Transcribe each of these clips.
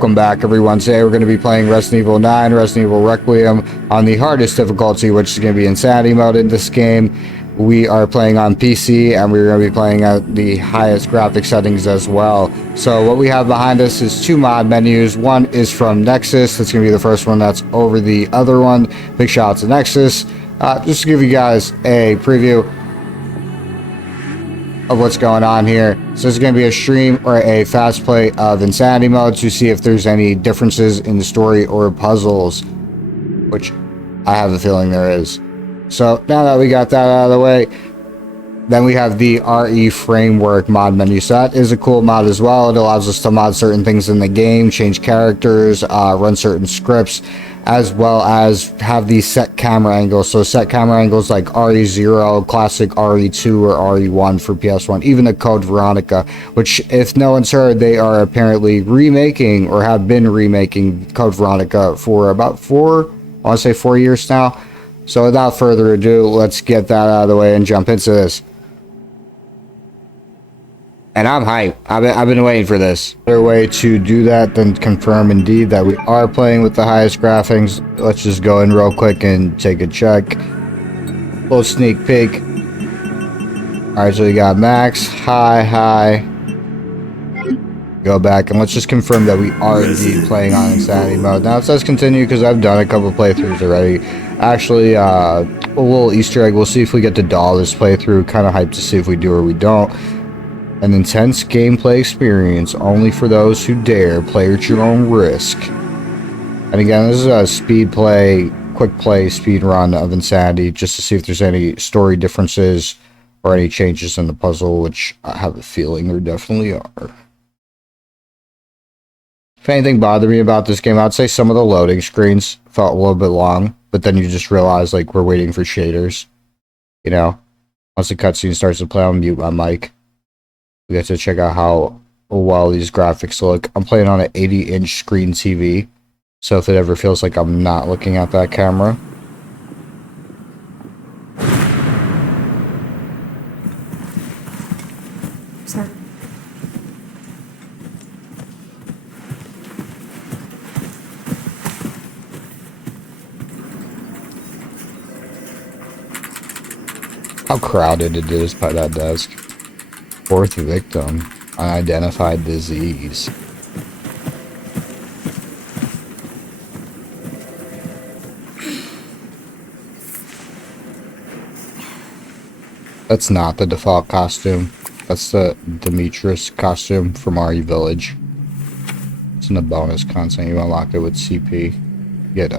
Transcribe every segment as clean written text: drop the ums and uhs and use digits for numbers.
Welcome back, everyone. Today we're going to be playing Resident Evil 9, Resident Evil Requiem on the hardest difficulty, which is going to be Insanity mode in this game. We are playing on PC, and we're going to be playing at the highest graphic settings as well. So what we have behind us is two mod menus. One is from Nexus. That's going to be the first one that's over the other one. Big shout out to Nexus. Just to give you guys a preview of what's going on here. So this is going to be a stream or a fast play of Insanity mode to see if there's any differences in the story or puzzles, which I have a feeling there is. So now that we got that out of the way, then we have the RE framework mod menu. So that is a cool mod as well. It allows us to mod certain things in the game, change characters, run certain scripts, as well as have these set camera angles. So set camera angles like RE0, classic RE2, or RE1 for PS1, even the Code Veronica, which, if no one's heard, they are apparently remaking or have been remaking Code Veronica for about 4 years now. So without further ado, let's get that out of the way and jump into this. And I'm hyped. I've been waiting for this. Better way to do that than confirm indeed that we are playing with the highest graphics. Let's just go in real quick and take a check. Little sneak peek. Alright, so we got max, high. Go back and let's just confirm that we are indeed playing on Insanity mode. Now it says continue because I've done a couple playthroughs already. Actually, a little Easter egg. We'll see if we get to doll this playthrough. Kind of hyped to see if we do or we don't. An intense gameplay experience only for those who dare play at your own risk. And again, this is a speed play, quick play speed run of Insanity, just to see if there's any story differences or any changes in the puzzle, which I have a feeling there definitely are. If anything bothered me about this game, I'd say some of the loading screens felt a little bit long, but then you just realize, like, we're waiting for shaders. You know? Once the cutscene starts to play, I'll mute my mic. We get to check out how well these graphics look. I'm playing on an 80-inch screen TV, so if it ever feels like I'm not looking at that camera. Sir. How crowded it is by that desk. Fourth victim, unidentified disease. That's not the default costume. That's the Demetrius costume from RE Village. It's in the bonus content. You unlock it with CP. Get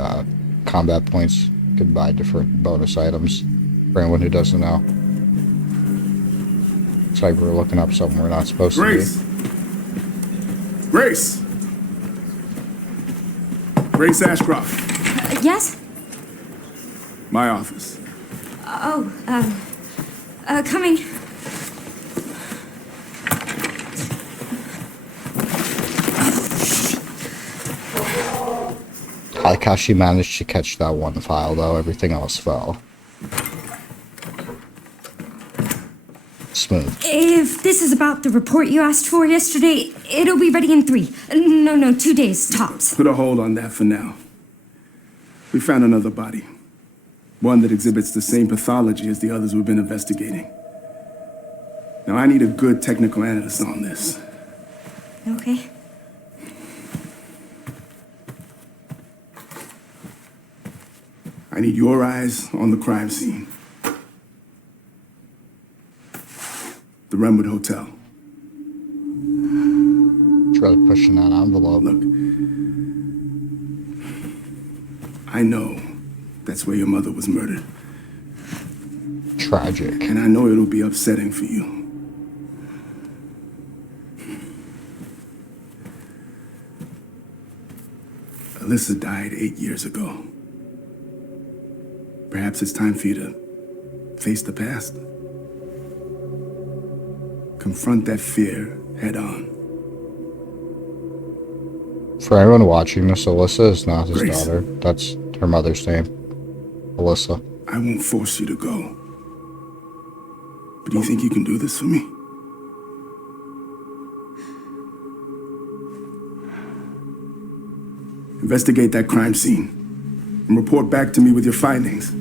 combat points. You can buy different bonus items. For anyone who doesn't know. It's like we're looking up something we're not supposed to be. Grace Ashcroft. Yes? My office. Oh, coming. I like how she managed to catch that one file, though. Everything else fell. Smooth. If this is about the report you asked for yesterday, it'll be ready in 3. No, 2 days, tops. Put a hold on that for now. We found another body. One that exhibits the same pathology as the others we've been investigating. Now, I need a good technical analyst on this. Okay. I need your eyes on the crime scene. The Renwood Hotel. It's really pushing that envelope. Look, I know that's where your mother was murdered. Tragic. And I know it'll be upsetting for you. Alyssa died 8 years ago. Perhaps it's time for you to face the past. Confront that fear head on. For everyone watching this, Alyssa is not his Grace. daughter. That's her mother's name. Alyssa. I won't force you to go. But do you think you can do this for me? Investigate that crime scene and report back to me with your findings.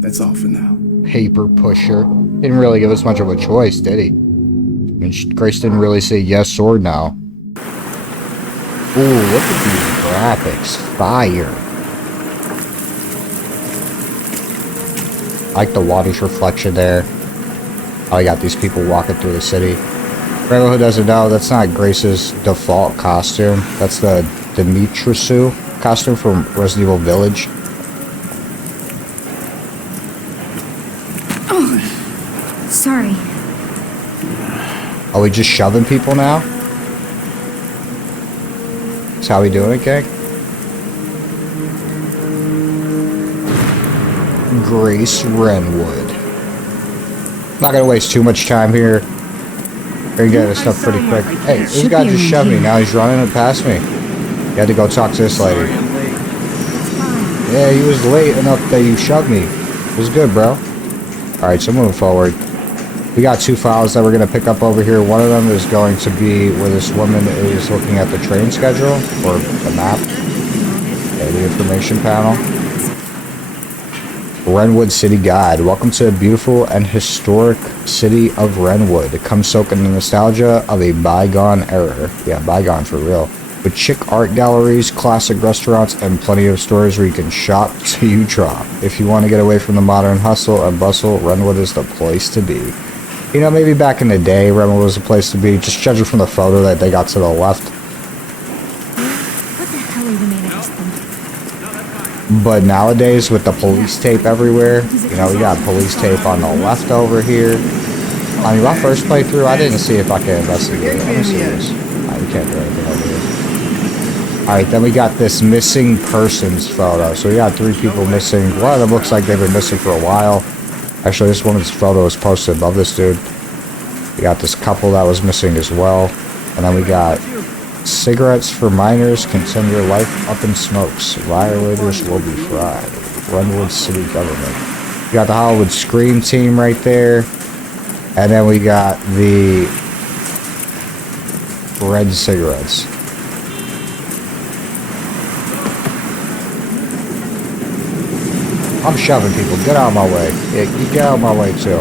That's all for now. Paper pusher. Didn't really give us much of a choice, did he? I mean, Grace didn't really say yes or no. Ooh, look at these graphics. Fire. I like the water's reflection there. Oh, you got these people walking through the city. For anyone who doesn't know, that's not Grace's default costume. That's the Dimitrescu costume from Resident Evil Village. Sorry. Are we just shoving people now? That's how we doing it, gang? Grace Renwood. Not gonna waste too much time here. We're gonna get this stuff pretty quick. Hey, this guy just shoved me. Now he's running past me. You had to go talk to this lady. Yeah, he was late enough that you shoved me. It was good, bro. Alright, so moving forward. We got 2 files that we're going to pick up over here. One of them is going to be where this woman is looking at the train schedule, or the map. Okay, the information panel. Renwood City Guide. Welcome to the beautiful and historic city of Renwood. Come soak in the nostalgia of a bygone era. Yeah, bygone for real. With chic art galleries, classic restaurants, and plenty of stores where you can shop till you drop. If you want to get away from the modern hustle and bustle, Renwood is the place to be. You know, maybe back in the day, Renwood was the place to be, just judging from the photo that they got to the left. What the hell are the manners then? But nowadays, with the police tape everywhere, you know, we got police tape on the left over here. I mean, my first playthrough, I didn't see if I could investigate it. Let me see this. You can't do anything over here. Alright, then we got this missing persons photo. So we got 3 people missing. One of them looks like they've been missing for a while. Actually, this woman's photo is posted above this dude. We got this couple that was missing as well. And then we got cigarettes for minors can send your life up in smokes. Violators will be fried. Renwood City Government. We got the Hollywood Scream Team right there. And then we got the red cigarettes. I'm shoving people. Get out of my way. Yeah, you get out of my way too.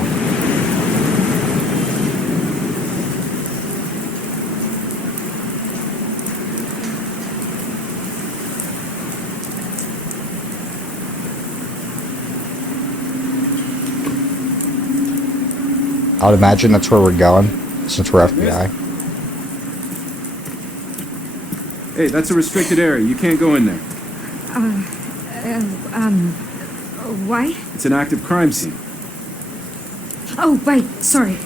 I would imagine that's where we're going, since we're FBI. Hey, that's a restricted area. You can't go in there. Why? It's an active crime scene. Oh, right. Sorry.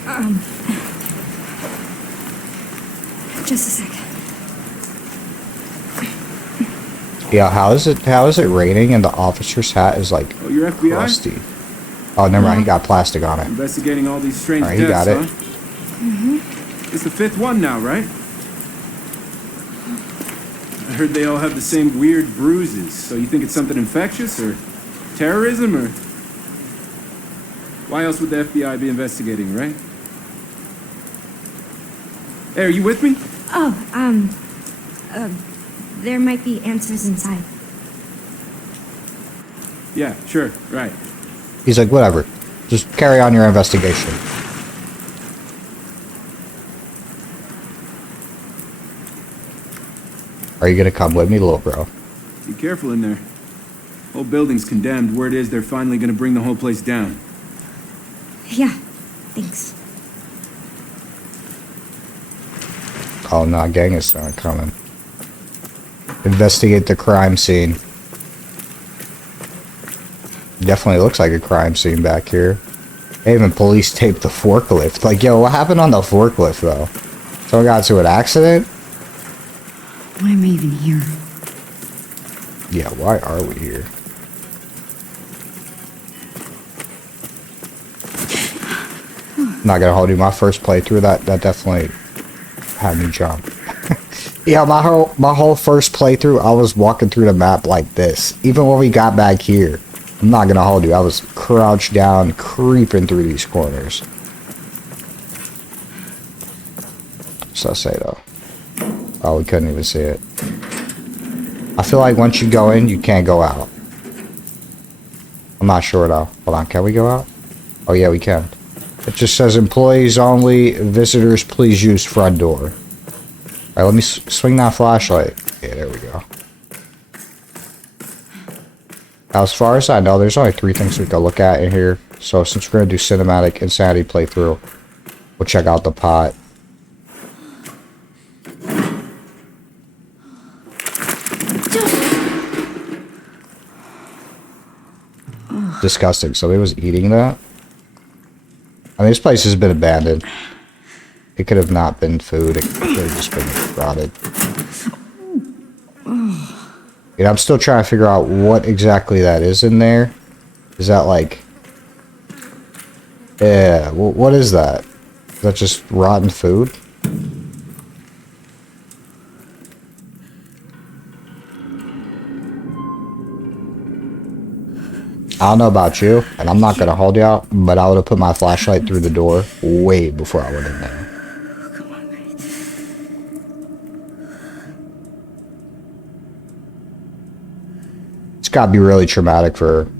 Just a sec. Yeah, how is it raining and the officer's hat is like Oh, you're FBI? rusty? Oh, never mind. He got plastic on it. Investigating all these strange Alright, he deaths, got it. huh? It's the 5th one now, right? I heard they all have the same weird bruises. So you think it's something infectious or terrorism or... Why else would the FBI be investigating, right? Hey, are you with me? Oh, there might be answers inside. Yeah, sure, right. He's like, whatever. Just carry on your investigation. Are you gonna come with me, little bro? Be careful in there. Whole building's condemned. Word is they're finally gonna bring the whole place down. Yeah, thanks. Oh no, gang is not coming. Investigate the crime scene. Definitely looks like a crime scene back here. They even police taped the forklift. Like, yo, what happened on the forklift though? Someone got into an accident? Why am I even here? Yeah, why are we here? Not gonna hold you. My first playthrough, that definitely had me jump. Yeah, my whole first playthrough, I was walking through the map like this. Even when we got back here, I'm not gonna hold you. I was crouched down, creeping through these corners. What's that say though? Oh, we couldn't even see it. I feel like once you go in, you can't go out. I'm not sure though. Hold on, can we go out? Oh yeah, we can. It just says employees only, visitors please use front door. Alright, let me swing that flashlight. Yeah, there we go. Now, as far as I know, there's only 3 things we can look at in here. So since we're going to do cinematic insanity playthrough, we'll check out the pot. Disgusting. Somebody was eating that. I mean, this place has been abandoned. It could have not been food. It could have just been rotted. You know, I'm still trying to figure out what exactly that is in there. Is that like... Yeah, what is that? Is that just rotten food? I don't know about you, and I'm not going to hold you out, but I would have put my flashlight through the door way before I went in there. Come on, mate. It's got to be really traumatic for her.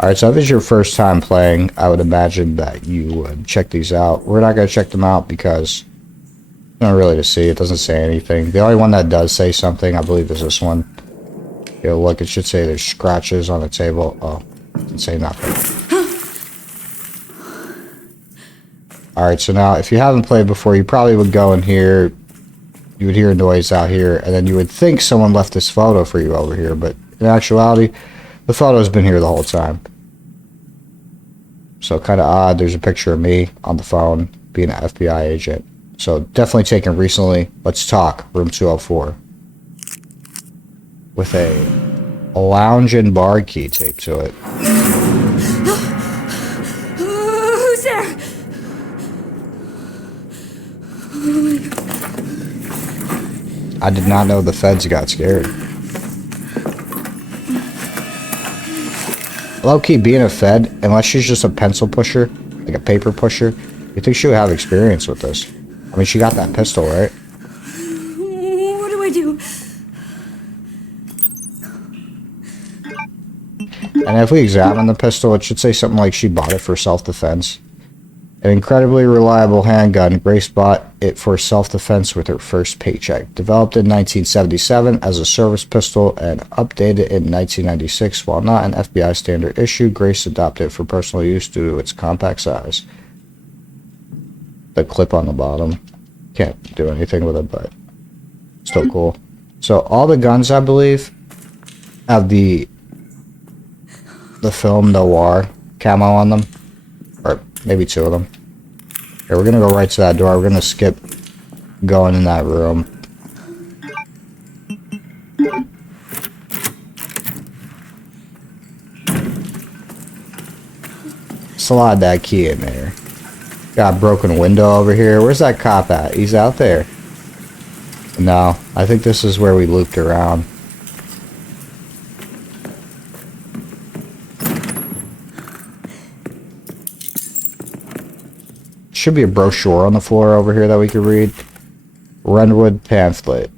Alright, so if it's your first time playing, I would imagine that you would check these out. We're not going to check them out because not really to see. It doesn't say anything. The only one that does say something, I believe, is this one. Yeah, look, it should say there's scratches on the table. Oh, it doesn't say nothing. Alright, so now, if you haven't played before, you probably would go in here. You would hear a noise out here, and then you would think someone left this photo for you over here, but in actuality, the photo's been here the whole time. So kind of odd, there's a picture of me on the phone being an FBI agent. So definitely taken recently. Let's talk, room 204. With a lounge and bar key taped to it. Who's there? I did not know the feds got scared. Low-key, being a Fed, unless she's just a pencil pusher, like a paper pusher, you think she would have experience with this. I mean, she got that pistol, right? What do I do? And if we examine the pistol, it should say something like she bought it for self-defense. An incredibly reliable handgun, Grace bought it for self-defense with her first paycheck. Developed in 1977 as a service pistol and updated in 1996. While not an FBI standard issue, Grace adopted it for personal use due to its compact size. The clip on the bottom. Can't do anything with it, but still cool. So all the guns, I believe, have the film noir camo on them. Or maybe 2 of them. Okay, we're gonna go right to that door. We're gonna skip going in that room. Slide that key in there. Got a broken window over here. Where's that cop at? He's out there. No, I think this is where we looped around. Should be a brochure on the floor over here that we could read. Renwood pamphlet.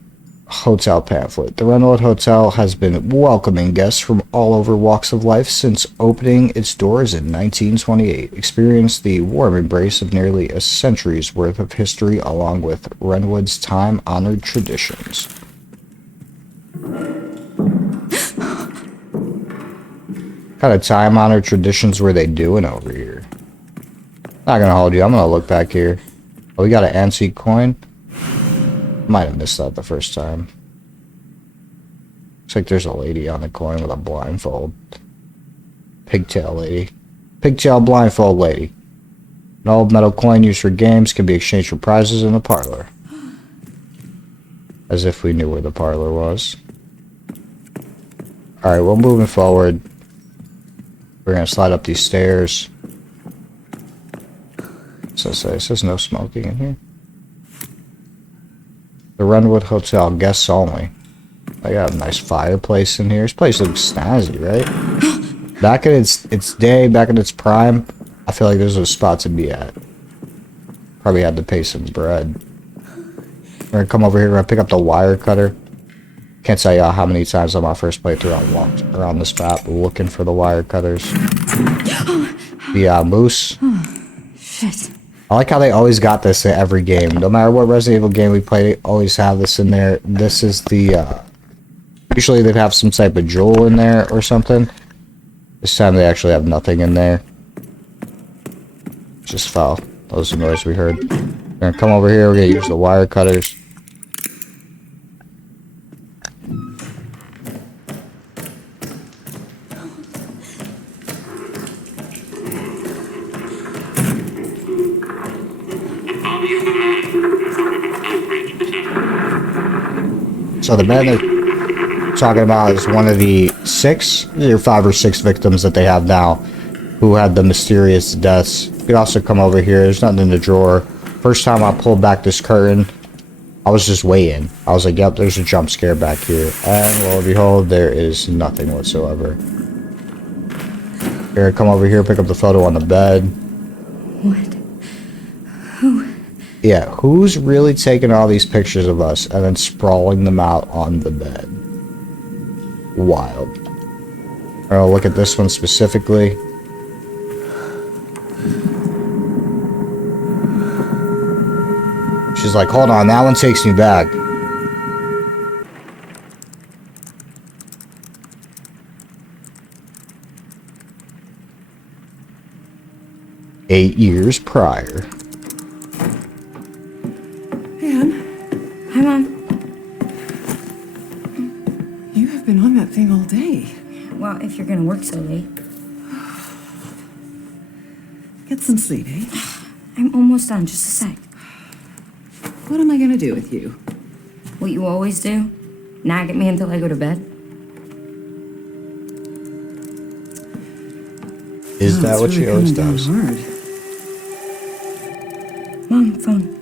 Hotel pamphlet. The Renwood Hotel has been welcoming guests from all over walks of life since opening its doors in 1928. Experience the warm embrace of nearly a century's worth of history along with Renwood's time-honored traditions. What kind of time-honored traditions were they doing over here? Not gonna hold you. I'm gonna look back here. Oh, we got an antique coin. Might have missed that the first time. Looks like there's a lady on the coin with a blindfold. Pigtail lady. Pigtail blindfold lady. An old metal coin used for games can be exchanged for prizes in the parlor. As if we knew where the parlor was. Alright, well, moving forward. We're gonna slide up these stairs. So it says no smoking in here. The Renwood Hotel, guests only. I got a nice fireplace in here. This place looks snazzy, right? Back in its day, back in its prime, I feel like this was a spot to be at. Probably had to pay some bread. We're gonna come over here, we're gonna pick up the wire cutter. Can't tell y'all how many times on my first playthrough I walked around this map looking for the wire cutters. The moose. Shit. I like how they always got this in every game. No matter what Resident Evil game we play, they always have this in there. This is the, usually they'd have some type of jewel in there or something. This time they actually have nothing in there. Just foul. That was the noise we heard. We're gonna come over here, we're gonna use the wire cutters. So the man they're talking about is one of the 5 or 6 victims that they have now who had the mysterious deaths. You could also come over here. There's nothing in the drawer. First time I pulled back this curtain, I was just waiting. I was like, yep, there's a jump scare back here. And lo and behold, there is nothing whatsoever. Here, come over here, pick up the photo on the bed. What? Who? Yeah, who's really taking all these pictures of us and then sprawling them out on the bed? Wild. I'll look at this one specifically. She's like, hold on, that one takes me back. Eight years prior. Hi, Mom. You have been on that thing all day. Well, if you're gonna work so late. Get some sleep, eh? I'm almost done, just a sec. What am I gonna do with you? What you always do? Nag at me until I go to bed? Is that it's what really she always coming down does? hard. Mom, phone.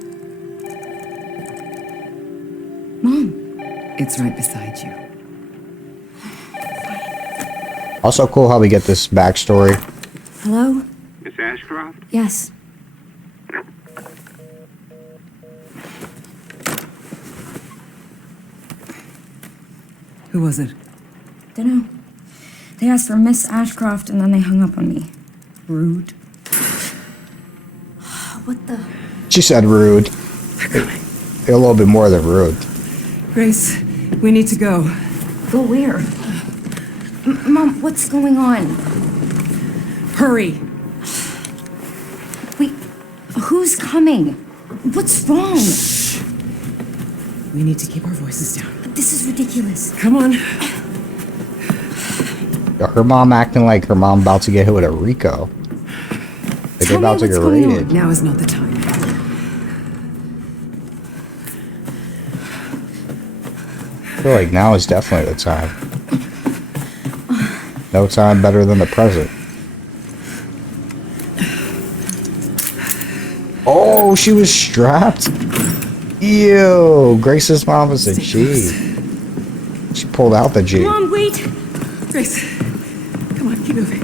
Mom. It's right beside you. Also cool how we get this backstory. Hello? Miss Ashcroft? Yes. Who was it? Dunno. They asked for Miss Ashcroft and then they hung up on me. Rude. What the? She said rude. A little bit more than rude. Grace, we need to go. Go where? Mom, what's going on? Hurry! Wait, who's coming? What's wrong? We need to keep our voices down. This is ridiculous. Come on. Her mom acting like her mom about to get hit with a Rico. Like they're Tell me about to what's get going on. raided. Now is not the time. I feel like now is definitely the time. No time better than the present. Oh, she was strapped? Ew, Grace's mom was a G. She pulled out the G. Mom, wait! Grace, come on, keep moving.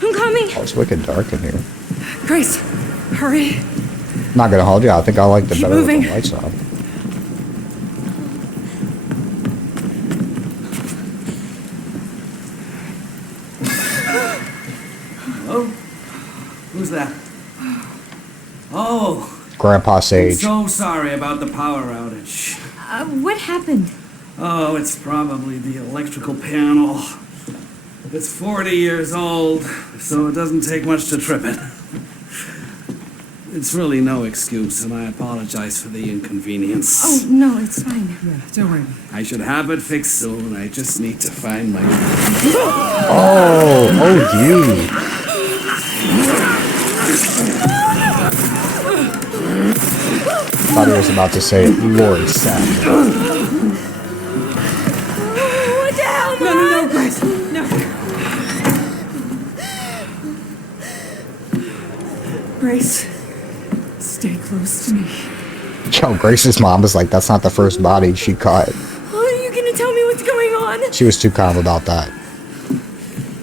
I'm coming! Oh, it's wicked dark in here. Grace, hurry. I'm not gonna hold you. I think I like the Keep better with moving. the lights on. Hello? Who's that? Oh, Grandpa Sage. so sorry about the power outage. What happened? Oh, it's probably the electrical panel. It's 40 years old, so it doesn't take much to trip it. It's really no excuse, and I apologize for the inconvenience. Oh, no, it's fine. Yeah, don't worry. I should have it fixed soon. I just need to find my... Oh, you. thought he was about to say Lord Sam. What the hell, Mom? No, Grace. No. Grace, stay close to me. Yo, Grace's mom was like, that's not the first body she caught. Are you gonna tell me what's going on? She was too calm about that.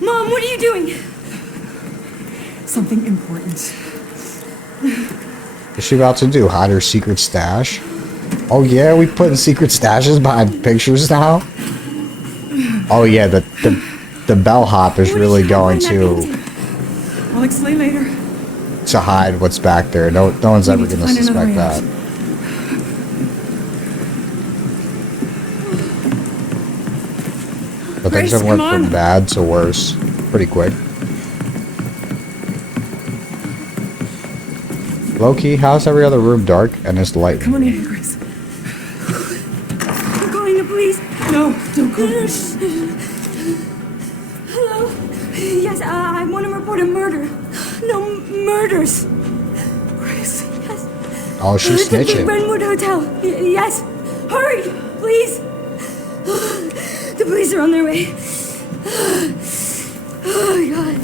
Mom, what are you doing? Something important. What's she about to do? Hide her secret stash? Oh yeah, we putting secret stashes behind pictures now? Oh yeah, the bellhop is really going to I'll explain later. hide what's back there. No one's ever need to gonna find another suspect way that. out. But things Grace, have went come from on. bad to worse pretty quick. Low key, how's every other room dark and it's light? Come on in, Grace. I'm calling the police. No, don't go. Hello? Yes, I want to report a murder. No, murders. Grace. Yes. Oh, she's The snitching. Brentwood Hotel. Yes. Hurry, please. The police are on their way. Oh, my God.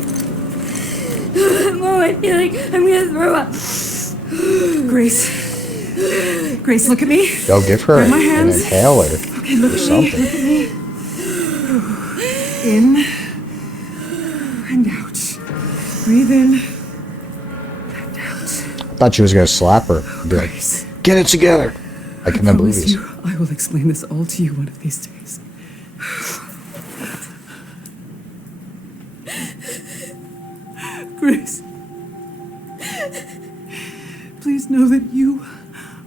Oh, I feel like I'm going to throw up. Grace. Grace, look at me. Yo, give her Grab my an hands. inhaler Okay, look or at something. me. Look at me. In and out. Breathe in and out. I thought she was gonna slap her. Be like, Grace. get it together. Like in the Promise movies. you, I will explain this all to you one of these days. Grace. Please know that you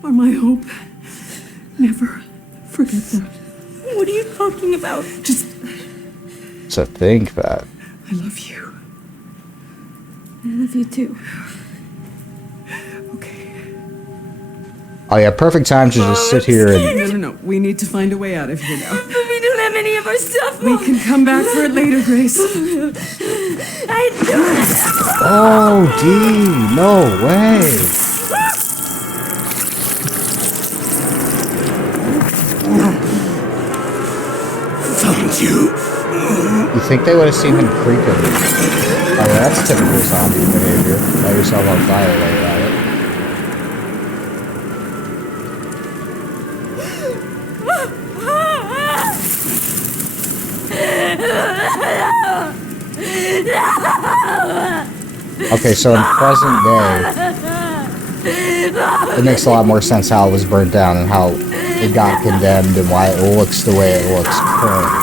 are my hope. Never forget that. What are you talking about? Just, To think that. I love you. I love you too. Okay. Oh yeah, perfect time to just sit here and No. We need to find a way out of here now. But we don't have any of our stuff, We Mom. can come back for it later, Grace. I don't. oh D, no way. Found you. You think they would have seen him creeping? Oh yeah, that's typical zombie behavior. Light yourself on fire while you're at it. Okay, so in present day, it makes a lot more sense how it was burnt down and how it got condemned and why it looks the way it looks currently.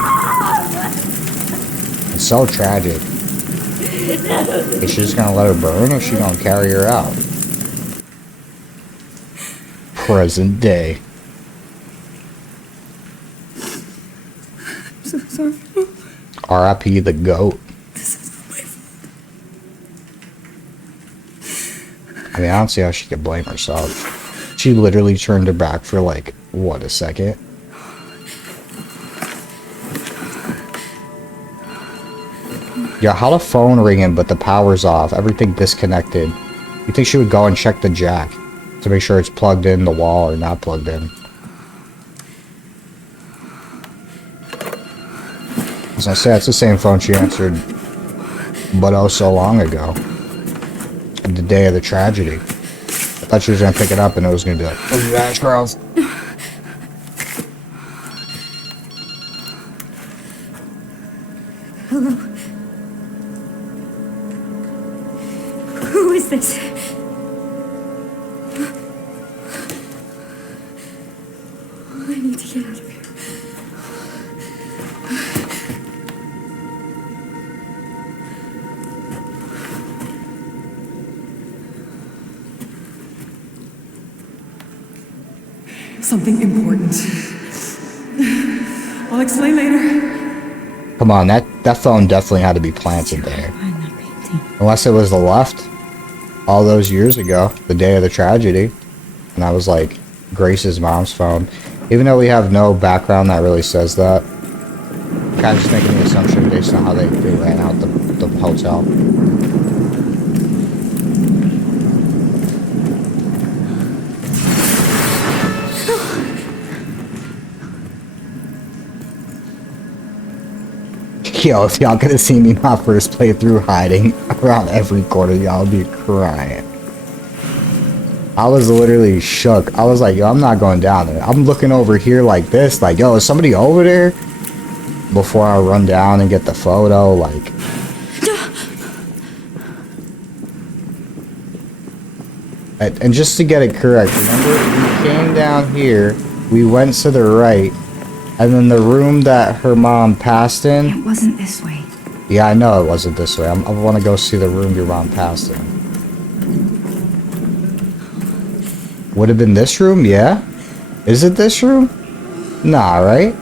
It's so tragic. Is she just gonna let her burn or is she gonna carry her out? Present day. So sorry. R.I.P. the GOAT. I mean, I don't see how she could blame herself. She literally turned her back for like, what, a second? Yeah, how the phone ringing but the power's off, everything disconnected. You think she would go and check the jack to make sure it's plugged in the wall or not plugged in? As I said, it's the same phone she answered, but oh so long ago. The day of the tragedy. I thought she was gonna pick it up and it was gonna be like, "Oh, Ash Girls." Hello. Who is this? I need to get out of here. Something important. I'll explain later. Come on, that phone definitely had to be planted there. Unless it was the left all those years ago, the day of the tragedy. And that was like Grace's mom's phone. Even though we have no background that really says that. Kind of just making the assumption based on how they ran out the hotel. Yo, if y'all could have seen me my first playthrough hiding around every corner, y'all would be crying. I was literally shook. I was like, yo, I'm not going down there. I'm looking over here like this, like, yo, is somebody over there? Before I run down and get the photo, like. And just to get it correct, remember, we came down here, we went to the right, and then the room that her mom passed in. It wasn't this way. Yeah, I know it wasn't this way. I want to go see the room your mom passed in. Would have been this room? Yeah. Is it this room? Nah, right?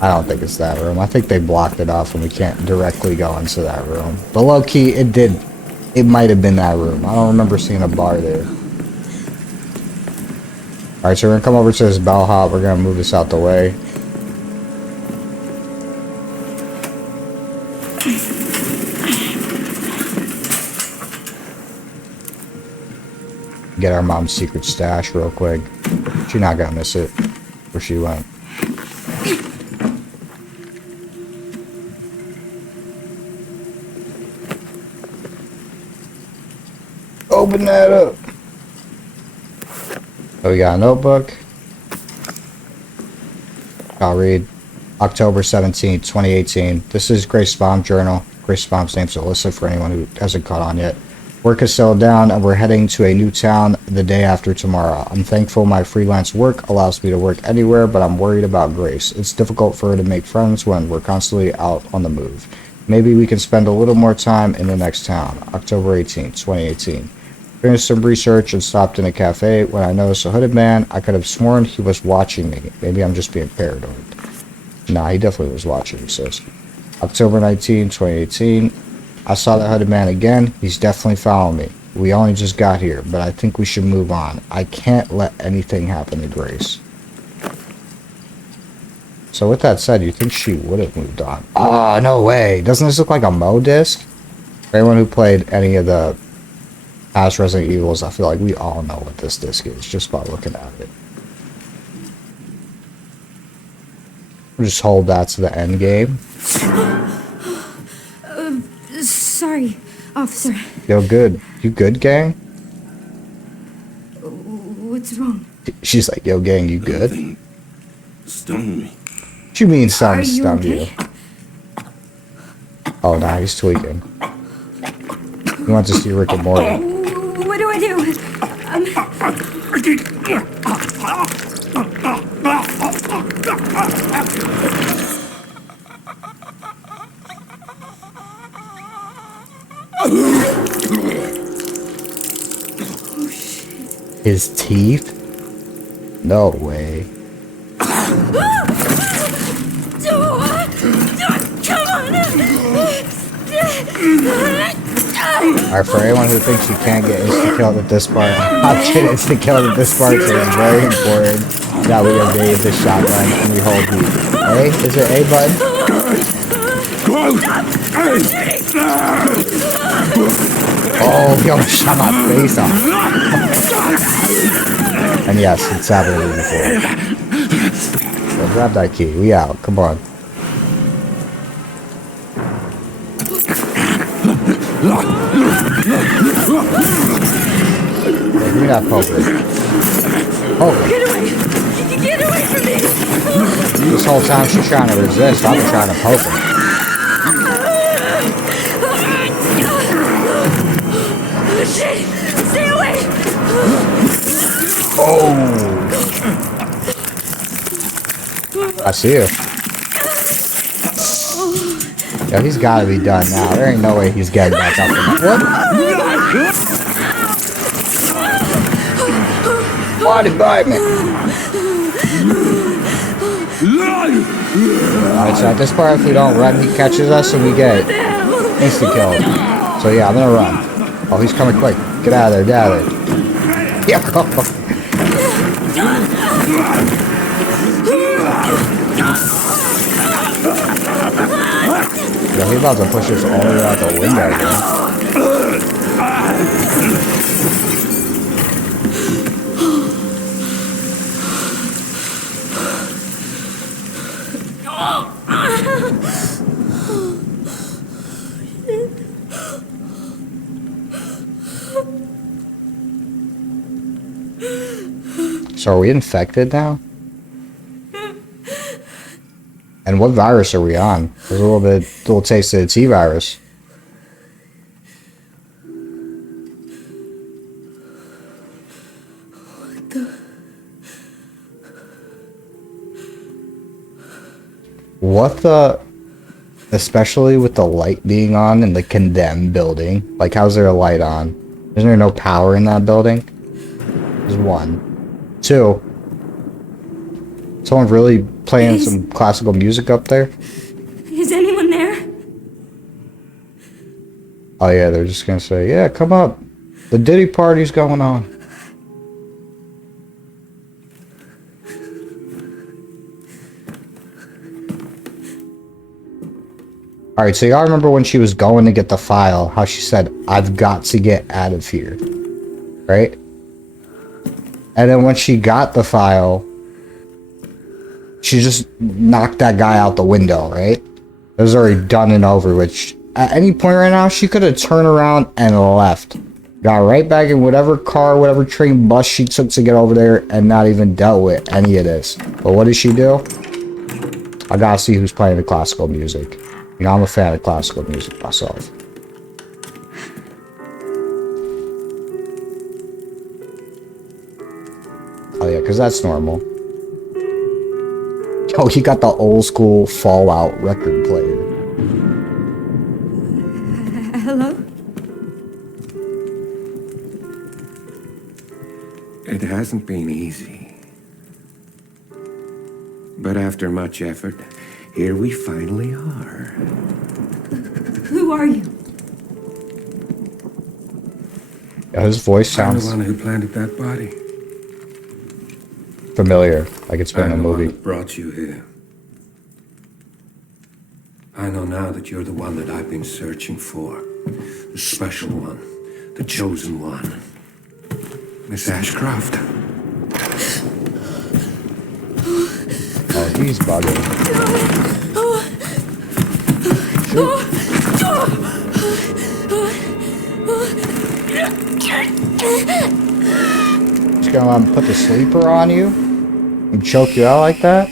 I don't think it's that room. I think they blocked it off and we can't directly go into that room. But low key, it did. It might have been that room. I don't remember seeing a bar there. Alright, so we're gonna come over to this bellhop. We're gonna move this out the way. Get our mom's secret stash real quick. She's not gonna miss it where she went. Open that up. So we got a notebook. I'll read. October 17th, 2018. This is Grace's mom journal. Grace's mom's name's Alyssa for anyone who hasn't caught on yet. Work has settled down and we're heading to a new town the day after tomorrow. I'm thankful my freelance work allows me to work anywhere, but I'm worried about Grace. It's difficult for her to make friends when we're constantly out on the move. Maybe we can spend a little more time in the next town. October 18th, 2018. Finished some research and stopped in a cafe. When I noticed a hooded man, I could have sworn he was watching me. Maybe I'm just being paranoid. Nah, he definitely was watching, sis. October 19th, 2018. I saw that hooded man again. He's definitely following me. We only just got here, but I think we should move on. I can't let anything happen to Grace. So with that said, you think she would have moved on? Oh, no way. Doesn't this look like a Mo disc? For anyone who played any of the past Resident Evils, I feel like we all know what this disc is just by looking at it. We'll just hold that to the end game. Sorry, officer. Yo, good. You good, gang? What's wrong? She's like, yo, gang, you good? Nothing stung me. What you mean something Are you stung okay? you? Oh, nah, he's tweaking. He wants to see Rick and Morty. What do I do? His teeth? No way. Come on! Alright, for anyone who thinks you can't get insta-killed at this part, I'm getting insta-killed at this part, so it's very important that we evade the shotgun and we hold B. A? Is it A, bud? Oh, yo, shut my face off. And yes, it's happened before. So grab that key. We out. Come on. Give me that poker. Poker. Get away! Get away from me! This whole time she's trying to resist. I'm trying to poke her. Shit! Stay away! Oh! I see you. Yo, he's gotta be done now. There ain't no way he's getting back up. What? Why did bite me? Alright, so at this part, if we don't run, he catches us and we get insta-killed. So yeah, I'm gonna run. Oh, he's coming quick. Get out of there, get out of there. Yeah, go. Yo, he's about to push us all the way out the window, man. So are we infected now? And what virus are we on? There's a little taste of the T virus. What the... Especially with the light being on in the condemned building. Like, how's there a light on? Isn't there no power in that building? There's one. Two. Someone really playing some classical music up there? Is anyone there? Oh yeah, they're just gonna say, yeah, come up. The Diddy party's going on. Alright, so y'all remember when she was going to get the file, how she said, I've got to get out of here. Right? And then when she got the file, she just knocked that guy out the window, right? It was already done and over, which at any point right now, she could have turned around and left. Got right back in whatever car, whatever train, bus she took to get over there and not even dealt with any of this. But what did she do? I gotta see who's playing the classical music. You know, I'm a fan of classical music myself. Oh yeah, because that's normal. Oh, he got the old school Fallout record player. Hello? It hasn't been easy. But after much effort, here we finally are. Who are you? Yeah, his voice I'm sounds the one who planted that body. familiar, like it's been I'm in a the one movie. that brought you here. I know now that you're the one that I've been searching for. The special one. The chosen one. Miss Ashcroft. Oh, he's bugging. Just gonna put the sleeper on you and choke you out like that?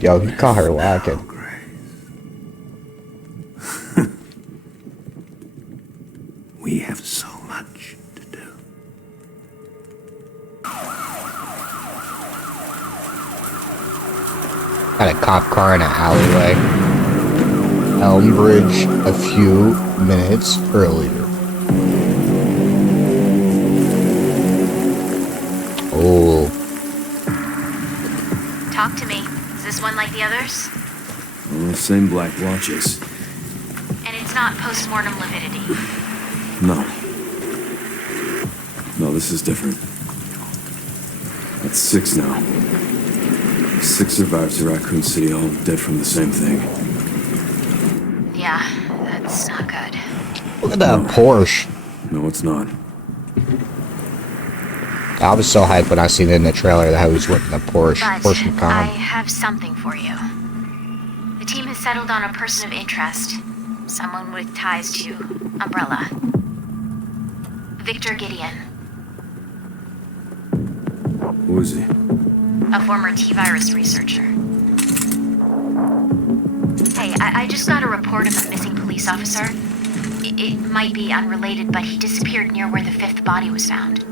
Yo, he caught her lacking. We have so much to do. Got a cop car in an alleyway. Elmbridge a few minutes earlier. Oh. Talk to me. Is this one like the others? Same black watches. And it's not post-mortem lividity. No. No, this is different. That's 6 now. 6 survivors of Raccoon City, all dead from the same thing. Yeah, that's not good. Look at that Porsche. No, it's not. I was so hyped when I seen it in the trailer that I was whipping the Porsche. But Porsche I Macan. have something for you. The team has settled on a person of interest. Someone with ties to Umbrella. Victor Gideon. Who is he? A former T-virus researcher. Hey, I just got a report of a missing police officer. It might be unrelated, but he disappeared near where the 5th body was found.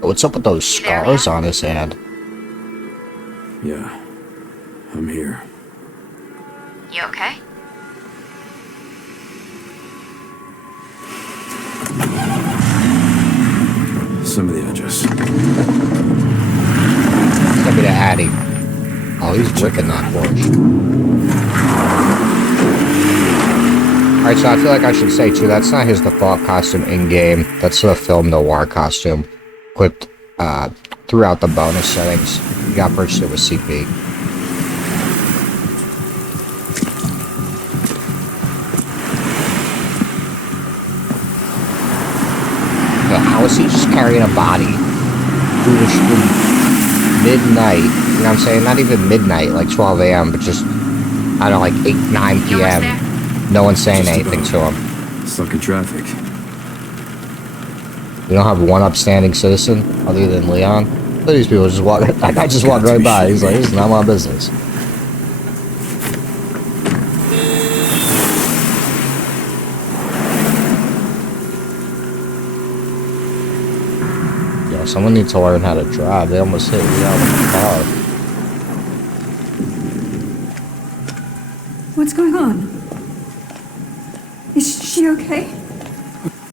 What's up with those You there, scars man? on his hand? Yeah. I'm here. You okay? Send me the address. Send me to Addy. Oh, he's whipping that Porsche. Alright, so I feel like I should say too, that's not his default costume in-game. That's the film noir costume. Equipped throughout the bonus settings. You got purchased it with CP. But how is he just carrying a body through the street midnight? You know what I'm saying? Not even midnight, like 12 a.m., but just, I don't know, like 8, 9 You almost p.m. there? No one's saying Just anything about. to him. Stuck in traffic. We don't have one upstanding citizen other than Leon. Look at these people just walk. That guy just walked right by. He's like, this is not my business. Yo, someone needs to learn how to drive. They almost hit Leon with the car. What's going on? Is she okay?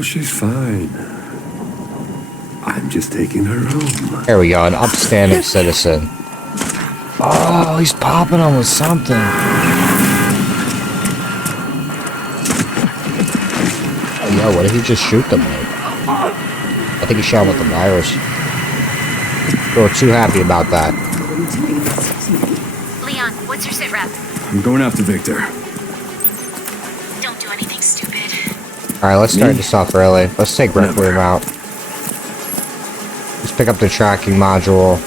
She's fine. I'm just taking her home. There we go, an upstanding citizen. Oh, he's popping him with something. Oh, yo, what did he just shoot them with? I think he shot him with the virus. We were too happy about that. Leon, what's your sit rep? I'm going after Victor. Don't do anything stupid. Alright, let's start this off early. Let's take Requiem out. Let's pick up the tracking module.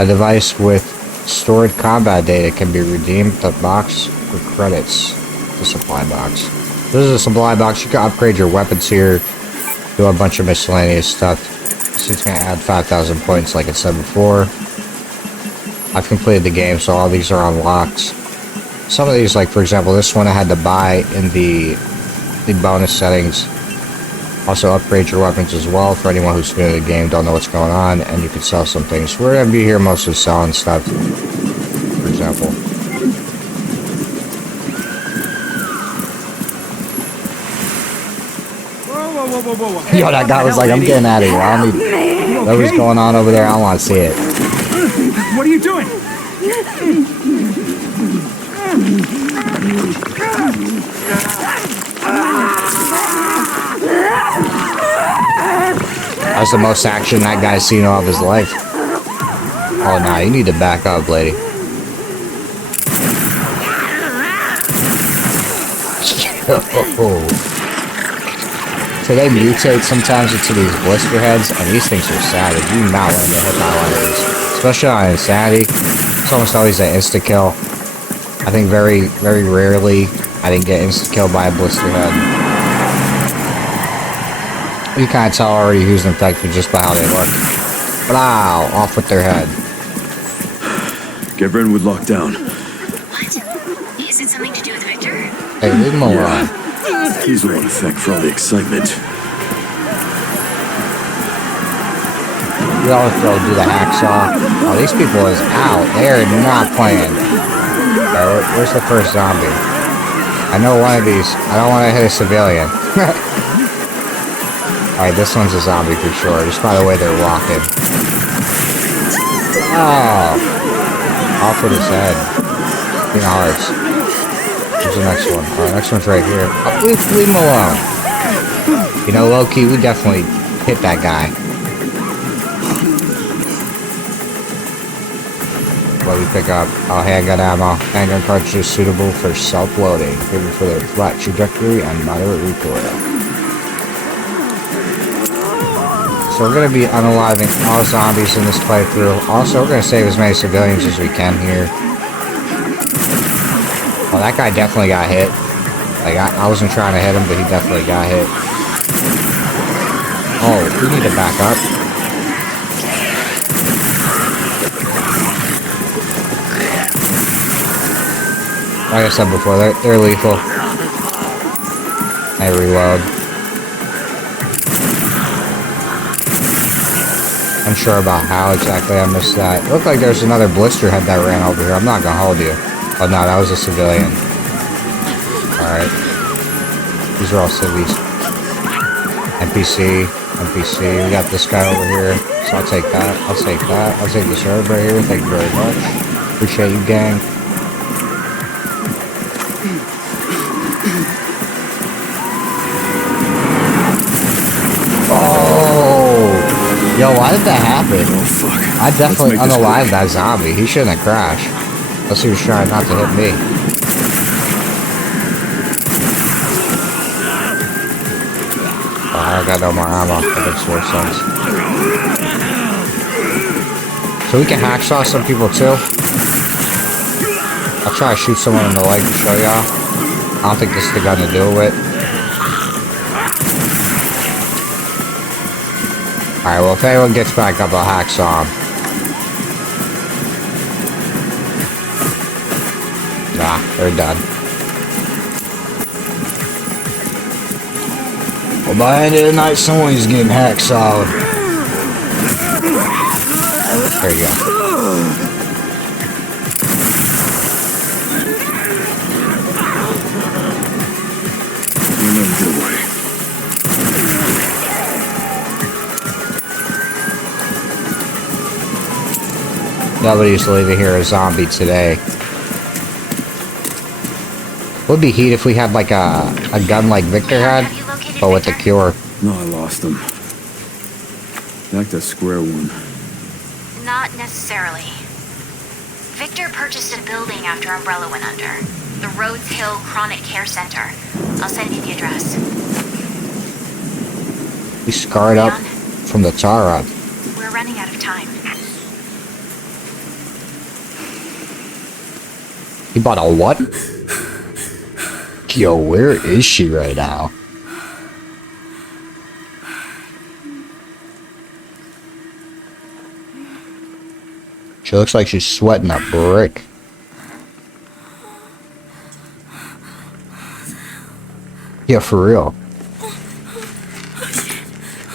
A device with stored combat data can be redeemed. The box for credits. The supply box. This is a supply box. You can upgrade your weapons here. Do a bunch of miscellaneous stuff. So it's going to add 5,000 points like it said before. I've completed the game, so all these are unlocked. Some of these, like for example, this one I had to buy in the bonus settings. Also upgrade your weapons as well for anyone who's new to the game, don't know what's going on, and you can sell some things. We're going to be here mostly selling stuff, for example. Whoa. Hey, Yo, that guy was like, I'm getting out of here. I don't need whatever's going on over there. I don't want to see it. What are you doing? That's the most action that guy's seen all of his life. Oh, nah, you need to back up, lady. So they mutate sometimes into these blister heads, and these things are savage. You do not want to get hit by one of these. Especially on Insanity. It's almost always an insta-kill. I think very, very rarely I didn't get insta-killed by a blister head. You kind of tell already who's infected just by how they look. Wow, off with their head. Get Brentwood locked down. What? Is it something to do with Victor? Hey, leave him alone. He's the one effect for all the excitement. We always go do the hacksaw. Oh, these people is out. They are not playing. Okay, where's the first zombie? I know one of these. I don't want to hit a civilian. Alright, this one's a zombie for sure, just by the way they're walking. Oh! Off with his head. Being hearts. Where's the next one? Alright, next one's right here. Oh, leave him alone. You know, low-key, we definitely hit that guy. What do we pick up? Oh, handgun ammo. Handgun cartridges suitable for self-loading. Given for their flat trajectory and moderate recoil. So we're going to be unaliving all zombies in this playthrough. Also, we're going to save as many civilians as we can here. Well, that guy definitely got hit. Like, I wasn't trying to hit him, but he definitely got hit. Oh, we need to back up. Like I said before, they're lethal. I reload. Unsure about how exactly I missed that. It looked like there's another blister head that ran over here. I'm not gonna hold you. Oh no, that was a civilian. Alright. These are all civvies. NPC. We got this guy over here. So I'll take that. I'll take that. I'll take this herb right here. Thank you very much. Appreciate you, gang. Yo, why did that happen? Oh, fuck. I definitely unalived that zombie. He shouldn't have crashed. Unless he was trying not to hit me. Oh, I got no more ammo. That makes more sense. So we can hacksaw some people too. I'll try to shoot someone in the leg to show y'all. I don't think this is the gun to do it with. Alright, well, if anyone gets back up, I'll hacksaw him. Nah, they're done. Well, by the end of the night, someone's getting hacksawed. There you go. You'll never get away. Nobody's leaving here a zombie today. Would be heat if we had like a gun like Victor had, but with the cure. No, I lost him. Back to square one. Not necessarily. Victor purchased a building after Umbrella went under. The Rhodes Hill Chronic Care Center. I'll send you the address. He scarred up from the tar up. We're running out of time. He bought a what? Yo, where is she right now? She looks like she's sweating a brick. Yeah, for real.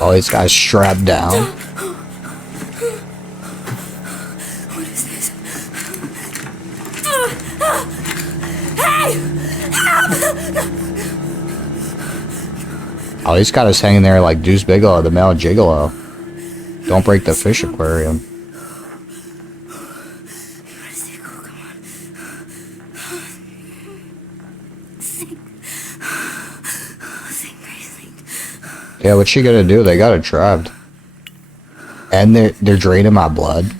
All these guys strapped down. What is this? Hey! Oh, he's got us hanging there like Deuce Bigelow, the male gigolo. Don't break the fish aquarium. Yeah, what's she gonna do? They got her trapped. And they're draining my blood.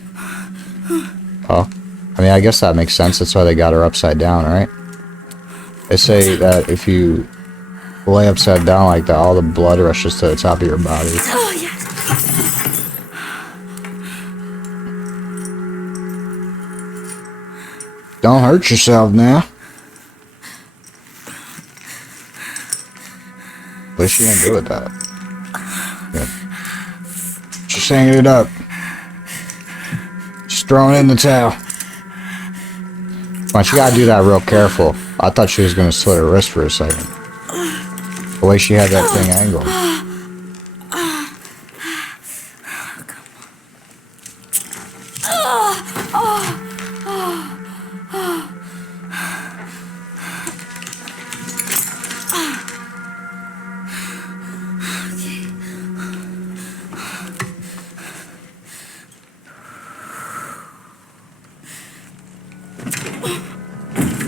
Oh. I mean, I guess that makes sense. That's why they got her upside down, right? They say that if you lay upside down like that, all the blood rushes to the top of your body. Oh, yes. Don't hurt yourself now. What's she gonna do with that? Yeah. She's hanging it up. She's throwing in the towel. Come on, she gotta do that real careful. I thought she was gonna slit her wrist for a second. The way she had that thing angled.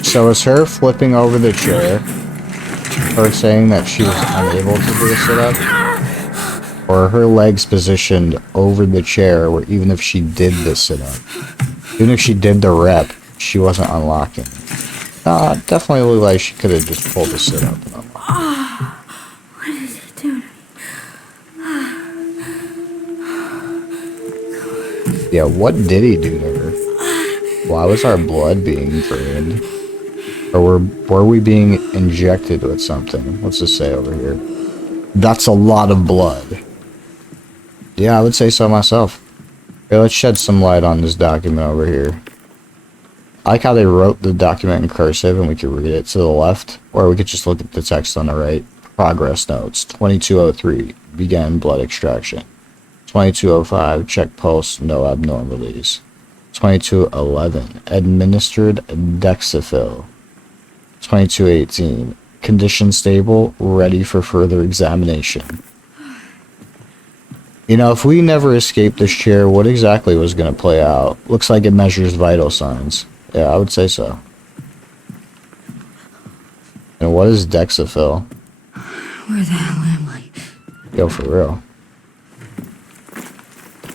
So is her flipping over the chair, her saying that she was unable to do a sit-up, or her legs positioned over the chair where even if she did the sit-up, even if she did the rep, she wasn't unlocking? Definitely looked like she could have just pulled the sit-up and unlocked. What did it do to me? Yeah, what did he do to her? Why was our blood being drained? Or were we being injected with something? What's this say over here? That's a lot of blood. Yeah, I would say so myself. Okay, let's shed some light on this document over here. I like how they wrote the document in cursive and we could read it to the left. Or we could just look at the text on the right. Progress notes. 2203. Began blood extraction. 2205. Check pulse. No abnormalities. 2211. Administered Dexafil. 2218. Condition stable, ready for further examination. You know, if we never escaped this chair, what exactly was going to play out? Looks like it measures vital signs. Yeah, I would say so. And what is Dexafil? Where the hell am I? Yo, for real.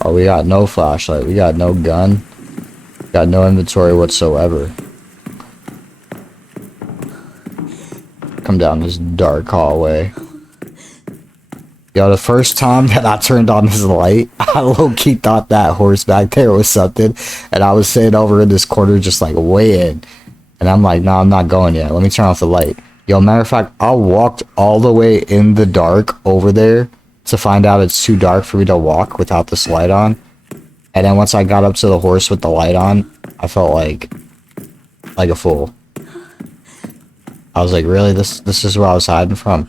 Oh, we got no flashlight. We got no gun. Got no inventory whatsoever. Come down this dark hallway. Yo, the first time that I turned on this light, I low-key thought that horse back there was something. And I was sitting over in this corner just like waiting. And I'm like, no, I'm not going yet. Let me turn off the light. Yo, matter of fact, I walked all the way in the dark over there to find out it's too dark for me to walk without this light on. And then once I got up to the horse with the light on, I felt like a fool. I was like, really? This is where I was hiding from?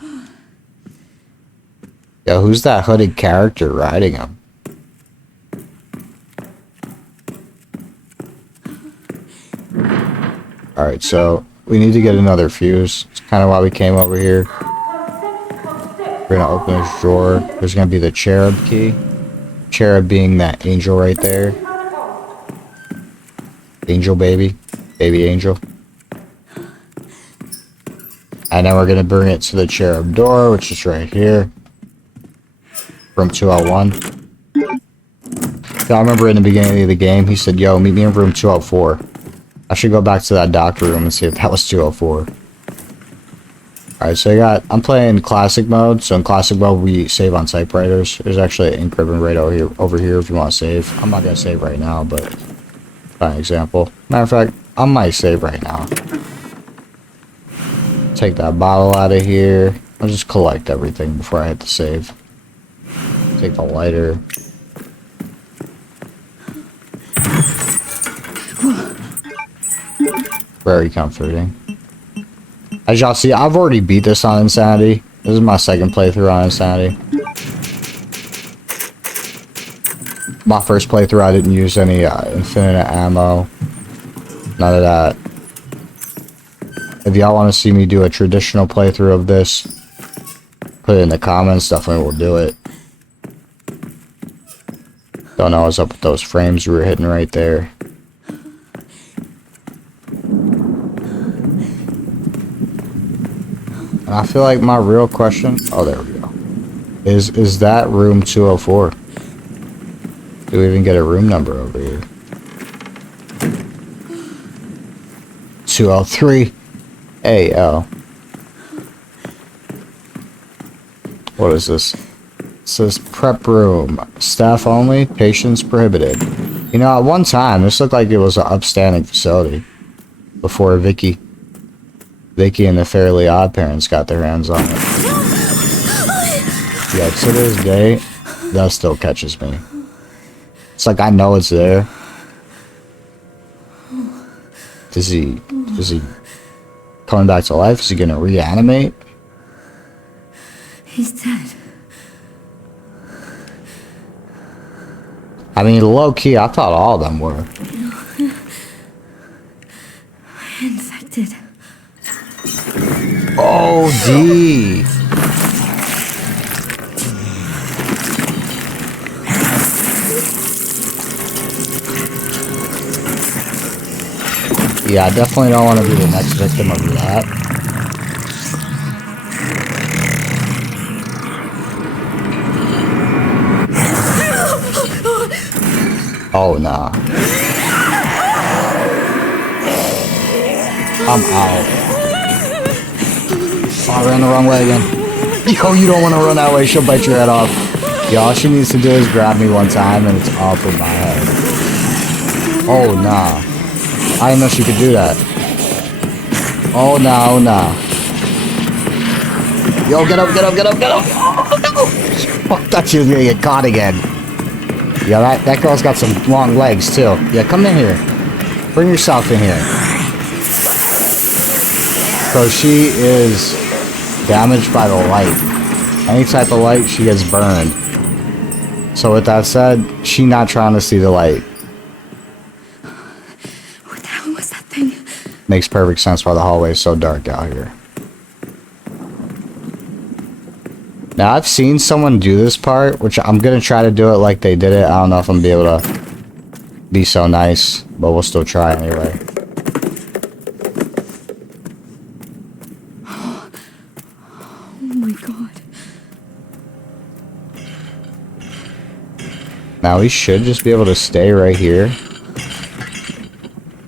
Yo, who's that hooded character riding him? Alright, so we need to get another fuse. It's kind of why we came over here. We're gonna open this drawer. There's gonna be the cherub key. Cherub being that angel right there. Angel baby. Baby angel. And then we're gonna bring it to the cherub door, which is right here. Room 201. I remember in the beginning of the game, he said, yo, meet me in room 204. I should go back to that doctor room and see if that was 204. Alright, so I'm playing classic mode. So in classic mode, we save on typewriters. There's actually an ink ribbon right over here if you want to save. I'm not going to save right now, but by example. Matter of fact, I might save right now. Take that bottle out of here. I'll just collect everything before I hit the save. Take the lighter. Very comforting. As y'all see, I've already beat this on Insanity. This is my second playthrough on Insanity. My first playthrough, I didn't use any infinite ammo. None of that. If y'all want to see me do a traditional playthrough of this, put it in the comments. Definitely will do it. Don't know what's up with those frames we were hitting right there. And I feel like my real question... Oh, there we go. Is that room 204? Do we even get a room number over here? 203. AL. What is this? It says prep room. Staff only. Patients prohibited. You know, at one time, this looked like it was an upstanding facility. Before Vicky and the Fairly Odd Parents got their hands on it. Yeah, to this day, that still catches me. It's like I know it's there. Is he coming back to life? Is he gonna reanimate? He's dead. I mean, low key, I thought all of them were. Infected. Oh, D. Yeah, I definitely don't want to be the next victim of that. Oh, nah. I'm out. Oh, I ran the wrong way again. Yo, you don't want to run that way. She'll bite your head off. Yo, all she needs to do is grab me one time and it's off of my head. Oh, nah. I didn't know she could do that. Oh, no, oh, nah. Yo, get up, get up, get up, get up. Oh, no. I thought she was going to get caught again. Yeah, that girl's got some long legs, too. Yeah, come in here. Bring yourself in here. So she is damaged by the light. Any type of light, she gets burned. So with that said, she not trying to see the light. What the hell was that thing? Makes perfect sense why the hallway is so dark out here. Now, I've seen someone do this part, which I'm going to try to do it like they did it. I don't know if I'm going to be able to be so nice, but we'll still try anyway. Oh my god. Now, we should just be able to stay right here.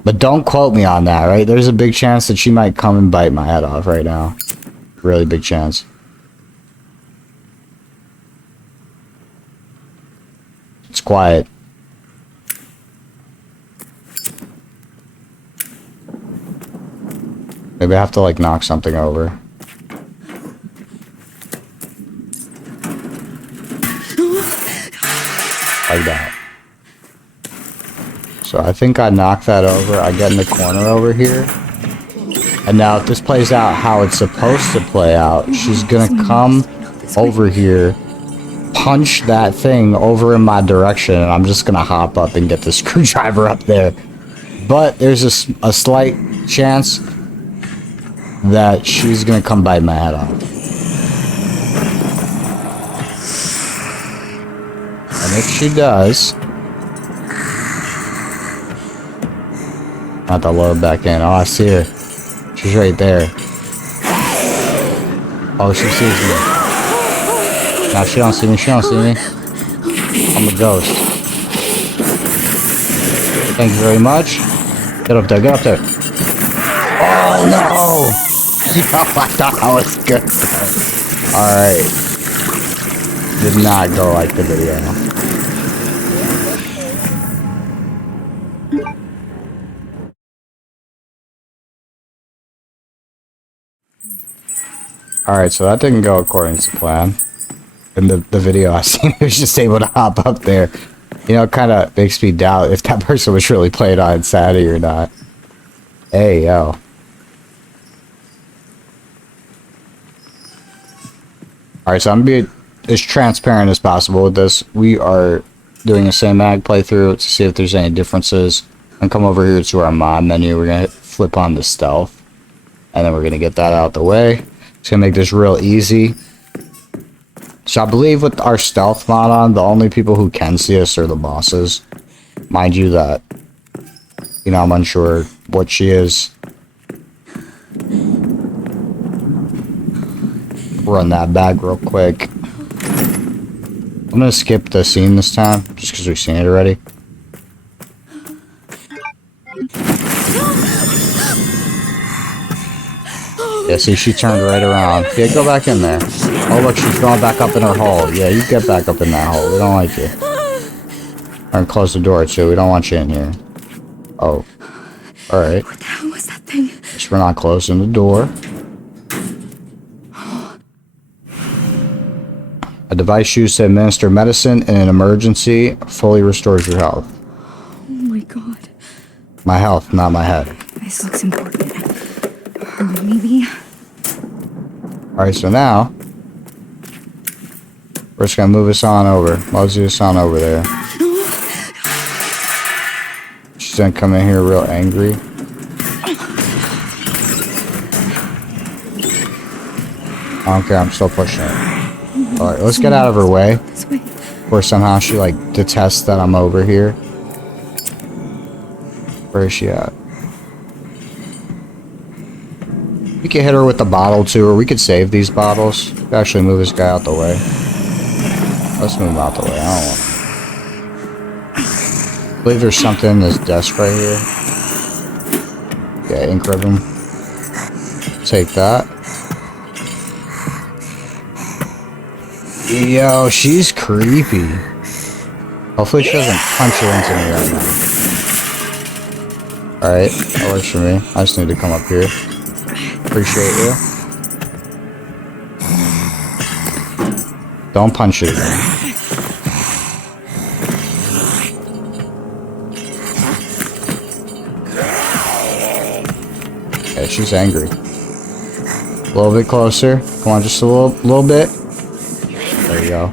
But don't quote me on that, right? There's a big chance that she might come and bite my head off right now. Really big chance. It's quiet. Maybe I have to, like, knock something over. Like that. So I think I knock that over. I get in the corner over here. And now if this plays out how it's supposed to play out, she's gonna come over here, punch that thing over in my direction, and I'm just gonna hop up and get the screwdriver up there. But there's a slight chance that she's gonna come bite my head off. And if she does, I have to load back in. Oh, I see her. She's right there. Oh, she sees me. No, she don't see me. She don't see me. I'm a ghost. Thank you very much. Get up there. Get up there. Oh, no. Yo, I thought I was good. Alright. Did not go like the video. Alright, so that didn't go according to plan. In the video I seen, he was just able to hop up there. You know, it kind of makes me doubt if that person was really playing on Insanity or not. Hey, yo. Alright, so I'm going to be as transparent as possible with this. We are doing the same mag playthrough to see if there's any differences. And come over here to our mod menu. We're going to flip on the stealth. And then we're going to get that out the way. It's going to make this real easy. So I believe with our stealth mod on, the only people who can see us are the bosses. Mind you that, you know, I'm unsure what she is. Run that back real quick. I'm going to skip the scene this time, just because we've seen it already. Yeah, see, she turned right around. Yeah, go back in there. Oh, look, she's going back up in her hole. Yeah, you get back up in that hole. We don't like you. And close the door, too. We don't want you in here. Oh. Alright. What the hell was that thing? Guess we're not closing the door. A device used to administer medicine in an emergency fully restores your health. Oh my god. My health, not my head. This looks important. Maybe. Alright, so now we're just gonna move this on over. Mosey this on over there. She's gonna come in here real angry. I don't care, I'm still pushing it. Alright, let's get out of her way. Or somehow she like detests that I'm over here. Where is she at? We could hit her with the bottle too, or we could save these bottles. We could actually move this guy out the way. Let's move him out the way. I don't want. I believe there's something in this desk right here. Yeah, ink ribbon. Take that. Yo, she's creepy. Hopefully she doesn't punch her into me right now. Alright, that works for me. I just need to come up here. Appreciate you. Don't punch it again. Okay, she's angry. A little bit closer. Come on, just a little bit. There you go.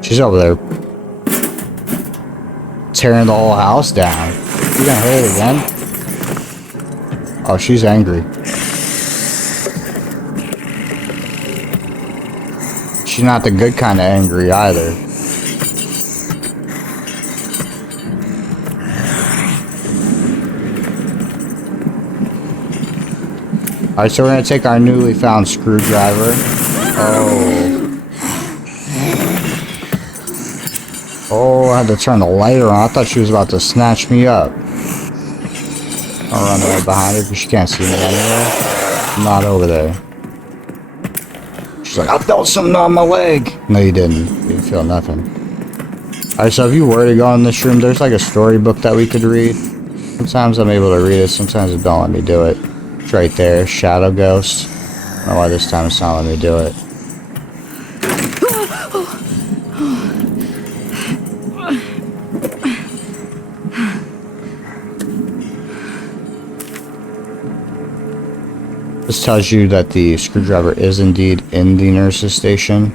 She's over there tearing the whole house down. You gonna hit it again? Oh, she's angry. She's not the good kind of angry either. Alright, so we're gonna take our newly found screwdriver. Oh. Oh, I had to turn the light on. I thought she was about to snatch me up. I'll run right behind her because she can't see me anywhere. I'm not over there. She's like, I felt something on my leg. No, you didn't. You didn't feel nothing. Alright, so if you were to go in this room, there's like a storybook that we could read. Sometimes I'm able to read it, sometimes it don't let me do it. It's right there, Shadow Ghost. I don't know why this time it's not letting me do it. This tells you that the screwdriver is indeed in the nurse's station.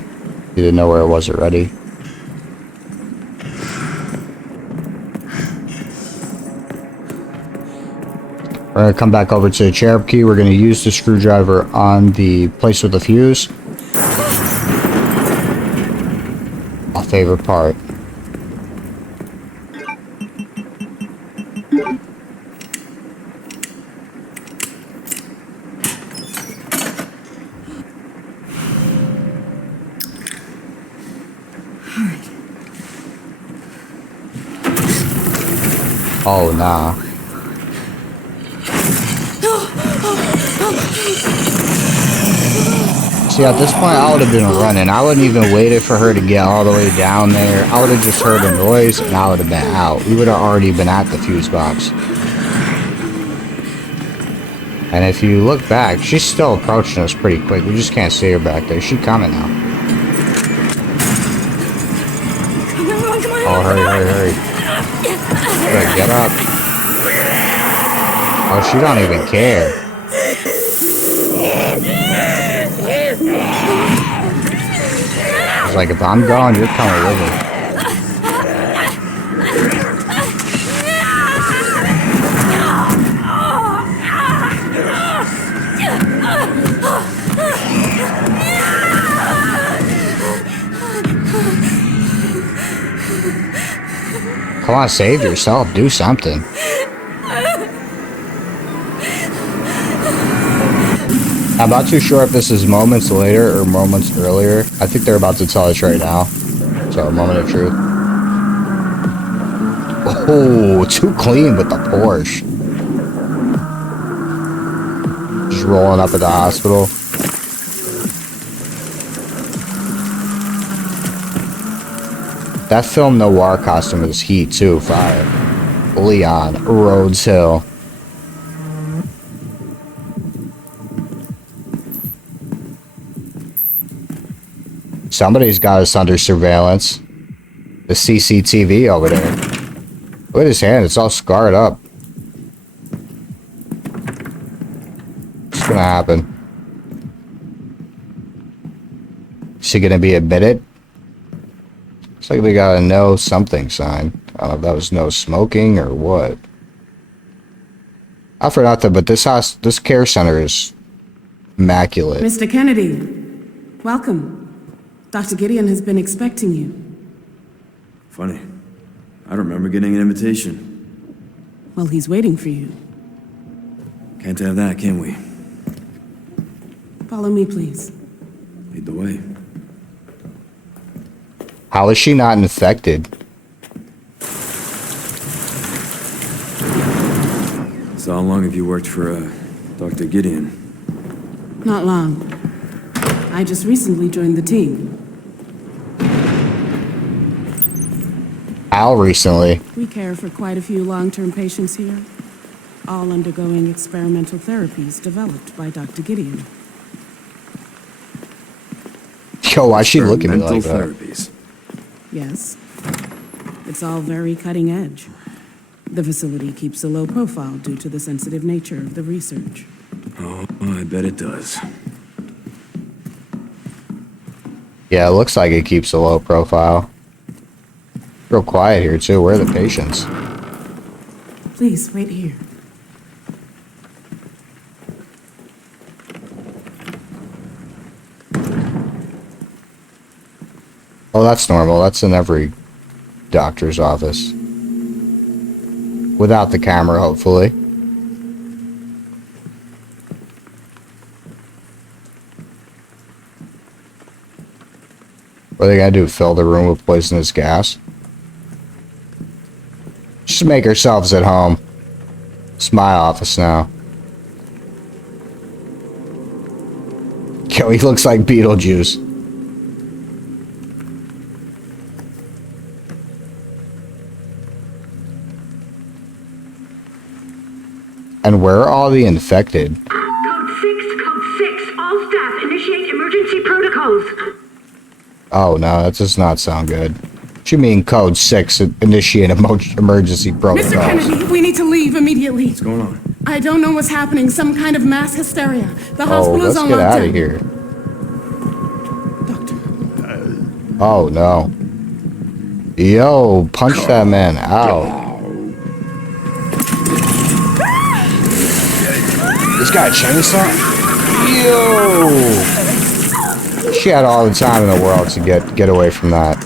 You didn't know where it was already. We're going to come back over to the Cherokee. We're going to use the screwdriver on the place with the fuse. My favorite part. Oh, nah. See, at this point, I would have been running. I wouldn't even waited for her to get all the way down there. I would have just heard a noise, and I would have been out. We would have already been at the fuse box. And if you look back, she's still approaching us pretty quick. We just can't see her back there. She's coming now. Oh, hurry. Quick, get up. Oh, she don't even care. It's like, if I'm gone, you're coming with me. Come on, save yourself. Do something. I'm not too sure if this is moments later or moments earlier. I think they're about to tell us right now. So, moment of truth. Oh, too clean with the Porsche. Just rolling up at the hospital. That film noir costume is heat too. Fire. Leon, Rhodes Hill. Somebody's got us under surveillance. The CCTV over there. Look at his hand, it's all scarred up. What's gonna happen? Is he gonna be admitted? Looks like we got a no something sign. I don't know if that was no smoking or what. I forgot that, but this care center is immaculate. Mr. Kennedy, welcome. Dr. Gideon has been expecting you. Funny. I don't remember getting an invitation. Well, he's waiting for you. Can't have that, can we? Follow me, please. Lead the way. How is she not infected? So how long have you worked for, Dr. Gideon? Not long. I just recently joined the team. How recently? We care for quite a few long-term patients here, all undergoing experimental therapies developed by Dr. Gideon. Yo, why is she looking at me like that? Therapies. Yes. It's all very cutting edge. The facility keeps a low profile due to the sensitive nature of the research. Oh, I bet it does. Yeah, it looks like it keeps a low profile. Real quiet here too. Where are the patients? Please, wait here. Oh, that's normal. That's in every doctor's office. Without the camera, hopefully. What are they gonna do? Fill the room with poisonous gas? Just make ourselves at home. It's my office now. Yo, he looks like Beetlejuice. And where are all the infected? Code 6, all staff initiate emergency protocols. Oh no, that does not sound good. What you mean code 6, initiate emergency protocols? Mr. Kennedy, we need to leave immediately. What's going on? I don't know what's happening. Some kind of mass hysteria. The Oh, hospital let's is on get out lockdown. of here. Doctor. Oh, no. Yo, punch that man out. This guy a chainsaw? Yo! She had all the time in the world to get away from that.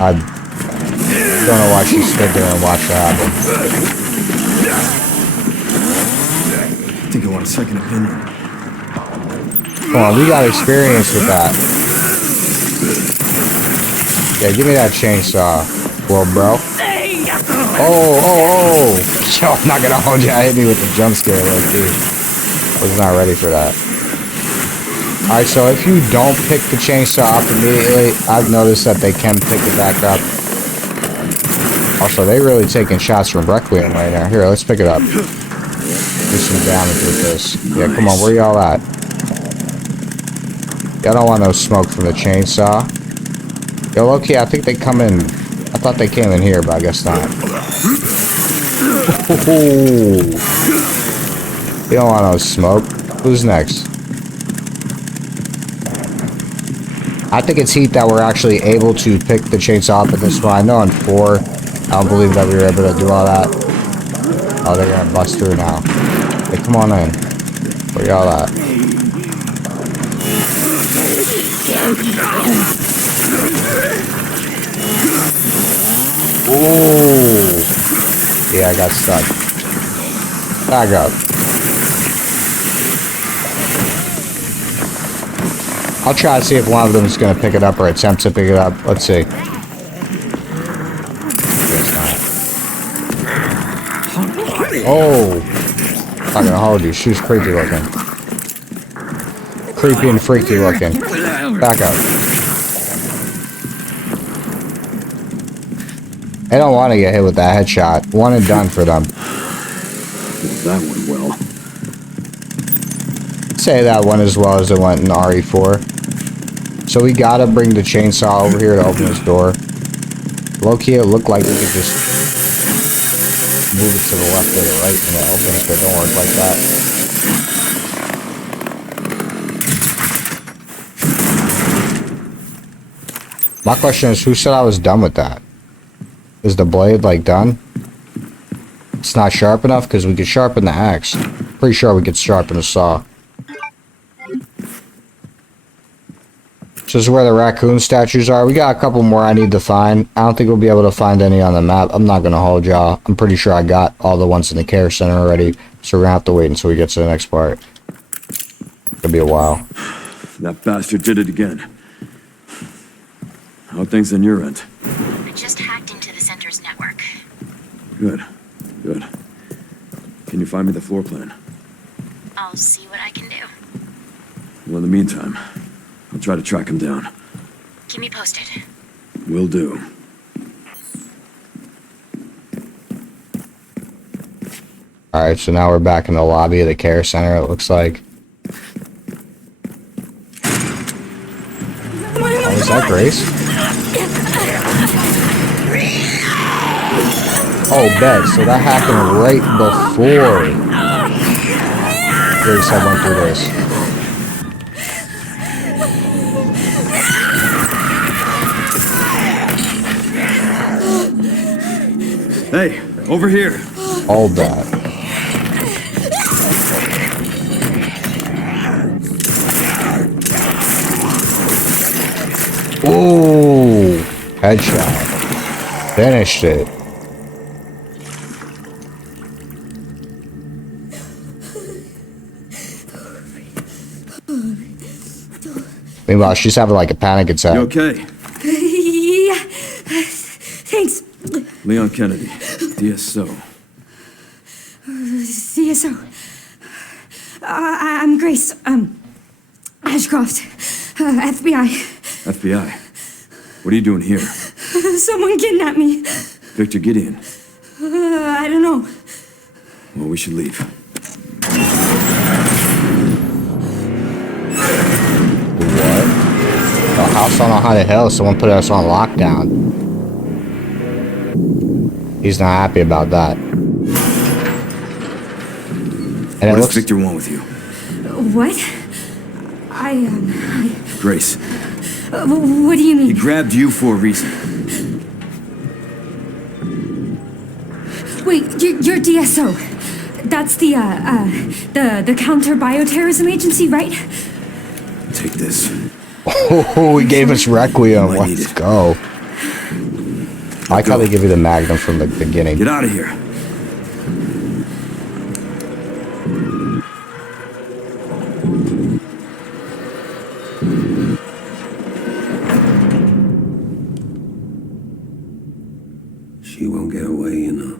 I don't know why she stood there and watched that happen. I think I want a second opinion. Come on, we got experience with that. Yeah, give me that chainsaw, little bro. Oh. Yo, I'm not gonna hold you. I hit me with the jump scare, like, dude. I was not ready for that. Alright, so if you don't pick the chainsaw up immediately, I've noticed that they can pick it back up. Also, they really taking shots from Requiem right now. Here, let's pick it up. Do some damage with this. Yeah, come on, where y'all at? Y'all don't want no smoke from the chainsaw. Yo, low-key, I think they come in... I thought they came in here, but I guess not. Oh. You don't want no smoke. Who's next? I think it's heat that we're actually able to pick the chainsaw up at this one. I know in 4, I don't believe that we were able to do all that. Oh, they're gonna bust through now. Hey, come on in. Where y'all at? Ooh. Yeah, I got stuck. Back up. I'll try to see if one of them is going to pick it up or attempt to pick it up. Let's see. Oh. I'm not going to hold you. She's creepy looking. Creepy and freaky looking. Back up. They don't want to get hit with that headshot. One and done for them. That went well. Say that one as well as it went in RE4. So we gotta bring the chainsaw over here to open this door. Low-key, it looked like we could just move it to the left or the right when it opens, but it don't work like that. My question is, who said I was done with that? Is the blade, like, done? It's not sharp enough, because we could sharpen the axe. Pretty sure we could sharpen the saw. This is where the raccoon statues are. We got a couple more I need to find. I don't think we'll be able to find any on the map. I'm not going to hold y'all. I'm pretty sure I got all the ones in the care center already. So we're going to have to wait until we get to the next part. It'll be a while. That bastard did it again. How are things on your end? I just hacked into the center's network. Good. Good. Can you find me the floor plan? I'll see what I can do. Well, in the meantime, I'll try to track him down. Keep me posted. Will do. Alright, so now we're back in the lobby of the care center, it looks like. Oh, is that Grace? Oh, bet. So that happened right before Grace had went through this. Hey, over here. Hold that. Ooh, headshot. Finished it. Meanwhile, she's having like a panic attack. You okay? Yeah. Thanks. Leon Kennedy, DSO. CSO. I'm Grace. Ashcroft. FBI. FBI. What are you doing here? Someone kidnapped me. Victor Gideon. I don't know. Well, we should leave. What? A house on a haunted hill. Someone put us on lockdown. He's not happy about that. And What it does looks... Victor want with you? What? Grace, What do you he mean? grabbed you for a reason. Wait, you're DSO. That's the counter bioterrorism agency, right? Take this. Oh, he gave us Requiem. Might need Let's it. go. I like how they give you the Magnum from the beginning. Get out of here. She won't get away, you know.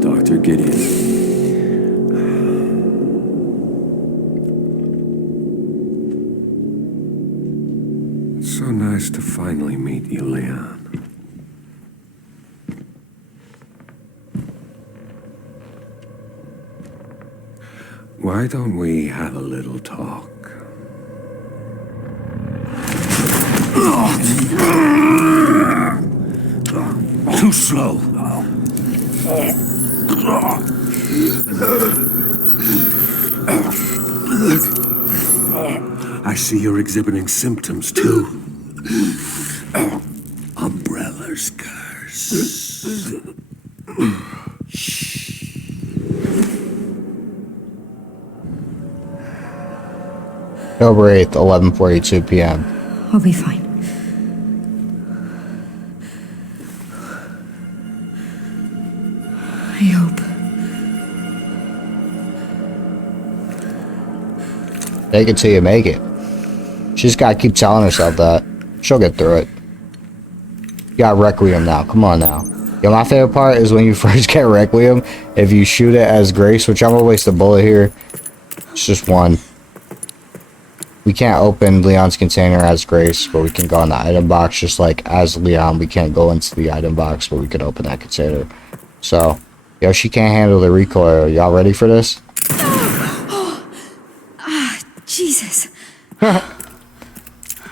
Dr. Gideon. It's so nice to finally meet you, Leon. Why don't we have a little talk? Too slow. I see you're exhibiting symptoms, too. Umbrella's curse. October 8th, 11:42 p.m. I'll be fine. I hope. Take it till you make it. She just gotta keep telling herself that. She'll get through it. You got Requiem now. Come on now. Yo, my favorite part is when you first get Requiem, if you shoot it as Grace, which I'm gonna waste a bullet here. It's just one. We can't open Leon's container as Grace, but we can go in the item box just like as Leon. We can't go into the item box, but we could open that container. So, yo, she can't handle the recoil. Y'all ready for this? Jesus.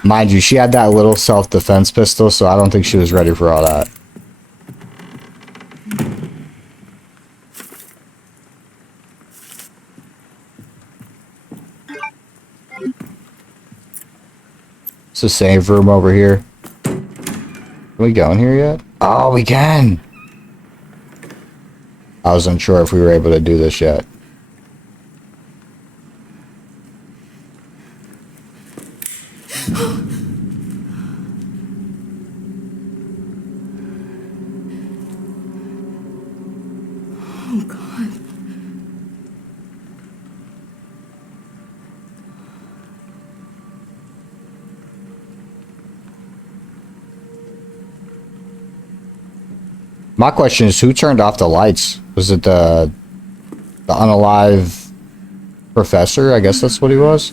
Mind you, she had that little self-defense pistol, so I don't think she was ready for all that. It's the save room over here. Can we go in here yet? Oh, we can! I was unsure if we were able to do this yet. Oh, God. My question is, who turned off the lights? Was it the unalive professor? I guess that's what he was.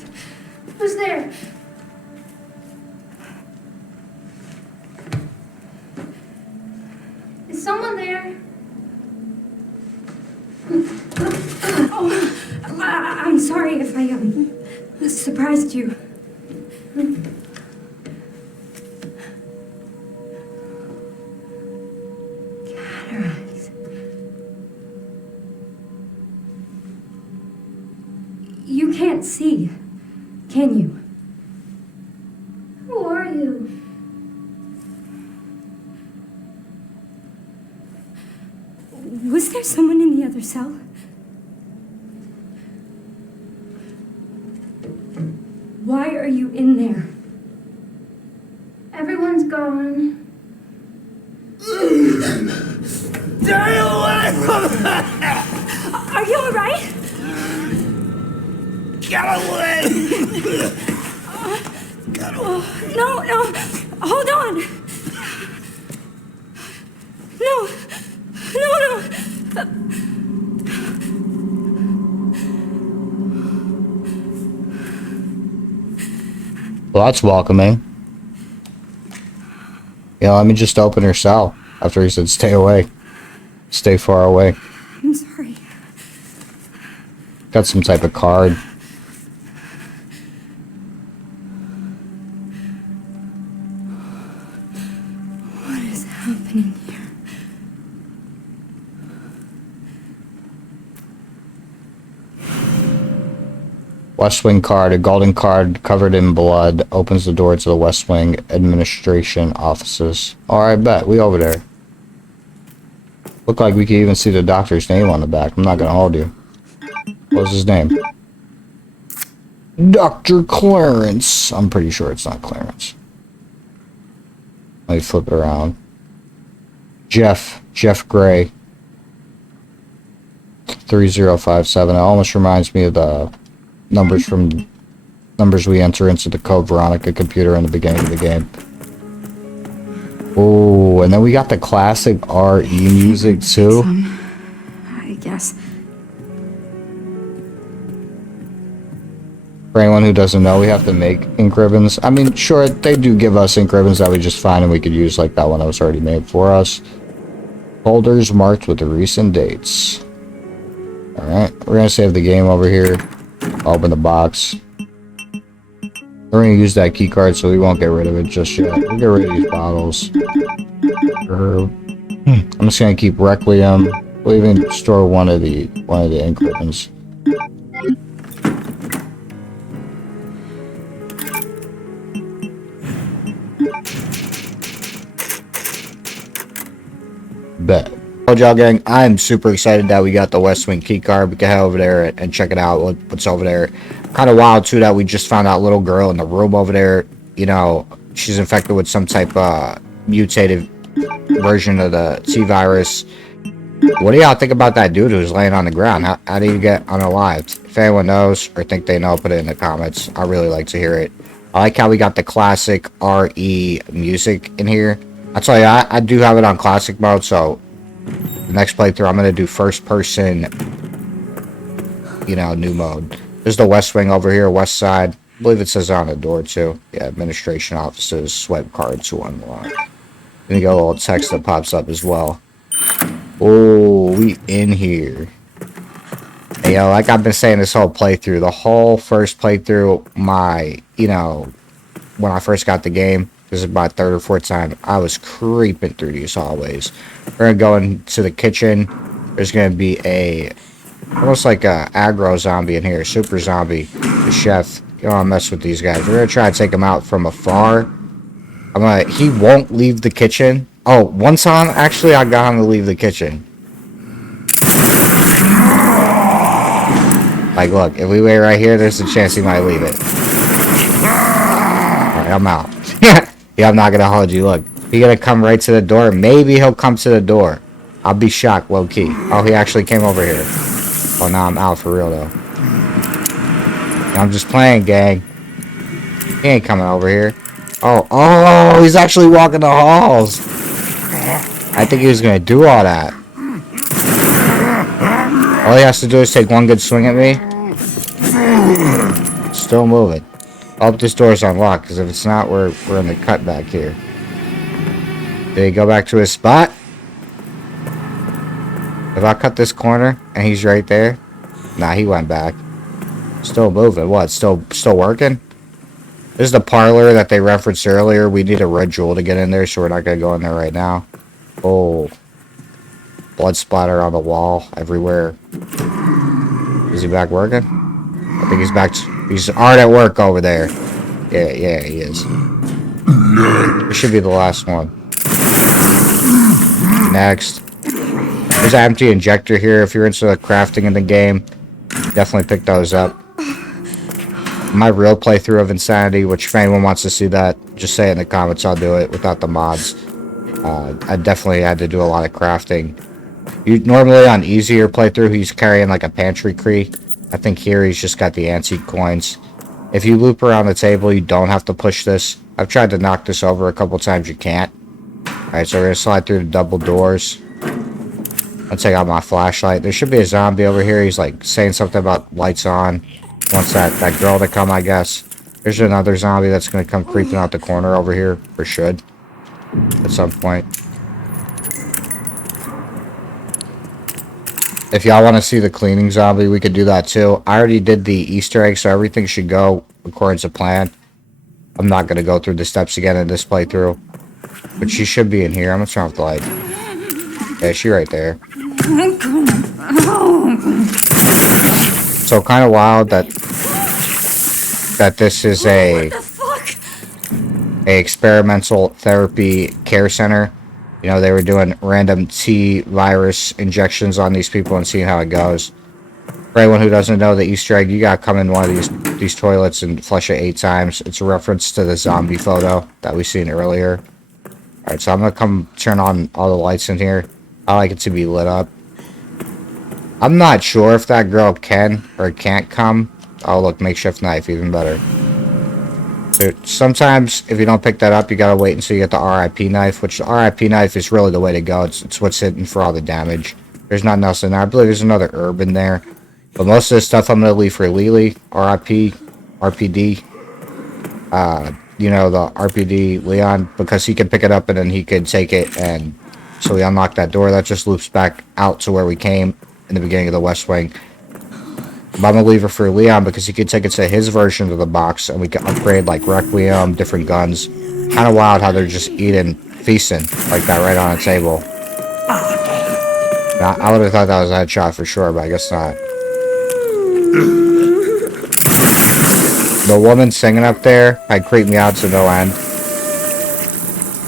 Who's there? Is someone there? Oh, I'm sorry if I surprised you. Cataracts. You can't see, can you? Who are you? Was there someone in the other cell? Why are you in there? Everyone's gone. Stay away from that! Are you alright? Get away! No, hold on. No. Well, that's welcoming. Yeah, let me just open her cell after he said stay away. Stay far away. I'm sorry. Got some type of card. West Wing card, a golden card covered in blood, opens the door to the West Wing administration offices. Alright, bet. We over there. Look like we can even see the doctor's name on the back. I'm not gonna hold you. What's his name? Dr. Clarence. I'm pretty sure it's not Clarence. Let me flip it around. Jeff Gray. 3057. It almost reminds me of the numbers we enter into the Code Veronica computer in the beginning of the game. Oh, and then we got the classic RE music too. I guess. For anyone who doesn't know, we have to make ink ribbons. I mean, sure, they do give us ink ribbons that we just find and we could use, like that one that was already made for us. Folders marked with the recent dates. Alright, we're gonna save the game over here. Open the box. We're gonna use that key card, so we won't get rid of it just yet. We'll get rid of these bottles. I'm just gonna keep Requiem. We'll even store one of the ink ribbons. Bet. Oh, y'all gang, I'm super excited that we got the West Wing key card. We can head over there and check it out, what's over there. Kind of wild too that we just found out little girl in the room over there. You know, she's infected with some type of mutated version of the T-virus. What do y'all think about that dude who's laying on the ground? How do you get unalived? If anyone knows or think they know, put it in the comments. I really like to hear it. I like how we got the classic RE music in here. I tell you, I do have it on classic mode, so the next playthrough I'm gonna do first person, you know, new mode. There's the West Wing over here, west side. I believe it says on the door too. Yeah, administration offices, swipe card to unlock. Then you got a little text that pops up as well. Oh, we in here. And, you know, like I've been saying this whole playthrough, the whole first playthrough, you know, when I first got the game, this is my third or fourth time, I was creeping through these hallways. We're gonna go into the kitchen. There's gonna be almost like a aggro zombie in here, super zombie. The chef, you don't wanna mess with these guys. We're gonna try to take him out from afar. He won't leave the kitchen. Oh, one time, actually, I got him to leave the kitchen. Like, look, if we wait right here, there's a chance he might leave it. Alright, I'm out. Yeah, I'm not gonna hold you. Look, he's gonna come right to the door. Maybe he'll come to the door. I'll be shocked, low key. Oh, he actually came over here. Oh, now I'm out for real, though. I'm just playing, gang. He ain't coming over here. Oh, he's actually walking the halls. I think he was gonna do all that. All he has to do is take one good swing at me. Still moving. I hope this door is unlocked, because if it's not, we're in the cut back here. Did he go back to his spot? If I cut this corner and he's right there, nah, he went back. Still moving. What? Still working? This is the parlor that they referenced earlier. We need a red jewel to get in there, so we're not gonna go in there right now. Oh, blood splatter on the wall everywhere. Is he back working? I think he's back. He's hard at work over there. Yeah, he is. This should be the last one. Next. There's an empty injector here. If you're into the crafting in the game, definitely pick those up. My real playthrough of Insanity, which if anyone wants to see that, just say it in the comments. I'll do it without the mods. I definitely had to do a lot of crafting. Normally on easier playthrough, he's carrying like a pantry crate. I think here he's just got the antique coins. If you loop around the table, you don't have to push this. I've tried to knock this over a couple times. You can't. Alright, so we're going to slide through the double doors. I'll take out my flashlight. There should be a zombie over here. He's like saying something about lights on. Wants that girl to come, I guess. There's another zombie that's going to come creeping out the corner over here. Or should. At some point. If y'all want to see the cleaning zombie, we could do that too. I already did the Easter egg, so everything should go according to plan. I'm not going to go through the steps again in this playthrough. But she should be in here. I'm going to turn off the light. Yeah, she's right there. So kind of wild that that this is What the fuck? a experimental therapy care center. You know, they were doing random T virus injections on these people and seeing how it goes. For anyone who doesn't know the Easter egg, you gotta come in one of these toilets and flush it 8 times. It's a reference to the zombie photo that we seen earlier. Alright, so I'm gonna come turn on all the lights in here. I like it to be lit up. I'm not sure if that girl can or can't come. Oh look, makeshift knife, even better. So sometimes if you don't pick that up, you gotta wait until you get the RIP knife, which the RIP knife is really the way to go. It's what's hitting for all the damage. There's nothing else in there. I believe there's another herb in there. But most of this stuff I'm gonna leave for Lily, RIP, RPD. You know, the RPD Leon, because he can pick it up and then he could take it, and so we unlock that door. That just loops back out to where we came in the beginning of the West Wing. But I'm gonna leave it for Leon because he could take it to his version of the box and we can upgrade like Requiem, different guns. Kind of wild how they're just feasting like that right on a table. Now, I would have thought that was a headshot for sure, but I guess not. The woman singing up there had creeped me out to no end.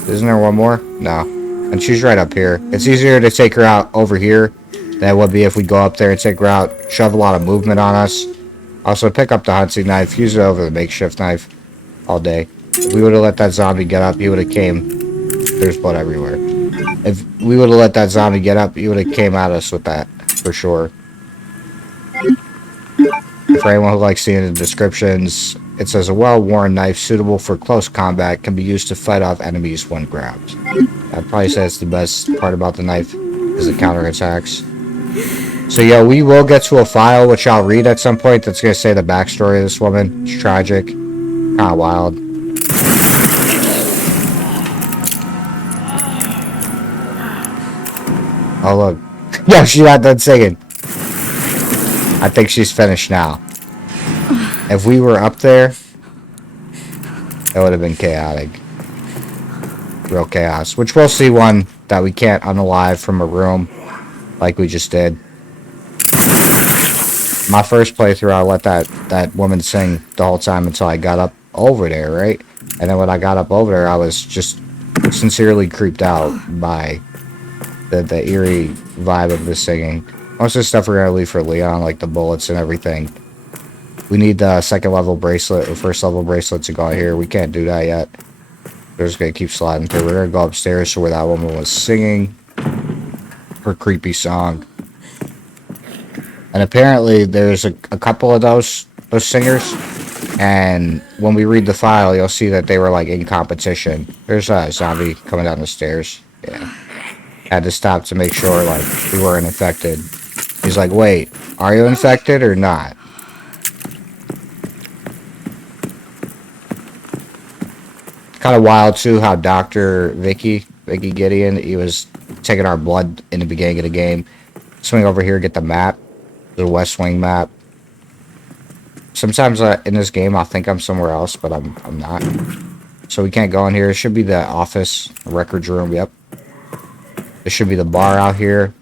Isn't there one more? No. And she's right up here. It's easier to take her out over here than it would be if we go up there and take her out, shove a lot of movement on us. Also, pick up the hunting knife, use it over the makeshift knife all day. If we would have let that zombie get up, he would have came. There's blood everywhere. If we would have let that zombie get up, he would have came at us with that, for sure. For anyone who likes seeing the descriptions, it says a well-worn knife suitable for close combat can be used to fight off enemies when grabbed. I'd probably say it's the best part about the knife is the counterattacks. So yeah, we will get to a file which I'll read at some point that's going to say the backstory of this woman. It's tragic. Kind of wild. Oh look. Yeah, she's not done singing. I think she's finished now. If we were up there, it would have been chaotic. Real chaos. Which we'll see one that we can't unalive from a room like we just did. My first playthrough, I let that woman sing the whole time until I got up over there, right? And then when I got up over there, I was just sincerely creeped out by the eerie vibe of the singing. Most of the stuff we're going to leave for Leon, like the bullets and everything. We need the second level bracelet or first level bracelet to go out here. We can't do that yet. We're just going to keep sliding through. We're going to go upstairs to where that woman was singing her creepy song. And apparently there's a couple of those singers. And when we read the file, you'll see that they were like in competition. There's a zombie coming down the stairs. Yeah. Had to stop to make sure like we weren't infected. He's like, wait, are you infected or not? Kind of wild too how Dr. Vicky Gideon, he was taking our blood in the beginning of the game. Swing over here, get the map, the West Wing map. Sometimes in this game I'll think I'm somewhere else, but I'm not. So we can't go in here. It should be the office, records room. Yep. There should be the bar out here.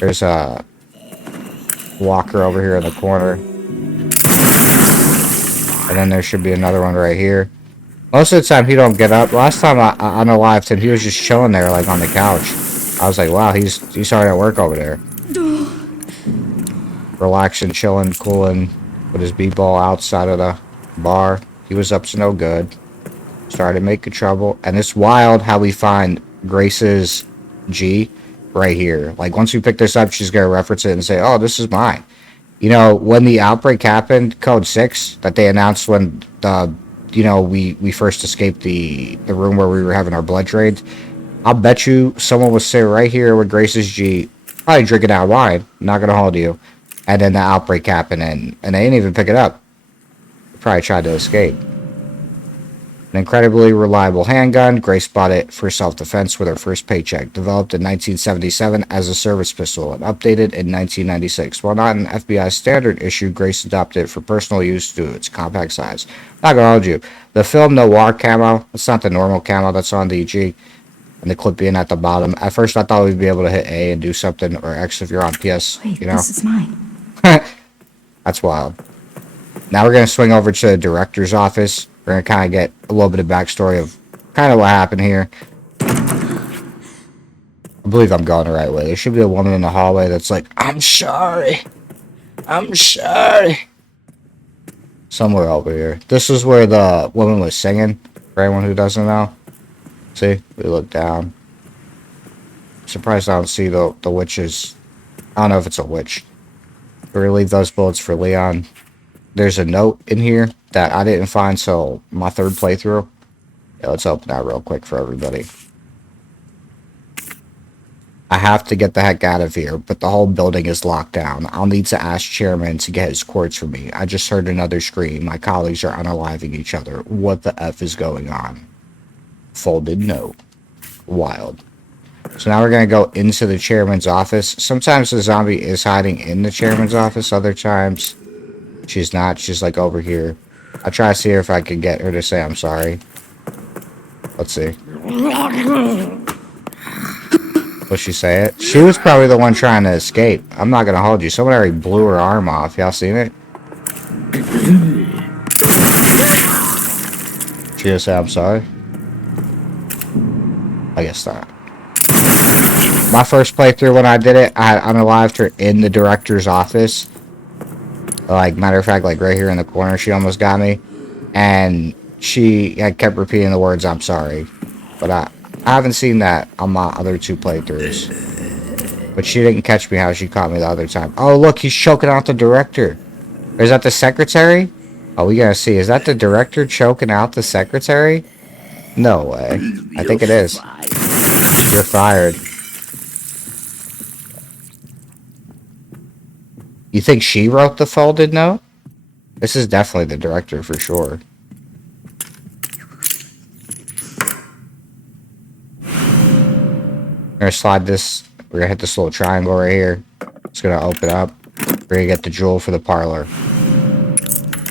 There's a walker over here in the corner. And then there should be another one right here. Most of the time he don't get up. Last time I unalived him, he was just chilling there like on the couch. I was like, wow, he's hard at work over there. Relaxing, chilling, cooling with his b-ball outside of the bar. He was up to no good. Started making trouble. And it's wild how we find Grace's G right here. Like once we pick this up, she's gonna reference it and say, oh, this is mine. You know, when the outbreak happened, code 6 that they announced when we first escaped the room where we were having our blood trades, I'll bet you someone was sitting right here with Grace's G, probably drinking out wine, not gonna hold you. And then the outbreak happened and they didn't even pick it up. They probably tried to escape. An incredibly reliable handgun. Grace bought it for self-defense with her first paycheck. Developed in 1977 as a service pistol and updated in 1996. While not an FBI standard issue, Grace adopted it for personal use due to its compact size. Not gonna hold you. The film noir camo, it's not the normal camo that's on the G. And the clip being at the bottom. At first I thought we'd be able to hit A and do something, or X if you're on PS. Wait, you know? this is mine. That's wild. Now we're going to swing over to the director's office. We're going to kind of get a little bit of backstory of kind of what happened here. I believe I'm going the right way. There should be a woman in the hallway that's like, I'm sorry. I'm sorry. Somewhere over here. This is where the woman was singing, for anyone who doesn't know. See? We look down. Surprised I don't see the witches. I don't know if it's a witch. We're going to leave those bullets for Leon. There's a note in here that I didn't find till my third playthrough. Yeah, let's open that real quick for everybody. I have to get the heck out of here, but the whole building is locked down. I'll need to ask Chairman to get his quartz for me. I just heard another scream. My colleagues are unaliving each other. What the F is going on? Folded note. Wild. So now we're going to go into the Chairman's office. Sometimes the zombie is hiding in the Chairman's office. Other times, she's not. She's like over here. I'll try to see if I can get her to say I'm sorry. Let's see. Will she say it? She was probably the one trying to escape. I'm not going to hold you. Someone already blew her arm off. Y'all seen it? She just say I'm sorry? I guess not. My first playthrough when I did it, I unalived her in the director's office. Like, matter of fact, like right here in the corner, she almost got me. And she had kept repeating the words, I'm sorry. But I haven't seen that on my other 2 playthroughs. But she didn't catch me how she caught me the other time. Oh, look, he's choking out the director. Or is that the secretary? Oh, we gotta see. Is that the director choking out the secretary? No way. I think it is. You're fired. You think she wrote the folded note? This is definitely the director for sure. We're gonna slide this. We're gonna hit this little triangle right here. It's gonna open up. We're gonna get the jewel for the parlor.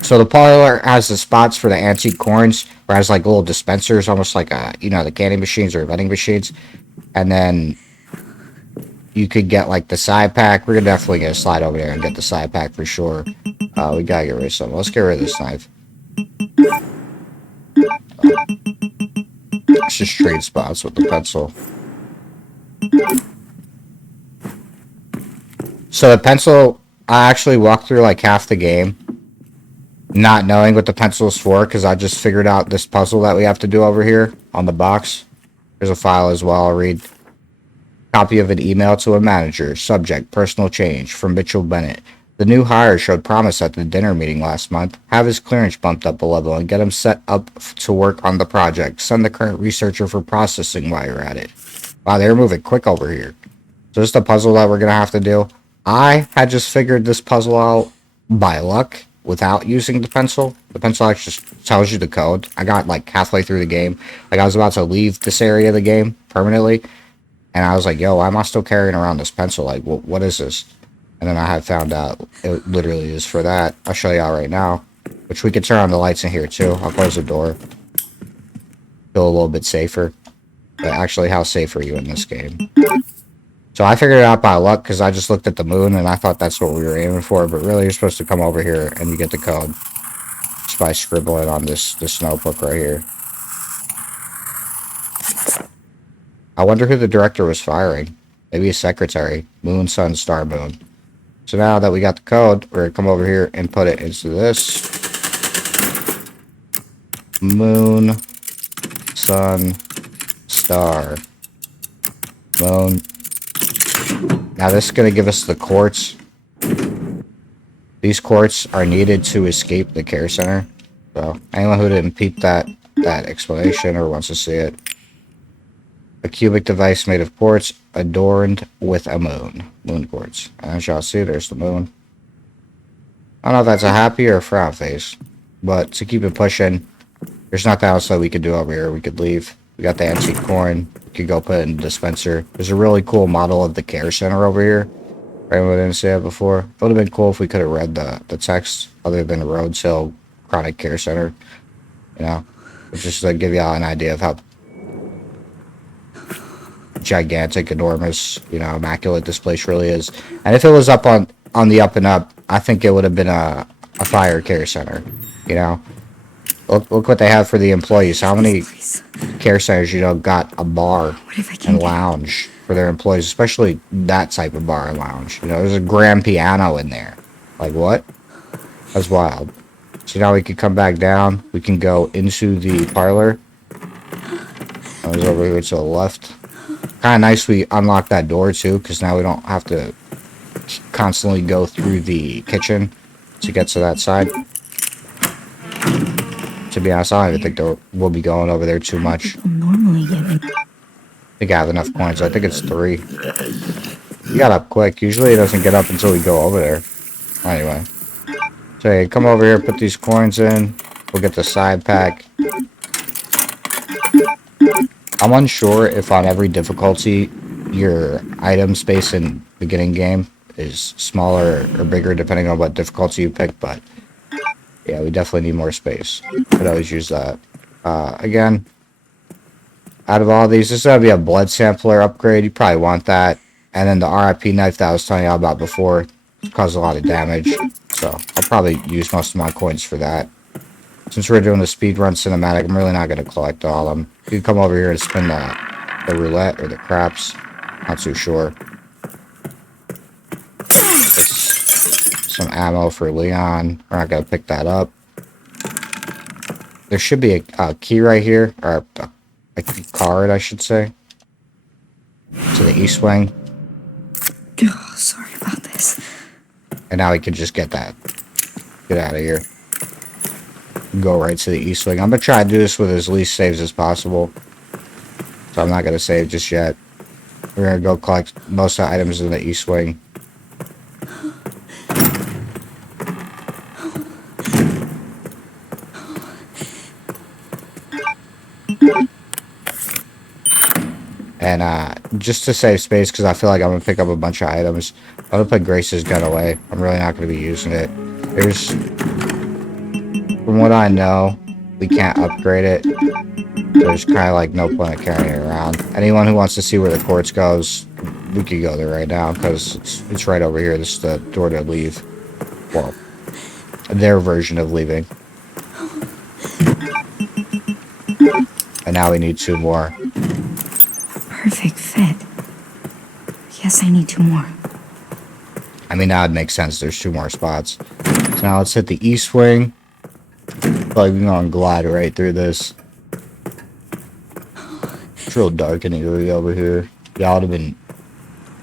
So the parlor has the spots for the antique coins, where it has like little dispensers, almost like the candy machines or vending machines. And then you could get like the side pack. We're definitely gonna slide over there and get the side pack for sure. We gotta get rid of some. Let's get rid of this knife. Let's just trade spots with the pencil. So the pencil, I actually walked through like half the game not knowing what the pencil is for, because I just figured out this puzzle that we have to do over here on the box. There's a file as well. I'll read. Copy of an email to a manager. Subject, personal change, from Mitchell Bennett. The new hire showed promise at the dinner meeting last month. Have his clearance bumped up a level and get him set up to work on the project. Send the current researcher for processing while you're at it. Wow, they're moving quick over here. So this is the puzzle that we're going to have to do. I had just figured this puzzle out by luck without using the pencil. The pencil actually just tells you the code. I got like halfway through the game. Like I was about to leave this area of the game permanently. And I was like, yo, why am I still carrying around this pencil? Like, what is this? And then I had found out it literally is for that. I'll show y'all right now. Which we can turn on the lights in here too. I'll close the door. Feel a little bit safer. But actually, how safe are you in this game? So I figured it out by luck because I just looked at the moon and I thought that's what we were aiming for. But really, you're supposed to come over here and you get the code. Just by scribbling on this notebook right here. I wonder who the director was firing. Maybe a secretary. Moon, sun, star, moon. So now that we got the code, we're going to come over here and put it into this. Moon, sun, star, moon. Now this is going to give us the quartz. These quartz are needed to escape the care center. So anyone who didn't peep that explanation or wants to see it. A cubic device made of quartz adorned with a moon. Moon quartz. And as y'all see, there's the moon. I don't know if that's a happy or a frown face. But to keep it pushing, there's nothing else that we could do over here. We could leave. We got the antique coin. We could go put it in the dispenser. There's a really cool model of the care center over here. Anyone didn't see that before? It would have been cool if we could have read the text other than Rhodes Hill Chronic Care Center. You know? Just to give y'all an idea of how gigantic, enormous, immaculate this place really is. And if it was up on the up and up, I think it would have been a a fire care center, you know? Look what they have for the employees. How many care centers, you know, got a bar and lounge for their employees, especially that type of bar and lounge. You know, there's a grand piano in there. Like, what? That's wild. So now we can come back down. We can go into the parlor. I was over here to the left. Kind of nice we unlocked that door, too, because now we don't have to constantly go through the kitchen to get to that side. To be honest, I don't even think we'll be going over there too much. I think I have enough coins. I think it's 3. We got up quick. Usually it doesn't get up until we go over there. Anyway. So hey, come over here, put these coins in. We'll get the side pack. I'm unsure if on every difficulty your item space in beginning game is smaller or bigger depending on what difficulty you pick, but yeah, we definitely need more space. Could always use that. Again, out of all these, this is going to be a blood sampler upgrade. You probably want that. And then the RIP knife that I was telling you about before caused a lot of damage. So I'll probably use most of my coins for that. Since we're doing the speedrun cinematic, I'm really not going to collect all of them. You can come over here and spin the roulette or the craps. Not too sure. Some ammo for Leon. We're not going to pick that up. There should be a key right here. Or a card, I should say. To the east wing. Oh, sorry about this. And now we can just get that. Get out of here. Go right to the east wing. I'm going to try to do this with as least saves as possible. So I'm not going to save just yet. We're going to go collect most of the items in the east wing. And just to save space, because I feel like I'm going to pick up a bunch of items, I'm going to put Grace's gun away. I'm really not going to be using it. From what I know, we can't upgrade it. There's kind of like no point in carrying it around. Anyone who wants to see where the quartz goes, we could go there right now, because it's right over here. This is the door to leave. Well, their version of leaving. And now we need 2 more. Perfect fit. Yes, I need 2 more. I mean, that would make sense. There's 2 more spots. So now let's hit the east wing. Like, we're going to glide right through this. It's real dark and eerie over here. Y'all would have been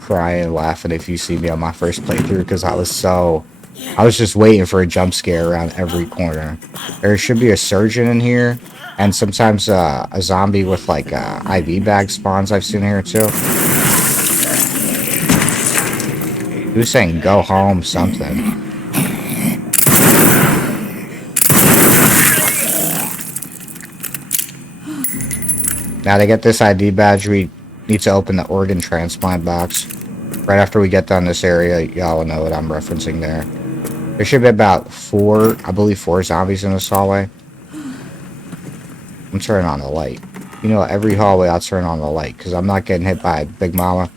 crying and laughing if you see me on my first playthrough, because I was just waiting for a jump scare around every corner. There should be a surgeon in here. And sometimes a zombie with like IV bag spawns I've seen here too. He was saying go home something. Now to get this ID badge we need to open the organ transplant box. Right after we get done this area, y'all will know what I'm referencing there. There should be about 4, I believe 4 zombies in this hallway. I'm turning on the light. You know, every hallway I'll turn on the light, because I'm not getting hit by Big Mama.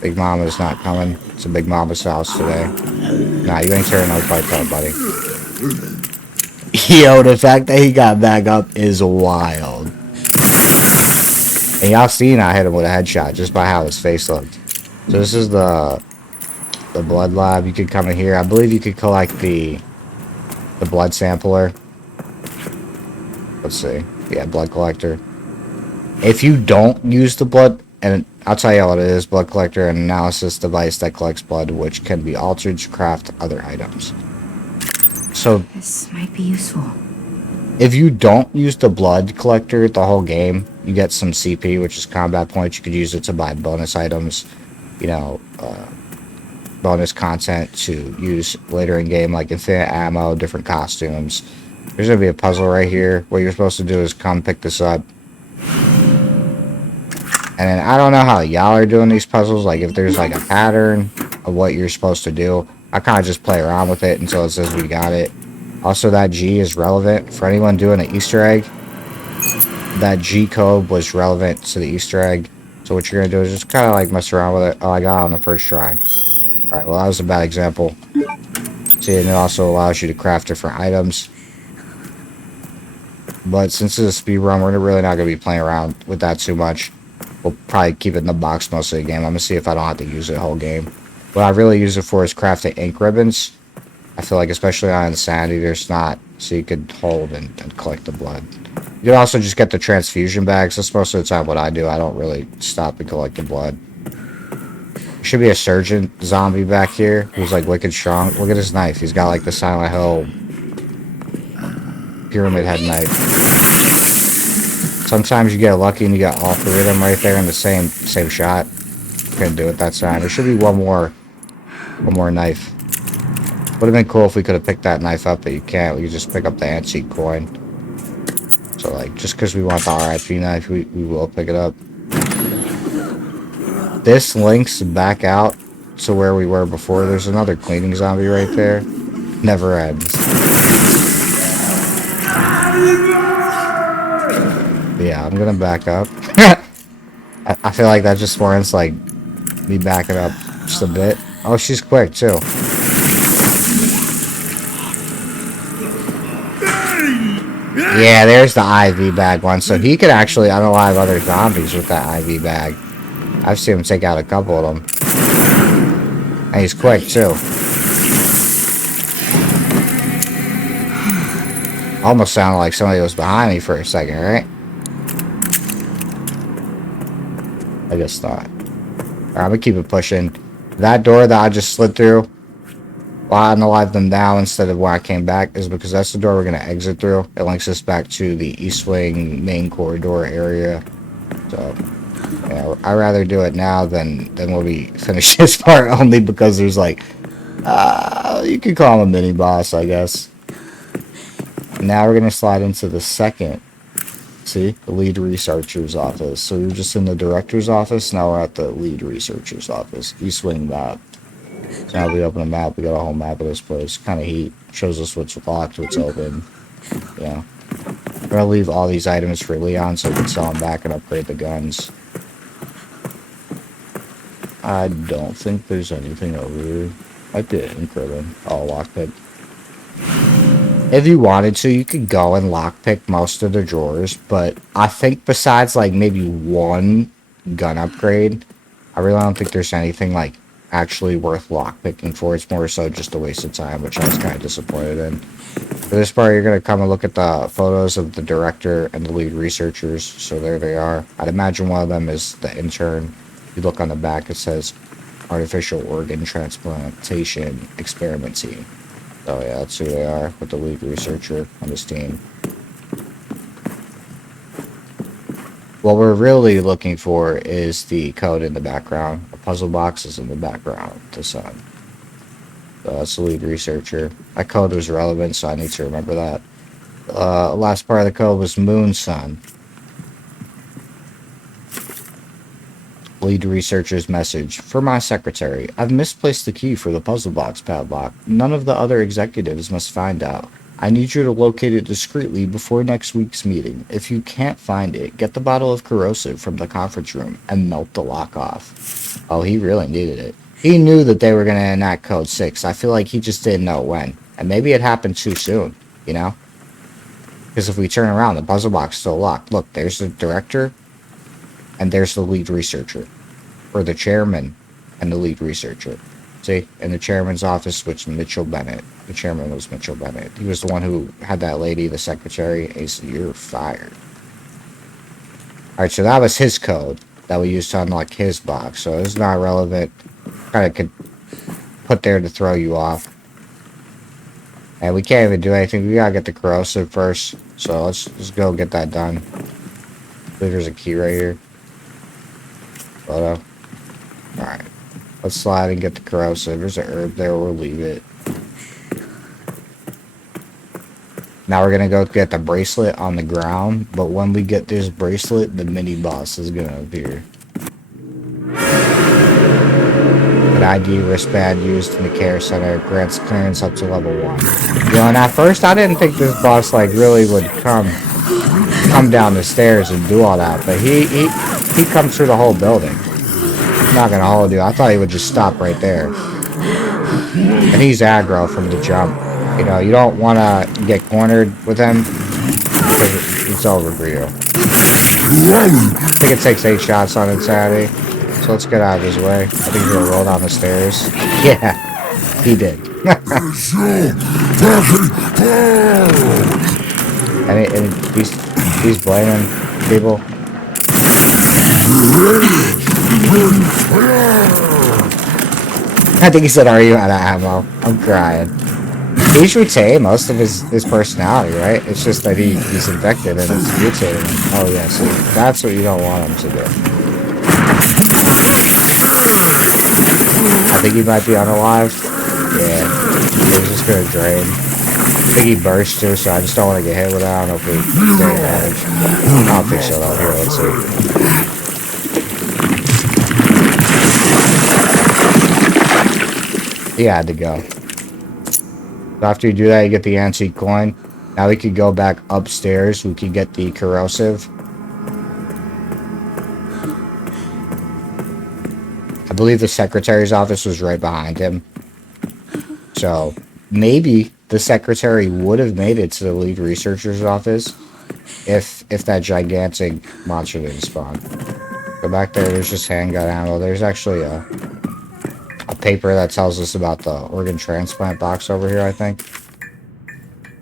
Big Mama's not coming. It's a Big Mama's house today. Nah, you ain't turning those lights on, buddy. Yo, the fact that he got back up is wild. And y'all seen I hit him with a headshot just by how his face looked. So this is the blood lab. You could come in here. I believe you could collect the blood sampler. Let's see. Yeah, blood collector. If you don't use the blood, and I'll tell you what it is, blood collector, an analysis device that collects blood, which can be altered to craft other items. So This might be useful. if you don't use the blood collector the whole game, you get some CP, which is combat points. You could use it to buy bonus items, you know, bonus content to use later in game, like infinite ammo, different costumes. There's going to be a puzzle right here. What you're supposed to do is come pick this up. And then I don't know how y'all are doing these puzzles. Like if there's like a pattern of what you're supposed to do. I kind of just play around with it until it says we got it. Also, that G is relevant for anyone doing an Easter egg. That G code was relevant to the Easter egg. So what you're going to do is just kind of like mess around with it. Oh, I got it on the first try. Alright, well that was a bad example. See, and it also allows you to craft different items. But since it's a speed run, we're really not going to be playing around with that too much. We'll probably keep it in the box most of the game. I'm going to see if I don't have to use it the whole game. What I really use it for is crafting ink ribbons. I feel like especially on Insanity, there's not, so you could hold and collect the blood. You can also just get the transfusion bags. That's most of the time what I do. I don't really stop and collect the blood. There should be a surgeon zombie back here who's like wicked strong. Look at his knife. He's got like the Silent Hill pyramid head knife. Sometimes you get lucky and you got all three of them right there in the same shot. Couldn't do it that time. There should be one more knife. Would have been cool if we could have picked that knife up, but you can't. We could just pick up the antique coin. So like, just because we want the RIP knife, we will pick it up. This links back out to where we were before. There's another cleaning zombie right there. Never ends. Yeah, I'm gonna back up. I feel like that just warrants like me backing up just a bit. Oh, she's quick too. Yeah, there's the IV bag one. So he could actually unalive other zombies with that IV bag. I've seen him take out a couple of them. And he's quick too. Almost sounded like somebody was behind me for a second, right? I guess not. Alright, I'm gonna keep it pushing. That door that I just slid through, why I unalive them now instead of when I came back, is because that's the door we're gonna exit through. It links us back to the East Wing main corridor area. So, yeah, I'd rather do it now than when we finish this part, only because there's like, you could call him a mini boss, I guess. Now we're gonna slide into the second. See, the lead researcher's office. So we were just in the director's office. Now we're at the lead researcher's office. East Wing map. So now we open a map. We got a whole map of this place. Kind of heat. Shows us what's locked, what's open. Yeah. We're gonna leave all these items for Leon so we can sell them back and upgrade the guns. I don't think there's anything over here. Might be an ink ribbon. Oh, lockpick. If you wanted to, you could go and lockpick most of the drawers, but I think besides like maybe one gun upgrade, I really don't think there's anything like actually worth lockpicking for. It's more so just a waste of time, which I was kind of disappointed in. For this part, you're going to come and look at the photos of the director and the lead researchers. So there they are. I'd imagine one of them is the intern. You look on the back, it says Artificial Organ Transplantation Experiment Team. Oh yeah, that's who they are, with the lead researcher on this team. What we're really looking for is the code in the background. A puzzle box is in the background, the sun. So that's the lead researcher. That code was relevant, so I need to remember that. Last part of the code was Moon Sun. Lead researcher's message. For my secretary, I've misplaced the key for the puzzle box padlock. None of the other executives must find out. I need you to locate it discreetly before next week's meeting. If you can't find it, get the bottle of corrosive from the conference room and melt the lock off. Oh, he really needed it. He knew that they were going to enact Code 6. I feel like he just didn't know when. And maybe it happened too soon, you know? Because if we turn around, the puzzle box is still locked. Look, there's the director, and there's the lead researcher. Or the chairman and the lead researcher. See, in the chairman's office was Mitchell Bennett. The chairman was Mitchell Bennett. He was the one who had that lady, the secretary, and he said, "You're fired." Alright, so that was his code that we used to unlock his box. So it's not relevant. Kind of could put there to throw you off. And we can't even do anything. We gotta get the corrosive first. So let's go get that done. I believe there's a key right here. Photo. Alright. Let's slide and get the corrosive. There's an herb there. We'll leave it. Now we're gonna go get the bracelet on the ground. But when we get this bracelet, the mini boss is gonna appear. An ID wristband used in the care center grants clearance up to level 1. You know, and at first I didn't think this boss like really would come down the stairs and do all that, but he comes through the whole building. I'm not gonna hold you. I thought he would just stop right there. And he's aggro from the jump. You know, you don't want to get cornered with him, because it's over for you. I think it takes 8 shots on Insanity. So let's get out of his way. I think he's gonna roll down the stairs. Yeah, he did. and he's blaming people. I think he said, "Are you out of ammo?" I'm crying. He's retained most of his personality, right? It's just that he's infected and it's mutating him. Oh yeah, see, that's what you don't want him to do. I think he might be unalive. Yeah, he's just gonna drain. I think he burst too, so I just don't want to get hit with that. I don't know if we take damage. I don't think so though. Here, let's see. He had to go. So after you do that, you get the antique coin. Now we could go back upstairs. We could get the corrosive. I believe the secretary's office was right behind him. So maybe the secretary would have made it to the lead researcher's office if that gigantic monster didn't spawn. Go back there. There's just handgun ammo. There's actually a paper that tells us about the organ transplant box over here, I think.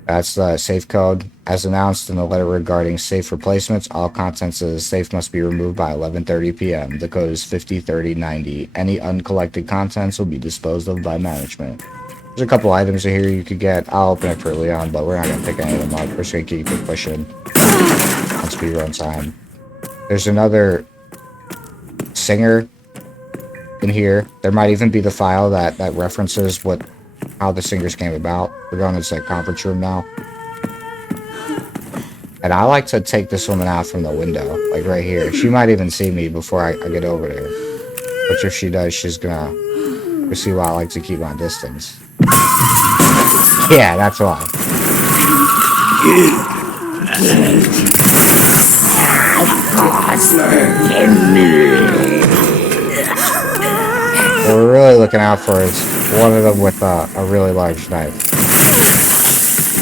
That's the safe code. As announced in the letter regarding safe replacements, all contents of the safe must be removed by 11:30 p.m. The code is 503090. Any uncollected contents will be disposed of by management. There's a couple items here you could get. I'll open it for Leon, but we're not going to pick any of them up. We're just going to keep it pushing on speedrun time. There's another singer in here. There might even be the file that references how the singers came about. We're going into the conference room now. And I like to take this woman out from the window, like right here. She might even see me before I get over there. But if she does, she's gonna see why I like to keep my distance. Yeah, that's why. What we're really looking out for is one of them with a really large knife.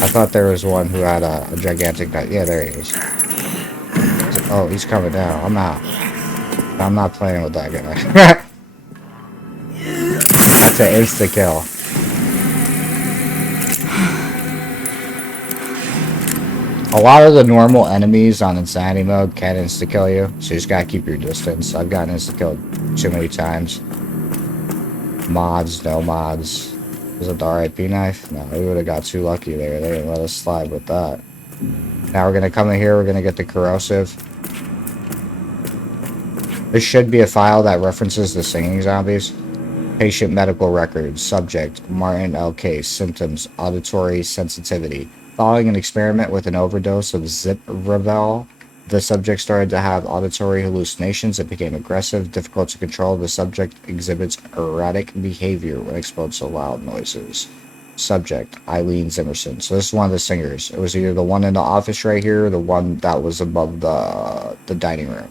I thought there was one who had a gigantic knife. Yeah, there he is. Oh, he's coming down. I'm not playing with that guy. That's an insta-kill. A lot of the normal enemies on Insanity mode can insta-kill you, so you just gotta keep your distance. I've gotten insta-killed too many times. Mods, no mods. Was it the RIP knife? No, we would have got too lucky there. They didn't let us slide with that. Now we're gonna come in here, we're gonna get the corrosive. There should be a file that references the singing zombies. Patient medical records. Subject, Martin L. Case. Symptoms, auditory sensitivity. Following an experiment with an overdose of Zipravel, the subject started to have auditory hallucinations. It became aggressive, difficult to control. The subject exhibits erratic behavior when exposed to loud noises. Subject, Eileen Zimmerson. So this is one of the singers. It was either the one in the office right here or the one that was above the dining room.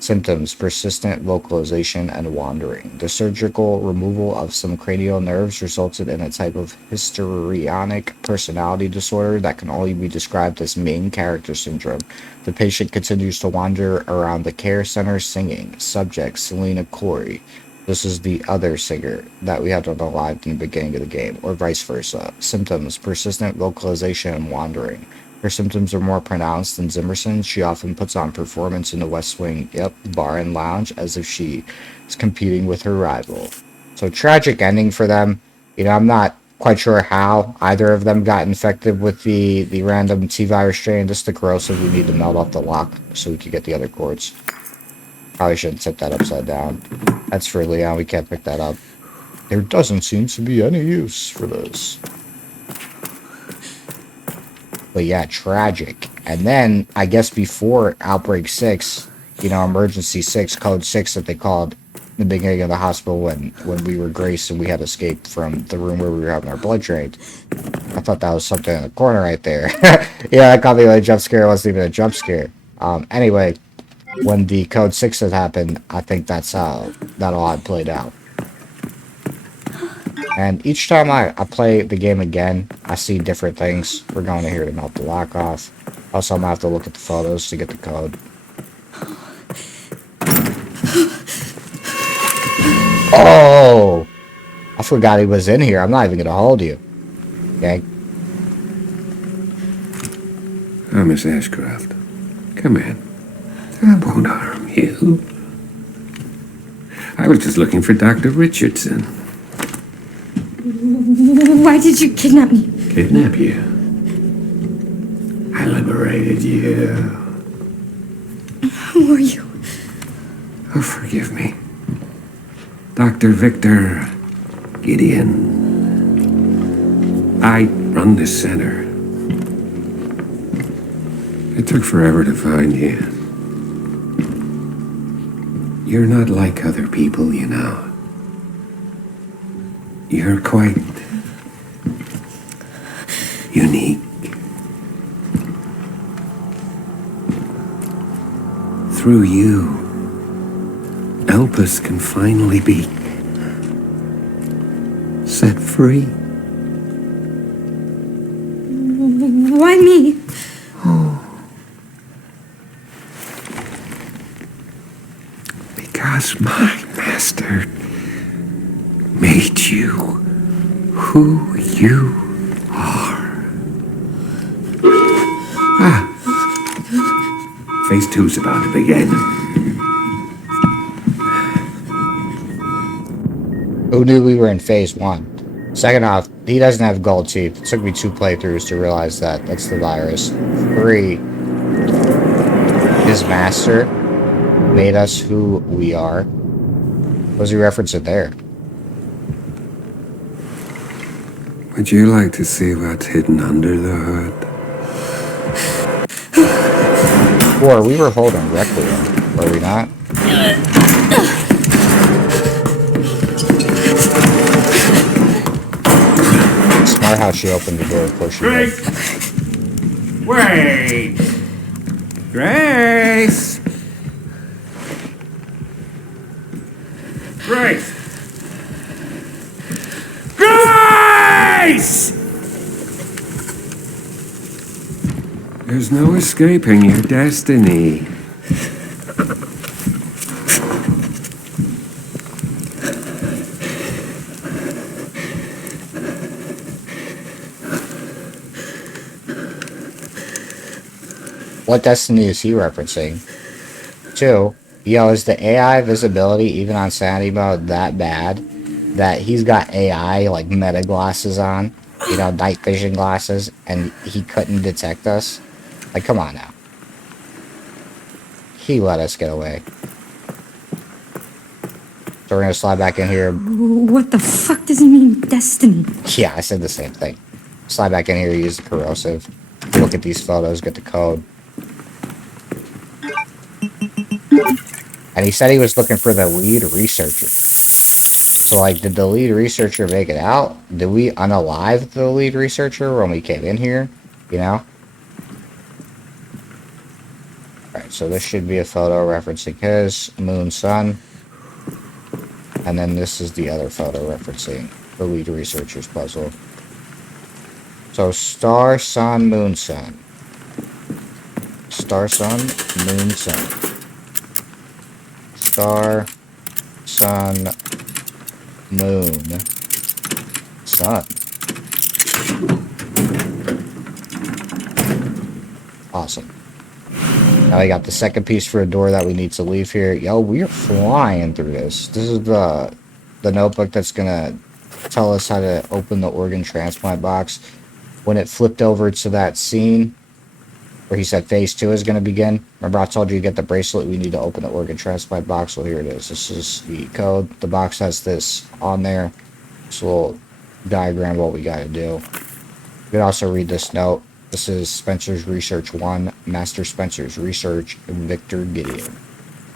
Symptoms, persistent vocalization and wandering. The surgical removal of some cranial nerves resulted in a type of histrionic personality disorder that can only be described as main character syndrome. The patient continues to wander around the care center singing. Subject, Selena Corey. This is the other singer that we had unalived in the beginning of the game, or vice versa. Symptoms, persistent vocalization and wandering. Her symptoms are more pronounced than Zimmerson's. She often puts on performance in the West Wing, bar and lounge, as if she is competing with her rival. So tragic ending for them. You know, I'm not quite sure how either of them got infected with the random T-virus strain. Just the corrosive, we need to melt off the lock so we can get the other cords. Probably shouldn't tip that upside down. That's for Leon, we can't pick that up. There doesn't seem to be any use for this. But yeah, tragic. And then, I guess before Outbreak 6, you know, Emergency 6, Code 6 that they called in the beginning of the hospital when we were Grace and we had escaped from the room where we were having our blood drained. I thought that was something in the corner right there. Yeah, that caught me like a jump scare. It wasn't even a jump scare. Anyway, when the Code 6 had happened, I think that's how that all had played out. And each time I play the game again, I see different things. We're going in here to melt the lock off. Also, I'm gonna have to look at the photos to get the code. Oh! I forgot he was in here. I'm not even gonna hold you. Okay? Miss Ashcroft. Come in. I won't harm you. I was just looking for Dr. Richardson. Why did you kidnap me? Kidnap you? I liberated you. Who are you? Oh, forgive me. Dr. Victor Gideon. I run this center. It took forever to find you. You're not like other people, you know. You're quite unique. Through you, Elpis can finally be set free. Why me? Because my master made you who you are. Phase 2's about to begin. Who knew we were in phase 1? Second off, he doesn't have gold teeth. It took me 2 playthroughs to realize that. That's the virus. 3. His master made us who we are. What was he referencing there? Would you like to see what's hidden under the hood? 4. We were holding Requiem, were we not? Smart how she opened the door before she did. Wait! Grace! Grace! Grace! There's no escaping your destiny. What destiny is he referencing? 2. Yo, is the AI visibility even on sanity mode that bad that he's got AI like meta glasses on, you know, night vision glasses, and he couldn't detect us? Like, come on now. He let us get away. So we're gonna slide back in here. What the fuck does he mean, destiny? Yeah, I said the same thing. Slide back in here, use the corrosive. Look at these photos, get the code. And he said he was looking for the lead researcher. So, like, did the lead researcher make it out? Did we unalive the lead researcher when we came in here? You know? Alright, so this should be a photo referencing his moon, sun. And then this is the other photo referencing the lead researcher's puzzle. So, star, sun, moon, sun. Star, sun, moon, sun. Star, sun, moon, sun. Awesome. Now we got the second piece for a door that we need to leave here. Yo, we're flying through this. This is the notebook that's gonna tell us how to open the organ transplant box. When it flipped over to that scene where he said phase 2 is going to begin. Remember I told you to get the bracelet, we need to open the organ transplant box. Well, here it is. This is the code. The box has this on there. This little diagram what we got to do. You can also read this note. This is Spencer's Research 1, Master Spencer's Research, Victor Gideon.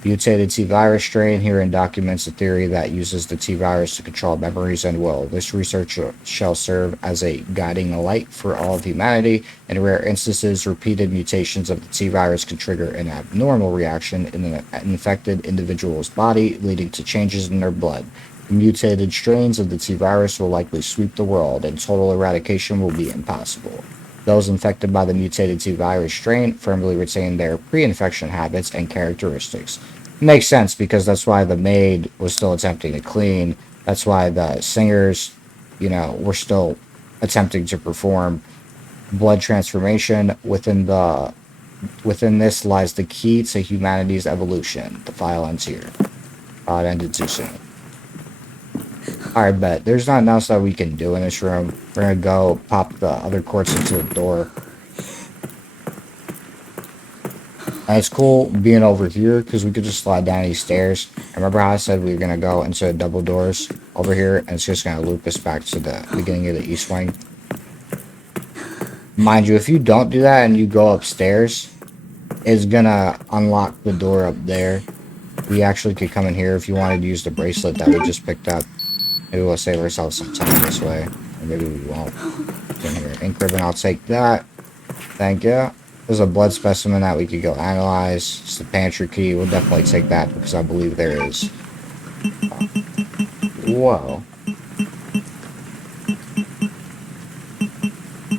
Mutated T-virus strain herein documents a theory that uses the T-virus to control memories and will. This research shall serve as a guiding light for all of humanity. In rare instances, repeated mutations of the T-virus can trigger an abnormal reaction in an infected individual's body, leading to changes in their blood. Mutated strains of the T-virus will likely sweep the world, and total eradication will be impossible. Those infected by the mutated T-virus strain firmly retain their pre-infection habits and characteristics. Makes sense, because that's why the maid was still attempting to clean. That's why the singers, you know, were still attempting to perform blood transformation. Within this lies the key to humanity's evolution. The file ends here. Oh, it ended too soon. Alright, bet. There's not else that we can do in this room. We're gonna go pop the other quartz into the door. And it's cool being over here because we could just slide down these stairs. Remember how I said we were gonna go into the double doors over here, and it's just gonna loop us back to the beginning of the east wing. Mind you, if you don't do that and you go upstairs, it's gonna unlock the door up there. We actually could come in here if you wanted to use the bracelet that we just picked up. Maybe we'll save ourselves some time this way. Or maybe we won't. In here. Ink ribbon, I'll take that. Thank you. There's a blood specimen that we could go analyze. It's the pantry key. We'll definitely take that because I believe there is. Whoa.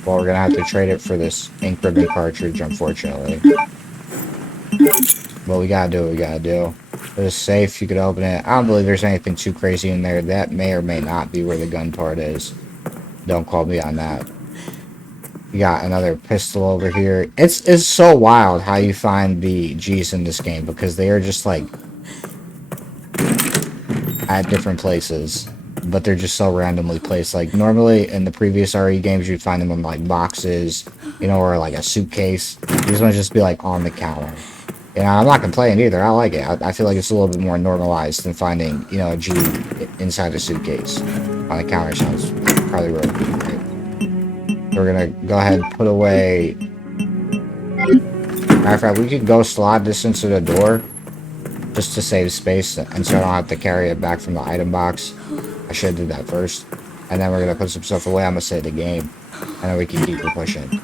Well, we're gonna have to trade it for this ink ribbon cartridge, unfortunately. But we gotta do what we gotta do. There's a safe, you could open it. I don't believe there's anything too crazy in there. That may or may not be where the gun part is. Don't quote me on that. You got another pistol over here. It's so wild how you find the G's in this game, because they are just like at different places, but they're just so randomly placed. Like normally in the previous RE games you'd find them in like boxes, you know, or like a suitcase. These ones just be like on the counter. You know, I'm not complaining either. I like it. I feel like it's a little bit more normalized than finding, you know, a G inside a suitcase. On the counter sounds probably really great. We're gonna go ahead and put away... Matter of fact, we could go slide this into the door just to save space, and so I don't have to carry it back from the item box. I should do that first. And then we're gonna put some stuff away. I'm gonna save the game. And then we can keep it pushing.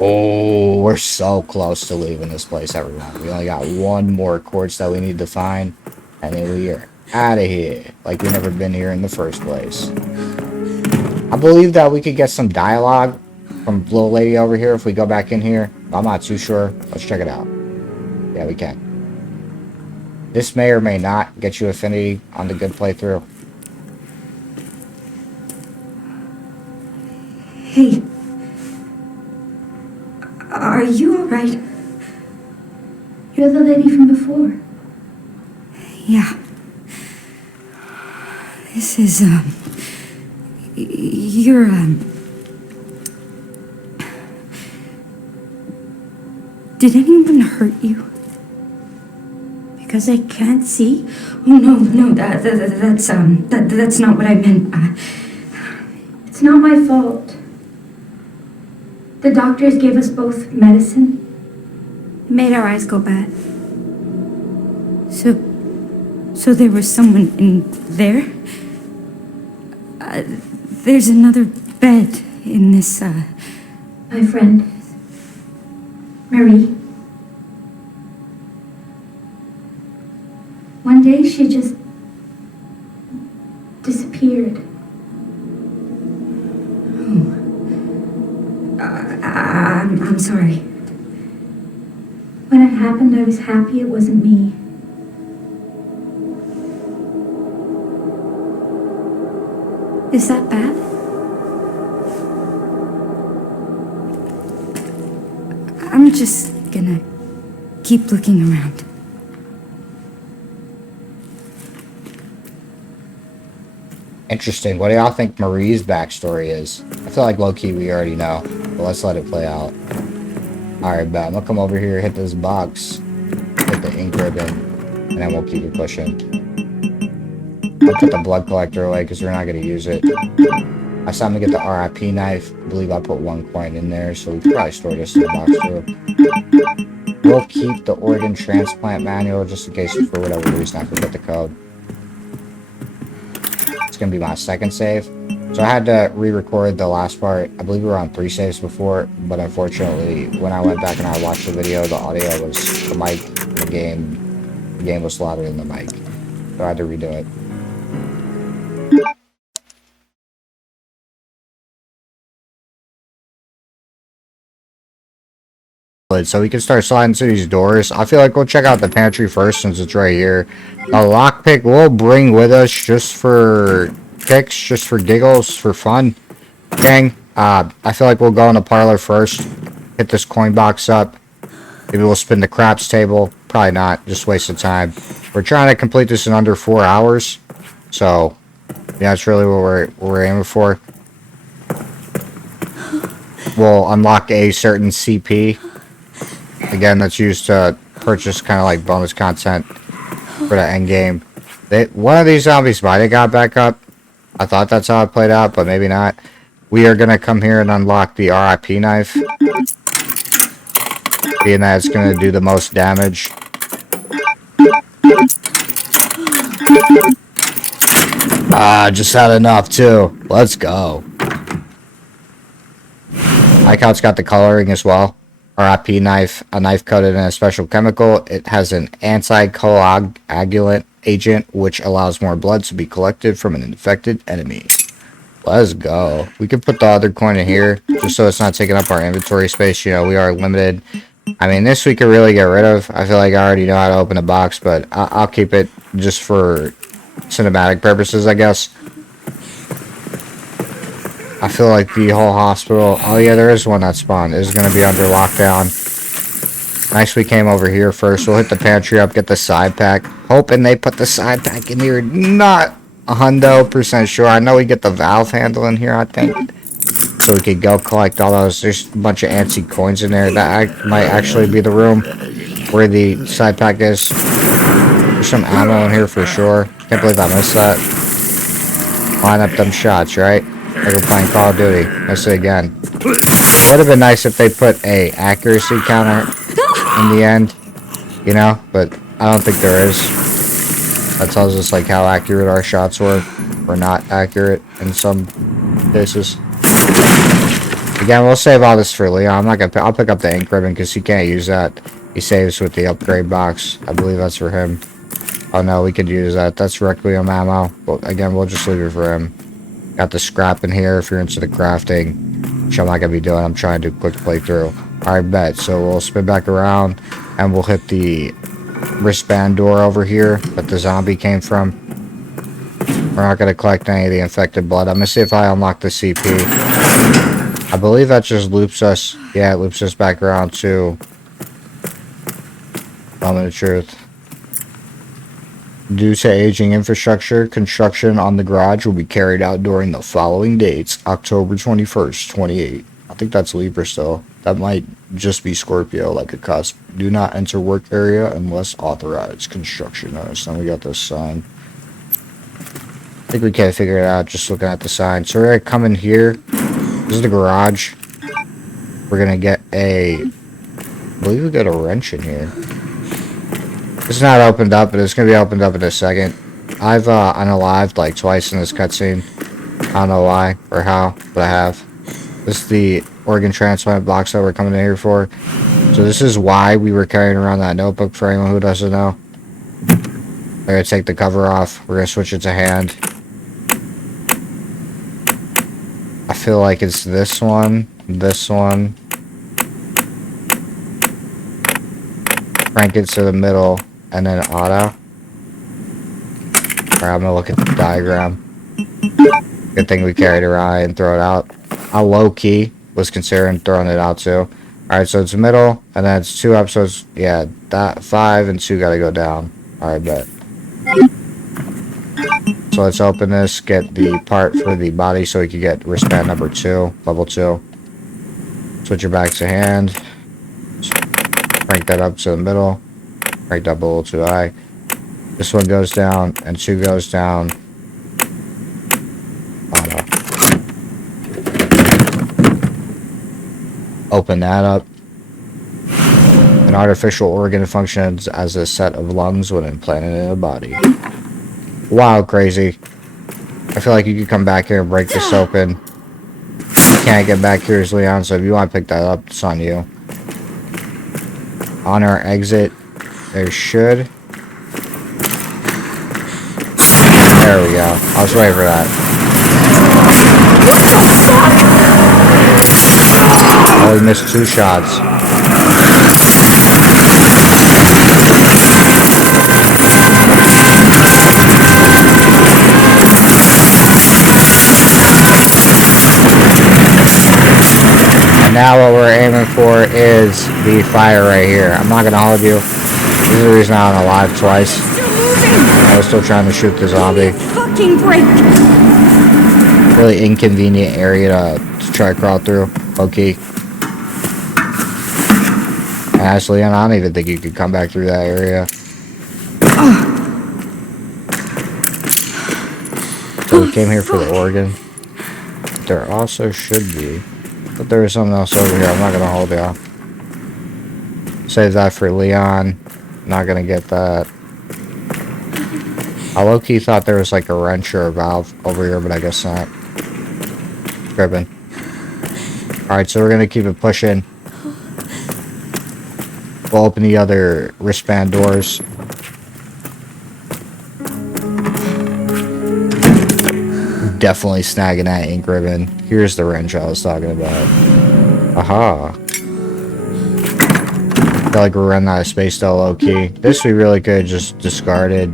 Oh, we're so close to leaving this place, everyone. We only got one more quartz that we need to find, and then we are out of here. Like we've never been here in the first place. I believe that we could get some dialogue from little lady over here if we go back in here. I'm not too sure. Let's check it out. Yeah, we can. This may or may not get you affinity on the good playthrough. Hey. Are you alright? You're the lady from before. Yeah. This is, you're, did anyone hurt you? Because I can't see? Oh, no, that's not what I meant. It's not my fault. The doctors gave us both medicine. It made our eyes go bad. So there was someone in there? There's another bed in this, My friend, Marie. One day she just disappeared. I'm sorry. When it happened, I was happy it wasn't me. Is that bad? I'm just gonna keep looking around. Interesting. What do y'all think Marie's backstory is? I feel like low-key we already know, but let's let it play out. Alright, bet. I'm gonna come over here, hit this box, hit the ink ribbon, and then we'll keep it pushing. I'll put the blood collector away because we're not gonna use it. I saw him to get the RIP knife. I believe I put 1 coin in there, so we could probably store this in the box too. We'll keep the organ transplant manual just in case for whatever reason I forget the code. It's gonna be my second save. So I had to re-record the last part. I believe we were on 3 saves before, but unfortunately, when I went back and I watched the video, the audio was, the mic in the game the game was louder than the mic. So I had to redo it. So we can start sliding through these doors. I feel like we'll check out the pantry first since it's right here. A lockpick we'll bring with us just for kicks, just for giggles, for fun. Gang, I feel like we'll go in the parlor first. Hit this coin box up. Maybe we'll spin the craps table. Probably not. Just waste of time. We're trying to complete this in under 4 hours. So, yeah, that's really what we're aiming for. We'll unlock a certain CP. Again, that's used to purchase kind of like bonus content for the end game. One of these zombies might have got back up. I thought that's how it played out, but maybe not. We are going to come here and unlock the RIP knife. Being that it's going to do the most damage. Just had enough too. Let's go. I like how it's got the coloring as well. RIP knife, a knife coated in a special chemical. It has an anti-coagulant agent, which allows more blood to be collected from an infected enemy. Let's go. We can put the other coin in here, just so it's not taking up our inventory space. You know, we are limited. I mean, this we could really get rid of. I feel like I already know how to open a box, but I'll keep it just for cinematic purposes, I guess. I feel like the whole hospital... Oh, yeah, there is one that spawned. Is going to be under lockdown. Nice we came over here first. We'll hit the pantry up, get the side pack. Hoping they put the side pack in here. Not 100% sure. I know we get the valve handle in here, I think. So we could go collect all those. There's a bunch of antique coins in there. That might actually be the room where the side pack is. There's some ammo in here for sure. Can't believe I missed that. Line up them shots, right? Like we're playing Call of Duty. Miss it again. Would have been nice if they put a accuracy counter in the end, you know, but I don't think there is. That tells us like how accurate our shots were, or not accurate in some cases. Again, we'll save all this for Leon. I'm not gonna. I'll pick up the ink ribbon because he can't use that. He saves with the upgrade box. I believe that's for him. Oh no, we could use that. That's Requiem ammo. But again, we'll just leave it for him. Got the scrap in here if you're into the crafting, which I'm not going to be doing. I'm trying to do a quick playthrough. Alright, bet. So we'll spin back around and we'll hit the wristband door over here that the zombie came from. We're not going to collect any of the infected blood. I'm going to see if I unlock the CP. I believe that just loops us. Yeah, it loops us back around to Moment of Truth. Due to aging infrastructure, construction on the garage will be carried out during the following dates. October 21st, 28. I think that's Libra still. That might just be Scorpio, like a cusp. Do not enter work area unless authorized. Construction notice. Then we got this sign. I think we can't figure it out just looking at the sign. So we're going to come in here. This is the garage. We're going to get a... I believe we got a wrench in here. It's not opened up, but it's going to be opened up in a second. I've unalived like twice in this cutscene. I don't know why or how, but I have. This is the organ transplant box that we're coming in here for. So this is why we were carrying around that notebook for anyone who doesn't know. We're going to take the cover off. We're going to switch it to hand. I feel like it's this one, crank it to the middle, and then auto. Alright, I'm gonna look at the diagram. Good thing we carried it around and throw it out. I low-key was considering throwing it out too. Alright, so it's middle, and then it's 2 up, so it's, yeah, that 5 and 2 gotta go down. Alright, bet. So let's open this, get the part for the body so we can get wristband number 2, level 2. Switch it back to hand. Crank that up to the middle. Crank that a little too high. This one goes down, and 2 goes down. Oh no. Open that up. An artificial organ functions as a set of lungs when implanted in a body. Wow, crazy. I feel like you could come back here and break this open. You can't get back here as Leon, so if you want to pick that up, it's on you. On our exit, there should There we go. I was waiting for that. Oh, we missed 2 shots. And now what we're aiming for is the fire right here. I'm not gonna hold you. This is the reason I'm alive twice. I was still trying to shoot the zombie. Fucking break. Really inconvenient area to try to crawl through. Okay. Actually, and I don't even think you could come back through that area. So we came here for the organ. There also should be. But there is something else over here. I'm not going to hold y'all. Save that for Leon. Not going to get that. I low-key thought there was like a wrench or a valve over here, but I guess not. Tripping. Alright, so we're going to keep it pushing. We'll open the other wristband doors. Definitely snagging that ink ribbon. Here's the wrench I was talking about. Aha. I feel like we're running out of space though, low-key. This we really could have just discarded.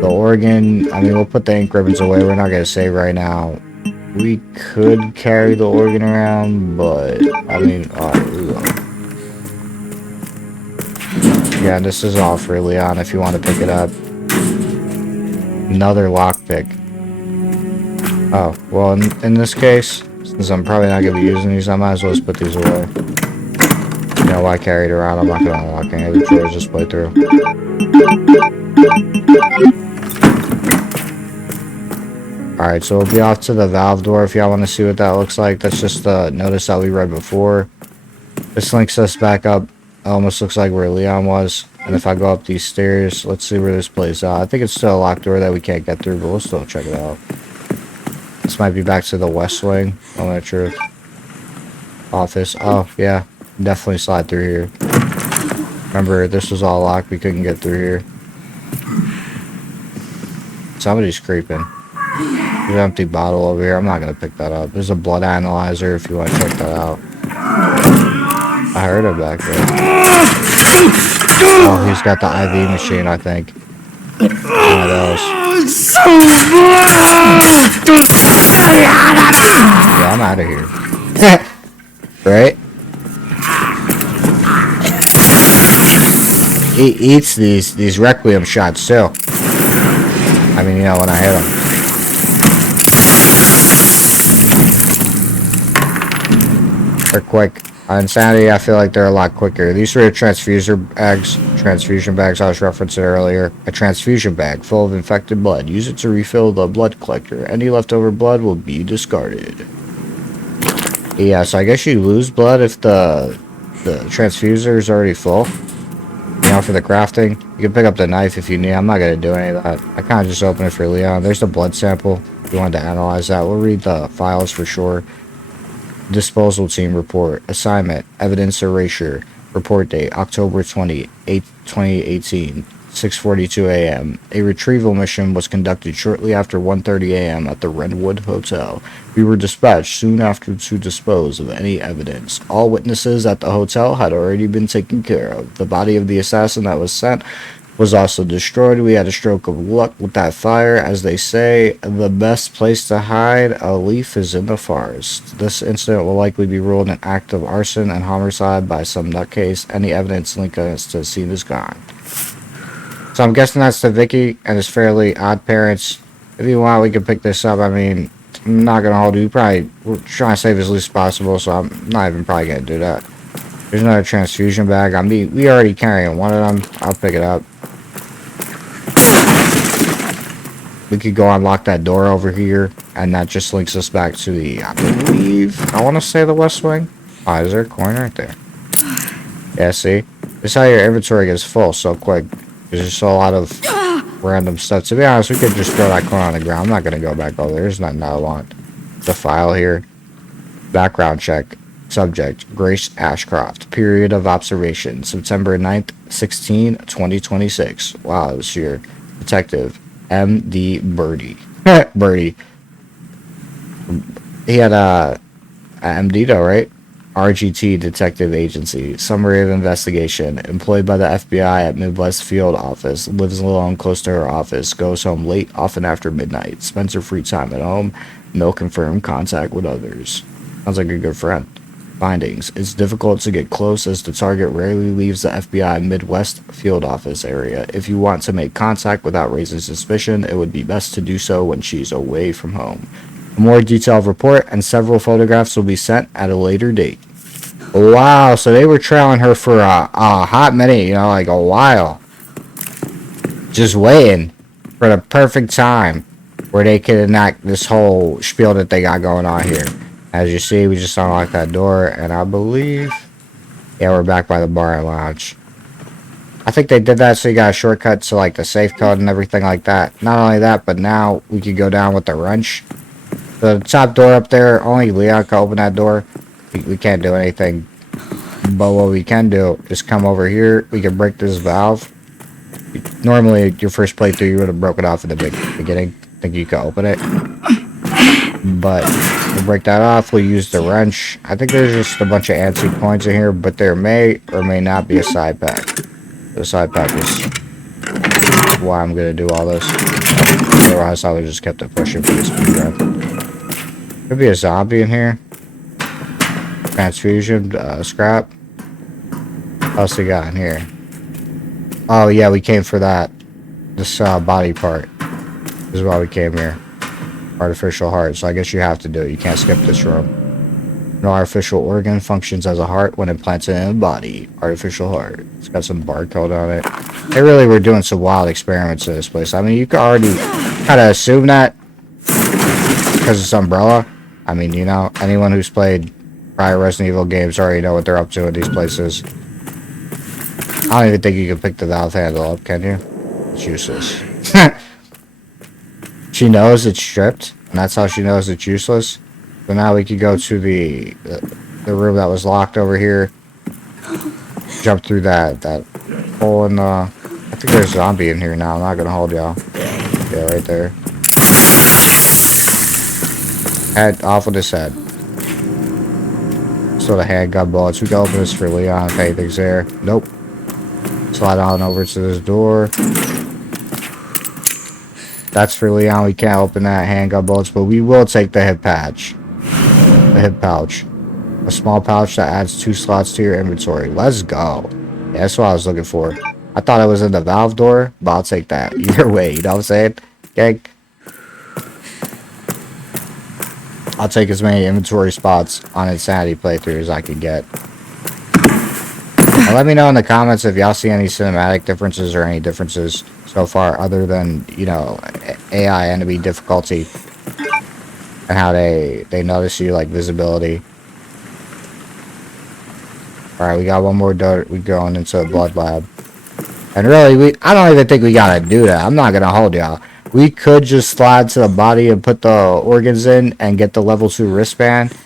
The organ, I mean, we'll put the ink ribbons away. We're not going to save right now. We could carry the organ around, but, I mean, yeah, this is all for Leon if you want to pick it up. Another lockpick. Oh, well, in this case, since I'm probably not going to be using these, I might as well just put these away. You know, why carry it around? I'm not going to unlock any of the drawers, just play through. Alright, so we'll be off to the valve door if y'all want to see what that looks like. That's just the notice that we read before. This links us back up. It almost looks like where Leon was. And if I go up these stairs, let's see where this plays out. I think it's still a locked door that we can't get through, but we'll still check it out. This might be back to the west wing. I'm not sure. Office. Oh, yeah. Definitely slide through here. Remember, this was all locked. We couldn't get through here. Somebody's creeping. There's an empty bottle over here. I'm not going to pick that up. There's a blood analyzer if you want to check that out. I heard him back there. Oh, he's got the IV machine, I think. One of those. Yeah, I'm out of here. Right? He eats these Requiem shots too. I mean, you know, when I hit him. They're quick. On Insanity, I feel like they're a lot quicker. These were transfusion bags I was referencing earlier. A transfusion bag full of infected blood. Use it to refill the blood collector. Any leftover blood will be discarded. Yeah, so I guess you lose blood if the transfuser is already full. You know, for the crafting. You can pick up the knife if you need. I'm not going to do any of that. I kind of just open it for Leon. There's the blood sample. If you wanted to analyze that, we'll read the files for sure. Disposal team report. Assignment. Evidence erasure. Report date. October 28, 2018. 6:42 a.m. A retrieval mission was conducted shortly after 1:30 a.m. at the Redwood Hotel. We were dispatched soon after to dispose of any evidence. All witnesses at the hotel had already been taken care of. The body of the assassin that was sent was also destroyed. We had a stroke of luck with that fire. As they say, the best place to hide a leaf is in the forest. This incident will likely be ruled an act of arson and homicide by some nutcase. Any evidence linking us to the scene is gone. So I'm guessing that's to Vicky and his fairly odd parents. If you want, we can pick this up. I mean, I'm not going to hold you. We're trying to save as least as possible, so I'm not even probably going to do that. There's another transfusion bag. I mean, we already carrying one of them. I'll pick it up. We could go unlock that door over here, and that just links us back to the, I believe, I want to say the west wing. Oh, is there a coin right there? Yeah, see? This is how your inventory gets full so quick. There's just a lot of random stuff. To be honest, we could just throw that coin on the ground. I'm not going to go back over there. There's nothing I want. The file here. Background check. Subject. Grace Ashcroft. Period of observation. September 9th, 2026. Wow, this year. Detective. MD Birdie. Birdie. He had a MD though, right? RGT Detective Agency. Summary of investigation. Employed by the FBI at Midwest Field Office. Lives alone close to her office. Goes home late, often after midnight. Spends her free time at home. No confirmed contact with others. Sounds like a good friend. Findings. It's difficult to get close as the target rarely leaves the FBI Midwest Field Office area. If you want to make contact without raising suspicion, it would be best to do so when she's away from home. A more detailed report and several photographs will be sent at a later date. Wow, so they were trailing her for a hot minute, you know, like a while. Just waiting for the perfect time where they could enact this whole spiel that they got going on here. As you see, we just unlocked that door, and I believe, yeah, we're back by the bar and lounge. I think they did that so you got a shortcut to like the safe code and everything like that. Not only that, but now we could go down with the wrench. The top door up there, only Leon can open that door. We can't do anything. But what we can do is come over here. We can break this valve. Normally, your first playthrough, you would have broken off in the beginning. Think you could open it. But we'll break that off. We'll use the wrench. I think there's just a bunch of antique coins in here, but there may or may not be a side pack. The side pack is why I'm going to do all this. Otherwise, I would have just kept it pushing for this speedrun. Could be a zombie in here. Transfusion, scrap. What else we got in here? Oh, yeah, we came for that. This body part. This is why we came here. Artificial heart, so I guess you have to do it. You can't skip this room. No artificial organ functions as a heart when implanted in a body. Artificial heart. It's got some barcode on it. They really were doing some wild experiments in this place. I mean, you could already kind of assume that because it's Umbrella. I mean, you know, anyone who's played prior Resident Evil games already know what they're up to in these places. I don't even think you can pick the valve handle up, can you? It's useless. She knows it's stripped, and that's how she knows it's useless. So now we could go to the room that was locked over here. Jump through that hole in the... I think there's a zombie in here now. I'm not gonna hold y'all. Yeah, right there. Head off with his head. So the handgun bullets. We can open this for Leon if anything's there. Nope. Slide on over to this door. That's for Leon. We can't open that handgun bullets, but we will take the hip patch. The hip pouch. A small pouch that adds 2 slots to your inventory. Let's go. Yeah, that's what I was looking for. I thought it was in the valve door, but I'll take that. Either way, you know what I'm saying? Okay. I'll take as many inventory spots on Insanity playthrough as I can get. Now let me know in the comments if y'all see any cinematic differences or any differences so far other than, you know, AI enemy difficulty and how they notice you, like visibility. Alright, we got one more door. We're going into a blood lab. And really, I don't even think we gotta do that. I'm not gonna hold y'all. We could just slide to the body and put the organs in and get the level 2 wristband.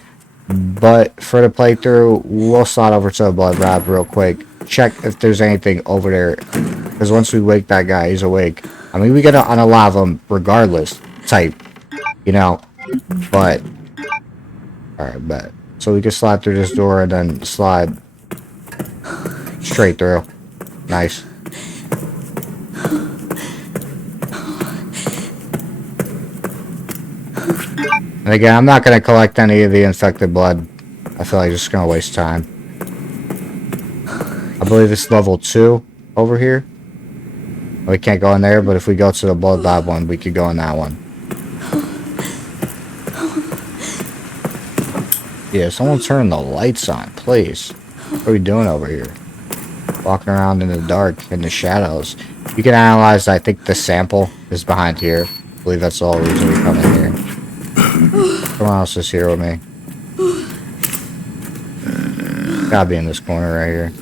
But for the playthrough, we'll slide over to the blood lab real quick. Check if there's anything over there. Because once we wake that guy, he's awake. I mean, we gotta unalive him regardless. Type. You know. But. Alright, bet. So we can slide through this door and then slide straight through. Nice. And again, I'm not going to collect any of the infected blood. I feel like it's just going to waste time. I believe it's level 2 over here. We can't go in there, but if we go to the blood lab one, we could go in that one. Yeah, someone turn the lights on, please. What are we doing over here? Walking around in the dark, in the shadows. You can analyze, I think the sample is behind here. I believe that's the whole reason we come in here. Someone else is here with me. Gotta be in this corner right here.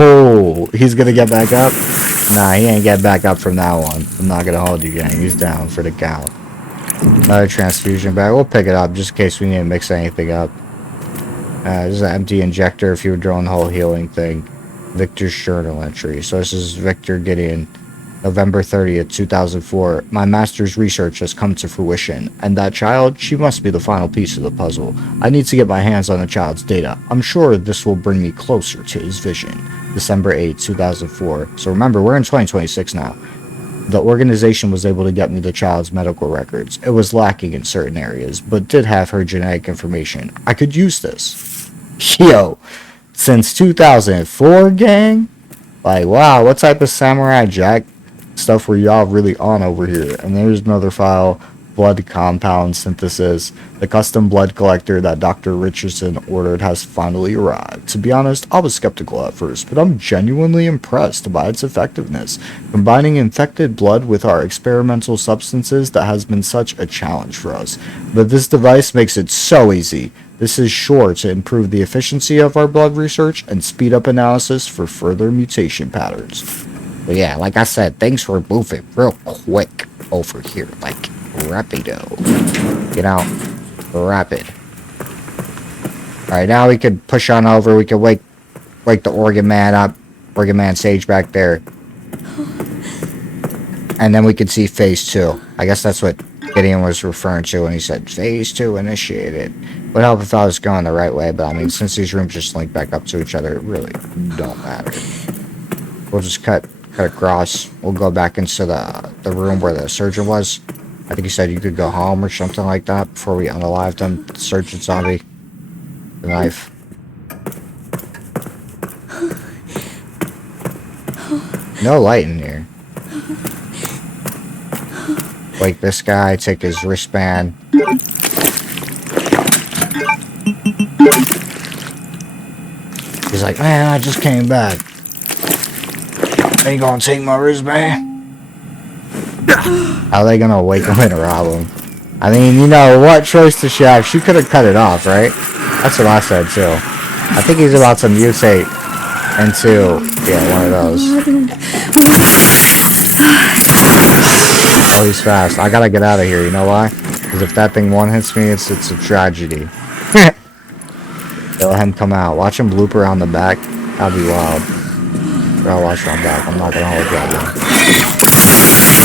Oh, he's gonna get back up? Nah, he ain't get back up from that one. I'm not gonna hold you, gang. He's down for the count. Another transfusion bag. We'll pick it up just in case we need to mix anything up. This is an empty injector if you were doing the whole healing thing. Victor's journal entry. So this is Victor Gideon, November 30th, 2004. My master's research has come to fruition, and that child, she must be the final piece of the puzzle. I need to get my hands on the child's data. I'm sure this will bring me closer to his vision. December 8th, 2004. So remember, we're in 2026 now. The organization was able to get me the child's medical records. It was lacking in certain areas, but did have her genetic information. I could use this. Yo, since 2004, gang? Like, wow, what type of Samurai Jack stuff were y'all really on over here? And there's another file, blood compound synthesis. The custom blood collector that Dr. Richardson ordered has finally arrived. To be honest, I was skeptical at first, but I'm genuinely impressed by its effectiveness. Combining infected blood with our experimental substances, that has been such a challenge for us. But this device makes it so easy. This is sure to improve the efficiency of our blood research and speed up analysis for further mutation patterns. But yeah, like I said, things were moving real quick over here, like rapido. You know, rapid. Alright, now we could push on over. We could wake the Organ Man up. Organ Man Sage back there. And then we could see phase 2. I guess that's what Gideon was referring to when he said phase 2 initiated. Would help if I was going the right way, but I mean, since these rooms just link back up to each other, it really don't matter. We'll just cut across. We'll go back into the room where the surgeon was. I think he said you could go home or something like that before we unalived him. The surgeon zombie. The knife. No light in here. Wake this guy, take his wristband. He's like, man, I just came back. Are you gonna take my wristband? How are they gonna wake him and rob him? I mean, you know, what choice does she have? She could have cut it off, right? That's what I said, too. I think he's about to mutate into, yeah, one of those. Oh, he's fast. I gotta get out of here, you know why? Because if that thing one hits me, it's a tragedy. They'll let him come out. Watch him loop around the back. That'd be wild. I'll watch him back. I'm not gonna hold that one.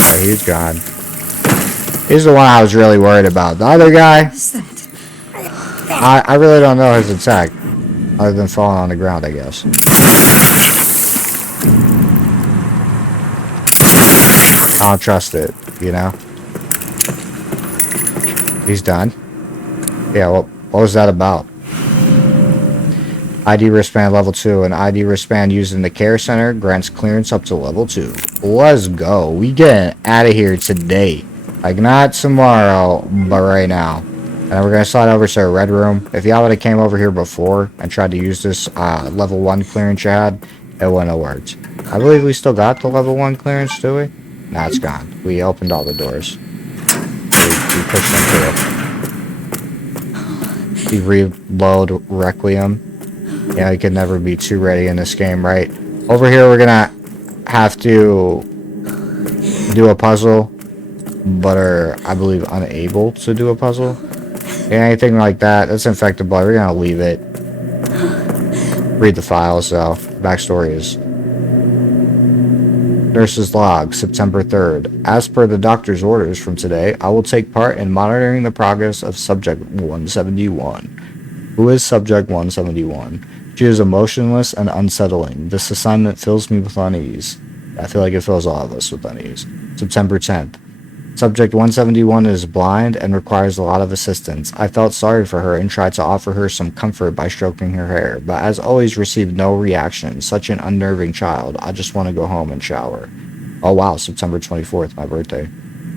Alright, he's gone. He's the one I was really worried about. The other guy, I really don't know his attack. Other than falling on the ground, I guess. I don't trust it, you know? He's done. Yeah, what was that about? ID wristband level 2. An ID wristband used in the care center grants clearance up to level 2. Let's go. We getting out of here today. Like, not tomorrow, but right now. And then we're going to slide over to a red room. If y'all would have came over here before and tried to use this level 1 clearance you had, it wouldn't have worked. I believe we still got the level 1 clearance, do we? Nah, it's gone. We opened all the doors. We pushed them through. We reload Requiem. Yeah, you can never be too ready in this game, right? Over here, we're gonna have to do a puzzle, but are, I believe, unable to do a puzzle. Yeah, anything like that, that's infected blood. We're gonna leave it. Read the files, though. Backstory is... Nurse's log, September 3rd. As per the doctor's orders from today, I will take part in monitoring the progress of Subject 171. Who is Subject 171? She is emotionless and unsettling. This assignment fills me with unease. I feel like it fills all of us with unease. September 10th. Subject 171 is blind and requires a lot of assistance. I felt sorry for her and tried to offer her some comfort by stroking her hair, but as always received no reaction. Such an unnerving child. I just want to go home and shower. Oh wow, September 24th, my birthday.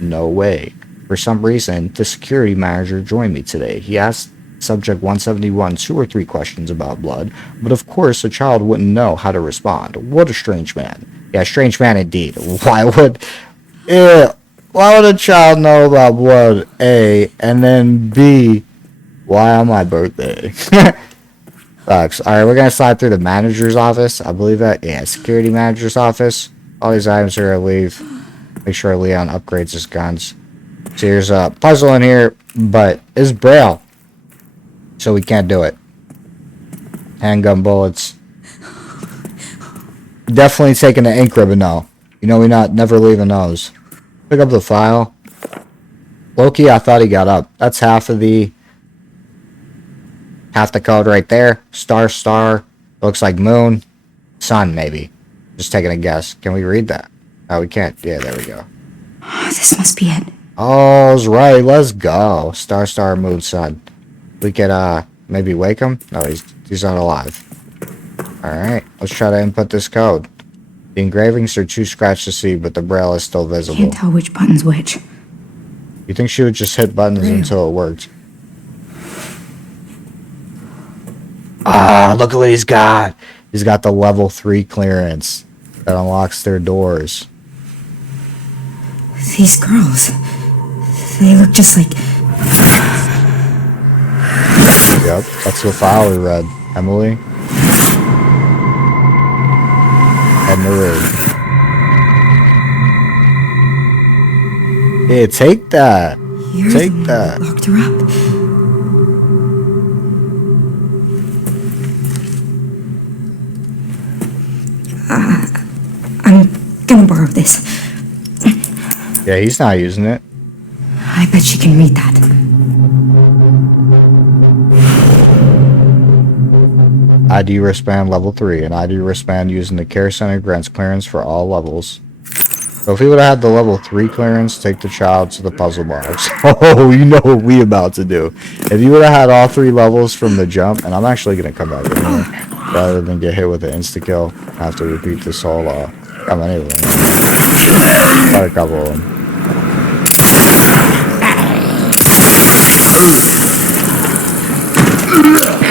No way. For some reason, the security manager joined me today. He asked Subject 171 2 or 3 questions about blood, but of course a child wouldn't know how to respond. What a strange man. Yeah, strange man indeed. Why would a child know about blood, A, and then B, why on my birthday? Sucks. Alright, we're gonna slide through the manager's office. I believe that, yeah, security manager's office. All these items are gonna leave. Make sure Leon upgrades his guns. So here's a puzzle in here, but it's braille, so we can't do it. Handgun bullets. definitely taking the ink ribbon though. You know, we never leaving those. Pick up the file. Loki, I thought he got up. That's half the code right there. Star. Looks like moon. Sun, maybe. Just taking a guess. Can we read that? Oh, we can't. Yeah, there we go. This must be it. Oh, that's right. Let's go. Star, moon, sun. We could, maybe wake him? No, he's not alive. Alright, let's try to input this code. The engravings are too scratched to see, but the braille is still visible. Can't tell which button's which. You think she would just hit buttons until it worked? Ah, look at what he's got. He's got the level 3 clearance that unlocks their doors. These girls, they look just like... Yep, that's the file we read. Emily. And Marie. Yeah, take that. Take that. Locked her up. I'm gonna borrow this. Yeah, he's not using it. I bet she can read that. ID wristband level 3. An ID wristband using the care center grants clearance for all levels. So if he would have had the level 3 clearance, take the child to the puzzle box. Oh, you know what we about to do. If you would have had all 3 levels from the jump, and I'm actually going to come back in here, rather than get hit with an insta-kill, I have to repeat this whole, come anyway. Quite a couple of them.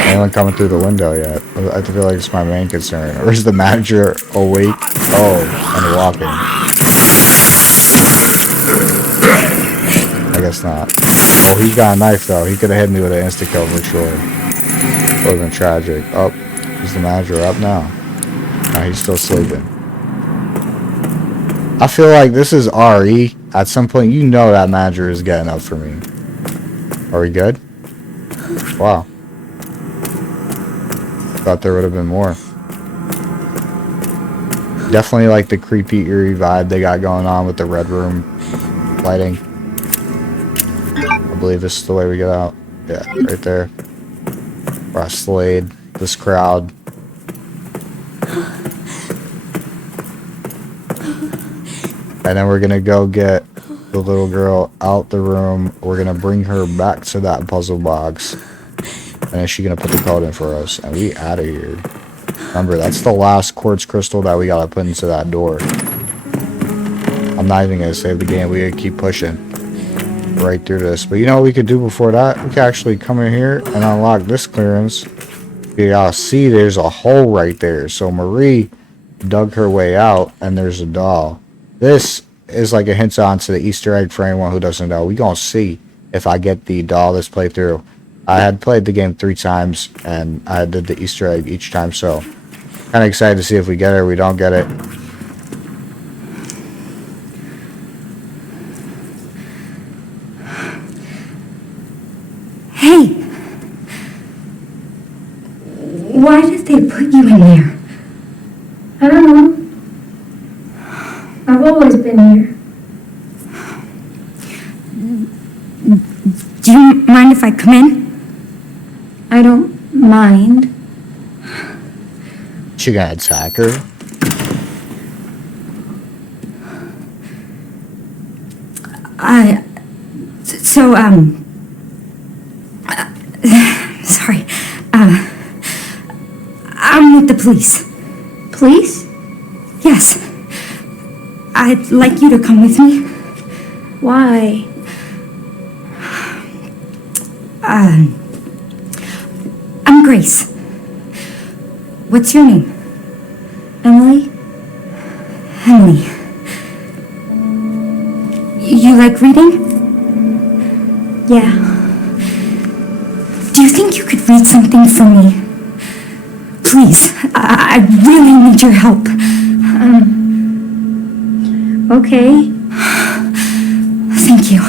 Anyone coming through the window yet? I feel like it's my main concern. Or is the manager awake? Oh, and walking. I guess not. Oh, he's got a knife though. He could have hit me with an insta-kill for sure. Would have been tragic. Oh, is the manager up now? No, he's still sleeping. I feel like this is RE. At some point, you know that manager is getting up for me. Are we good? Wow. Thought there would have been more. Definitely like the creepy, eerie vibe they got going on with the red room lighting. I believe this is the way we get out. Yeah, right there. Where I slayed this crowd. And then we're gonna go get the little girl out the room. We're gonna bring her back to that puzzle box. And then she's gonna put the code in for us. And we out of here. Remember, that's the last quartz crystal that we gotta put into that door. I'm not even gonna save the game. We gotta keep pushing right through this. But you know what we could do before that? We could actually come in here and unlock this clearance. You gotta see there's a hole right there. So Marie dug her way out and there's a doll. This is like a hint on to the Easter egg for anyone who doesn't know. We gonna see if I get the doll this playthrough. I had played the game 3 times and I did the Easter egg each time, so kind of excited to see if we get it or we don't get it. Hey! Why did they put you in there? I don't know. I've always been here. Do you mind if I come in? I don't mind. She gonna attack her? Sorry. I'm with the police. Police? Yes. I'd like you to come with me. Why? I'm Grace. What's your name? Emily? Emily. You like reading? Yeah. Do you think you could read something for me? Please, I really need your help. Okay. Thank you.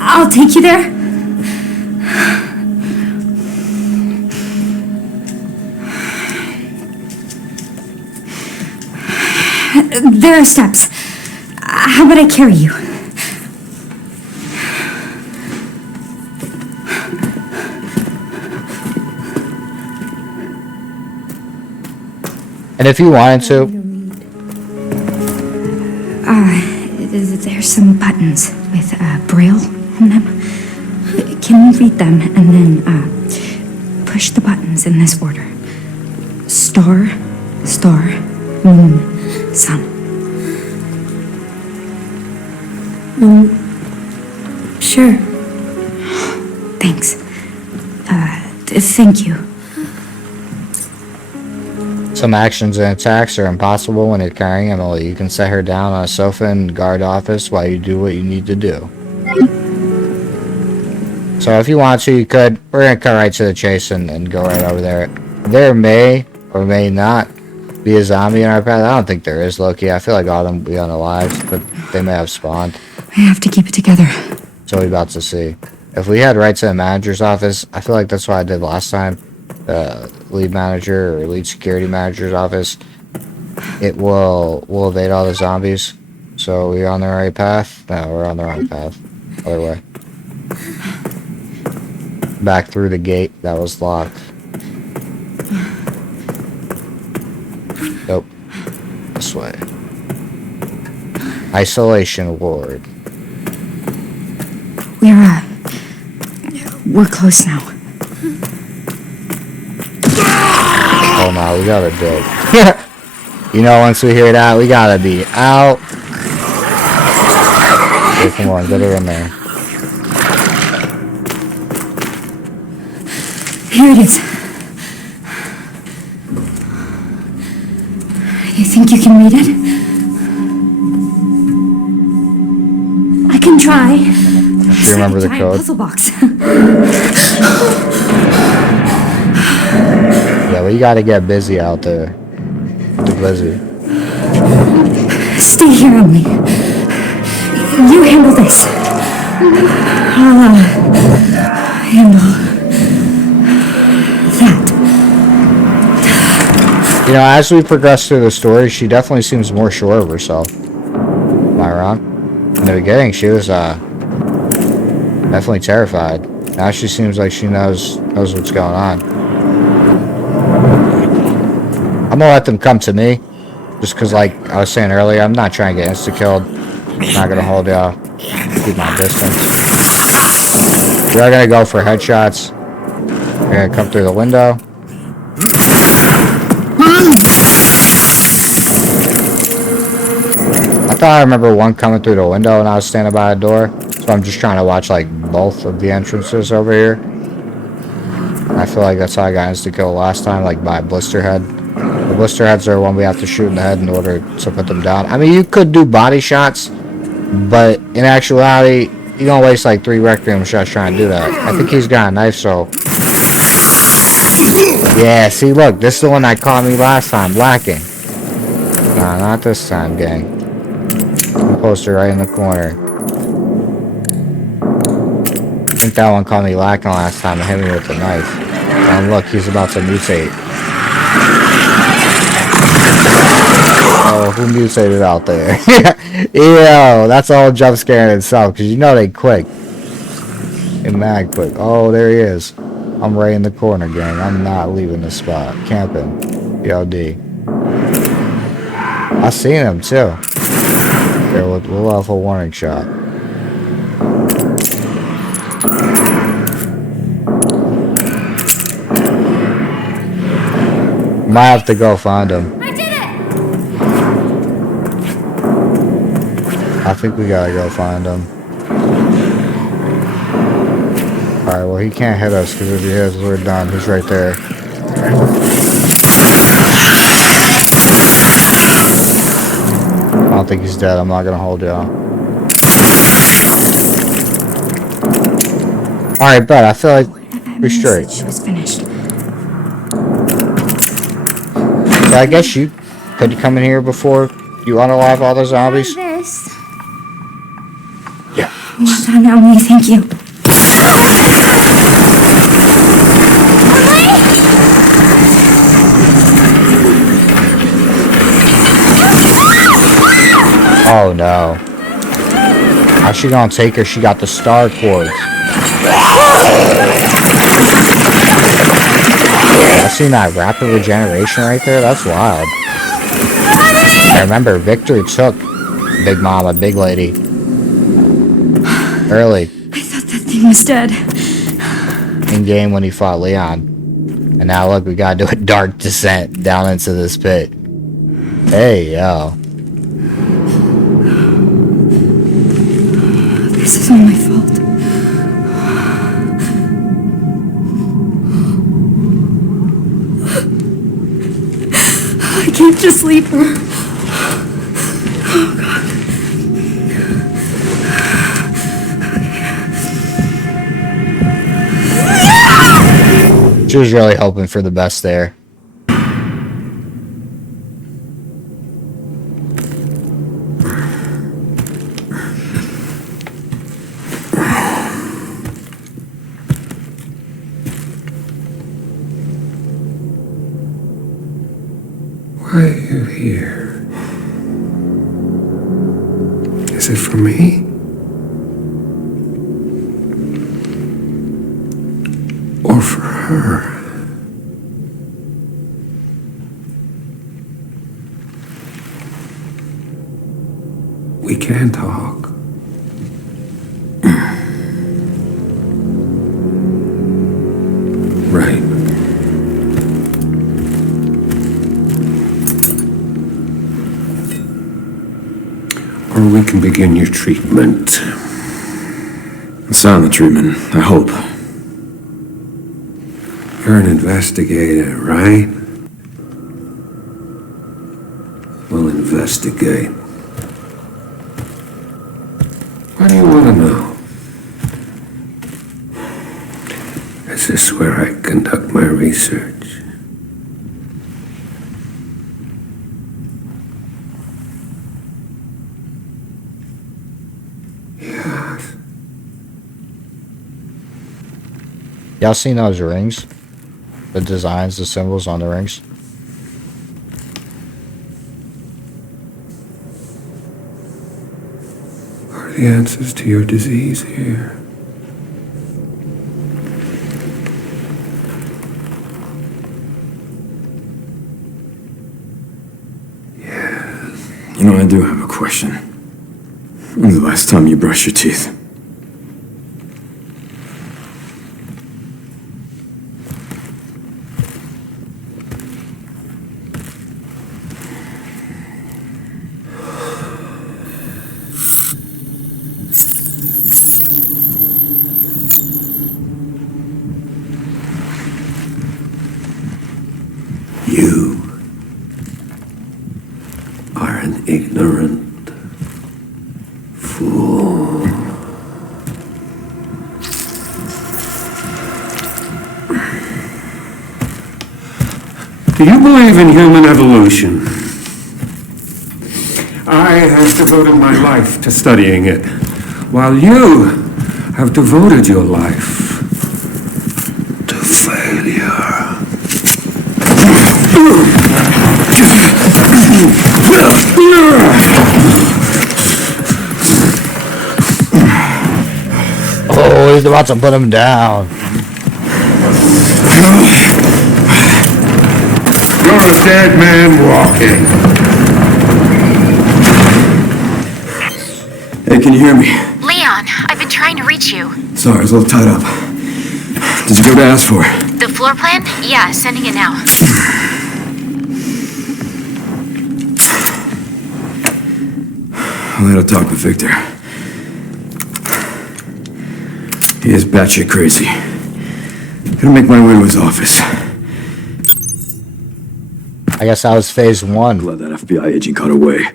I'll take you there. There are steps. How about I carry you? And if you wanted to, There's some buttons with braille on them. Can you read them and then push the buttons in this order? Star, star, moon, sun. Sure. Thanks. Thank you. some actions and attacks are impossible when you're carrying Emily. You can set her down on a sofa in the guard office while you do what you need to do. So if you want to, you could. We're going to cut right to the chase and go right over there. There may or may not be a zombie in our path. I don't think there is, Loki. I feel like all of them will be unalive, but they may have spawned. I have to keep it together. That's what we're about to see. If we head right to the manager's office, I feel like that's what I did last time. Lead manager or lead security manager's office. It will evade all the zombies. So we're on the right path? No, we're on the wrong path. Other way. Back through the gate that was locked. Nope. This way. Isolation ward. We're close now. Oh no, we gotta dig. You know, once we hear that, we gotta be out. Okay, come on, get her in there. Here it is. You think you can read it? I can try. Do you remember the code? Puzzle box. Yeah, we gotta get busy out there. Get busy. Stay here, Emily. You handle this. I'll handle that. You know, as we progress through the story, she definitely seems more sure of herself. Am I wrong? In the beginning, she was definitely terrified. Now she seems like she knows what's going on. I'm gonna let them come to me, just cause like I was saying earlier, I'm not trying to get insta-killed. I'm not gonna hold y'all. Keep my distance. We're gonna go for headshots. We're gonna come through the window. I thought I remember one coming through the window when I was standing by a door, so I'm just trying to watch like both of the entrances over here. I feel like that's how I got insta-killed last time, like by Blisterhead. The Blisterheads are one we have to shoot in the head in order to put them down. I mean, you could do body shots, but in actuality, you don't waste like 3 Requiem shots trying to do that. I think he's got a knife, so... Yeah, see, look, this is the one that caught me last time, lacking. Nah, not this time, gang. Poster right in the corner. I think that one caught me lacking last time and hit me with the knife. And look, he's about to mutate. Oh, who mutated out there? Ew, that's all jump scare in itself, because you know they quick. They're mad quick. Oh, there he is. I'm right in the corner, gang. I'm not leaving this spot. Camping. BLD. I seen him, too. Here, we'll have a warning shot. Might have to go find him. I did it! I think we gotta go find him. Alright, well he can't hit us, because if he hits us, we're done. He's right there. I don't think he's dead. I'm not gonna hold y'all. Alright, bet. I feel like we're straight. She was finished. So I guess you could come in here before you unalive all the zombies. This. Yeah. Well done, Emily. Thank you. Oh no. How's she gonna take her? She got the star quartz. I seen that rapid regeneration right there. That's wild. I remember Victor took Big Mama, Big Lady. Early. I thought that thing was dead. In game when he fought Leon. And now look, we gotta do a dark descent down into this pit. Hey, yo. This is all my fault. I can't just leave her. Oh, God. She was really hoping for the best there. Why are you here? Is it for me? Or for her? We can talk. Right. Or we can begin your treatment. Silent treatment, I hope. You're an investigator, right? We'll investigate. What do you want to know? Is this where I conduct my research? Yes. Y'all seen those rings? The designs, the symbols on the rings? Are the answers to your disease here? You know, I do have a question. When's the last time you brushed your teeth? You are an ignorant fool. Do you believe in human evolution? I have devoted my life to studying it, while you have devoted your life to failure. Oh, he's about to put him down. You're a dead man walking. Hey, can you hear me? Leon, I've been trying to reach you. Sorry, I was a little tied up. Did you go to ask for? The floor plan? Yeah, sending it now. I gotta talk with Victor. He is batshit crazy. Gonna make my way to his office. I guess that was phase one. Glad that FBI agent got away.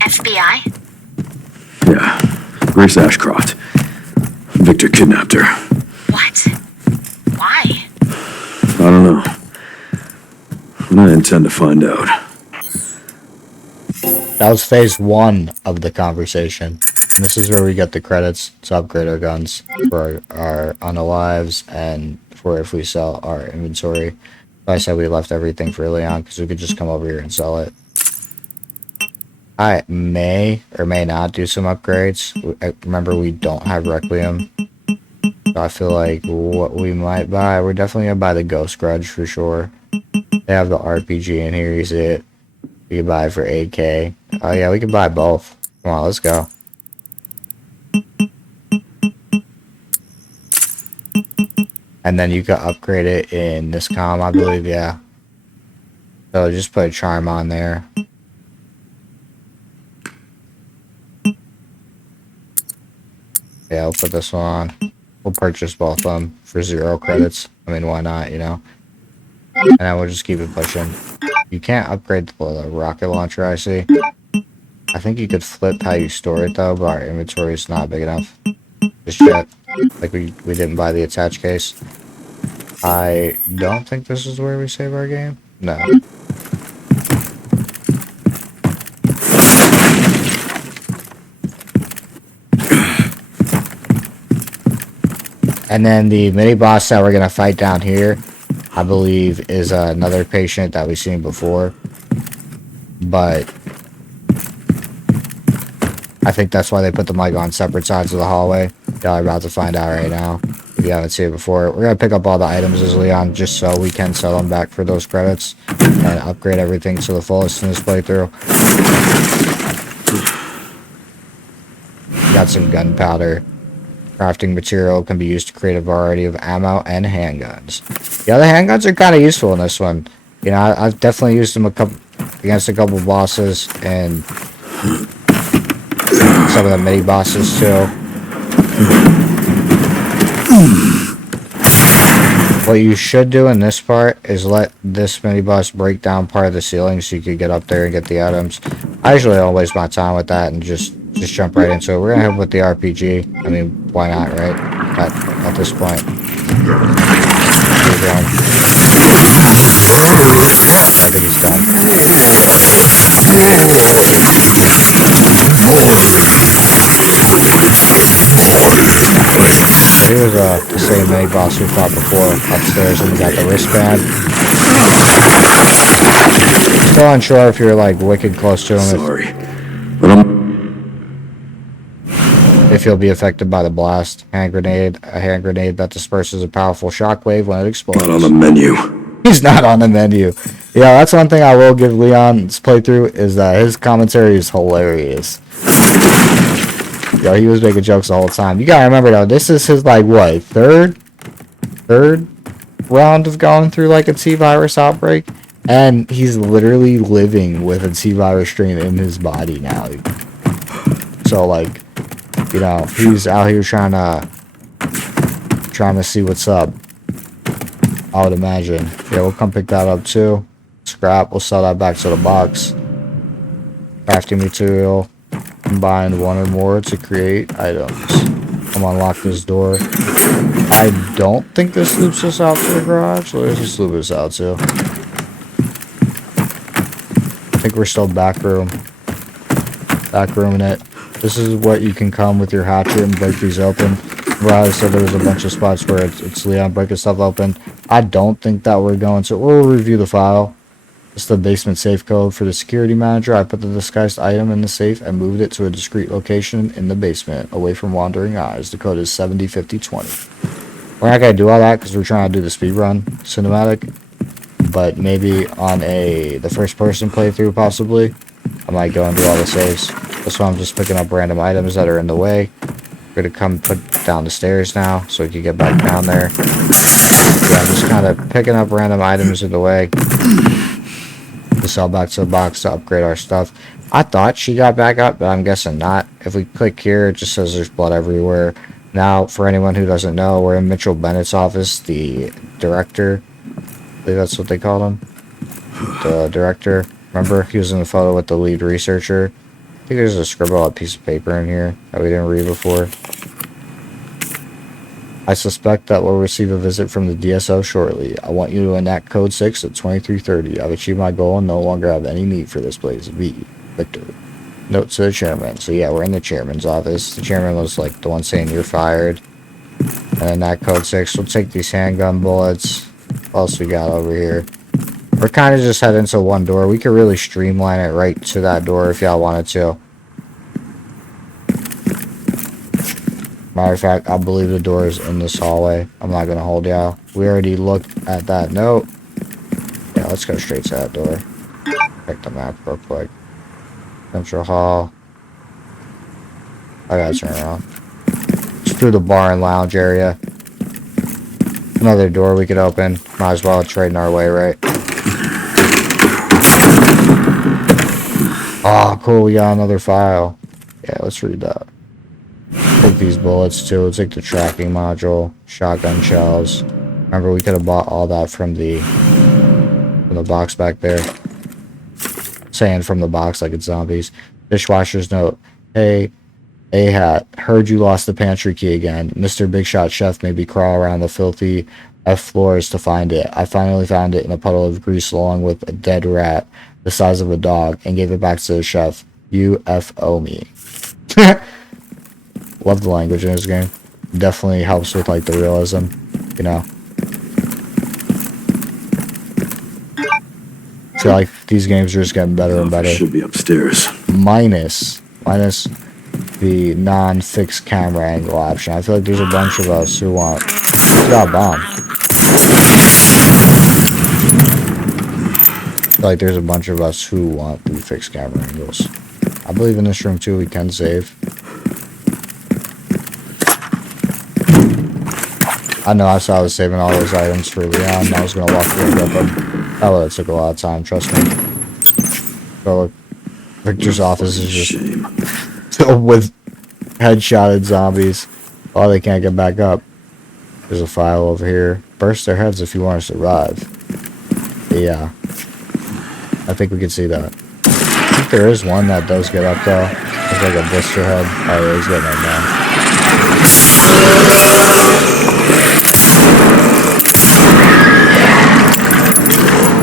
FBI? Yeah, Grace Ashcroft. Victor kidnapped her. What? Why? I don't know. And I intend to find out. That was phase one of the conversation. And this is where we get the credits to upgrade our guns for our unalives and for if we sell our inventory. I said we left everything for Leon because we could just come over here and sell it. I may or may not do some upgrades. Remember, we don't have Requiem. So I feel like what we might buy, we're definitely gonna buy the Ghost Grudge for sure. They have the RPG in here, you see it. We can buy it for 8K. Oh yeah, we can buy both. Come on, let's go. And then you can upgrade it in this comm, I believe, yeah. So just put a charm on there. Yeah, we'll put this one on. We'll purchase both of them for 0 credits. I mean, why not, you know? And then we'll just keep it pushing. You can't upgrade the rocket launcher, I see. I think you could flip how you store it, though, but our inventory is not big enough. Just yet. Like, we didn't buy the attach case. I don't think this is where we save our game. No. And then the mini-boss that we're going to fight down here, I believe, is another patient that we've seen before. But I think that's why they put them like on separate sides of the hallway. Y'all are about to find out right now. If you haven't seen it before, we're going to pick up all the items as Leon just so we can sell them back for those credits and upgrade everything to the fullest in this playthrough. Got some gunpowder. Crafting material can be used to create a variety of ammo and handguns. Yeah, the handguns are kind of useful in this one. You know, I've definitely used them against a couple bosses and some of the mini bosses too. What you should do in this part is let this mini boss break down part of the ceiling so you can get up there and get the items. I usually don't waste my time with that and just jump right into it. We're gonna hit with the RPG. I mean, why not, right? At this point. I think he's done. Here's the same mini boss we fought before upstairs, and we got the wristband. Still unsure if you're like wicked close to him. Sorry, but if you'll be affected by the blast. A hand grenade that disperses a powerful shockwave when it explodes. not on the menu. He's not on the menu. Yeah, that's one thing I will give Leon's playthrough is that his commentary is hilarious. Yo, he was making jokes the whole time. You gotta remember though, this is his like what, third round of going through like a T-virus outbreak, and he's literally living with a T-virus strain in his body now. So like, you know, he's out here trying to see what's up. I would imagine. Yeah, we'll come pick that up too. Scrap, we'll sell that back to the box. Crafting material. Combine one or more to create items. I'm unlock this door. I don't think this loops us out to the garage. Let's just loop us out too. I think we're still back room. Back room in it. This is what you can come with your hatchet and break these open. Right, so there was a bunch of spots where it's Leon breaking stuff open. I don't think that we're going to. We'll review the file. It's the basement safe code for the security manager. I put the disguised item in the safe and moved it to a discreet location in the basement, away from wandering eyes. The code is 705020. We're not going to do all that because we're trying to do the speedrun cinematic. But maybe on the first person playthrough possibly, I might go and do all the saves. That's why I'm just picking up random items that are in the way. We're going to come put down the stairs now so we can get back down there. Yeah, I'm just kind of picking up random items in the way to sell back to the box to upgrade our stuff. I thought she got back up, but I'm guessing not. If we click here, it just says there's blood everywhere. Now, for anyone who doesn't know, we're in Mitchell Bennett's office, the director. I believe that's what they called him. The director. Remember, he was in the photo with the lead researcher. I think there's a scribble out piece of paper in here that we didn't read before. I suspect that we'll receive a visit from the DSO shortly. I want you to enact Code 6 at 2330. I've achieved my goal and no longer have any need for this place. V. Victor. Note to the chairman. So yeah, we're in the chairman's office. The chairman was like the one saying you're fired. And then that Code 6. We'll take these handgun bullets. What else we got over here? We're kind of just heading to one door. We could really streamline it right to that door if y'all wanted to. Matter of fact, I believe the door is in this hallway. I'm not going to hold y'all. We already looked at that note. Yeah, let's go straight to that door. Check the map real quick. Central Hall. I gotta turn around. Just through the bar and lounge area. Another door we could open. Might as well trading our way, right? Oh, cool. We got another file. Yeah, let's read that. Take these bullets too. Let's take the tracking module. Shotgun shells. Remember, we could have bought all that from the box back there. Saying from the box like it's zombies. Dishwasher's note. Hey, A-Hat. Heard you lost the pantry key again. Mr. Big Shot Chef made me crawl around the filthy F floors to find it. I finally found it in a puddle of grease along with a dead rat the size of a dog and gave it back to the chef. UFO me. Love the language in this game. Definitely helps with like the realism, you know. I feel like these games are just getting better and better. Should be upstairs. Minus the non-fixed camera angle option. I feel like there's a bunch of us who want. It's got a bomb. I feel like there's a bunch of us who want the fixed camera angles. I believe in this room too. We can save. I know I saw I was saving all those items for Leon, and I was gonna walk through and get them. That would have took a lot of time, trust me. So look, Victor's office is just filled with headshotted zombies. Oh, they can't get back up. There's a file over here. Burst their heads if you want to survive. Yeah. I think we can see that. I think there is one that does get up though. It's like a blister head. Oh yeah, he's getting it now.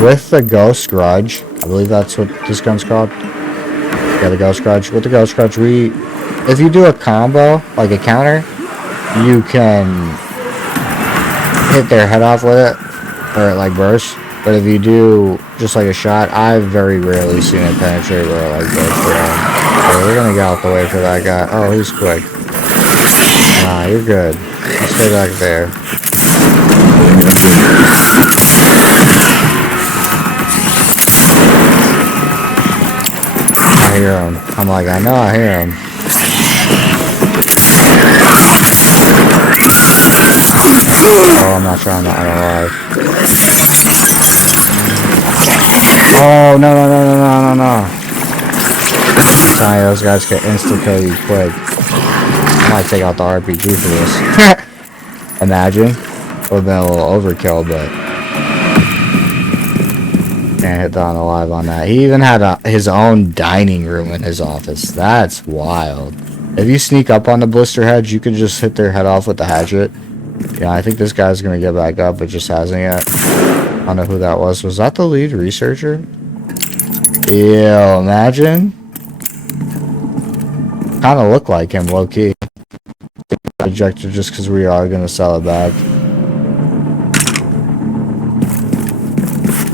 With the Ghost Grudge, I believe that's what this gun's called. Yeah, the Ghost Grudge. With the Ghost Grudge, if you do a combo, like a counter, you can hit their head off with it, or it like bursts. But if you do just like a shot, I've very rarely seen it penetrate where it like goes through. So we're gonna get out the way for that guy. Oh, he's quick. Nah, you're good. You stay back there. I hear him. I'm like, I know I hear him. Oh, I'm not trying to unalive. Oh, no. I'm telling you, those guys can insta-kill you quick. I might take out the RPG for this. Imagine. Would have been a little overkill, but can't hit the unalive on that. He even had his own dining room in his office. That's wild. If you sneak up on the blister heads, you can just hit their head off with the hatchet. Yeah, I think this guy's gonna get back up, but just hasn't yet. I don't know who that was. Was that the lead researcher? Ew, imagine. Kind of look like him, low-key. Ejected just because we are gonna sell it back.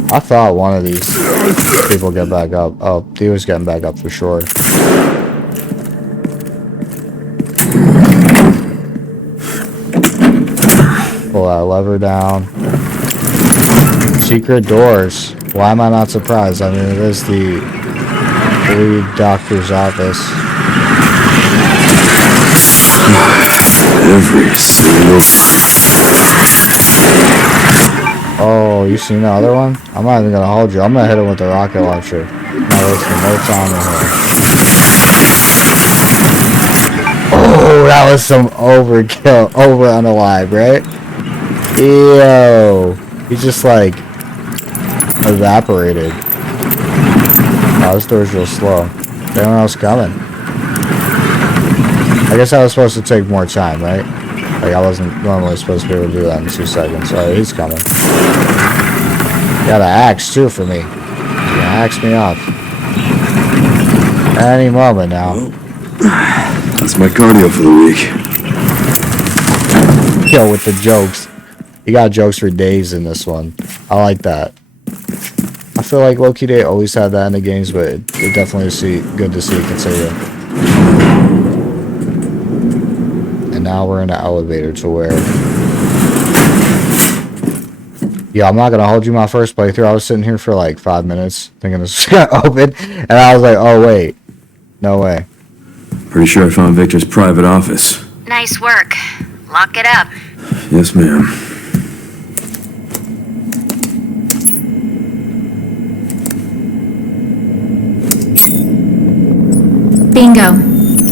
I thought one of these people get back up. Oh, he was getting back up for sure. Pull that lever down. Secret doors. Why am I not surprised? I mean, it is the lead doctor's office. Every single. Oh, you seen the other one? I'm not even gonna hold you. I'm gonna hit him with the rocket launcher. I'm not wasting no time in here. Oh, that was some overkill. Over unalive, right? Ew. He just like evaporated. Oh, this door's real slow. Is anyone else coming? I guess I was supposed to take more time, right? Like, I wasn't normally supposed to be able to do that in 2 seconds. Oh, he's coming. Got an axe, too, for me. He's gonna axe me up. Any moment now. Well, that's my cardio for the week. Yo, with the jokes. You got jokes for days in this one. I like that. feel like low-key they always had that in the games, but it definitely good to see continue. And now we're in the elevator to where... Yeah, I'm not gonna hold you my first playthrough. I was sitting here for like 5 minutes thinking this was gonna open, and I was like, oh wait, no way. Pretty sure I found Victor's private office. Nice work. Lock it up. Yes, ma'am. Bingo.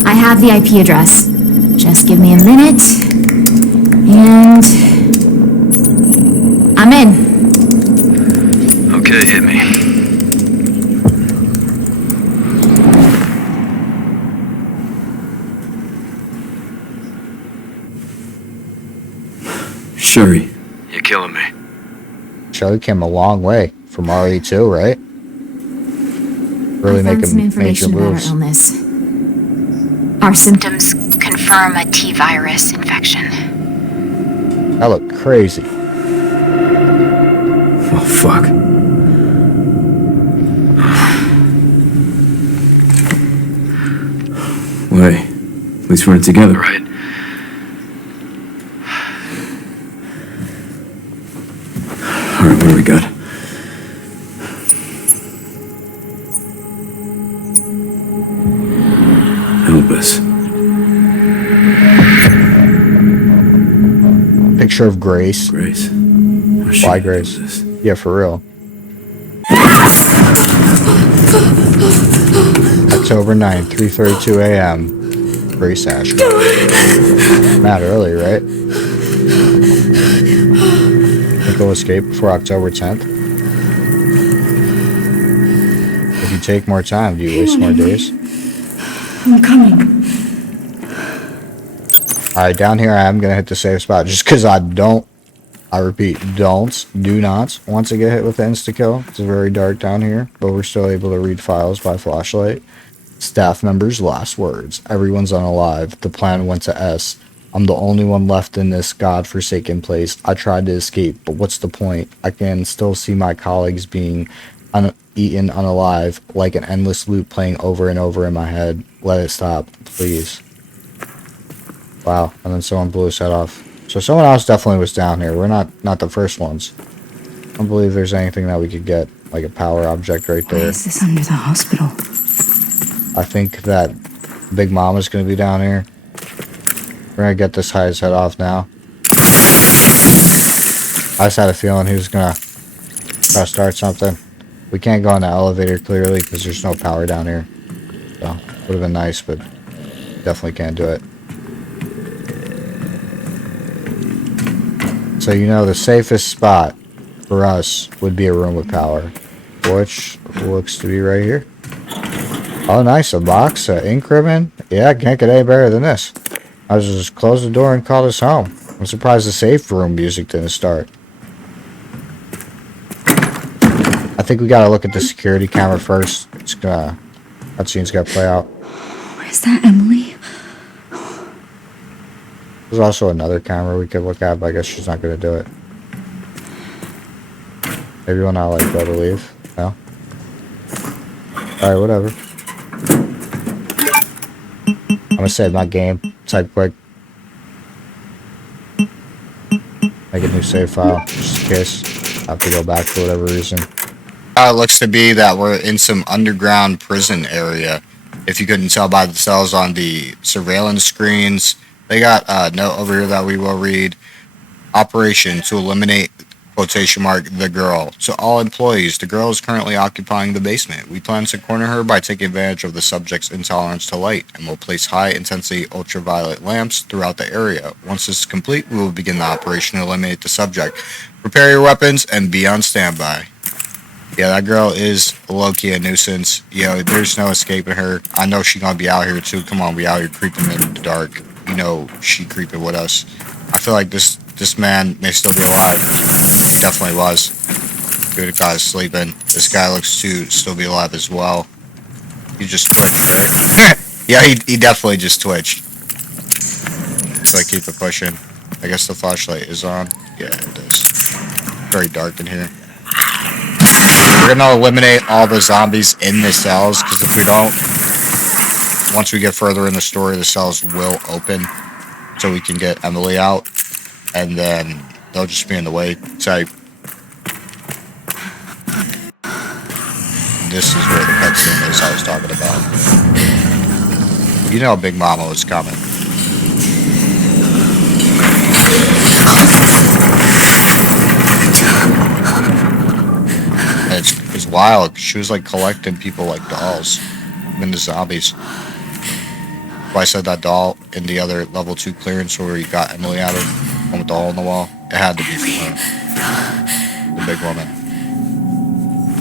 I have the IP address. Just give me a minute. And... I'm in. Okay, hit me. Sherry. You're killing me. Shelly came a long way from RE2, right? Really making major moves. About our illness. Our symptoms confirm a T-virus infection. That looked crazy. Oh, fuck. Well, hey, at least we're in it together, right? Alright, what do we got? Help us. Picture of Grace. Grace. Why Grace? Yeah, for real. October 9th, 3:32 a.m. Grace Ashcroft. Mad early, right? Think he'll escape before October 10th? If you take more time, do you waste more days? I'm coming. Alright, down here I am going to hit the safe spot just because I repeat, do not want to get hit with the insta-kill. It's very dark down here, but we're still able to read files by flashlight. Staff members' last words. Everyone's unalive. The plan went to S. I'm the only one left in this godforsaken place. I tried to escape, but what's the point? I can still see my colleagues being eaten unalive, like an endless loop playing over and over in my head. Let it stop, please. Wow, and then someone blew his head off. So someone else definitely was down here. We're not the first ones. I don't believe there's anything that we could get, like a power object right there. Why is this under the hospital? I think that Big Mama's gonna be down here. We're gonna get this guy's head off now. I just had a feeling he was gonna try to start something. We can't go in the elevator clearly because there's no power down here. So, would have been nice, but definitely can't do it. So you know the safest spot for us would be a room with power, which looks to be right here. Oh nice, a box, ink ribbon. Yeah, can't get any better than this. I was just close the door and call us home. I'm surprised the safe room music didn't start. I think we gotta look at the security camera first. That scene's gotta play out. Is that Emily? There's also another camera we could look at, but I guess she's not gonna do it. Maybe we'll not like go to leave. No? Alright, whatever. I'm gonna save my game. Type quick. Make a new save file, just in case I have to go back for whatever reason. It looks to be that we're in some underground prison area. If you couldn't tell by the cells on the surveillance screens, they got a note over here that we will read. Operation to eliminate, quotation mark, the girl. To all employees, the girl is currently occupying the basement. We plan to corner her by taking advantage of the subject's intolerance to light, and will place high-intensity ultraviolet lamps throughout the area. Once this is complete, we will begin the operation to eliminate the subject. Prepare your weapons and be on standby. Yeah, that girl is low-key a nuisance. Yo, there's no escaping her. I know she gonna be out here too. Come on, we out here creeping in the dark. You know she creeping with us. I feel like this man may still be alive. He definitely was. Dude, the guy's sleeping. This guy looks to still be alive as well. He just twitched, right? Yeah, he definitely just twitched. So I keep it pushing. I guess the flashlight is on. Yeah, it is. Very dark in here. We're gonna eliminate all the zombies in the cells, because if we don't, once we get further in the story, the cells will open, so we can get Emily out, and then they'll just be in the way. Type. This is where the cutscene is I was talking about. You know Big Mama was coming. And it's wild. She was like collecting people like dolls. Even the zombies. Why I said that doll in the other level 2 clearance where you got Emily out of, one with the hole in the wall. It had to be from her. The big woman.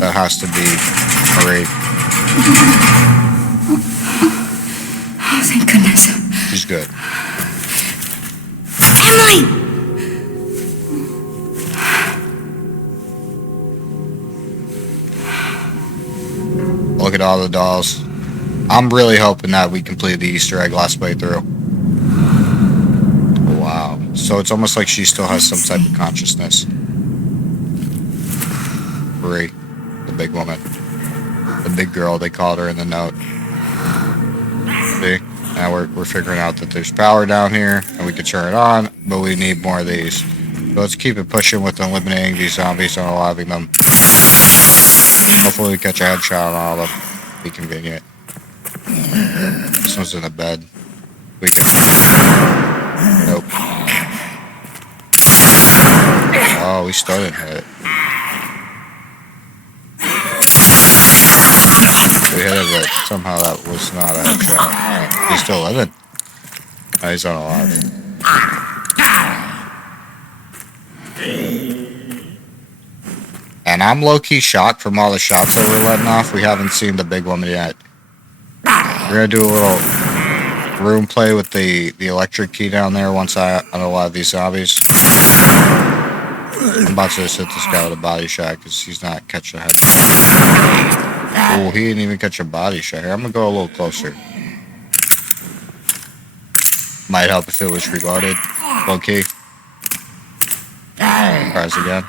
That has to be Marie. Oh, thank goodness. She's good. Emily! Look at all the dolls. I'm really hoping that we completed the Easter egg last playthrough. Wow. So it's almost like she still has some type of consciousness. Marie. The big woman. The big girl, they called her in the note. See? Now we're figuring out that there's power down here, and we can turn it on, but we need more of these. So let's keep it pushing with eliminating these zombies and unaliving them. Hopefully we catch a headshot on all of them. Be convenient. This one's in the bed. We can... Nope. Oh, we still didn't hit it. We hit it, but somehow that was not a headshot. He's still living. No, he's unalive. And I'm low-key shocked from all the shots that we're letting off. We haven't seen the big woman yet. We're gonna do a little room play with the electric key down there once I unalive these zombies. I'm about to just hit this guy with a body shot because he's not catching a headshot. Oh, he didn't even catch a body shot here. I'm gonna go a little closer. Might help if it was reloaded. Okay. Press again.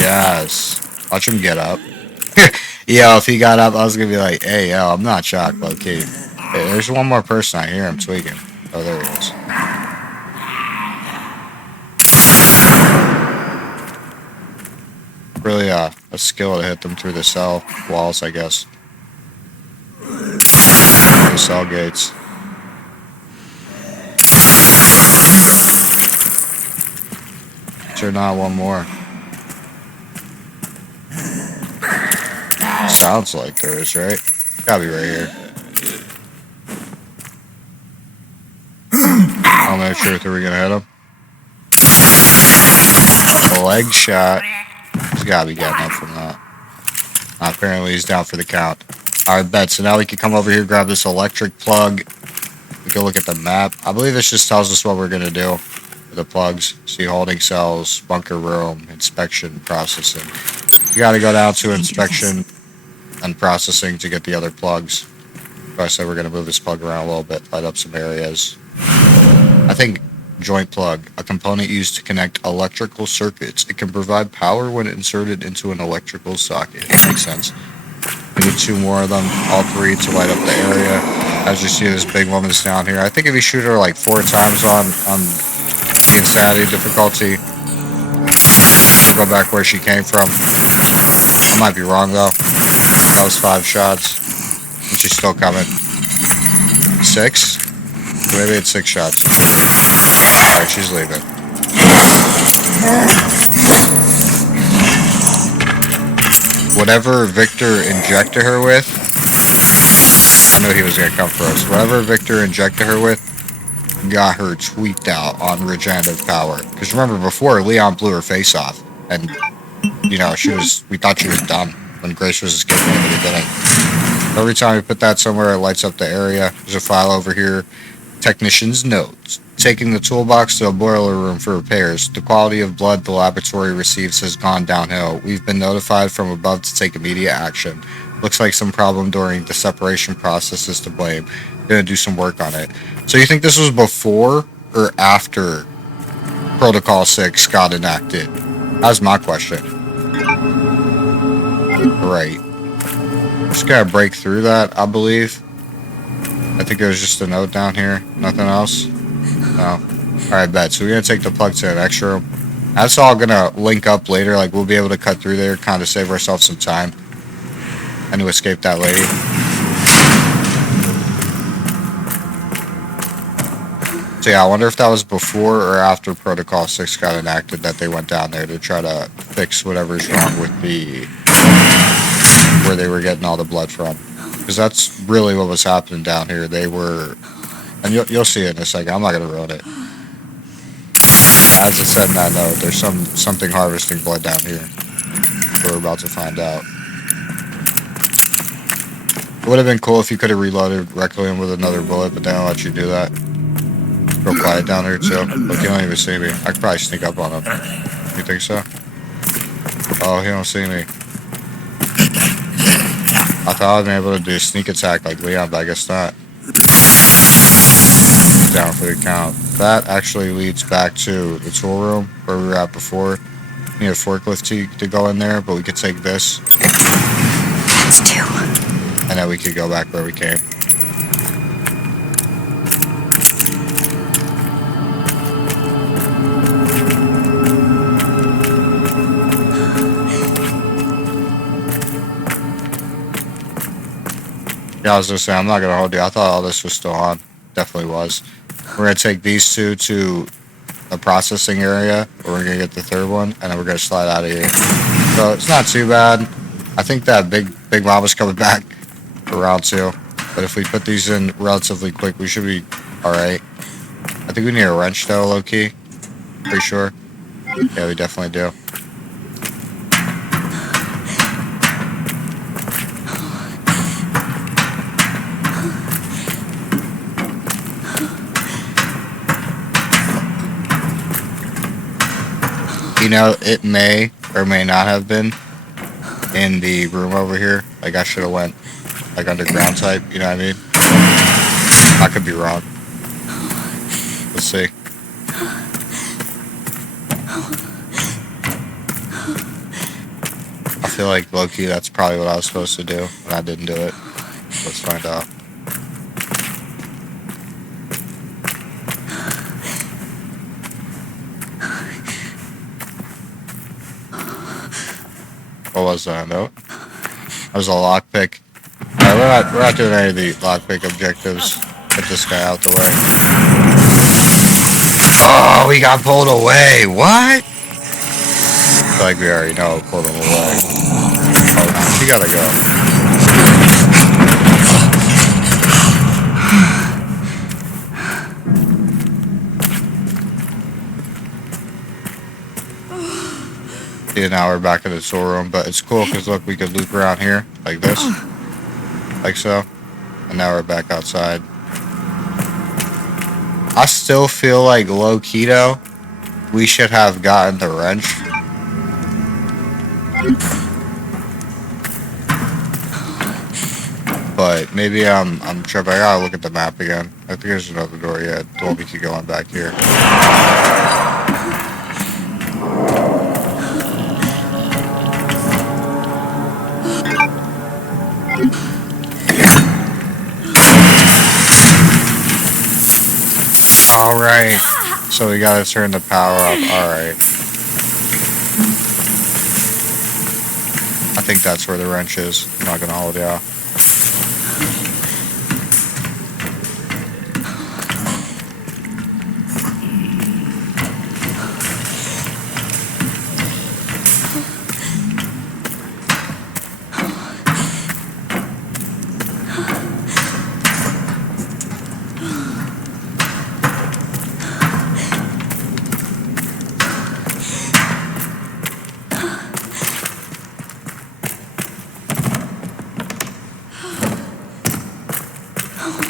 Yes. Watch him get up. Yo, if he got up, I was gonna be like, hey, yo, I'm not shocked, okay. Hey, there's one more person. I hear him tweaking. Oh, there he is. Really a skill to hit them through the cell walls, I guess. The cell gates. Is there not one more? Sounds like there is, right? Gotta be right here. I'll make sure that we're gonna hit him. A leg shot. He's gotta be getting up from that. Apparently he's down for the count. Alright, bet. So now we can come over here, grab this electric plug. We can look at the map. I believe this just tells us what we're gonna do with the plugs. See, holding cells, bunker room, inspection, processing. You gotta go down to inspection and processing to get the other plugs. So I said we're gonna move this plug around a little bit, light up some areas. I think joint plug, a component used to connect electrical circuits. It can provide power when inserted into an electrical socket. That makes sense. We need 2 more of them, all 3 to light up the area. As you see, this big woman's down here. I think if you shoot her like 4 times on the insanity difficulty, go back where she came from. I might be wrong though. That was 5 shots. And she's still coming. 6? Maybe it's 6 shots. Alright, she's leaving. Whatever Victor injected her with, I knew he was gonna come for us. Whatever Victor injected her with got her tweaked out on regenerative power. Because remember, before Leon blew her face off, and you know we thought she was done when Grace was escaping in the beginning. Every time we put that somewhere, it lights up the area. There's a file over here. Technician's notes. Taking the toolbox to a boiler room for repairs. The quality of blood the laboratory receives has gone downhill. We've been notified from above to take immediate action. Looks like some problem during the separation process is to blame. Gonna do some work on it. So you think this was before or after Protocol 6 got enacted? That's my question. Right. Just gotta break through that, I believe. I think there's just a note down here. Nothing else? No. Alright, bet. So we're gonna take the plug to the next room. That's all gonna link up later. Like, we'll be able to cut through there, kind of save ourselves some time. And to escape that lady. So yeah, I wonder if that was before or after Protocol 6 got enacted that they went down there to try to fix whatever's wrong with the... where they were getting all the blood from. Because that's really what was happening down here. They were... and you'll see it in a second. I'm not going to ruin it. As it said in that note, there's something harvesting blood down here. We're about to find out. It would have been cool if you could have reloaded Requiem with another bullet, but they don't let you do that. Real quiet down here too. Look, he don't even see me. I could probably sneak up on him. You think so? Oh, he don't see me. I thought I was able to do a sneak attack like Leon, but I guess not. Down for the count. That actually leads back to the tool room where we were at before. We need a forklift to go in there, but we could take this. That's 2. And then we could go back where we came. Yeah, I was gonna say, I'm not gonna hold you. I thought all this was still on. Definitely was. We're gonna take these 2 to a processing area, where we're gonna get the 3rd one, and then we're gonna slide out of here. So it's not too bad. I think that big mob is coming back for round 2. But if we put these in relatively quick, we should be alright. I think we need a wrench though, low key. Pretty sure. Yeah, we definitely do. You know, it may or may not have been in the room over here. Like, I should have went, like, underground type, you know what I mean? I could be wrong. Let's see. I feel like, low-key, that's probably what I was supposed to do, and I didn't do it. Let's find out. What was that note? That was a lockpick. Alright, we're not doing any of the lockpick objectives. Get this guy out the way. Oh, we got pulled away. What? I feel like we already know pulled him away. Oh, no, she gotta go. Yeah, now we're back in the tool room, but it's cool because look, we could loop around here like this, like so, and now we're back outside. I still feel like low key though, we should have gotten the wrench. But maybe I'm tripping. I gotta look at the map again. I think there's another door yet. The one we keep going back here. Alright, so we gotta turn the power up. Alright. I think that's where the wrench is. I'm not gonna hold y'all.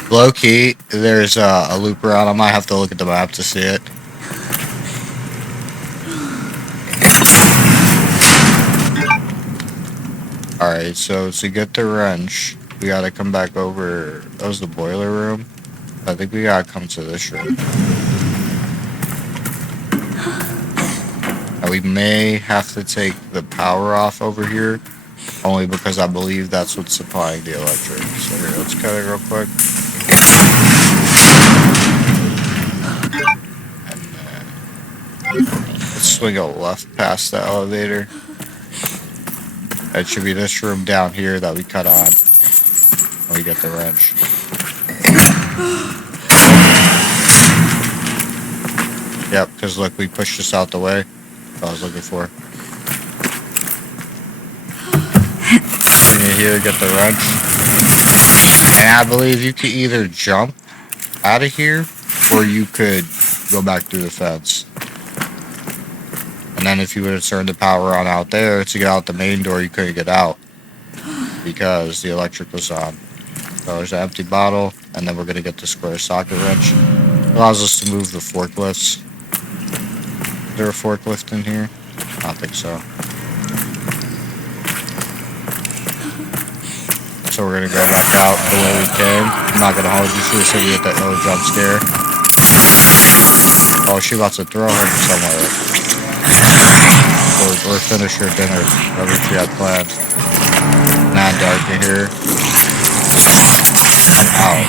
Low key, there's a loop around. I might have to look at the map to see it. Alright, so to get the wrench, we gotta come back over. That was the boiler room. I think we gotta come to this room. Now we may have to take the power off over here Only because I believe that's what's supplying the electric. So here, let's cut it real quick. Let's swing a left past the elevator. It should be this room down here that we cut on when we get the wrench. Yep, because look, we pushed this out the way. That's what I was looking for. Bring it here, get the wrench. And I believe you could either jump out of here or you could go back through the fence. And then if you would have turned the power on out there to get out the main door, you couldn't get out because the electric was on. So there's an empty bottle, and then we're going to get the square socket wrench. It allows us to move the forklifts. Is there a forklift in here? I don't think so. So we're going to go back out the way we came. I'm not going to hold you through so we get that little jump scare. Oh, she about to throw her somewhere. Or finish her dinner, whatever she had planned. Now dark in here. I'm out.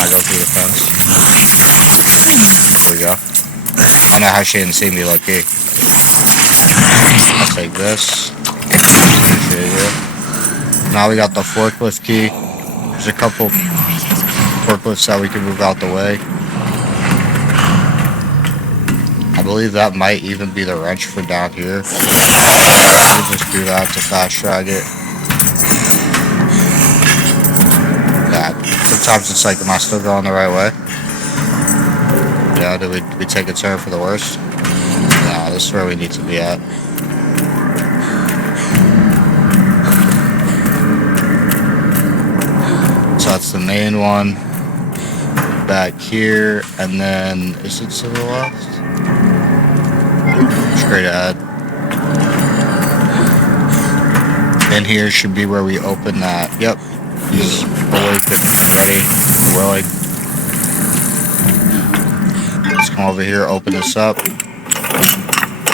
I go through the fence. There we go. I don't know how she didn't see me low key. I'll take this. Now we got the forklift key. There's a couple forklifts that we can move out the way. I believe that might even be the wrench for down here. We'll just do that to fast track it. Yeah, sometimes it's like, am I still going the right way? Yeah, did we take a turn for the worst? No, this is where we need to be at. So that's the main one. Back here, and then, is it to the left? Straight ahead. In here should be where we open that. Yep. He's awake and ready, willing. Let's come over here, open this up.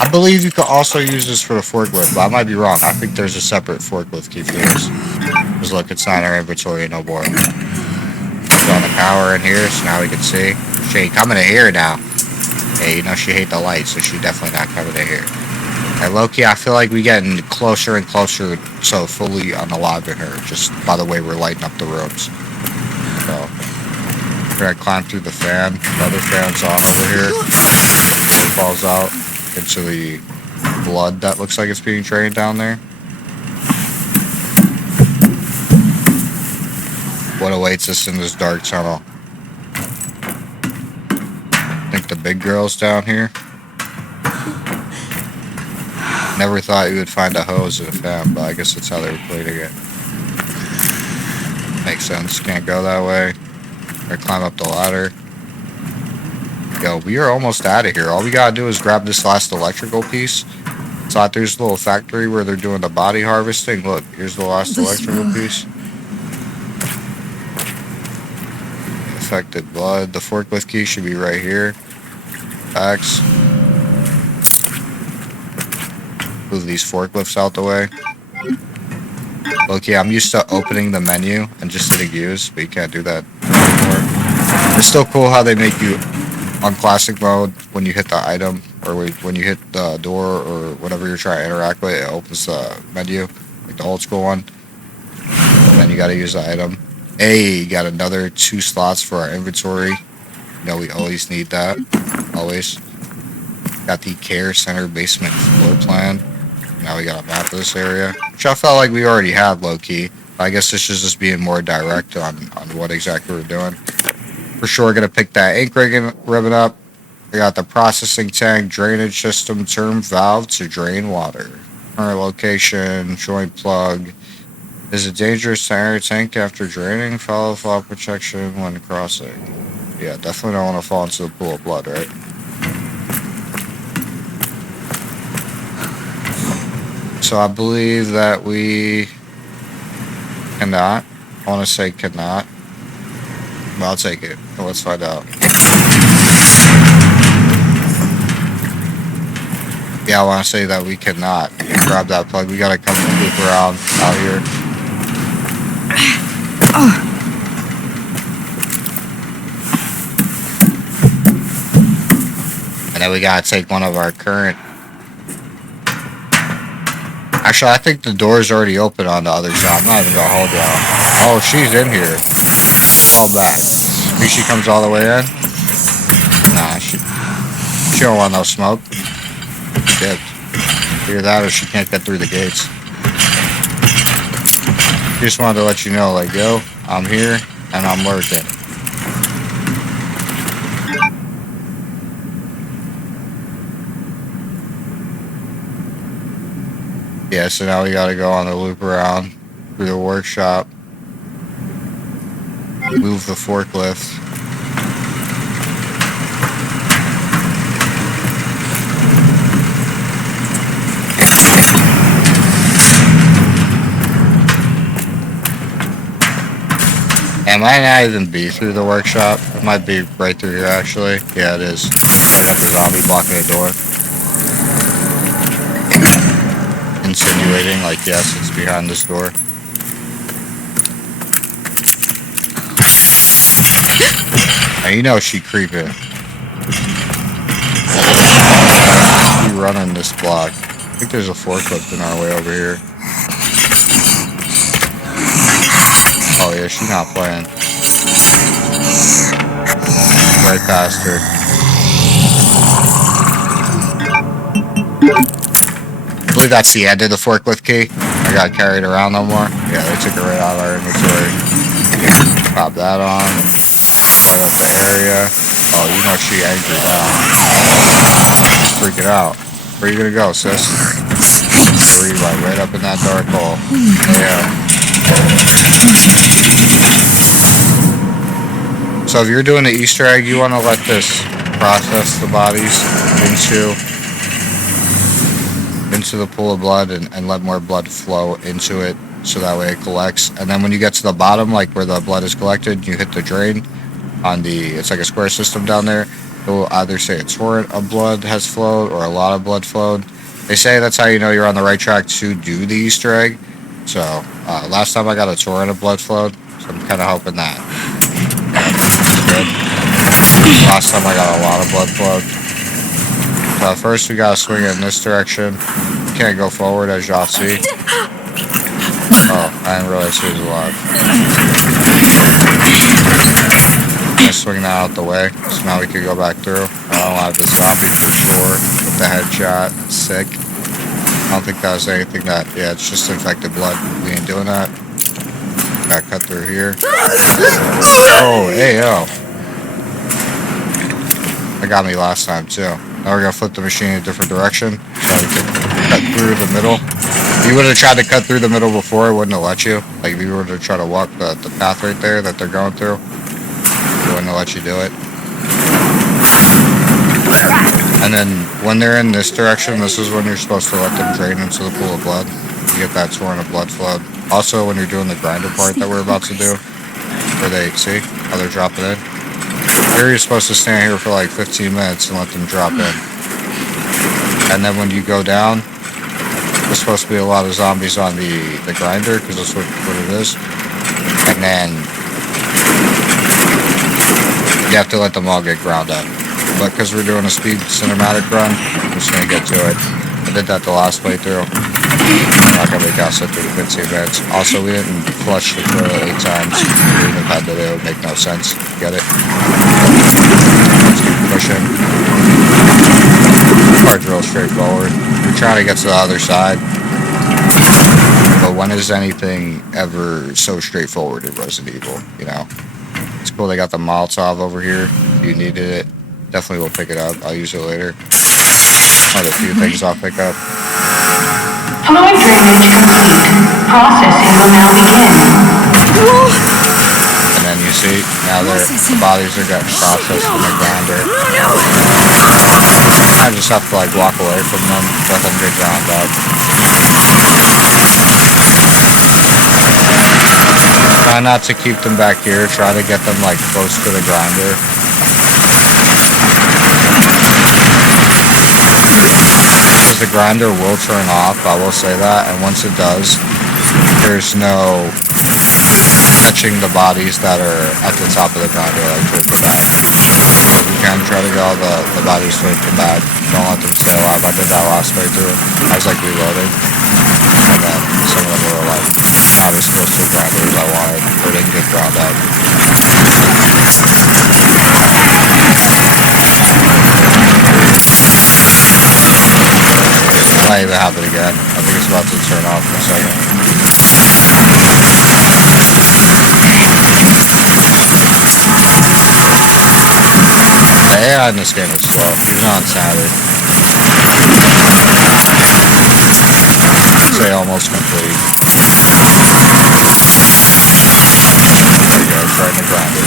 I believe you could also use this for the forklift, but I might be wrong. I think there's a separate forklift key for this. Because look, it's not in our inventory no more. Put on the power in here, so now we can see. She ain't coming in here now. Hey, you know she hate the light, so she definitely not coming in here. And low-key, I feel like we getting closer and closer to fully unaliving her, just by the way we're lighting up the rooms. So, we're gonna climb through the fan. The other fan's on over here. It falls out into the blood that looks like it's being drained down there. What awaits us in this dark tunnel? I think the big girl's down here. Never thought you would find a hose in a fan, but I guess that's how they were cleaning it. Makes sense. Can't go that way. Or climb up the ladder. Yo, we are almost out of here. All we gotta do is grab this last electrical piece. So there's a little factory where they're doing the body harvesting. Look, here's the last electrical piece. Affected blood. The forklift key should be right here. Facts. Move these forklifts out the way. Okay, I'm used to opening the menu and just hitting use, but you can't do that anymore. It's still cool how they make you on classic mode when you hit the item or when you hit the door or whatever you're trying to interact with. It opens the menu like the old school one. And then you got to use the item. Hey, got another 2 slots for our inventory. You know we always need that. Always. Got the care center basement floor plan. Now we got a map of this area, which I felt like we already had low-key. I guess this is just being more direct on what exactly we're doing. For sure, gonna pick that ink ribbon up. We got the processing tank, drainage system, term valve to drain water. Current location, joint plug. Is it dangerous to enter a tank after draining? Follow fall protection when crossing. Yeah, definitely don't want to fall into the pool of blood, right? So I believe that we cannot. I want to say cannot. But I'll take it. Let's find out. Yeah, I want to say that we cannot grab that plug. We gotta come loop around out here. And then we gotta take one of our current. Actually, I think the door's already open on the other side. I'm not even gonna hold y'all. Oh, she's in here. All back. Maybe she comes all the way in? Nah, she don't want no smoke. She dipped. Either that or she can't get through the gates. Just wanted to let you know, like, yo, I'm here and I'm working. Yeah, so now we gotta go on the loop around through the workshop. Move the forklift. It might not even be through the workshop. It might be right through here, actually. Yeah, it is. I got the zombie blocking the door. Insinuating, like, yes, it's behind this door. And you know she creeping. She running this block. I think there's a forklift in our way over here. Oh yeah, she's not playing. Right past her. I believe that's the end of the forklift key. I got carried around no more. Yeah, they took it right out of our inventory. Pop that on. Right up the area. Oh, you know she angry now. She's freaking out. Where you gonna go, sis? Where you like right up in that dark hole. Yeah. So if you're doing the Easter egg, you want to let this process the bodies into the pool of blood and let more blood flow into it so that way it collects. And then when you get to the bottom, like where the blood is collected, you hit the drain on it's like a square system down there. It will either say a torrent of blood has flowed or a lot of blood flowed. They say that's how you know you're on the right track to do the Easter egg. So last time I got a torrent of blood flowed, so I'm kind of hoping that. Good. Last time I got a lot of blood flowed. So first we gotta swing it in this direction. Can't go forward as y'all see. Oh, I didn't realize he was alive. I'm swinging that out the way, so now we can go back through. I don't have the zombie for sure with the headshot. Sick. I don't think that was anything that. Yeah, it's just infected blood. We ain't doing that. Got cut through here. Oh, hey, yo. That got me last time, too. Now we're gonna flip the machine in a different direction so we can cut through the middle. If you would have tried to cut through the middle before, it wouldn't have let you. Like, if you were to try to walk the path right there that they're going through, it wouldn't have let you do it. And then when they're in this direction, this is when you're supposed to let them drain into the pool of blood. You get that torrent of blood flow. Also, when you're doing the grinder part that we're about to do, where they, see how they're dropping in? Here you're supposed to stand here for like 15 minutes and let them drop in. And then when you go down, there's supposed to be a lot of zombies on the grinder, because that's what it is. And then you have to let them all get ground up. But because we're doing a speed cinematic run, I'm just going to get to it. I did that the last playthrough. I'm not going to make out sit through the 15 minutes. Also, we didn't flush the toilet 8 times. We even had that it would make no sense. Get it? Let's keep pushing. Car's real straightforward. We're trying to get to the other side. But when is anything ever so straightforward in Resident Evil, you know? It's cool they got the Molotov over here. If you needed it, definitely will pick it up. I'll use it later. One of the few things I'll pick up. Fluid drainage complete. Processing will now begin. And then you see, now the bodies are getting processed in the grinder. I just have to like walk away from them, let them get ground up. Try not to keep them back here, try to get them like close to the grinder. because the grinder will turn off, I will say that, and once it does, there's no catching the bodies that are at the top of the grinder, like towards the back. You can try to get all the bodies towards the back. Don't let them stay alive. I did that last way through. I was like reloading, and then some of them were like not as close to the grinder as I wanted, or didn't get ground up. Might even happen again. I think it's about to turn off in a second. The AI in this game is slow, even on Saturday. I'd say almost complete. There you go, trying to grind it.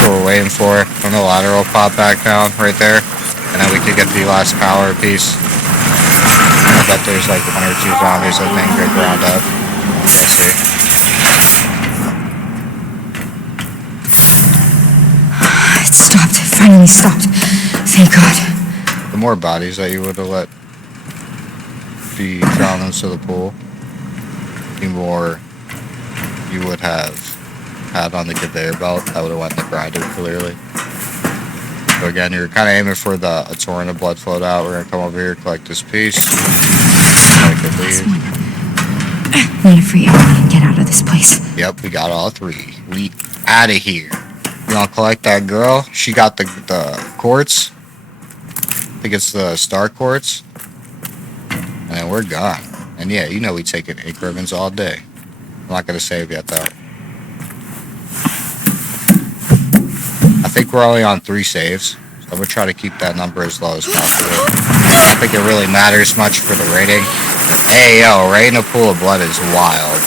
What we're waiting for, when the ladder will pop back down right there, and then we could get the last power piece. I bet there's like 1 or 2 zombies I think get ground up. Let's see. It stopped. It finally stopped. Thank God. The more bodies that you would have let be drowned into the pool, the more you would have had on the conveyor belt. That would have went in the grinder clearly. So again, you're kind of aiming for a torrent of blood flowed out. We're gonna come over here, collect this piece. I could leave. Need a free area and get out of this place. Yep, we got all 3. We out of here. You gonna collect that girl? She got the quartz. I think it's the star quartz. And then we're gone. And yeah, you know we taking ink ribbons all day. I'm not gonna save yet though. I think we're only on 3 saves, so I'm gonna try to keep that number as low as possible. I don't think it really matters much for the rating. Hey yo, rating a pool of blood is wild.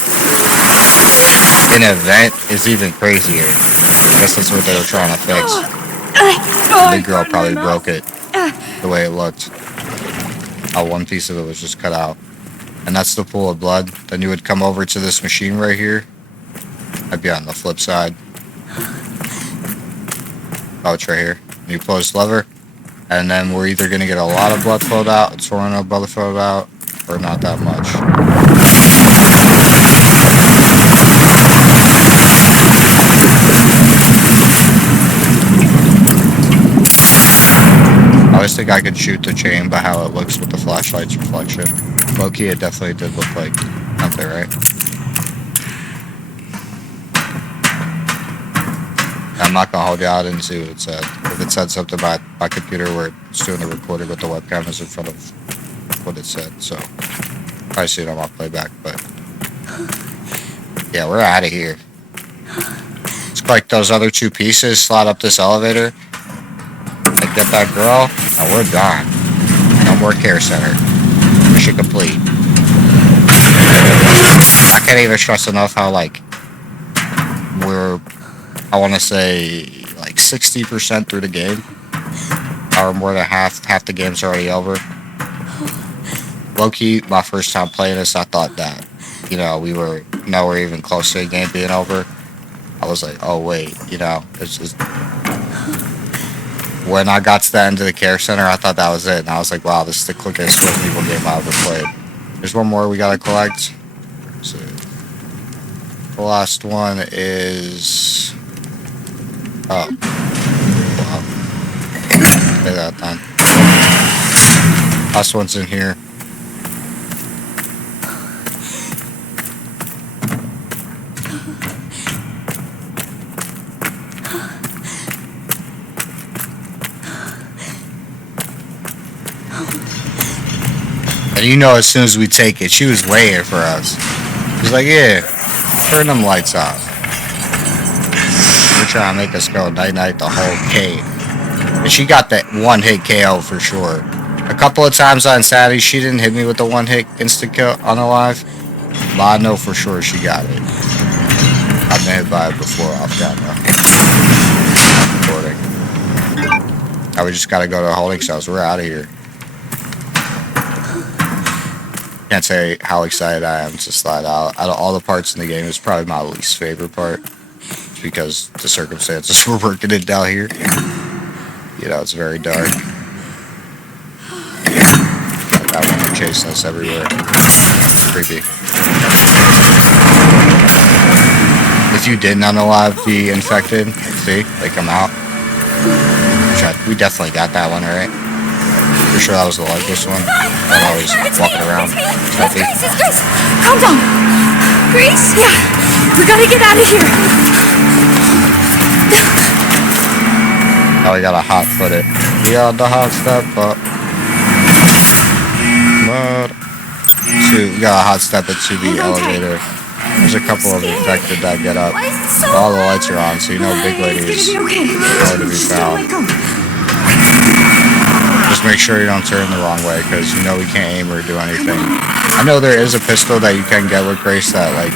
An event is even crazier. I guess that's what they were trying to fix. The big girl probably broke it the way it looked. How 1 piece of it was just cut out. And that's the pool of blood. Then you would come over to this machine right here. I'd be on the flip side. Oh, it's right here. You pull this lever, and then we're either gonna get a lot of blood flowed out, a torrent of blood flowed out, or not that much. I always think I could shoot the chain by how it looks with the flashlight's reflection. Low-key, it definitely did look like something, right? I'm not gonna hold you out and see what it said. If it said something about my computer where it's doing the recording with the webcam is in front of what it said, so probably see it on my playback, but yeah, we're out of here. Let's collect those other 2 pieces, slide up this elevator, and get that girl, and we're gone. No more care center. Mission complete. I can't even stress enough how like we're, I want to say like 60% through the game, or more than half the game's already over. Low-key, my first time playing this, I thought that, you know, we were nowhere even close to the game being over. I was like, oh wait, you know, it's just, when I got to the end of the care center, I thought that was it, and I was like, wow, this is the quickest Resident Evil game I ever played. There's 1 more we gotta collect. So the last one is, oh, wow, say that time. Last one's in here. And you know, as soon as we take it, she was waiting for us. She's like, yeah, turn them lights off. They're trying to make us go night-night the whole game. And she got that 1-hit KO for sure. A couple of times on Saturday, she didn't hit me with the 1-hit insta-kill on the live. But I know for sure she got it. I've been hit by it before off camera. Recording. Now we just gotta go to the holding cells. We're out of here. can't say how excited I am to slide out. Out of all the parts in the game, it's probably my least favorite part. It's because the circumstances we're working in down here. You know, it's very dark. That one chasing us everywhere. Creepy. If you didn't unalive the infected, see, they come out. We definitely got that one, right? Pretty sure that was the largest one. I'm always walking around. Grace, calm down. Grace, yeah, we gotta get out of here. Oh, we gotta hot foot it. We got the hot step up. We gotta hot step it to the elevator. There's a couple of infected that get up. All the lights are on, so you know Big Lady is nowhere to be found. Just make sure you don't turn the wrong way, because you know we can't aim or do anything. I know there is a pistol that you can get with Grace that, like,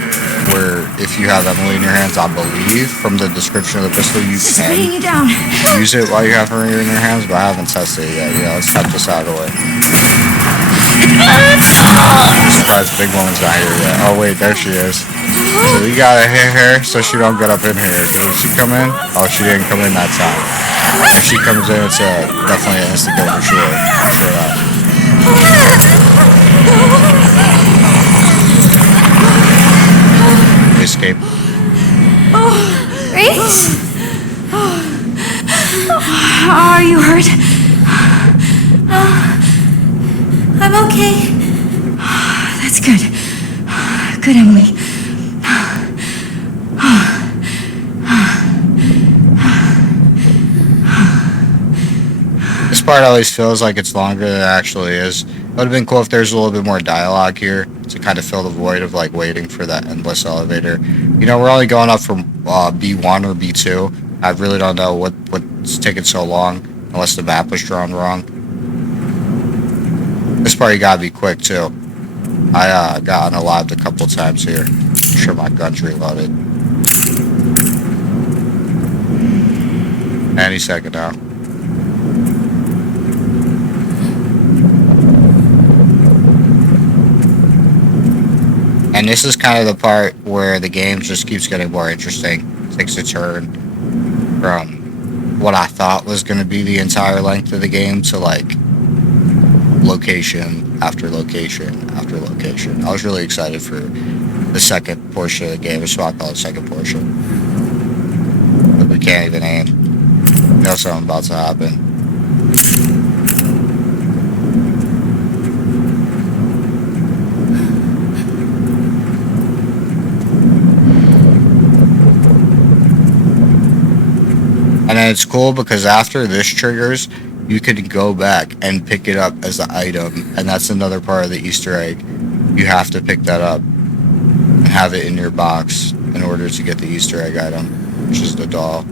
where if you have Emily in your hands, I believe, from the description of the pistol, you can use it while you have her in your hands, but I haven't tested it yet. Yeah, let's test this out of the way. I'm surprised the big woman's not here yet. Oh wait, there she is. So we gotta hit her so she don't get up in here. Did she come in? Oh, she didn't come in that time. If she comes in, it's definitely an instant kill for sure. For that. Escape. Grace? Are you hurt? I'm okay. That's good. Good, Emily. This part always feels like it's longer than it actually is. It would have been cool if there's a little bit more dialogue here to kind of fill the void of like waiting for that endless elevator. You know, we're only going up from B1 or B2. I really don't know what's taking so long, unless the map was drawn wrong. This part you gotta be quick too. I got unalived a couple times here. I'm sure my gun's reloaded. Any second now. And this is kind of the part where the game just keeps getting more interesting. It takes a turn from what I thought was going to be the entire length of the game to like location after location after location. I was really excited for the second portion of the game. It's what I call the second portion. But we can't even aim. You know something's about to happen. And then it's cool because after this triggers, you can go back and pick it up as an item. And that's another part of the Easter egg. You have to pick that up and have it in your box in order to get the Easter egg item, which is the doll.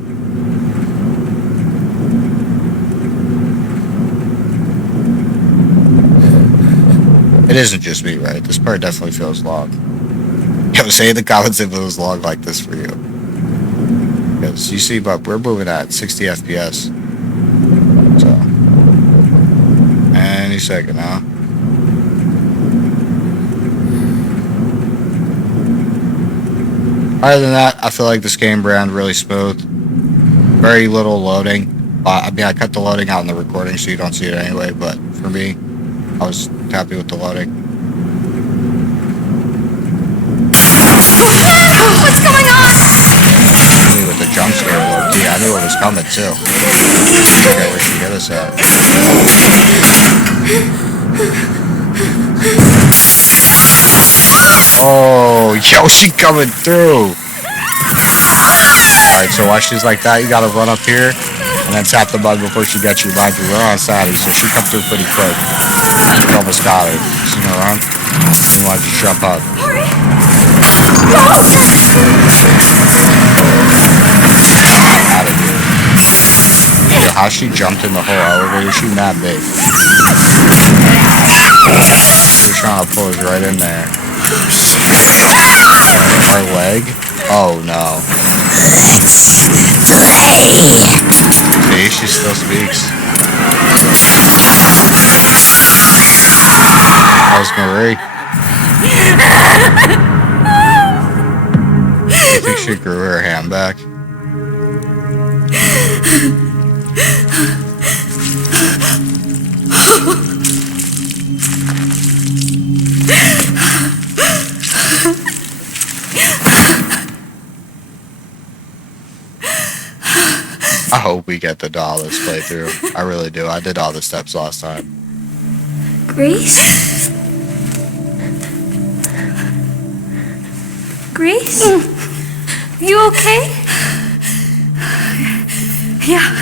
It isn't just me, right? This part definitely feels long. Yo, say in the comments if it was long like this for you. Because you see, but we're moving at 60 FPS. So, any second now. Other than that, I feel like this game ran really smooth. Very little loading. I mean, I cut the loading out in the recording so you don't see it anyway, but for me, I was happy with the loading. What's going on? With the jump scare look, yeah, I knew it was coming too. Okay, where she hit us at? Oh, yo, she coming through. Alright, so while she's like that, you gotta run up here and then tap the button before she gets you. Mind you, we're on Saturday, so she come through pretty quick. You almost got her. See her around? You want to jump up. Out of here. Yo, how she jumped in the whole elevator, she not big. She's trying to pull us right in there. Our leg? Oh no. See, she still speaks. That was Marie. I think she grew her hand back. I hope we get the doll this playthrough. I really do. I did all the steps last time. Grace? Grace? Are you okay? Yeah.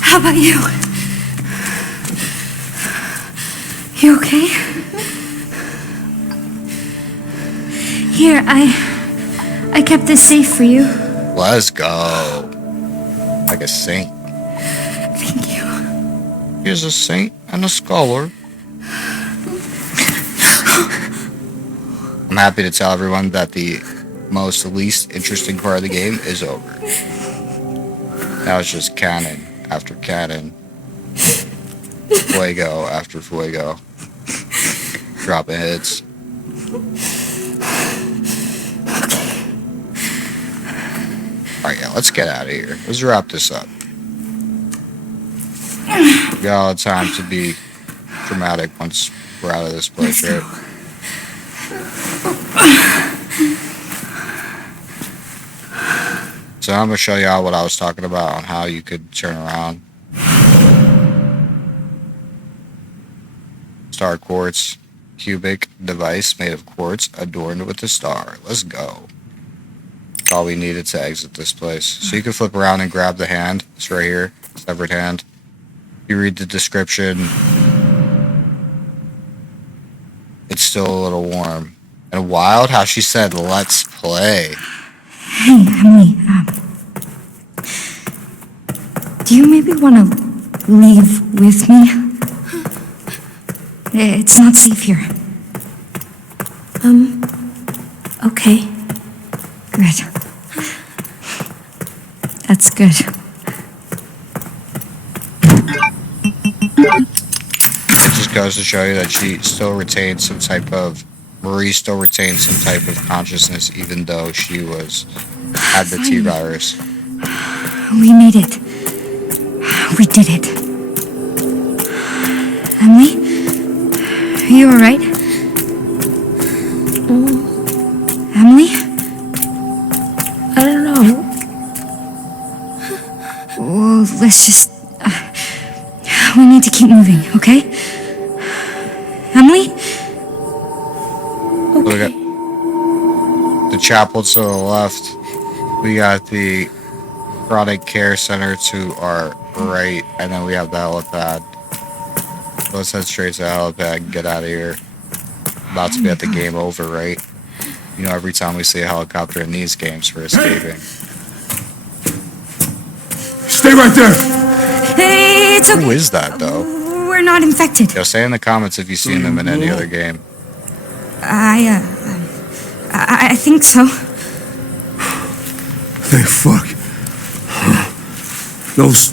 How about you? You okay? Here, I kept this safe for you. Let's go. Like a saint. Thank you. He's a saint and a scholar. I'm happy to tell everyone that the least interesting part of the game is over. Now it's just cannon after cannon. Fuego after fuego. Dropping hits. Alright, yeah, let's get out of here. Let's wrap this up. We got all the time to be dramatic once we're out of this place, right? So I'm going to show y'all what I was talking about on how you could turn around. Star quartz cubic device made of quartz adorned with a star. Let's go. That's all we needed to exit this place. So you can flip around and grab the hand. It's right here. Severed hand. You read the description. It's still a little warm. And wild how she said, let's play. Hey, Emily, do you maybe want to leave with me? It's not safe here. Okay. Good. That's good. It just goes to show you that she still retains some type of... Marie still retains some type of consciousness even though she had the T-virus. We made it. We did it. Emily? Are you alright? Emily? I don't know. Well, let's just... we need to keep moving, okay? Emily? We got the chapel to the left. We got the chronic care center to our right, and then we have the helipad. Let's head straight to the helipad and get out of here. About to be at the game over, right? You know, every time we see a helicopter in these games, we're escaping. Stay right there! Hey, it's okay. Who is that, though? We're not infected. Yo, say in the comments if you've seen them in any other game. I think so. Thank fuck. Those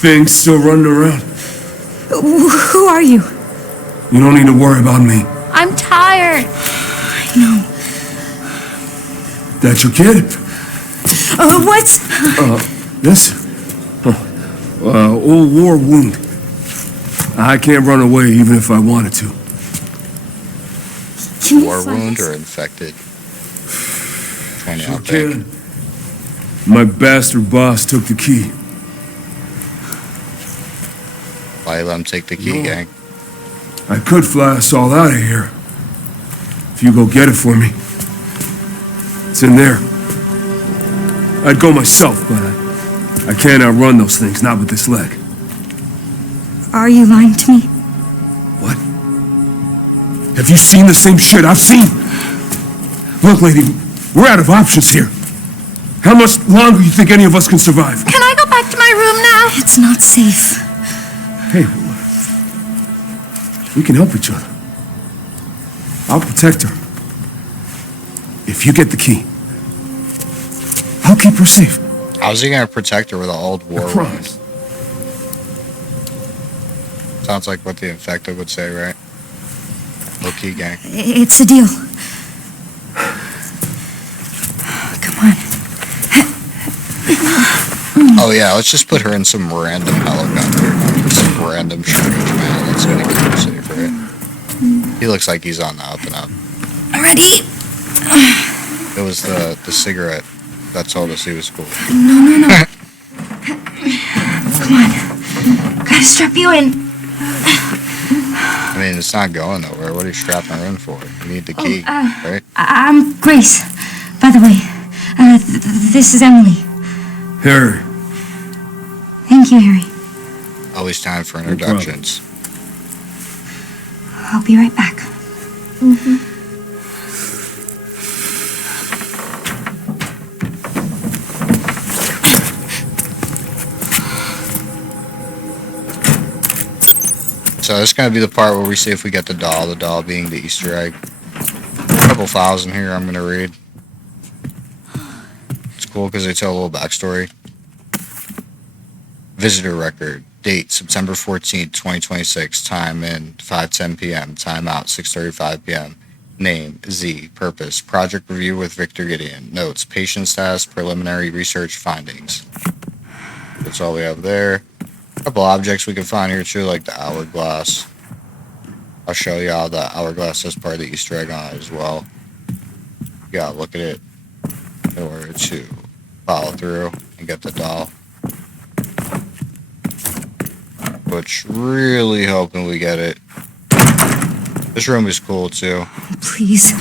things still running around. Who are you? You don't need to worry about me. I'm tired. I know. That's your kid? What? This? Old war wound. I can't run away even if I wanted to. War wound or infected? Sure can. My bastard boss took the key. Why let him take the key, gang? I could fly us all out of here. If you go get it for me. It's in there. I'd go myself, but I can't outrun those things, not with this leg. Are you lying to me? What? Have you seen the same shit I've seen? Look, lady, we're out of options here. How much longer do you think any of us can survive? Can I go back to my room now? It's not safe. Hey, we can help each other. I'll protect her. If you get the key, I'll keep her safe. How's he gonna protect her with an old war wound? Promise. It's Sounds like what the infected would say, right? Low-key gang. It's a deal. Come on. Oh yeah, let's just put her in some random helicopter. Some random strange man that's gonna keep her safe, right? He looks like he's on the up and up. Ready? It was the cigarette that told us he was cool. No. Come on. Gotta strap you in. I mean, it's not going nowhere. What are you strapping her in for? You need the key, right? I'm Grace, by the way. This is Emily. Harry. Thank you, Harry. Always time for introductions. I'll be right back. So this is going to be the part where we see if we get the doll being the Easter egg. A couple files in here I'm going to read. It's cool because they tell a little backstory. Visitor record. Date, September 14th, 2026. Time in, 5:10 p.m. Time out, 6:35 p.m. Name, Z. Purpose, project review with Victor Gideon. Notes, patient status, preliminary research findings. That's all we have there. A couple objects we can find here too, like the hourglass. I'll show you how the hourglass is part of the Easter egg on it as well. You gotta look at it in order to follow through and get the doll. Which, really hoping we get it. This room is cool too. Please,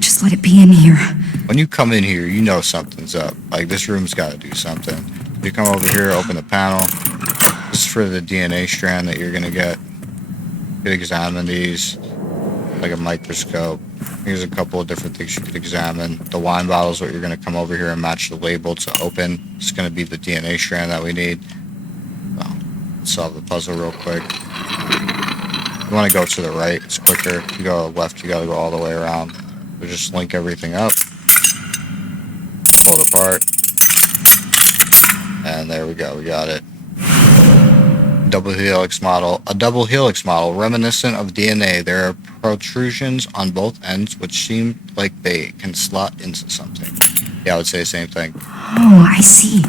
just let it be in here. When you come in here, you know something's up. Like, this room's gotta do something. You come over here, open the panel. This is for the DNA strand that you're gonna get. You could examine these, like a microscope. Here's a couple of different things you could examine. The wine bottle is what you're gonna come over here and match the label to open. It's gonna be the DNA strand that we need. So, let's solve the puzzle real quick. You wanna go to the right, it's quicker. If you go to the left, you gotta go all the way around. So just link everything up. Pull it apart. And there we go, we got it. Double helix model. A double helix model reminiscent of DNA. There are protrusions on both ends which seem like they can slot into something. Yeah, I would say the same thing. Oh, I see.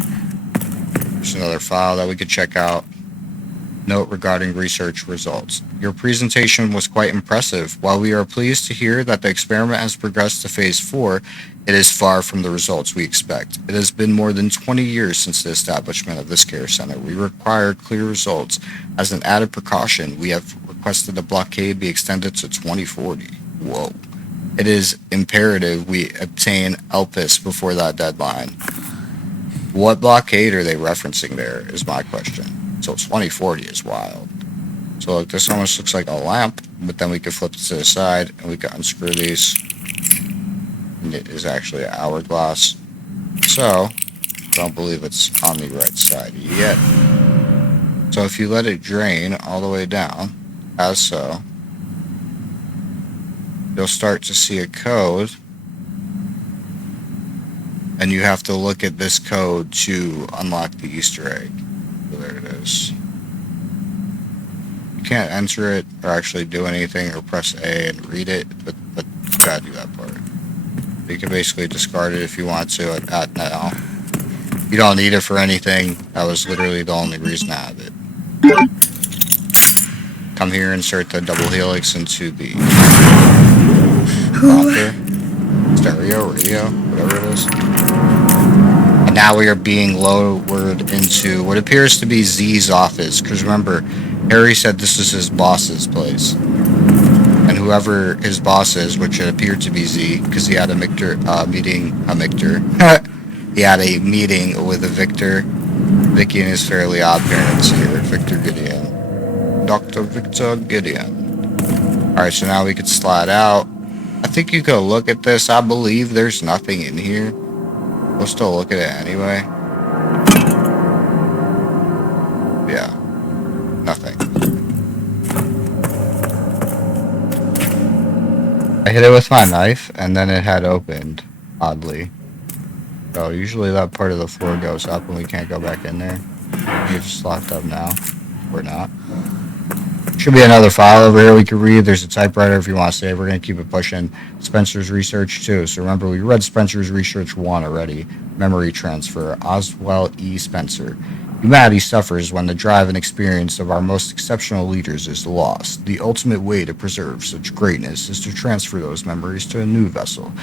There's another file that we could check out. Note regarding research results. Your presentation was quite impressive. While we are pleased to hear that the experiment has progressed to phase 4, it is far from the results we expect. It has been more than 20 years since the establishment of this care center. We require clear results. As an added precaution, we have requested the blockade be extended to 2040. Whoa. It is imperative we obtain ELPIS before that deadline. What blockade are they referencing there is my question. So 2040 is wild. So look, this almost looks like a lamp, but then we can flip it to the side and we can unscrew these. And it is actually an hourglass. So, I don't believe it's on the right side yet. So if you let it drain all the way down, as so, you'll start to see a code. And you have to look at this code to unlock the Easter egg. So there it is. You can't enter it or actually do anything or press A and read it, but you gotta do that part. You can basically discard it if you want to at now. You don't need it for anything. That was literally the only reason I have it. Come here, insert the double helix into the prompter, stereo, radio, whatever it is. And now we are being lowered into what appears to be Z's office. Because remember, Harry said this is his boss's place. And whoever his boss is, which it appeared to be Z, because he had a meeting with a Victor. Vicky and his fairly odd parents here, Victor Gideon. Dr. Victor Gideon. Alright, so now we could slide out. I think you could look at this. I believe there's nothing in here. We'll still look at it anyway. Yeah. Nothing. I hit it with my knife, and then it had opened, oddly. So usually that part of the floor goes up and we can't go back in there. You're just locked up now. We're not. should be another file over here we could read. There's a typewriter if you want to save. We're going to keep it pushing. Spencer's research too. So remember, we read Spencer's research 1 already. Memory transfer. Oswell E. Spencer. Humanity suffers when the drive and experience of our most exceptional leaders is lost. The ultimate way to preserve such greatness is to transfer those memories to a new vessel.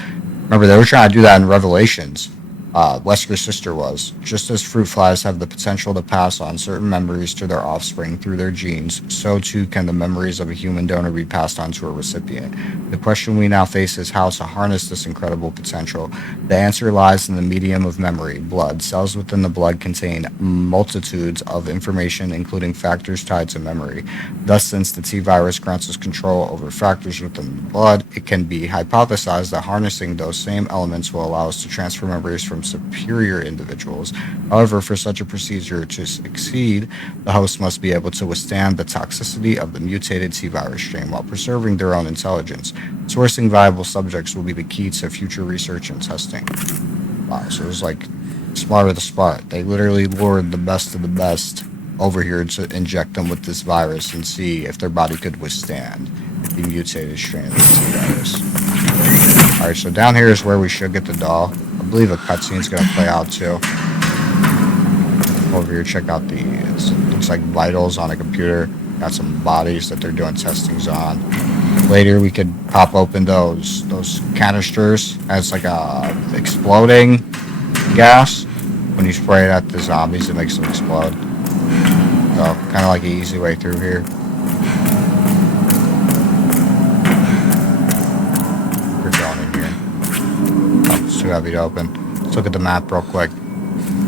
Remember, they were trying to do that in Revelations. Wesker's sister was. Just as fruit flies have the potential to pass on certain memories to their offspring through their genes, so too can the memories of a human donor be passed on to a recipient. The question we now face is how to harness this incredible potential. The answer lies in the medium of memory, blood. Cells within the blood contain multitudes of information, including factors tied to memory. Thus, since the T-virus grants us control over factors within the blood, it can be hypothesized that harnessing those same elements will allow us to transfer memories from superior individuals. However, for such a procedure to succeed, the host must be able to withstand the toxicity of the mutated T-virus strain while preserving their own intelligence. Sourcing viable subjects will be the key to future research and testing. Wow, so it was like smart of the smart. They literally lured the best of the best over here to inject them with this virus and see if their body could withstand the mutated strain of the T-virus. Alright, so down here is where we should get the doll. I believe a cutscene's gonna play out too. Over here, check out the looks like vitals on a computer. Got some bodies that they're doing testings on. Later, we could pop open those canisters as like a exploding gas. When you spray it at the zombies, it makes them explode. So, kind of like an easy way through here. We're going in here. Oh, it's too heavy to open. Let's look at the map real quick.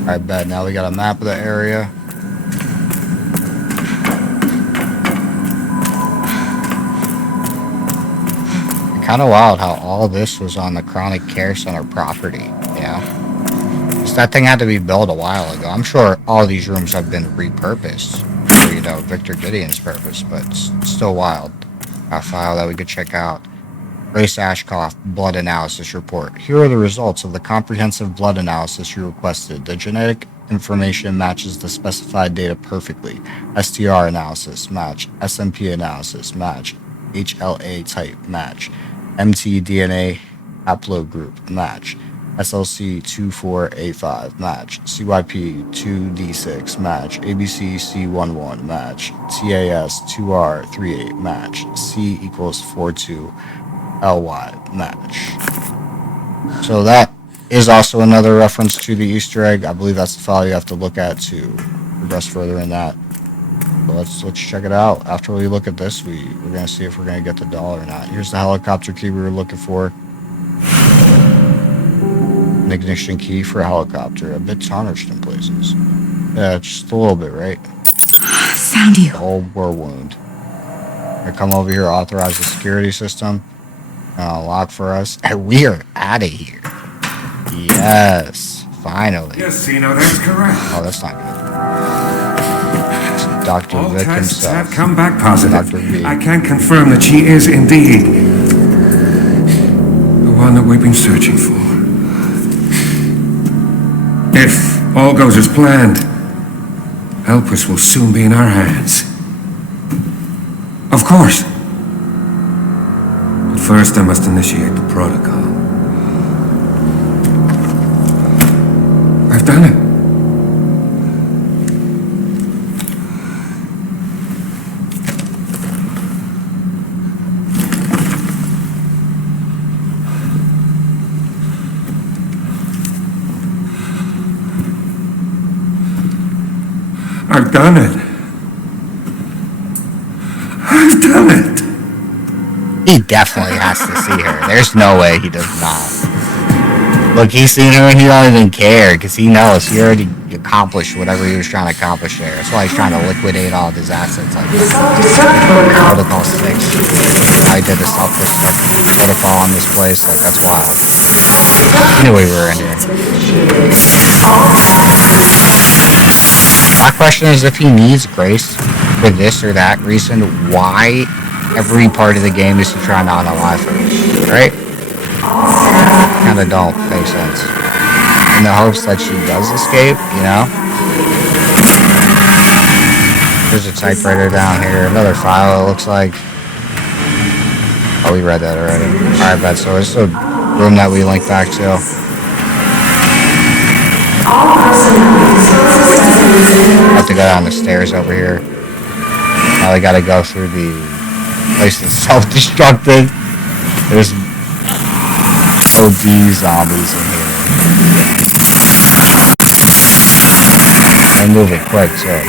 Alright, bet. Now we got a map of the area. Kind of wild how all this was on the Chronic Care Center property, you know? That thing had to be built a while ago. I'm sure all these rooms have been repurposed for, you know, Victor Gideon's purpose, but it's still wild. A file that we could check out. Grace Ashcroft Blood Analysis Report. Here are the results of the comprehensive blood analysis you requested. The genetic information matches the specified data perfectly. STR analysis, match. SMP analysis, match. HLA type, match. mtDNA haplogroup, match. SLC 24A5, match. CYP2D6, match. ABC C11, match. TAS 2R38, match. C equals 42LY, match. So that is also another reference to the Easter egg. I believe that's the file you have to look at to progress further in that. So let's check it out. After we look at this, we're going to see if we're going to get the doll or not. Here's the helicopter key we were looking for. An ignition key for a helicopter. A bit tarnished in places. Yeah, just a little bit, right? Found you. Old war wound. I come over here, authorize the security system. Lock for us. And we are out of here. Yes. Finally. Yes, Zeno, that's correct. Oh, that's not good. Dr. All Vic tests himself. have come back positive. Dr. V. I can confirm that she is indeed the one that we've been searching for. If all goes as planned, Elpis will soon be in our hands. Of course. But first I must initiate the protocol. I've done it. I've done it. I've done it. He definitely has to see her. There's no way he does not. Look, he's seen her and he don't even care because he knows he already accomplished whatever he was trying to accomplish there. That's why he's trying to liquidate all of his assets like this. Protocol 6. I did the self-destruct protocol on this place. Like, that's wild. Anyway, we were in here. My question is if he needs Grace for this or that reason, why every part of the game is he trying to unalive her, right? Kinda don't make sense. In the hopes that she does escape, you know? There's a typewriter down here. Another file, it looks like. Oh, we read that already. Alright, bet. So it's a room that we link back to. I have to go down the stairs over here. Now we gotta go through the place that's self-destructed. There's OD zombies in here. They move it quick too.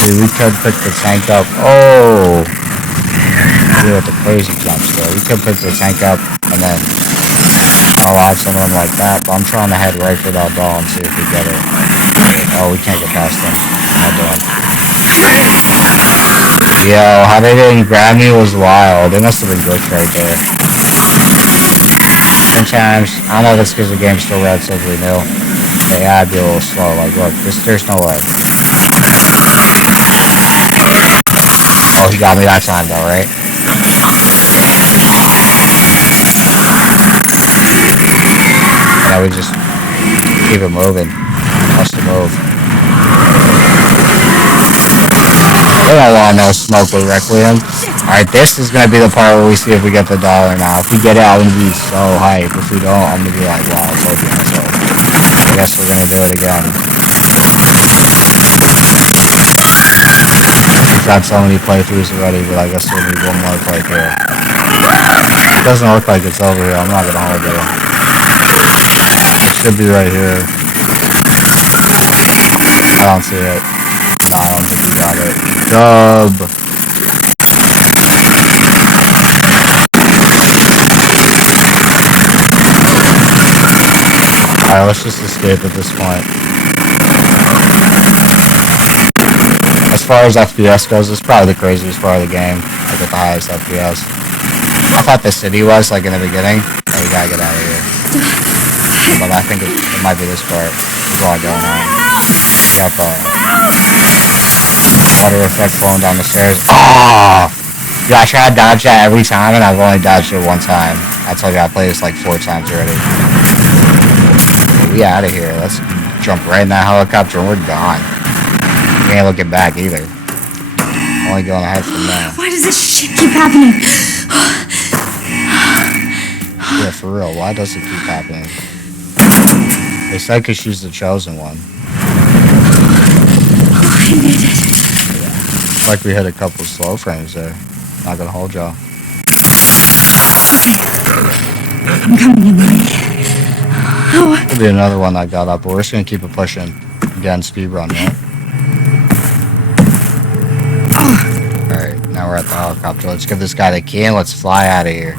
See, we could pick the tank up. Oh! We with the crazy jumps though. We could pick the tank up and then unlock some of them like that, but I'm trying to head right for that doll and see if we get it. Oh, we can't get past them. Not doing. Yo, how they didn't grab me was wild. They must have been glitched right there. Sometimes, I don't know if it's because the game's still relatively new. The AI be a little slow. Like, look, there's no way. Oh, he got me that time though, right? Yeah, we just keep it moving. Must have moved. They don't want no smoke with Requiem. Alright, this is gonna be the part where we see if we get the dollar now. If we get it, I'm gonna be so hyped. If we don't, I'm gonna be like, wow, I told you so. I guess we're gonna do it again. We've got so many playthroughs already, but I guess we'll need one more playthrough. It doesn't look like it's over here. I'm not gonna hold it. It should be right here. I don't see it. No, I don't think we got it. Dub! Alright, let's just escape at this point. As far as FPS goes, it's probably the craziest part of the game. Like with the highest FPS. I thought the city was, like in the beginning. Oh, we gotta get out of here. But I think it might be this part. There's a lot going on. Got water effect flowing down the stairs. Oh! Yeah, I try to dodge that every time, and I've only dodged it one time. I told you I played this like 4 times already. We out of here. Let's jump right in that helicopter and we're gone. We ain't looking back either. Only going ahead from now. Why does this shit keep happening? Yeah, for real. Why does it keep happening? They said because she's the chosen one. I need it. Yeah. Like we hit a couple slow frames there. Not gonna hold y'all. I'm coming in, Mike. Oh. There'll be another one that got up, but we're just gonna keep it pushing. Again, speedrun, right? Alright, now we're at the helicopter. Let's give this guy the key and let's fly out of here.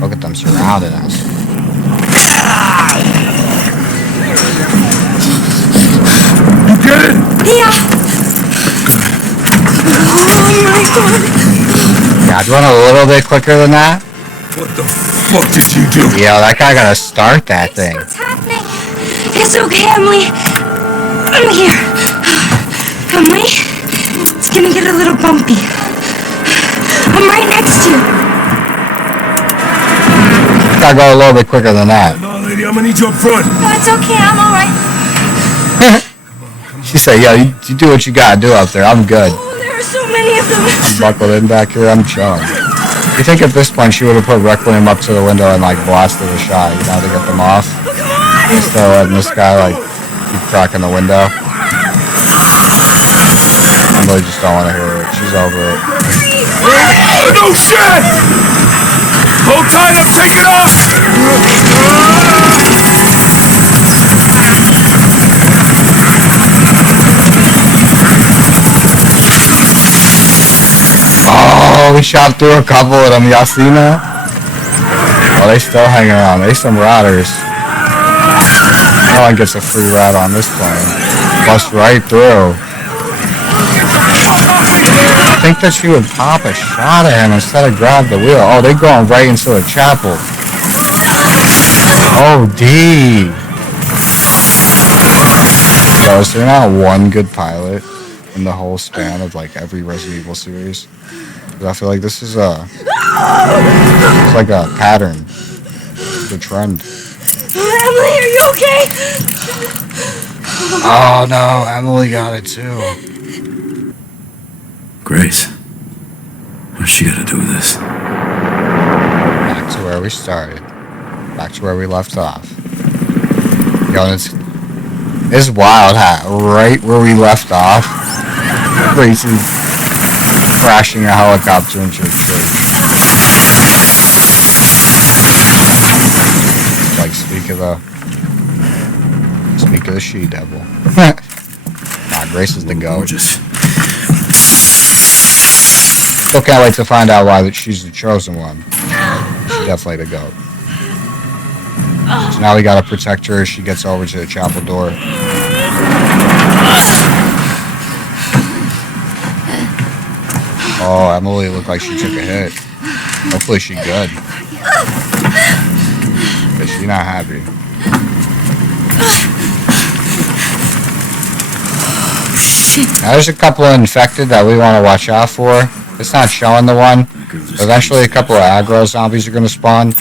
Look at them surrounding us. You get it? Yeah. Oh my god. Yeah, I'd run a little bit quicker than that. What the fuck did you do? Yeah, that guy gotta start that thing. What's happening? It's okay, Emily. I'm here. Emily, it's gonna get a little bumpy. I'm right next to you. Gotta go a little bit quicker than that. No, lady, I'm gonna need you up front. No, it's okay. I'm alright. She said, yo, you do what you gotta do up there. I'm good. Oh, there are so many of them. I'm buckled in back here. I'm chilling. You think at this point she would have put Requiem up to the window and like blasted a shot, you know, to get them off? Oh, come on! Instead of letting this guy like keep cracking the window. I really just don't want to hear it. She's over it. Oh, no shit! Hold tight, I'm taking off! Oh, we shot through a couple of them. Y'all see now? Oh, they still hanging around. They some riders. No one gets a free ride on this plane. Bust right through. I think that she would pop a shot at him instead of grab the wheel. Oh, they going right into a chapel. Oh, D. So is there not one good pilot in the whole span of like every Resident Evil series? Because I feel like this is it's like a pattern. It's a trend. Emily, are you okay? Oh no, Emily got it too. Grace. What's she got to do with this? Back to where we started. Back to where we left off. Yo, it's wild how right where we left off, Grace is crashing a helicopter into a church. Like speak of the she-devil. Nah, Grace is the goat. Gorgeous. Still can't wait to find out why she's the chosen one. She's definitely the goat. So now we gotta protect her as she gets over to the chapel door. Oh, Emily looked like she took a hit. Hopefully she good. But she's not happy. Now there's a couple of infected that we want to watch out for. It's not showing the one. Eventually a couple of aggro zombies are going to spawn.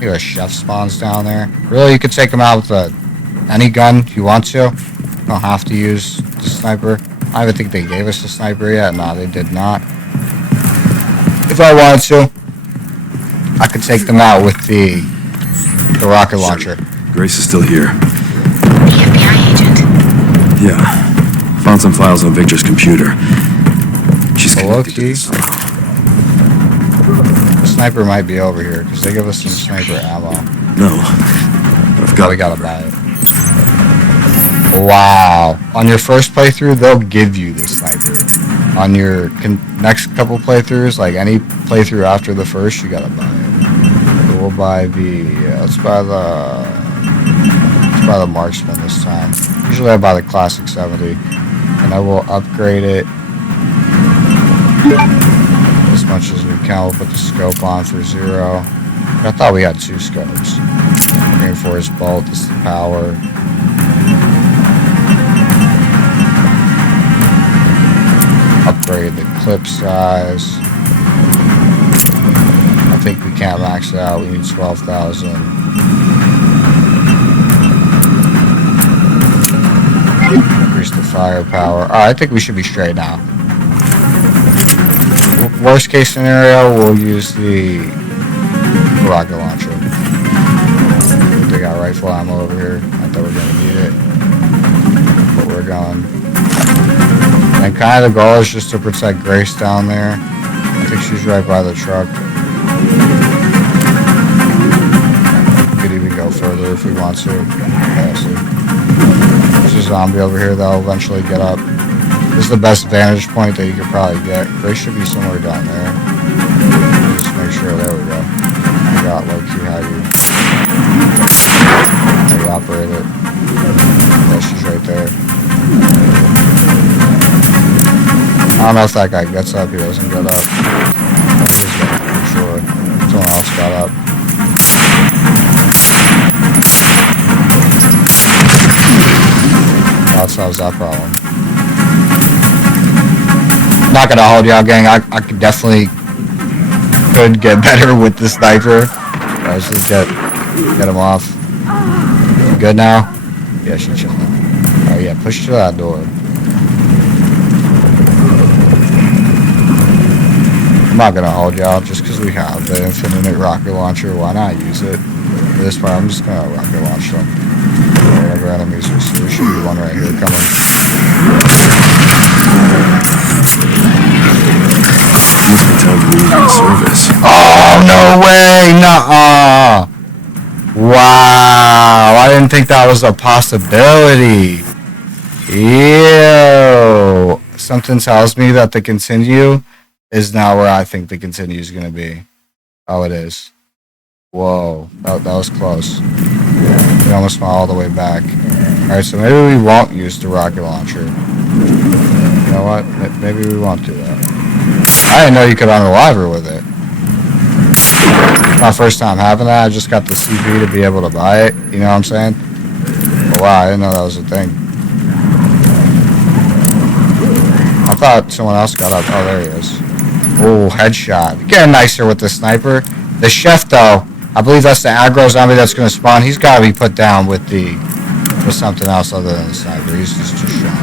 Here a chef spawns down there. Really, you could take them out with any gun you want to. You don't have to use the sniper. I don't even think they gave us the sniper yet. No, they did not. If I wanted to, I could take them out with the rocket launcher. Grace is still here. The FBI agent. Yeah. Found some files on Victor's computer. She's connected to this. The sniper might be over here, because they give us some sniper ammo. No. But I've got We gotta buy it. Wow. On your first playthrough, they'll give you the sniper. On your next couple playthroughs, like any playthrough after the first, you gotta buy it. So we'll buy let's buy the marksman this time. Usually I buy the classic 70. And I will upgrade it as much as we can. We'll put the scope on for 0. I thought we had 2 scopes. Reinforced bolt, this is the power. Upgrade the clip size. I think we can't max it out. We need 12,000. Increase the firepower. Alright, I think we should be straight now. Worst case scenario, we'll use the rocket launcher. They got rifle ammo over here. Not that we're going to need it. But we're going. And kind of the goal is just to protect Grace down there. I think she's right by the truck. We could even go further if we want to. Yeah, see. There's a zombie over here that'll eventually get up. This is the best vantage point that you could probably get. Grace should be somewhere down there. Just make sure. There we go. I got low-key how you operate it. Yeah, she's right there. I don't know if that guy gets up. He doesn't get up. He's got it for sure. Someone else got up. That solves that problem. Not gonna hold y'all, gang. I could definitely get better with the sniper. Let's just get him off. You good now? Yeah, she's chilling. Oh yeah, push to that door. I'm not gonna hold y'all just because we have the infinite rocket launcher. Why not use it? For this part, I'm just gonna rocket launch them. Whatever enemies we see. There should be one right here coming. Must be time to leave the service. Oh, no way! Nuh-uh! Wow! I didn't think that was a possibility. Ew! Something tells me that the continue is not where I think the continue is going to be. Oh, it is. Whoa. That was close. We almost went all the way back. Alright, so maybe we won't use the rocket launcher. You know what? Maybe we won't do that. I didn't know you could unalive her with it. My first time having that. I just got the CV to be able to buy it. You know what I'm saying? Oh, wow, I didn't know that was a thing. I thought someone else got up. Oh, there he is. Oh, headshot. Getting nicer with the sniper. The chef, though, I believe that's the aggro zombie that's going to spawn. He's got to be put down with the with something else other than the sniper. He's just too strong.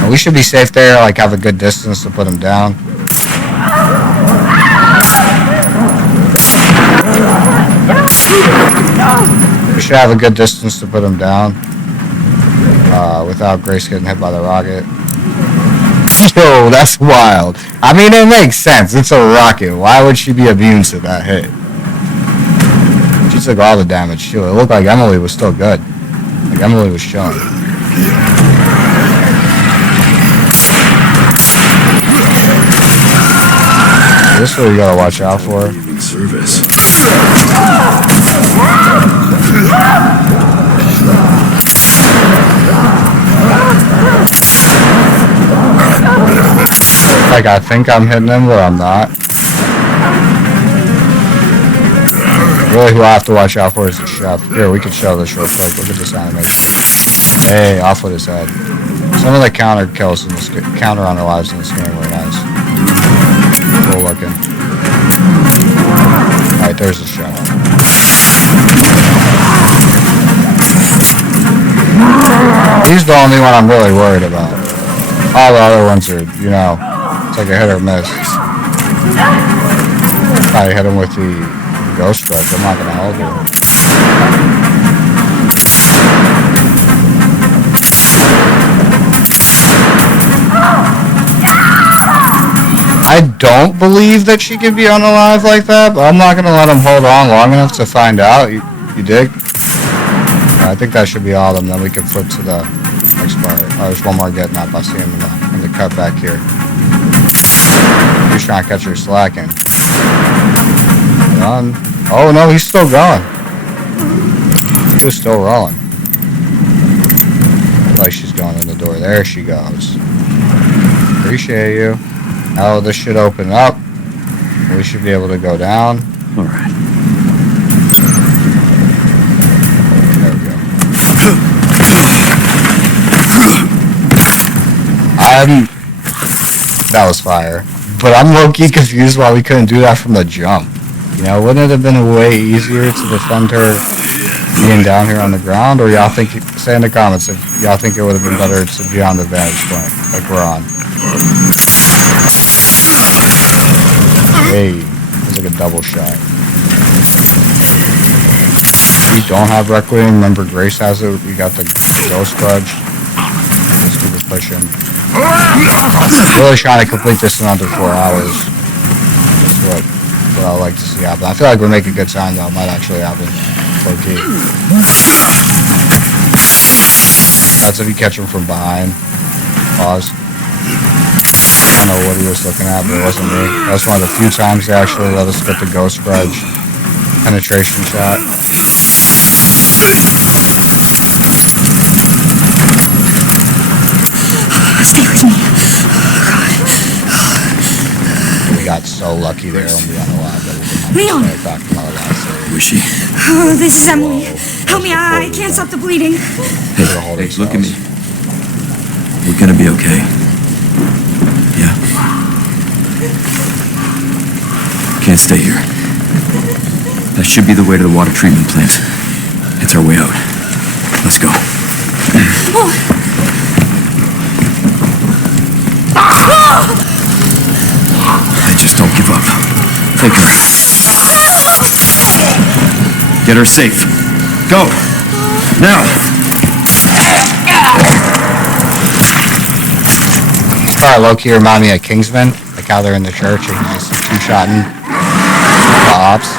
And we should be safe there, like have a good distance to put him down. We should have a good distance to put him down without Grace getting hit by the rocket. Yo, that's wild. I mean, it makes sense. It's a rocket. Why would she be immune to that hit? She took all the damage too. It looked like Emily was still good. Like Emily was chilling. This is what you gotta watch out for. Service. Like, I think I'm hitting him, but I'm not. Really, who I have to watch out for is the chef. Here, we can show this real quick. Look at this animation. Hey, off with his head. Some of the counter kills in this counter on the lives in this game were nice. Cool looking. Alright, there's the chef. He's the only one I'm really worried about. All the other ones are, you know, it's like a hit or miss. I hit him with the ghost touch. I'm not gonna hold you. I don't believe that she can be unalive like that, but I'm not gonna let him hold on long enough to find out. You dig? I think that should be all of them. Then we can flip to the next part. Oh, there's one more getting up. I see him in the cut back here. He's trying to catch her slacking. Done. Oh no, he's still going. He was still rolling. Like she's going in the door. There she goes. Appreciate you. Now this should open up. We should be able to go down. All right. There we go. That was fire. But I'm low-key confused why we couldn't do that from the jump. You know, wouldn't it have been way easier to defend her being down here on the ground? Or y'all think, say in the comments if y'all think it would have been better to be on the vantage point, like we're on. Hey, it's like a double shot. We don't have Requiem. Remember, Grace has it. We got the Ghost Grudge. Let's keep it pushing. Really trying to complete this in under 4 hours. That's what I would like to see happen. I feel like we're making good time though. It might actually happen. Okay. That's if you catch him from behind. Pause. I don't know what he was looking at, but it wasn't me. That was one of the few times they actually let us get the Ghost Grudge penetration shot. Stay with me. We got so lucky there when we unalive that we Leon! didn't back from our last save. Where's she? Oh, this is Emily. Help me, I can't stop the bleeding. Hey, look at me. We're gonna be okay. Yeah. Can't stay here. That should be the way to the water treatment plant. It's our way out. Let's go. I just don't give up. Take her. Get her safe. Go. Now. Low-key remind me of Kingsman, like how they're in the church and he's just two-shotting the ops.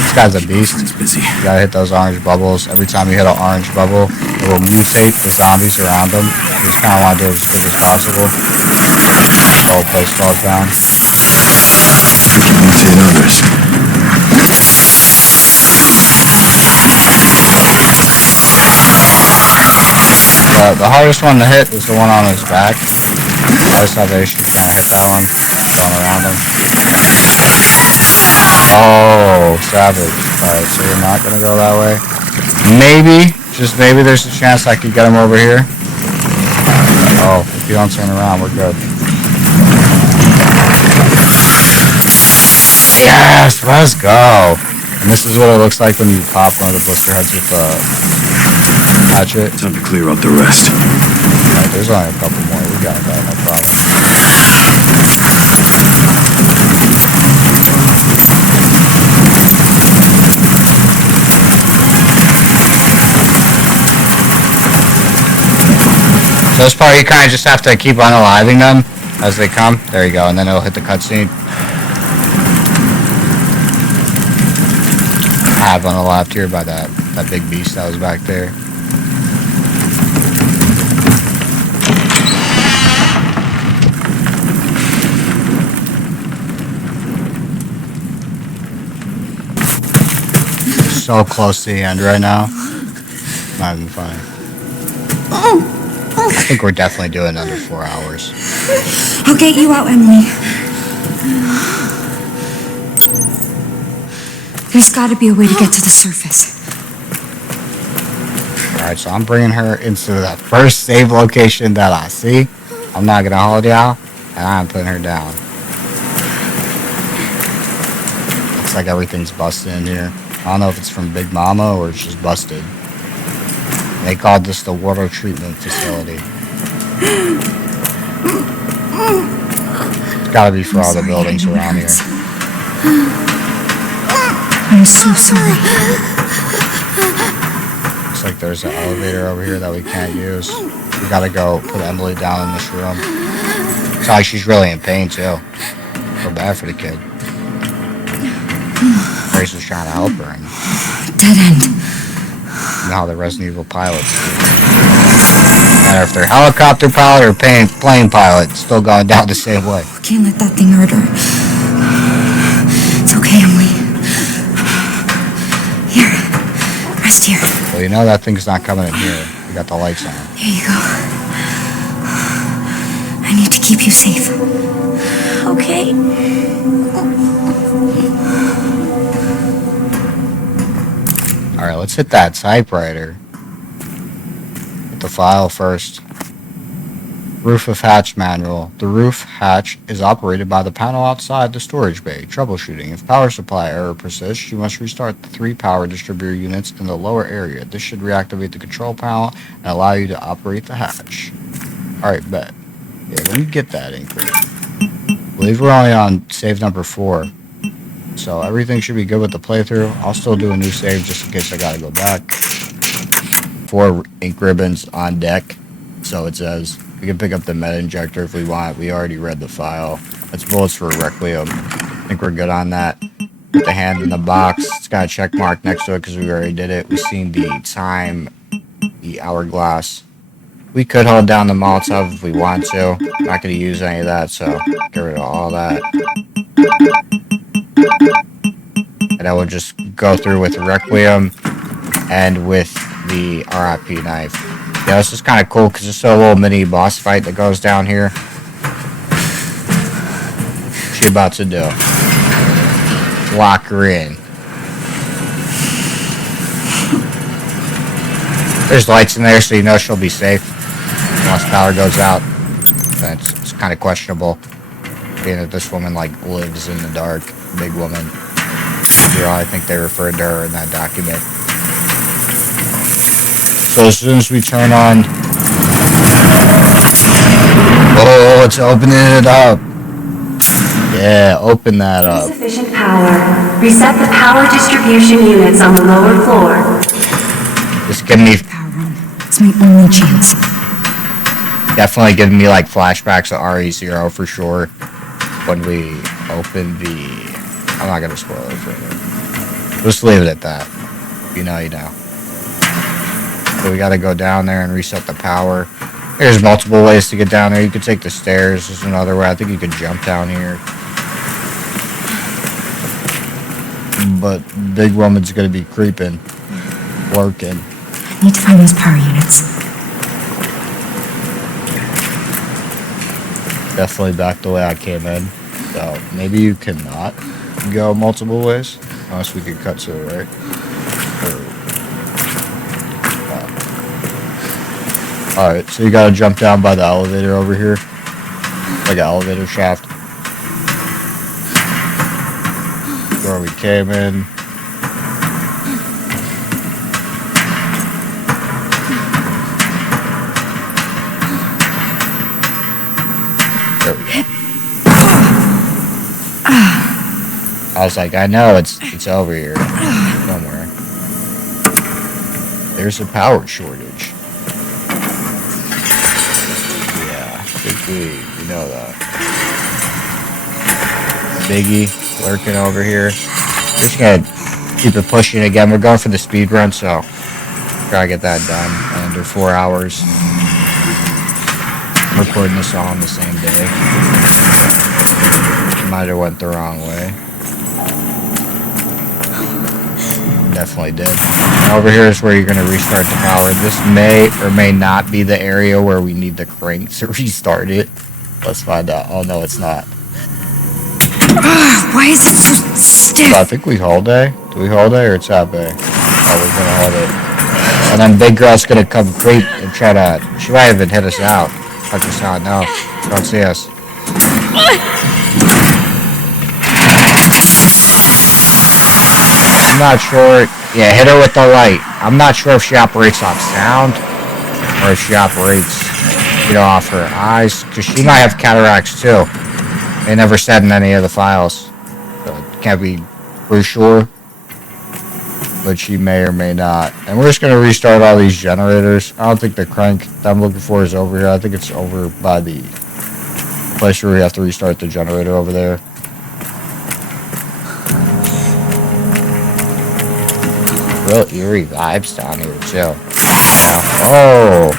This guy's a beast. Busy. You gotta hit those orange bubbles. Every time you hit an orange bubble, it will mutate the zombies around them. You just kind of want to do it as quick as possible. The whole place falls down. We can mutate others. The hardest one to hit is the one on his back. Life Salvation, can't hit that one. Going around him. Oh, savage. Alright, so you're not gonna go that way. Maybe, just maybe there's a chance I could get him over here. Oh, if you don't turn around, we're good. Yes, let's go. And this is what it looks like when you pop one of the blister heads with the Hatch it. Time to clear out the rest. Alright, there's only a couple more. We got that, no problem. So this part you kind of just have to keep unaliving them as they come. There you go, and then it'll hit the cutscene. I have unalived here by that big beast that was back there. So close to the end right now. Not even funny. I think we're definitely doing under 4 hours. I'll get you out, Emily. There's got to be a way to get to the surface. Alright, so I'm bringing her into the first save location that I see. I'm not going to hold y'all, and I'm putting her down. Looks like everything's busted in here. I don't know if it's from Big Mama or it's just busted. They called this the water treatment facility. It's gotta be for all the buildings around here. I'm so sorry. Looks like there's an elevator over here that we can't use. We gotta go put Emily down in this room. It's like she's really in pain too. Feel bad for the kid. Grace was trying to help her. And Dead end. you know how the Resident Evil pilots do. No matter if they're helicopter pilot or plane pilot, it's still going down the same way. Can't let that thing hurt her. It's okay, Emily. Here. Rest here. Well, you know that thing's not coming in here. We got the lights on. Here you go. I need to keep you safe. Okay. Alright, let's hit that typewriter. Hit the file first. Roof of hatch manual. The roof hatch is operated by the panel outside the storage bay. Troubleshooting. If power supply error persists, you must restart the 3 power distributor units in the lower area. This should reactivate the control panel and allow you to operate the hatch. Alright, bet. Yeah, let me get that inquiry. I believe we're only on save number 4. So everything should be good with the playthrough. I'll still do a new save just in case I gotta go back. 4 ink ribbons on deck. So it says we can pick up the meta injector if we want. We already read the file. That's bullets for Requiem. I think we're good on that. Put the hand in the box. It's got a check mark next to it because we already did it. We've seen the time, the hourglass. We could hold down the Molotov if we want to. I'm not going to use any of that, so get rid of all that. And I will just go through with Requiem and with the RIP knife. Yeah, this is kind of cool because it's a little mini boss fight that goes down here. What's she about to do? Lock her in. There's lights in there so you know she'll be safe. Unless power goes out. It's kind of questionable. Being that this woman like lives in the dark. Big woman. You know, I think they referred to her in that document. So as soon as we turn on... Oh, it's opening it up. Yeah, open that up. Insufficient power. Reset the power distribution units on the lower floor. Just give me... Power on. It's my only chance. Definitely giving me like flashbacks of RE0 for sure. When we open the... I'm not going to spoil it further. Just leave it at that. You know, you know. So we got to go down there and reset the power. There's multiple ways to get down there. You could take the stairs. There's another way. I think you could jump down here. But Big Woman's going to be creeping. Lurking. I need to find those power units. Definitely back the way I came in. So maybe you cannot go multiple ways. Unless we could cut to it, right? Alright, so you gotta jump down by the elevator over here. Like an elevator shaft. Where we came in. There we go. I was like, I know it's over here somewhere. There's a power shortage. Yeah, I think we know that. Biggie lurking over here. We're just gonna keep it pushing again. We're going for the speed run, so gotta get that done under 4 hours. I'm recording this all on the same day. Might have went the wrong way. Definitely did. And over here is where you're gonna restart the power. This may or may not be the area where we need the crank to restart it. Let's find out. Oh no, it's not. Why is it so stiff? So I think we hold A. Do we hold A or tap A? Oh, we're gonna hold it. And then Big Girl's gonna come creep and try to. She might even hit us out. Punch us out. No, don't see us. I'm not sure. Yeah, hit her with the light. I'm not sure if she operates off sound or if she operates, off her eyes, because she might have cataracts too. They never said in any of the files, so can't be for sure, but she may or may not. And we're just gonna restart all these generators. I don't think the crank that I'm looking for is over here. I think it's over by the place where we have to restart the generator over there. Real eerie vibes down here too. Oh,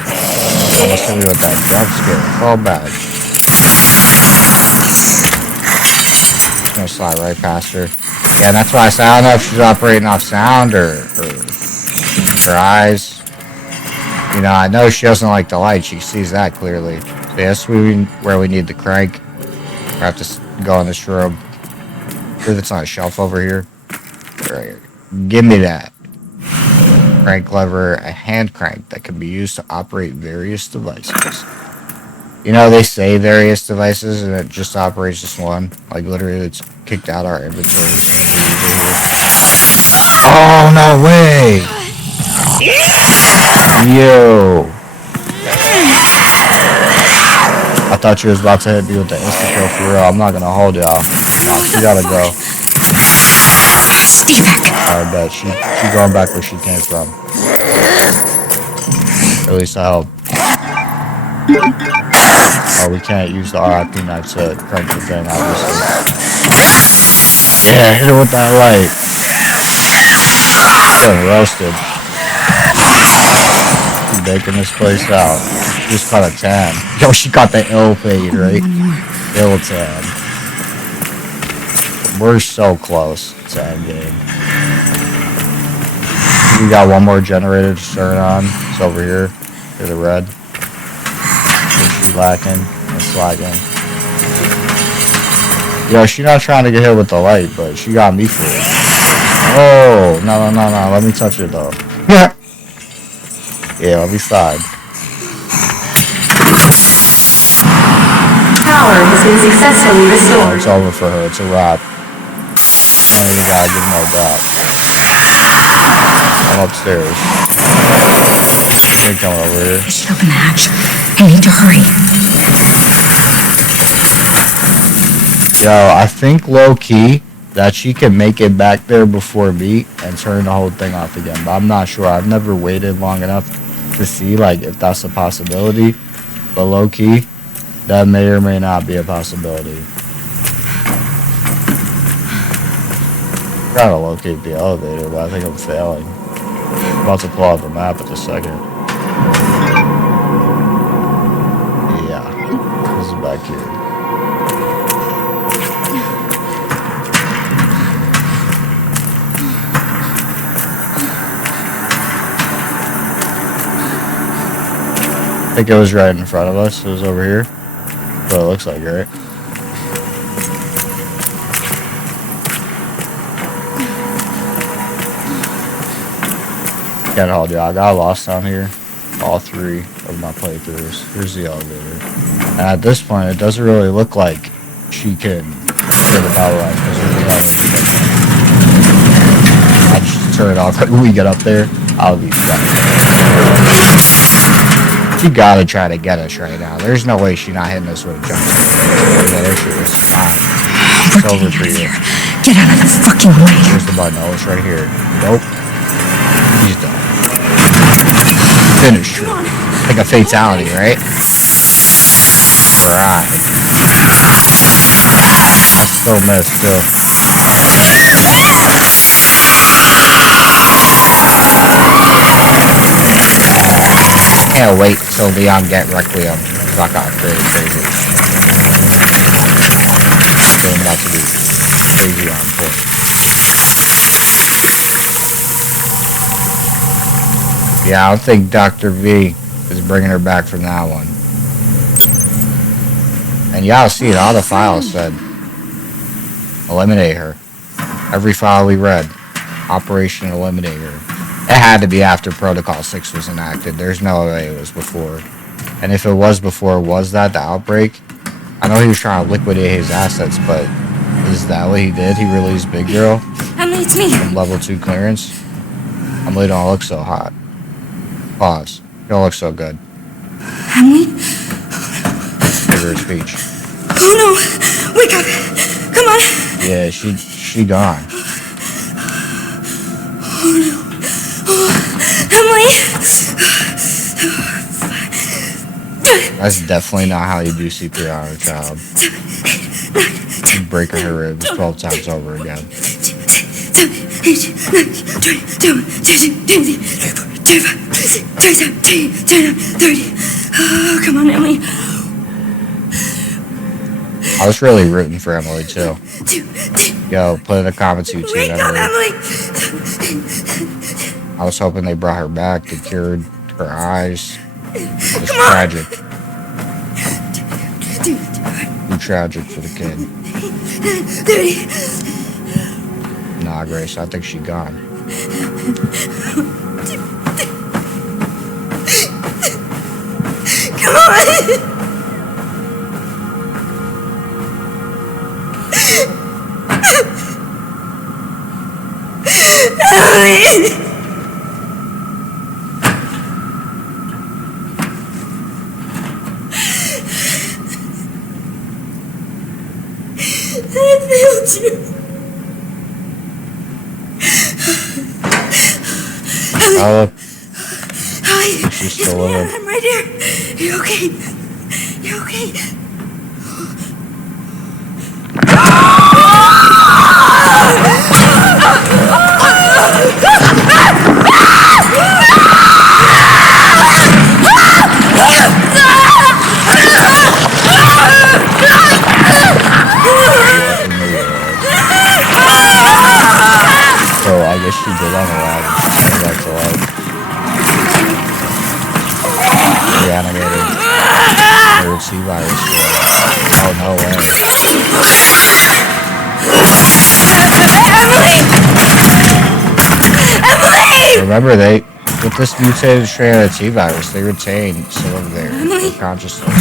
almost hit me with that jump scare. Fall back. Gonna slide right past her. Yeah, that's why I said I don't know if she's operating off sound or her eyes. I know she doesn't like the light. She sees that clearly. So that's where we need the crank. We have to go in this room. I believe it's on a shelf over here. Right here. Give me that. Crank lever, a hand crank that can be used to operate various devices. They say various devices and it just operates just one. Like literally it's kicked out our inventory. Oh, no way! Yo! I thought she was about to hit me with the insta-kill for real. I'm not gonna hold y'all. She gotta go. Stay back. I bet. She going back where she came from. At least I hope. Oh, we can't use the RIP knife to crank the thing, obviously. Yeah, hit her with that light. Getting roasted. She's baking this place out. She just caught a tan. Yo, she got the ill fade, right? Ill tan. We're so close to endgame. We got one more generator to turn on. It's over here. To the red. She's lacking and slacking. She's not trying to get hit with the light, but she got me for it. Oh, no. Let me touch it though. Yeah, let me slide. Power has been successfully restored. It's over for her. It's a wrap. I don't even gotta give no doubt. I'm upstairs. They're coming over here. I should open the hatch. I need to hurry. Yo, I think low-key that she can make it back there before me and turn the whole thing off again. But I'm not sure. I've never waited long enough to see if that's a possibility. But low-key, that may or may not be a possibility. I'm trying to locate the elevator, but I think I'm failing. I'm about to pull out the map at the second. Yeah, this is back here. I think it was right in front of us. It was over here. That's what it looks like, right? Can't hold you. I got lost down here. All 3 of my playthroughs. Here's the elevator. And at this point, it doesn't really look like she can turn the power on because there's no I just turn it off. When we get up there, I'll be done. She gotta try to get us right now. There's no way she's not hitting us with a jump scare. Yeah, there she is. Fine. It's over for you. Get out of the fucking way. Here's the button. Oh, it's right here. Nope. He's done. Finished. Like a fatality, right? Right. Still missed, too. Can't wait till Leon get Requiem. That got really crazy. This game about to be crazy on point. Yeah, I don't think Dr. V is bringing her back from that one. And yeah, I'll see it. All the files said eliminate her. Every file we read, Operation Eliminate her. It had to be after Protocol 6 was enacted. There's no way it was before. And if it was before, was that the outbreak? I know he was trying to liquidate his assets, but is that what he did? He released Big Girl? Emily, it's me. From level 2 clearance? Emily don't look so hot. Pause. You don't look so good. Emily? Figure of speech. Oh no! Wake up! Come on! Yeah, she gone. Oh no. Oh, Emily! That's definitely not how you do CPR on a child. You breaking her ribs 12 times over again. Oh, come on, Emily. I was really rooting for Emily too. Yo, put in the comments you too, Emily. I was hoping they brought her back to cure her eyes. It's tragic. Too tragic for the kid. Nah, Grace, I think she gone. Come on! Emily! I failed you. Oh, Ellie, she's it's still me. alive. I'm right here. You okay? You okay? So I guess she did unalive. That's alive. Reanimated. Third C virus. Oh no way. Emily! Remember with this mutated strain of the T virus, they retain some of their consciousness.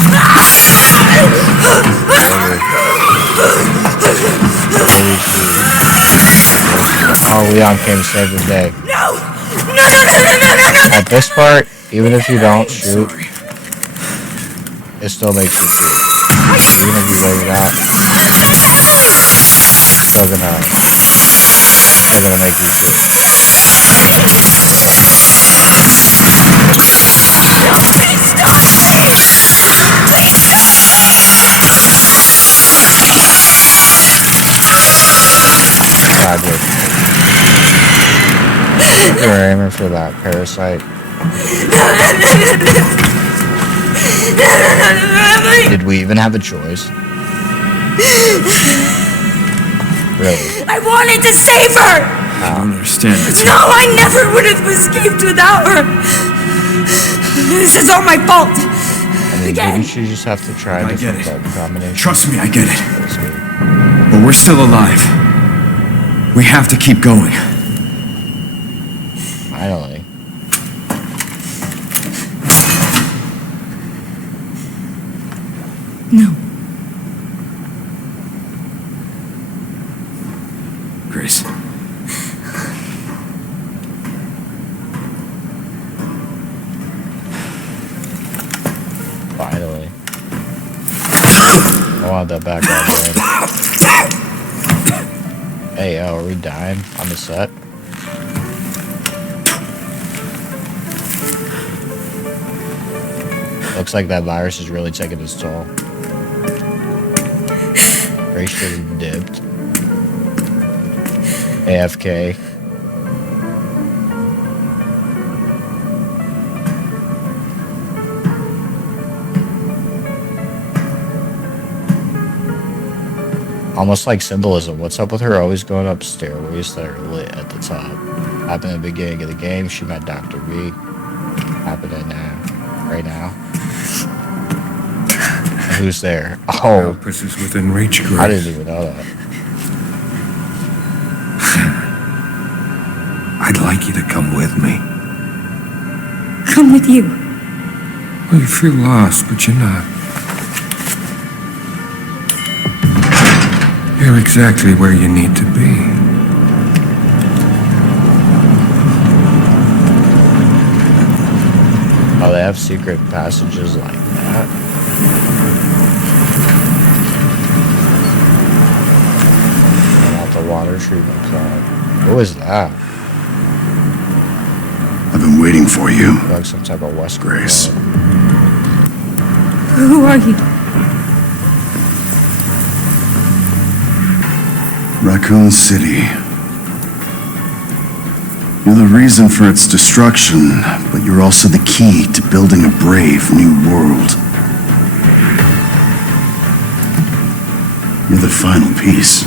Oh, Leon came to save the day. No! At this part, even if you don't shoot, it still makes you shoot. Even if you wave that, it's still gonna make you shoot. Tragic. You were aiming for that parasite. Did we even have a choice? Really? I wanted to save her! I don't understand. No, I never would have escaped without her! This is all my fault! I mean, didn't you just have to try a different button combination? Trust me, I get it. But we're still alive. We have to keep going. Finally. No. Grace. want that background in. Hey, yo, are we dying on the set? Looks like that virus is really taking its toll. Grace should have dipped. AFK. Almost like symbolism. What's up with her always going up stairways that are lit at the top? Happened in the beginning of the game. She met Dr. B. Happening now. Right now. Who's there? Oh. This is within reach, Grace. I didn't even know that. I'd like you to come with me. Come with you. Well, you feel lost, but you're not. You're exactly where you need to be. Oh, they have secret passages like that. At the water treatment plant. What was that? I've been waiting for you. Like some type of West Grace. Who are you? Raccoon City. You're the reason for its destruction, but you're also the key to building a brave new world. You're the final piece.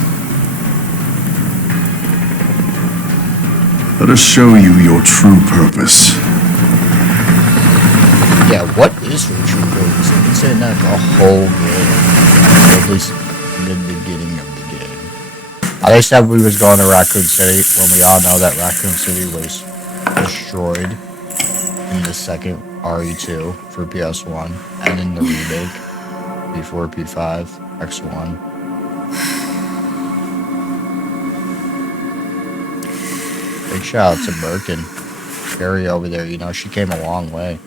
Let us show you your true purpose. Yeah, what is her true purpose? It's in like a whole game. At least in the beginning of the game. They said we was going to Raccoon City when we all know that Raccoon City was destroyed in the second RE2 for PS1 and in the remake P4, P5, X1. Big shout out to Birkin. Carrie over there, you know, she came a long way.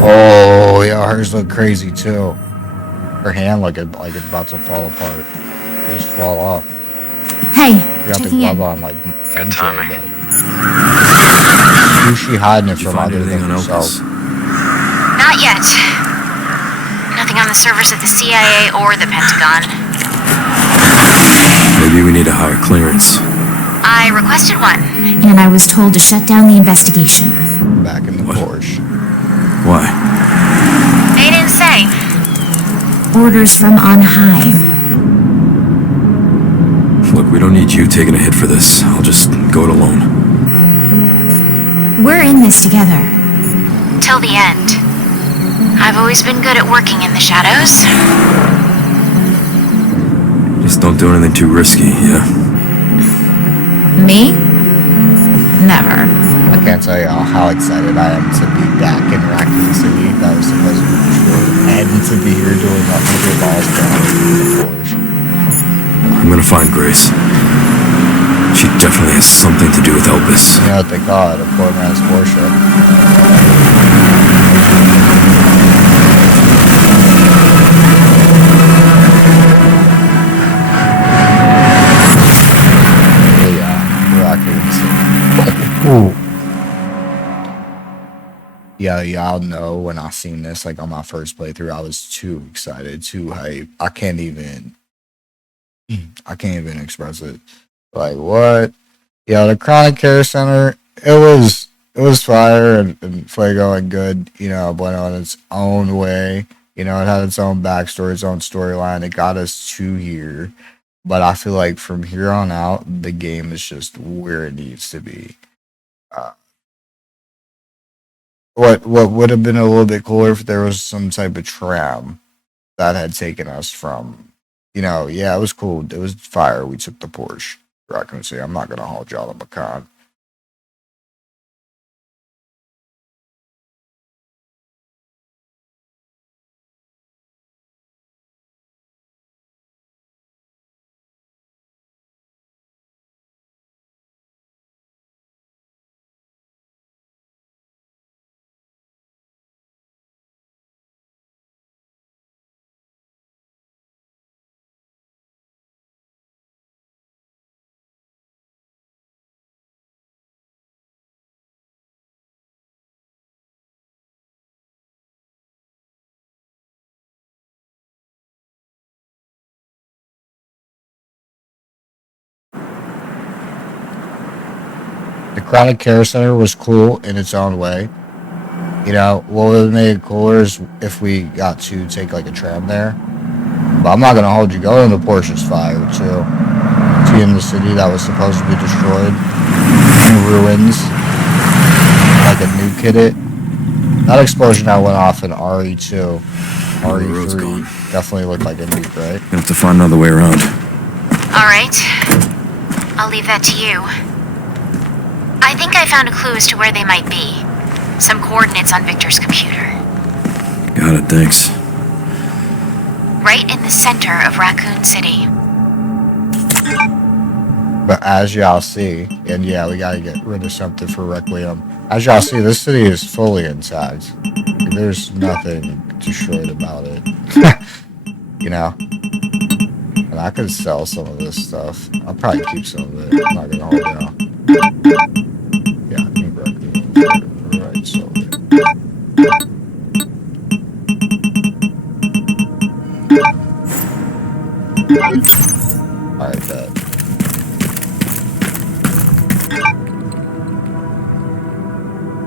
Oh, yeah, hers look crazy too. Her hand like it's about to fall apart. Just fall off. Hey, You got the glove on like MJ, but who's she hiding it from other than herself? Not yet. Nothing on the servers at the CIA or the Pentagon. Maybe we need a higher clearance. I requested one. And I was told to shut down the investigation. Back in the Porsche. Why? They didn't say. Orders from on high. Look, we don't need you taking a hit for this. I'll just go it alone. We're in this together. Till the end. I've always been good at working in the shadows. Just don't do anything too risky, yeah? Me? Never. I can't tell you how excited I am to be back in Raccoon City. That was supposed to be true. And to be here doing that 100 balls down in the Porsche. I'm gonna find Grace. She definitely has something to do with Elvis. You know what they call it, a poor man's Porsche. Yeah, y'all know when I seen this, like on my first playthrough, I was too excited, too hype. I can't even express it. Like what? Yeah, the Chronic Care Center, it was fire and Fuego and good, you know, but on its own way. You know, it had its own backstory, its own storyline. It got us to here. But I feel like from here on out, the game is just where it needs to be. What would have been a little bit cooler if there was some type of tram that had taken us from, you know, yeah, it was cool. It was fire. We took the Porsche. Raccoon City. I'm not gonna hold y'all to Macan. The Chronic Care Center was cool in its own way. You know, what would have made it cooler is if we got to take like a tram there. But I'm not gonna hold you. Going to Porsche's fire too. Seeing the city that was supposed to be destroyed in ruins, like a nuke hit it. That explosion that went off in RE2, RE3 definitely looked like a nuke, right? Gonna have to find another way around. Alright. I'll leave that to you. I think I found a clue as to where they might be. Some coordinates on Victor's computer. Got it, thanks. Right in the center of Raccoon City. But as y'all see, and yeah, we gotta get rid of something for Requiem. As y'all see, this city is fully intact. There's nothing destroyed about it. You know? And I could sell some of this stuff. I'll probably keep some of it. I'm not gonna hold it out. Yeah, I think Requiem. Right, so. Alright, bet.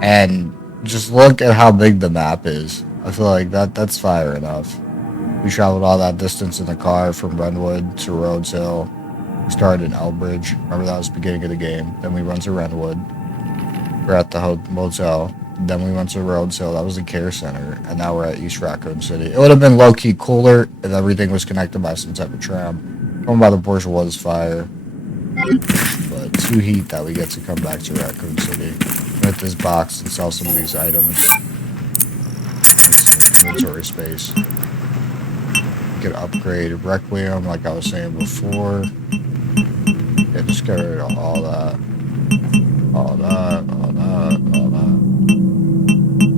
And just look at how big the map is. I feel like that's fire enough. We traveled all that distance in the car from Renwood to Rhodes Hill. We started in Elbridge. Remember, that was the beginning of the game. Then we went to Renwood. We're at the motel. Then we went to Rhodes Hill. That was the care center. And now we're at East Raccoon City. It would have been low-key cooler if everything was connected by some type of tram. Going by the Porsche was fire. But too heat that we get to come back to Raccoon City with this box and sell some of these items. Inventory space. We could upgrade Requiem like I was saying before. Yeah, just get rid of all that. All that.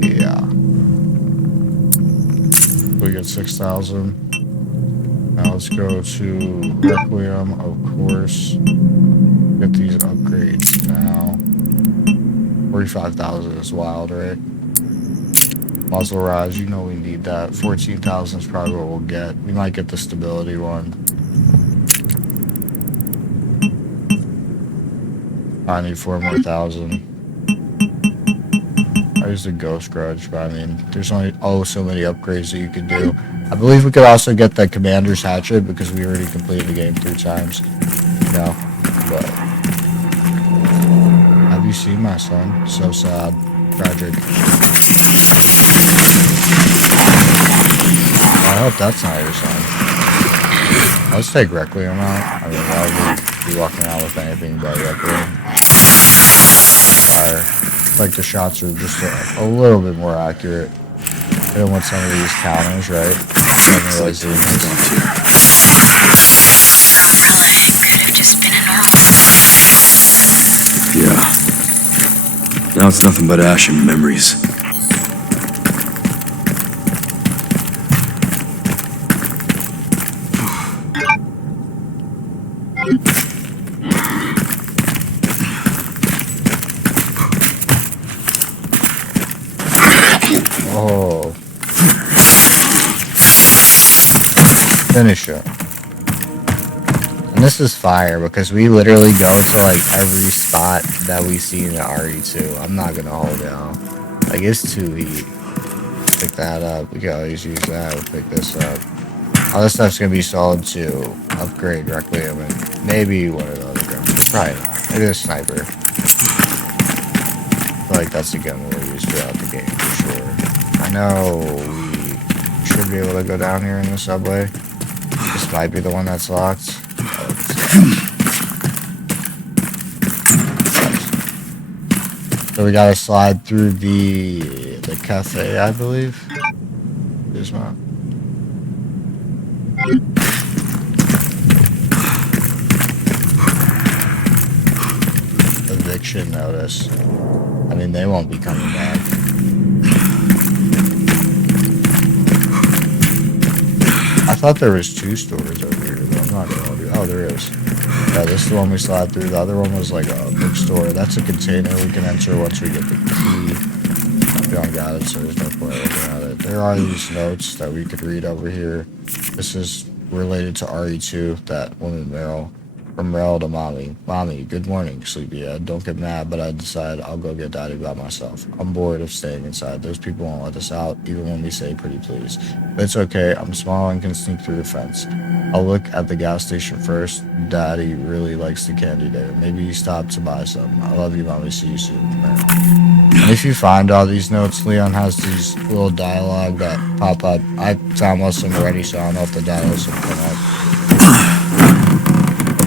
Yeah. We get 6,000. Now let's go to Requiem, of course. Get these upgrades now. 45,000 is wild, right? Muzzle Rise, you know we need that. 14,000 is probably what we'll get. We might get the stability one. I need 4 more thousand. I use the Ghost Grudge, but I mean, there's only so many upgrades that you can do. I believe we could also get the Commander's Hatchet because we already completed the game 3 times. You know, but have you seen my son? So sad, tragic. I hope that's not your son. Let's take Requiem out. I mean, why would we be walking out with anything but Requiem? Like the shots are just a little bit more accurate. I don't want some of these counters, right? Just been a normal. Yeah. Now it's nothing but ash and memories. Oh. Finish it. And this is fire because we literally go to like every spot that we see in the RE2. I'm not gonna hold out. Like, it's too heat. Pick that up. We can always use that. We'll pick this up. All this stuff's gonna be sold to upgrade Requiem and maybe one of the other guns. But probably not. Maybe a sniper. I feel like that's the gun we'll use throughout the game for sure. I know we should be able to go down here in the subway. This might be the one that's locked. So we gotta slide through the cafe, I believe. There's one. Eviction notice. I mean, they won't be coming back. I thought there was 2 stores over here, but I'm not gonna do. Oh, there is. Yeah, this is the one we slid through. The other one was like a bookstore. That's a container we can enter once we get the key. We don't got it, so there's no point looking at it. There are these notes that we could read over here. This is related to RE2, that woman Meryl. From Rel to Mommy. Mommy, good morning, sleepyhead. Don't get mad, but I decide I'll go get Daddy by myself. I'm bored of staying inside. Those people won't let us out, even when we say pretty please. But it's okay. I'm small and can sneak through the fence. I'll look at the gas station first. Daddy really likes the candy there. Maybe he stopped to buy some. I love you, Mommy. See you soon. And if you find all these notes, Leon has these little dialogue that pop up. I found most of them already, so I don't know if the dialogues will come up.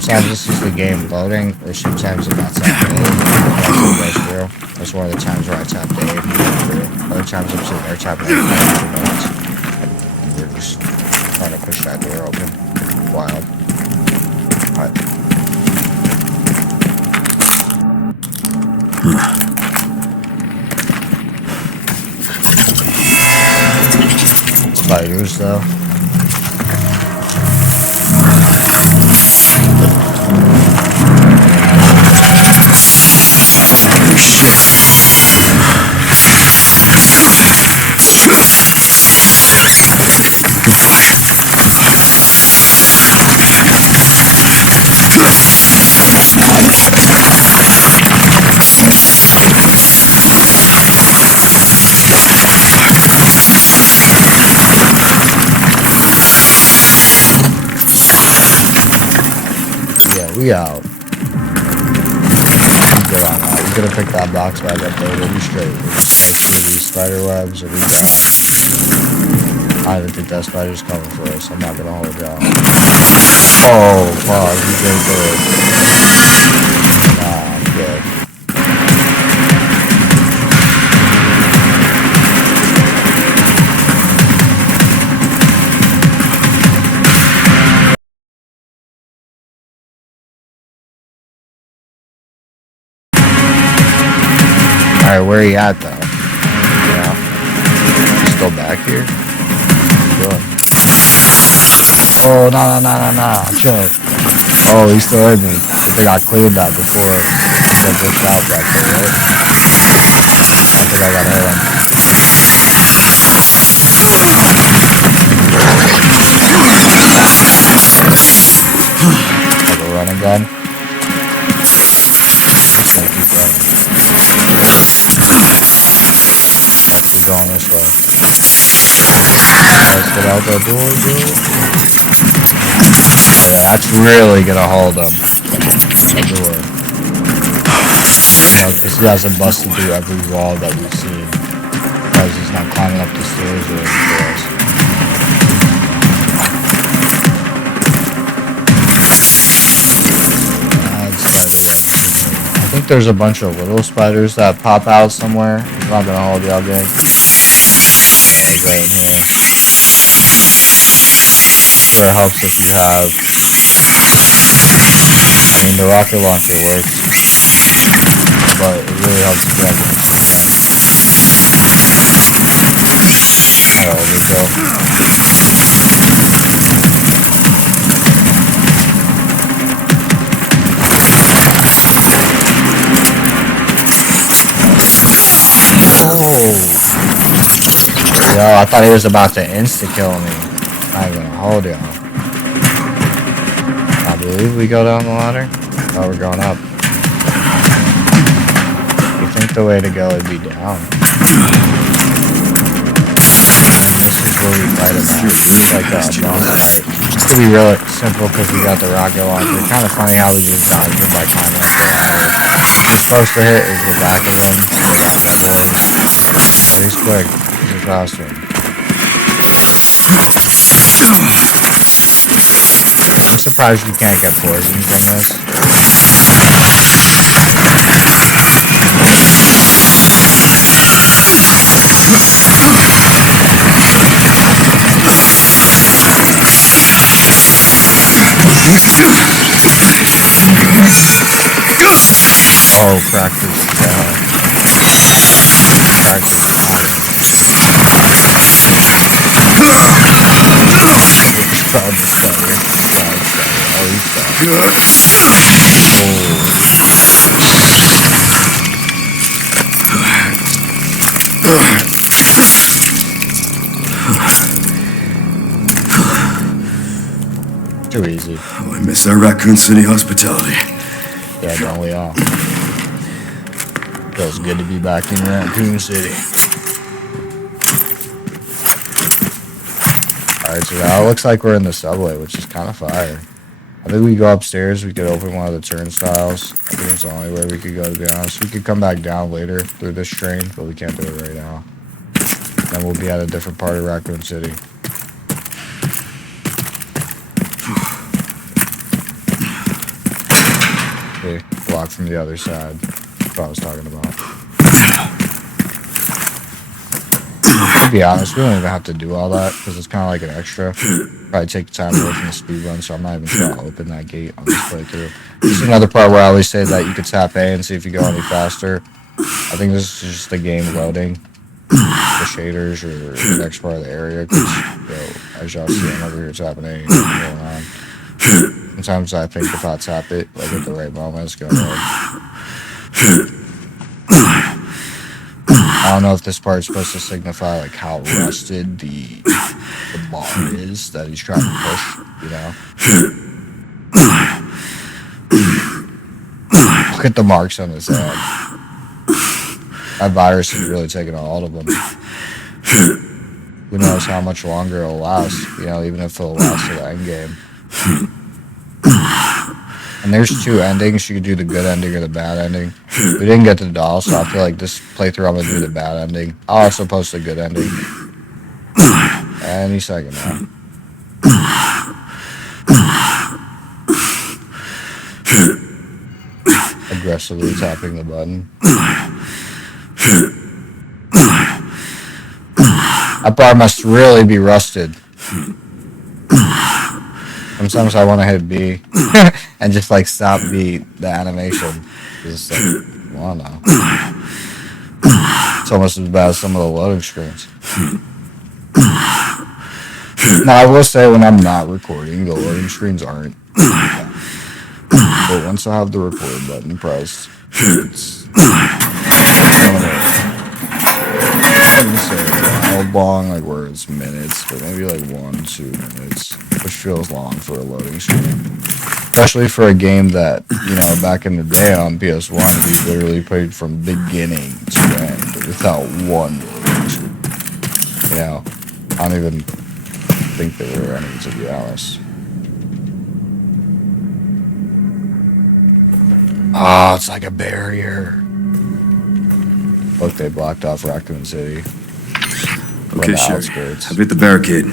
Sometimes this is the game loading, or sometimes it's not tapping A. That's one of the times where I tapped A and through. Other times I'm sitting there tapping A for 2 minutes. And we're just trying to push that door open. Wild. Alright. Spiders, though. We out. Good on that. We could have picked that box back up there. We'll be straight. These spider webs or we got. I don't think that spider's coming for us. I'm not gonna hold down. Oh, fuck. He's very good. Nah, I'm good. Alright, where are you at though? Yeah. Just go back here. Good. Oh, no. Chill. Oh, he still hit me. I think I cleared that before. The shot back there, right? I think I gotta hit him. Like a running gun. Gotta keep running. Keep going this way. Let's get out the door, dude. Yeah, that's really gonna hold him. The door. Because he hasn't busted through every wall that we've seen. Because he's not climbing up the stairs or anything else. I think there's a bunch of little spiders that pop out somewhere. It's not gonna hold y'all big. It's right in here. Sure helps if you have. I mean, the rocket launcher works, but it really helps if you have. Oh, overkill. Oh. Yo, I thought he was about to insta-kill me. I'm gonna hold y'all. I believe we go down the ladder. Oh, we're going up. You think the way to go would be down? This is where we fight him at. It's like a long fight. It's gonna be really simple because we got the rocket launcher. It's kind of funny how we just dodged him by climbing up the ladder. We're supposed to hit is the back of him. He's quick. He's a fast one. I'm surprised you can't get poisoned from this. Oh, practice. Practice. too easy. Oh, I miss our Raccoon City hospitality. Yeah, don't we all? Feels good to be back in Raccoon City. Alright, so now it looks like we're in the subway, which is kind of fire. I think we go upstairs, we could open one of the turnstiles. I think it's the only way we could go, to be honest. We could come back down later through this train, but we can't do it right now. Then we'll be at a different part of Raccoon City. Okay, blocked from the other side. That's what I was talking about. To be honest, we don't even have to do all that because it's kind of like an extra. Probably take the time away from the speed run, so I'm not even trying to open that gate on this playthrough. This is another part where I always say that you could tap A and see if you go any faster. I think this is just the game loading the shaders or the next part of the area. Because, as y'all see, I'm over here tapping A and going on. Sometimes I think if I tap it like at the right moment, it's going to work. I don't know if this part's supposed to signify like how rusted the bar is that he's trying to push, you know? Look at the marks on his head. That virus is really taking on all of them. Who knows how much longer it'll last, you know, even if it'll last to the end game. And there's two endings. You could do the good ending or the bad ending. We didn't get to the doll, so I feel like this playthrough I'm going to do the bad ending. I'll also post the good ending. Any second now. Aggressively tapping the button. That bar must really be rusted. Sometimes I want to hit B and just like stop the animation. It's like, well, no. It's almost as bad as some of the loading screens. Now, I will say when I'm not recording, the loading screens aren't bad. But once I have the record button pressed, it's how long, like where it's minutes, but maybe like 1-2 minutes, which feels long for a loading screen. Especially for a game that, you know, back in the day on PS1, we literally played from beginning to end without one loading screen. You know, I don't even think there were any, to be honest. Oh, it's like a barrier. Look, they blocked off Raccoon City. Okay, sure. I've hit the barricade.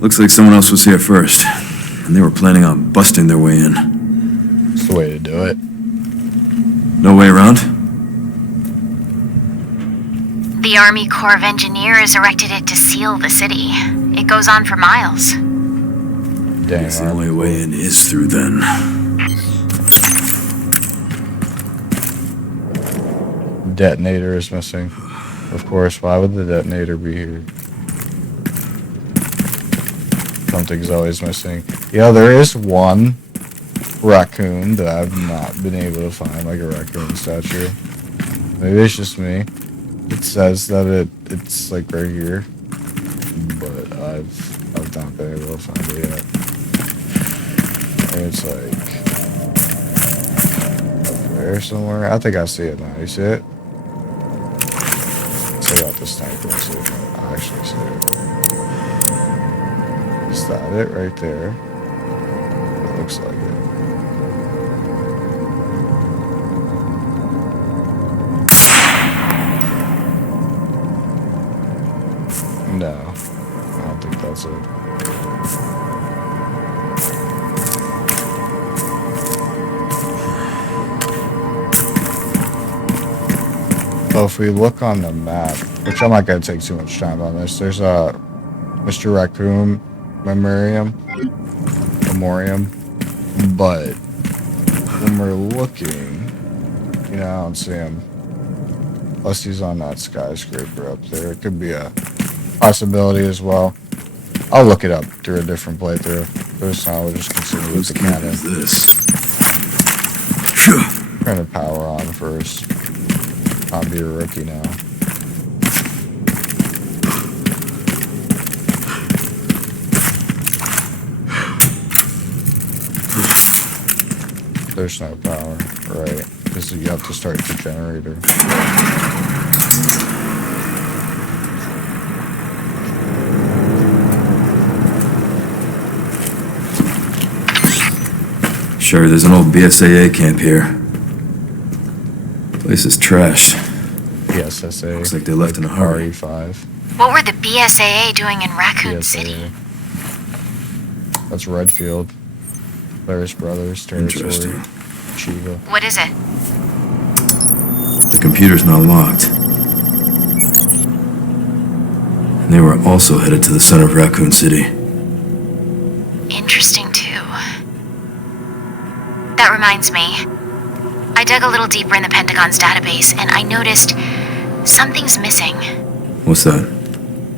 Looks like someone else was here first, and they were planning on busting their way in. That's the way to do it. No way around? The Army Corps of Engineers erected it to seal the city. It goes on for miles. Dang, guess the only way in is through then. Detonator is missing. Of course, why would the detonator be here? Something's always missing. Yeah, there is one raccoon that I've not been able to find, like a raccoon statue. Maybe it's just me. It says that it's like right here, but I've not been able to find it yet. And it's like up there somewhere. I think I see it now. You see it? Take out the sniper and see if I actually see it. Is that it right there? It looks like it. No, I don't think that's it. So if we look on the map, which I'm not going to take too much time on this, there's a Mr. Raccoon Memoriam, but when we're looking, you know, I don't see him. Plus he's on that skyscraper up there. It could be a possibility as well. I'll look it up through a different playthrough. This time we'll just continue with the cannon. Turn the power on first. I'll be a rookie now. There's no power, right? Because you have to start the generator. Sure, there's an old BSAA camp here. Place is trashed. BSSA. Looks like they left in a hurry. RE5. What were the BSAA doing in Raccoon City? That's Redfield. Claris Brothers, territory. Interesting. Chiva. What is it? The computer's not locked. And they were also headed to the center of Raccoon City. Interesting, too. That reminds me. I dug a little deeper in the Pentagon's database, and I noticed something's missing. What's that?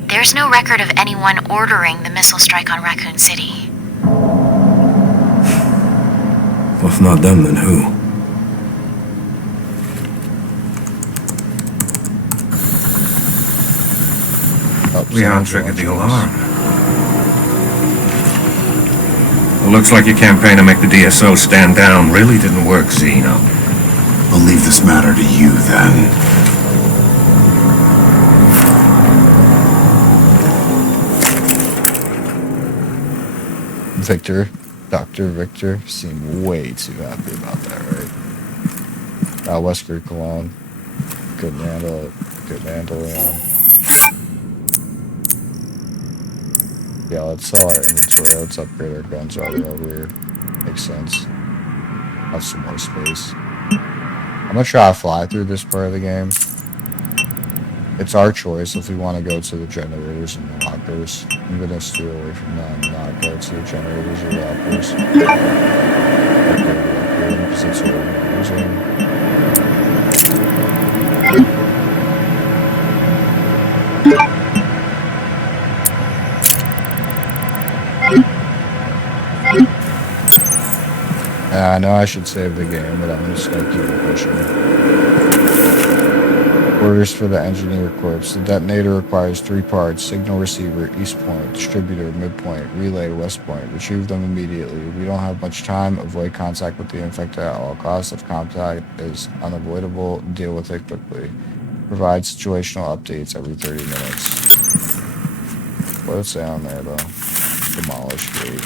There's no record of anyone ordering the missile strike on Raccoon City. Well, if not them, then who? We out-triggered the alarm. It looks like your campaign to make the DSO stand down really didn't work, Zeno. We'll leave this matter to you, then. Victor, Dr. Victor, seemed way too happy about that, right? Wesker Cologne couldn't handle it. Couldn't handle Leon. Yeah, let's sell our inventory. Let's upgrade our guns while we're over here. Makes sense. Have some more space. I'm gonna try to fly through this part of the game. It's our choice if we want to go to the generators and the lockers. I'm gonna steer away from that and not go to the generators or lockers. Because that's what we're using. I know I should save the game, but I'm just gonna keep it pushing. Orders for the Engineer Corps. The detonator requires 3 parts: signal receiver, east point; distributor, midpoint; relay, west point. Retrieve them immediately. We don't have much time. Avoid contact with the infected at all costs. If contact is unavoidable, deal with it quickly. Provide situational updates every 30 minutes. What does it say on there, though? Demolish gate.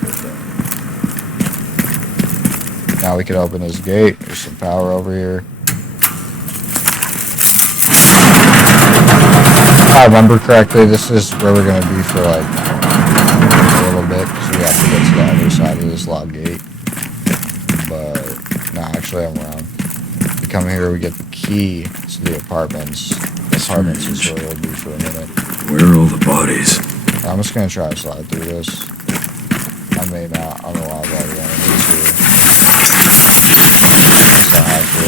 Okay. Now we can open this gate. There's some power over here. If I remember correctly, this is where we're going to be for like a little bit, because we have to get to the other side of this log gate. But, no, actually I'm wrong. We come here, we get the key to the apartments. The apartments is where we'll be for a minute. Where are all the bodies? I'm just going to try to slide through this. I may not. I don't know why I've already run into here. Just not have to.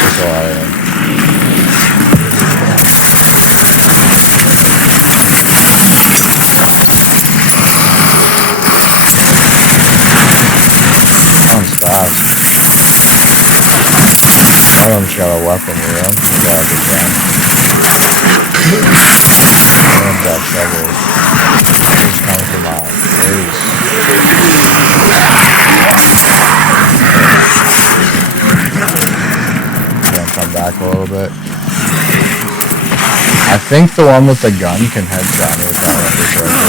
That's all I am. Sounds fast. I don't just got a weapon here. I'm just got a big gun. And got shovels. Just coming from my face. Gonna come back a little bit. I think the one with the gun can headshot me if I remember correctly.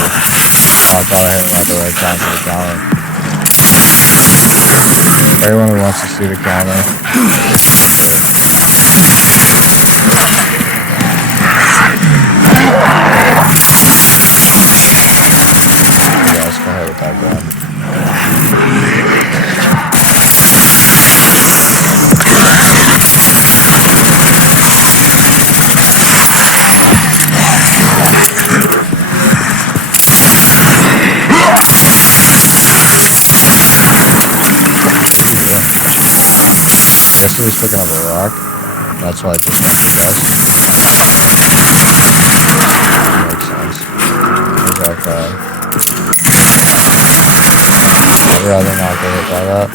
Oh, I thought I hit him at the right time for the counter. Everyone who wants to see the counter. Yeah, let's go ahead with that gun. He was picking up a rock. That's why I picked up the chest. Makes sense. Where's that guy? I'd rather not get hit by that.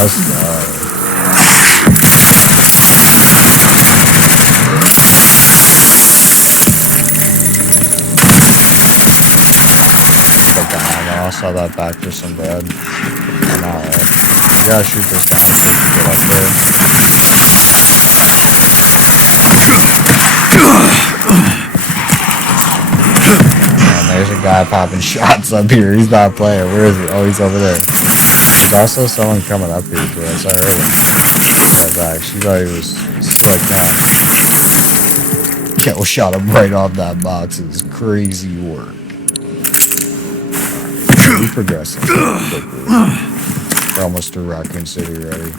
Let's go. toss all that back for some bread. I'm out, right? You gotta shoot this guy. Get up there. And there's a guy popping shots up here. He's not playing. Where is he? Oh, he's over there. There's also someone coming up here to us. I heard him. She thought he was spiked out. Kill shot him right off that box. It's crazy work. We're progressing quickly. We're almost to Raccoon City already.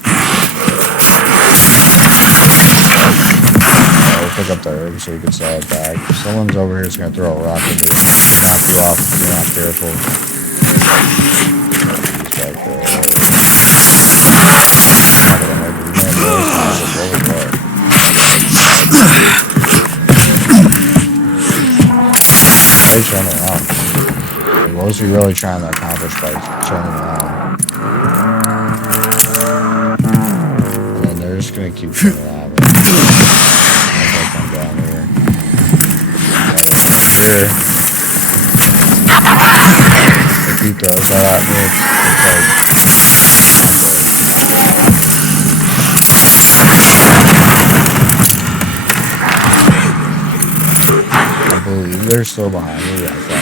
We'll pick up the herb so we can sell it back. If someone's over here is going to throw a rock at me. Knock you off if you're not careful. He's back there. He's turning around. Like, what was he really trying to accomplish by turning around? And then they're just gonna keep turning around. Come down here. Here. If he throws that at me, I believe they're still behind me that fast.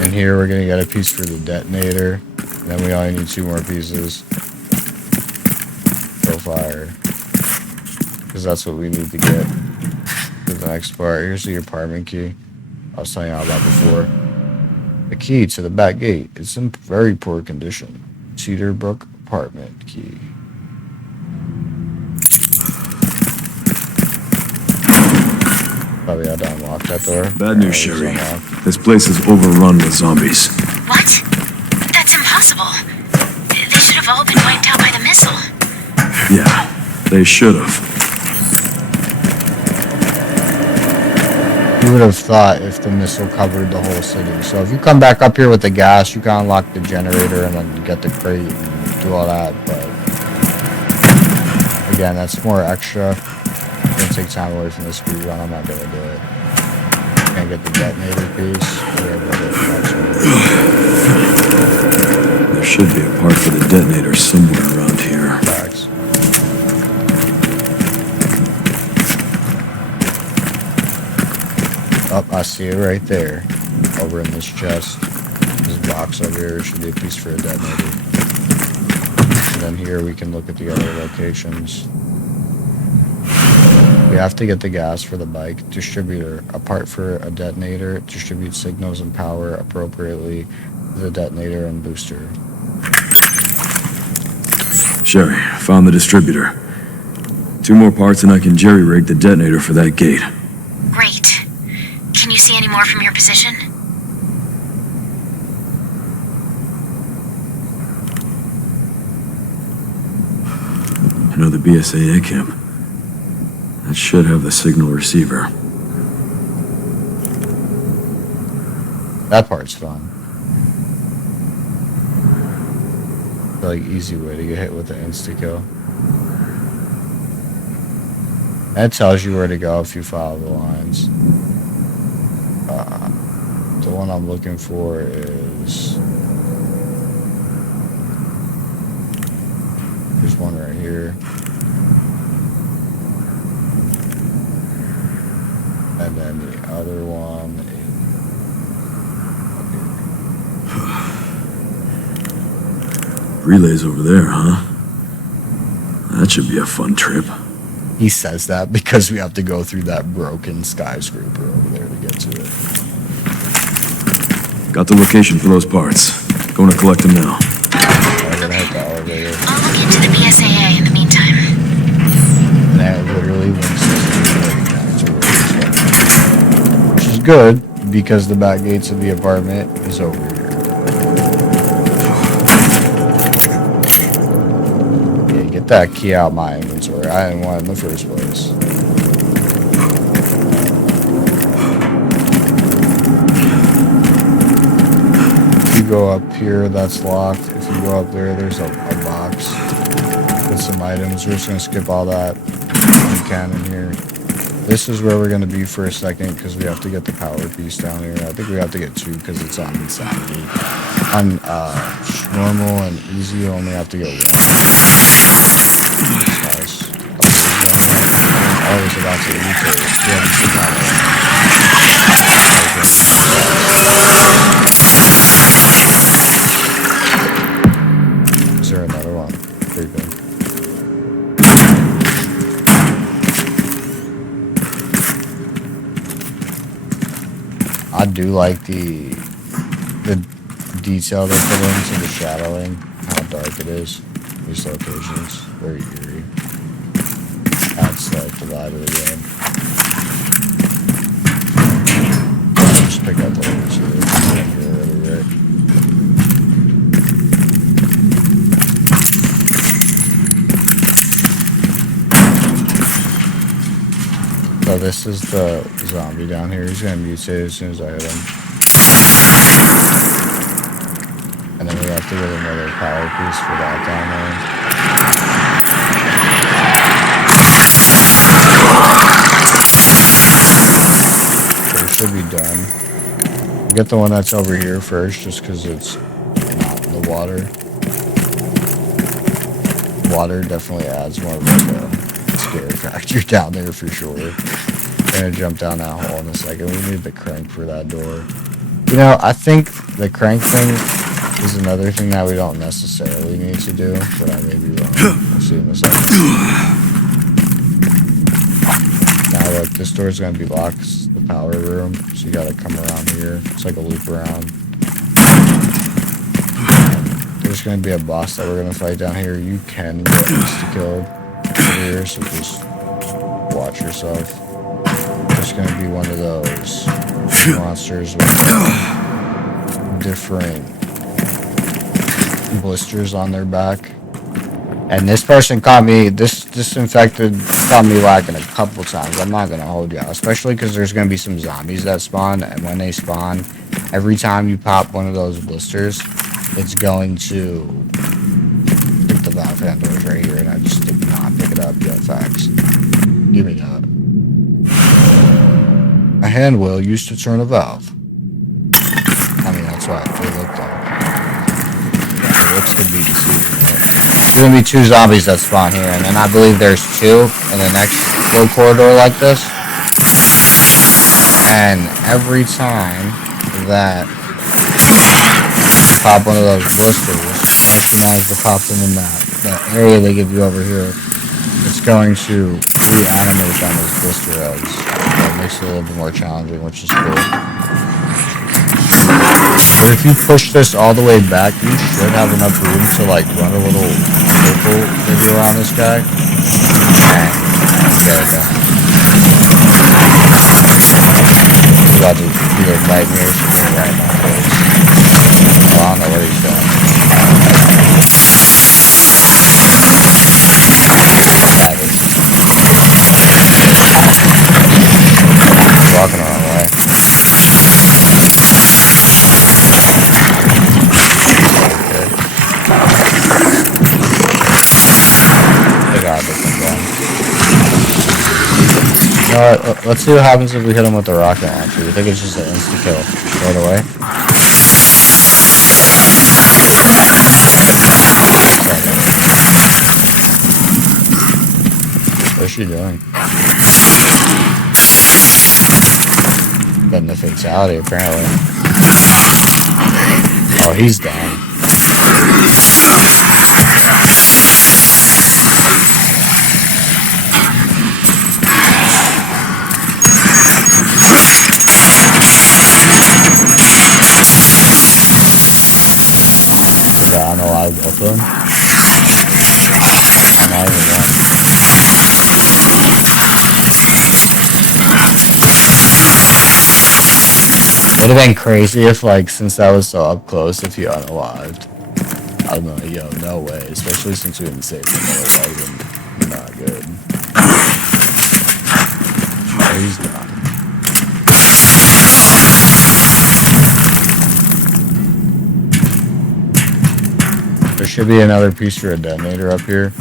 And here we're gonna get a piece for the detonator. And then we only need 2 more pieces. Go fire. Because that's what we need to get for the next part. Here's the apartment key I was telling you all about before. The key to the back gate is in very poor condition. Cedar Brook apartment key. Probably had to unlock that door. Bad news, Sherry. This place is overrun with zombies. What? That's impossible. They should have all been wiped out by the missile. Yeah, they should have. You would have thought if the missile covered the whole city. So if you come back up here with the gas, you can unlock the generator and then get the crate and do all that. But again, that's more extra. It's gonna take time away from the speed run. I'm not gonna do it. Can't get the detonator piece. There should be a part for the detonator somewhere around here. Facts. Oh, I see it right there. Over in this chest. This box over here should be a piece for a detonator. And then here we can look at the other locations. We have to get the gas for the bike. Distributor. A part for a detonator. Distribute signals and power appropriately to the detonator and booster. Sherry, found the distributor. 2 more parts and I can jerry-rig the detonator for that gate. Great. Can you see any more from your position? I know the BSAA camp. That should have the signal receiver. That part's fun. Like, easy way to get hit with the insta-kill. That tells you where to go if you follow the lines. The one I'm looking for is... There's one right here. And then the other one is... Relays over there, huh? That should be a fun trip. He says that because we have to go through that broken skyscraper over there to get to it. Got the location for those parts. Going to collect them now. I'm gonna hit the elevator. I'll look into the BSAA in the meantime. And that literally links us, which is good because the back gates of the apartment is over here. Yeah, get that key out of my inventory. I didn't want it in the first place. If you go up here, that's locked. If you go up there, there's a box. get some items. We're just gonna skip all that we can in here. This is where we're gonna be for a second because we have to get the power piece down here. I think we have to get 2 because it's on insanity. On normal and easy, you only have to get 1. That's nice. I was about to mutate. Is there another one? Pretty good. I do like the detail they put into the shadowing, how dark it is. These locations, very eerie. That's like the vibe of the game. Just pick up what it is here, right? So this is the zombie down here. He's gonna mutate as soon as I hit him. And then we have to get another power piece for that down there. So it should be done. We'll get the one that's over here first, just because it's not in the water. Water definitely adds more of like a scare factor down there for sure. We're gonna jump down that hole in a second. We need the crank for that door. You know, I think the crank thing is another thing that we don't necessarily need to do, but I may be wrong. We'll see in a second. Now look, this door is gonna be locked. It's the power room, so you gotta come around here. It's like a loop around. There's gonna be a boss that we're gonna fight down here. You can get insta-killed here, so just watch yourself. There's gonna be one of those monsters with different blisters on their back. And this person caught me, this disinfected caught me lacking a couple times. I'm not gonna hold you out, especially because there's gonna be some zombies that spawn, and when they spawn, every time you pop one of those blisters, it's going to pick the valve handles right here, and I just did not pick it up yet. Facts. Give me that. A hand wheel used to turn a valve. I mean, that's what it looked like. Yeah, it looks to be deceiving, right? There's gonna be 2 zombies that spawn here, and then I believe there's 2 in the next little corridor like this. And every time that pop one of those blisters, as the pop them in that area they give you over here, it's going to reanimate them as blister heads. So it makes it a little bit more challenging, which is cool. But if you push this all the way back, you should have enough room to like run a little circle maybe around this guy and get it done. He's about to either bite me or shoot me right now. Well, I don't know what he's doing. He's walking the wrong way. You know what, let's see what happens if we hit him with the rocket launcher. You think it's just an insta-kill right away? What's she doing? Getting the fatality, apparently. Oh, he's down. I don't know why I go for him. Not even one. It would have been crazy if, like, since that was so up close, if he unalived. I don't know, yo, no way. Especially since we didn't save him, that would have been not good. Oh, he's done. There should be another piece for a detonator up here.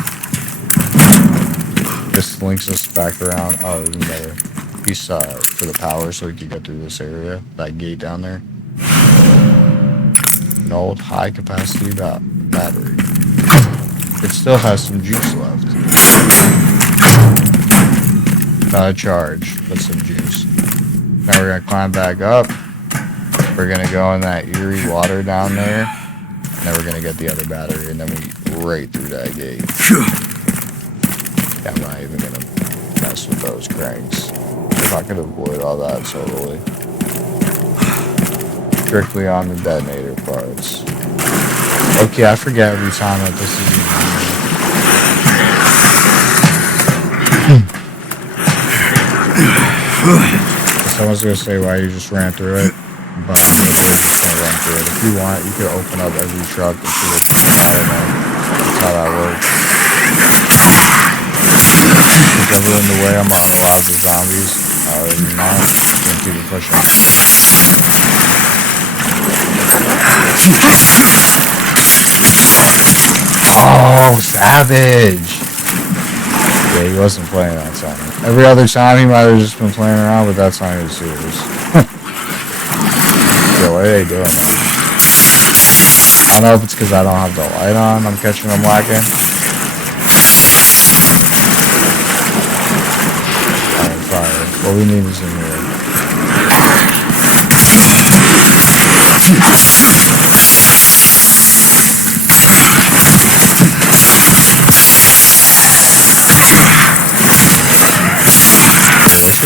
This links us back around. Oh, there's another piece for the power so we can get through this area. That gate down there. An old high capacity battery. It still has some juice left. Not a charge, but some juice. Now we're gonna climb back up. We're gonna go in that eerie water down there. And then we're gonna get the other battery, and then we right through that gate. Yeah, I'm not even gonna mess with those cranks. If I could avoid all that totally. Strictly on the detonator parts. Okay, I forget every time that this is Someone's gonna say why you just ran through it, but I'm literally just gonna run through it. If you want, you could open up every truck and see what's in there. That's how that works. Whatever in the way, I'm on a lot of the zombies. Other than that, just gonna keep it pushing. Oh, savage! Yeah, he wasn't playing that time. Every other time he might have just been playing around, but that time he was serious. Yeah, what are they doing? I don't know if it's because I don't have the light on. I'm catching them lacking. Alright, fire. What we need is in here.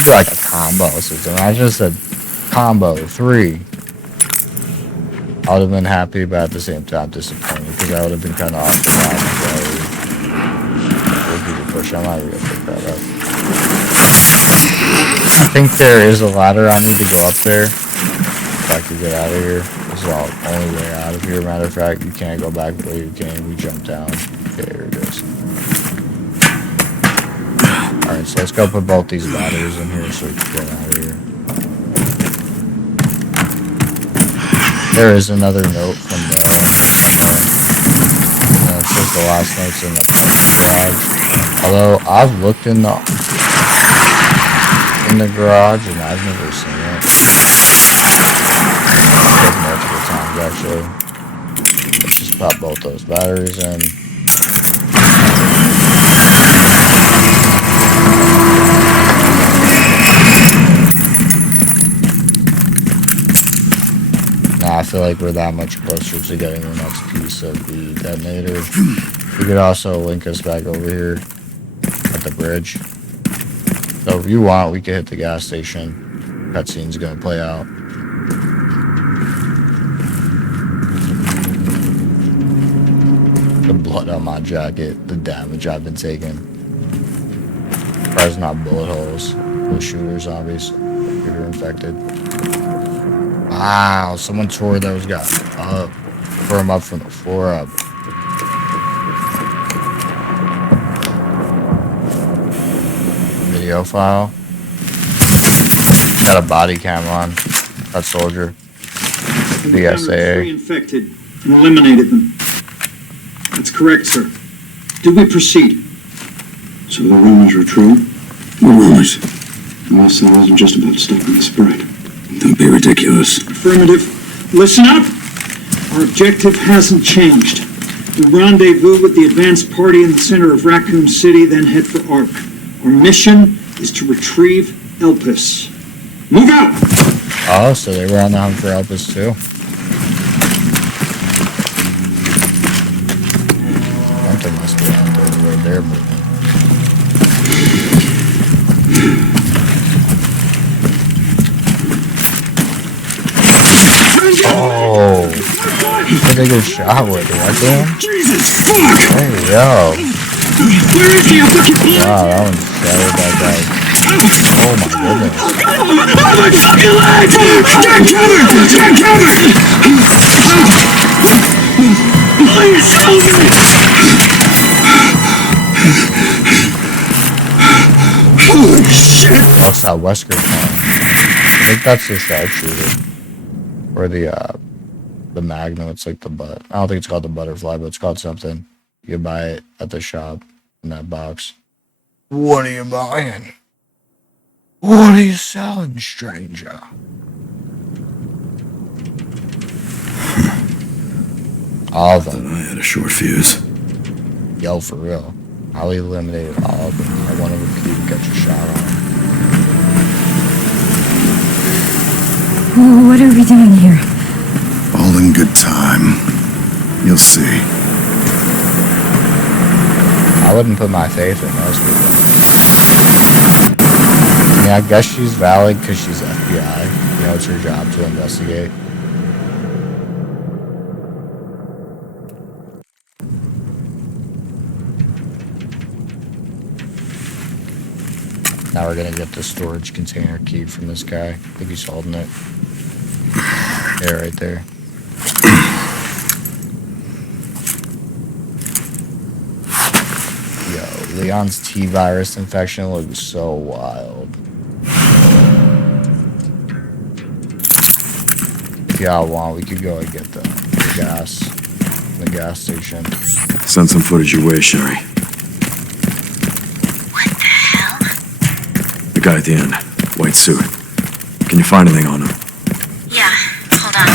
Like a combo system. I just said combo 3. I would have been happy, but at the same time disappointed because I would have been kind of off the line. We'll do the push. I'm not even gonna pick that up. I think there is a ladder. I need to go up there if I could get out of here. This is the only way out of here. Matter of fact, you can't go back the way you came. We jumped down. Okay, here it is. Alright, so let's go put both these batteries in here so we can get out of here. There is another note from the... it says the last note's in the garage. Although, I've looked in the garage and I've never seen it. I've multiple times, actually. Let's just pop both those batteries in. I feel like we're that much closer to getting the next piece of the detonator. We could also link us back over here at the bridge. So if you want, we could hit the gas station. Cutscene's gonna play out. The blood on my jacket, the damage I've been taking. Probably not bullet holes. Those shooter zombies. You're infected. Wow, someone tore those guys up. Tore them up from the floor up. Video file. Got a body cam on. That soldier. BSAA. 3 infected and eliminated them. That's correct, sir. Do we proceed? So the rumors were true? What rumors? The Master wasn't just about stopping the spread. Don't be ridiculous. Affirmative. Listen up. Our objective hasn't changed. We rendezvous with the advanced party in the center of Raccoon City, then head for Ark. Our mission is to retrieve Elpis. Move out! Oh, so they were on the hunt for Elpis too. Something must be out there where they're moving. Oh, did they get shot with? What the? Jesus fuck! There you go. Where is he? I'm looking for him. Wow, that one shattered that guy. Oh my goodness. Oh my fucking leg! Take cover! Take cover! Please help me! Holy shit! That's that Wesker one. I think that's the sharpshooter. Or the Magnum, it's like the butt. I don't think it's called the butterfly, but it's called something. You can buy it at the shop in that box. What are you buying? What are you selling, stranger? All of them. I had a short fuse. Yo, for real. How we eliminated all of them. I want to repeat and get your shot on. What are we doing here? All in good time. You'll see. I wouldn't put my faith in those people. I mean, I guess she's valid because she's FBI. You know, it's her job to investigate. Now we're gonna get the storage container key from this guy. I think he's holding it. Yeah, right there. Yo, Leon's T-virus infection looks so wild. If y'all want, we could go and get the gas from the gas station. Send some footage your way, Sherry. What the hell? The guy at the end, white suit. Can you find anything on him? Yeah, hold on.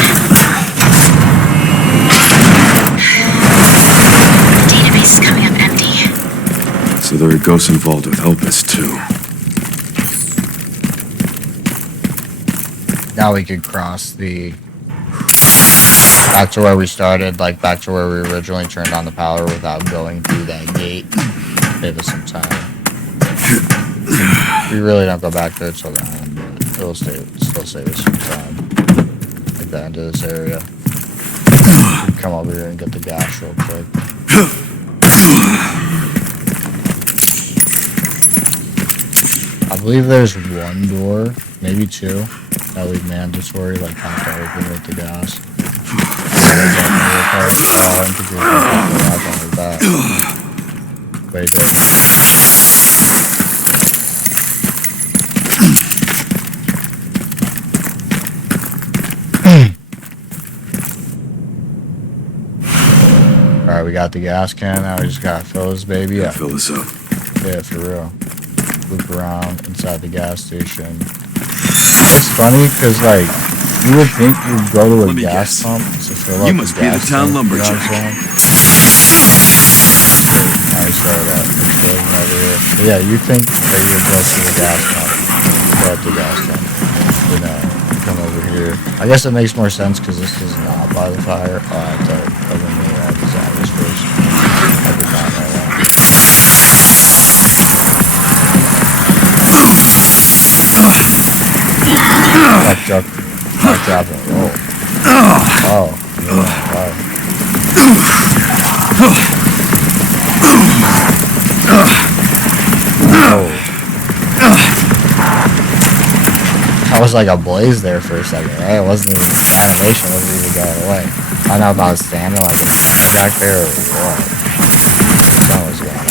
The database is coming up empty. So there are ghosts involved with Opus, too. Now we could cross the... back to where we started, like back to where we originally turned on the power without going through that gate. Save us some time. We really don't go back there till then, but it'll still save us some time. Like that into this area. Come over here and get the gas real quick. I believe there's one door, maybe two, that we mandatory, like have to open with the gas. Wait, Alright, we got the gas can, now we just gotta fill this baby up. Fill this up. Yeah, for real. Loop around inside the gas station. It's funny because, like, you would think you'd go to a gas pump to fill up You must the be the gas town tank, lumberjack. You know what I'm saying? Now we started that explosion over here. But yeah, you think that you would go to the gas pump, fill up the gas tank. But no, come over here. I guess it makes more sense because this is not by the fire. Oh, I have to eliminate all these zombies first. I did not know that. Back drop and roll. Oh. Yeah, wow. I was like a blaze there for a second, right? It wasn't even, the animation wasn't even going away. I don't know if I was standing like back there or what. Something was going on.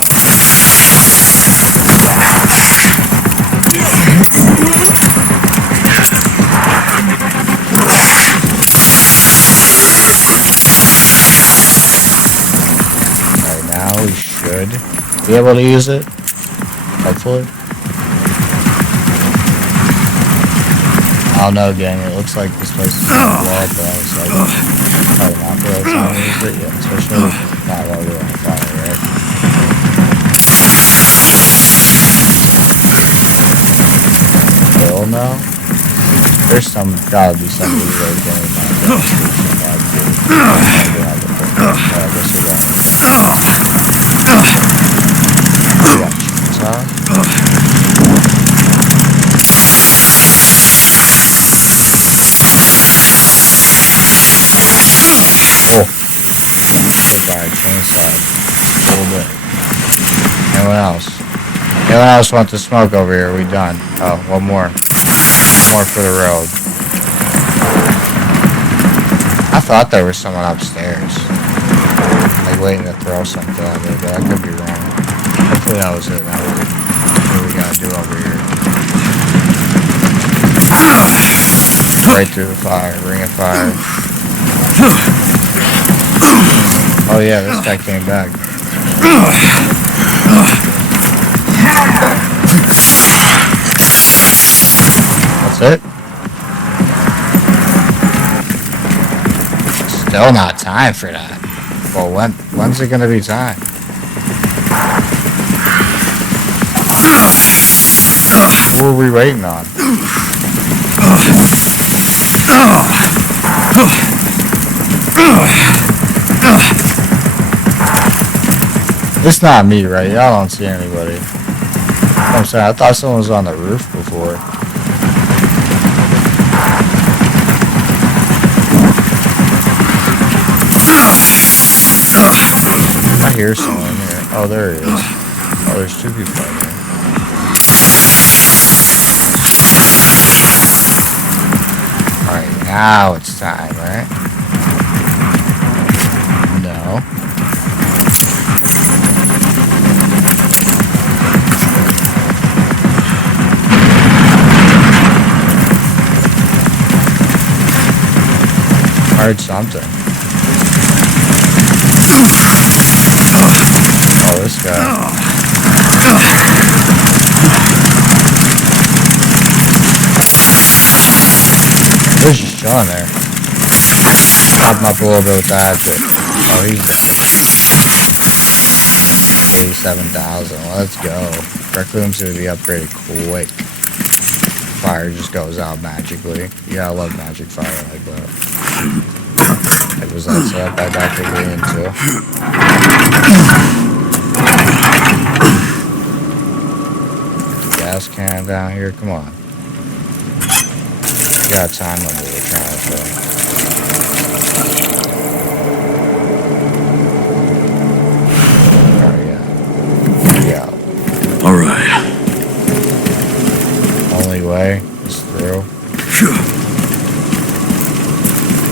Right now we should be able to use it. Hopefully. I don't know, gang. It looks like this place is gonna blow up, but I was like, probably not the right time to use it yet, especially not while we're on fire, right? Bill now? There's gotta be somebody right there in my I guess we got chainsaw. Oh, got a chainsaw. A little bit. Anyone else? Anyone else want to smoke over here? Are we done? Oh, one more. More for the road. I thought there was someone upstairs. Like waiting to throw something at me, but I could be wrong. Hopefully that was it. Now what we gotta do over here. Right through the fire. Ring of fire. Oh yeah, this guy came back. still not time for that. Well, when's it gonna be time? What are we waiting on? It's not me, right? Y'all don't see anybody. I'm saying, I thought someone was on the roof before. I hear someone here. Oh, there he is. Oh, there's two people in here. Alright, now it's time, right? No. Heard something. Oh, this guy. He's just chilling there. Pop him up a little bit with that hatchet. Oh, he's dead. 87,000. Let's go. Requiem's gonna be upgraded quick. Fire just goes out magically. Yeah, I love magic fire like that. It was that setup I got to get into. Gas can down here, come on. You got a time limit we're trying to fill. Oh yeah. Alright. Only way is through.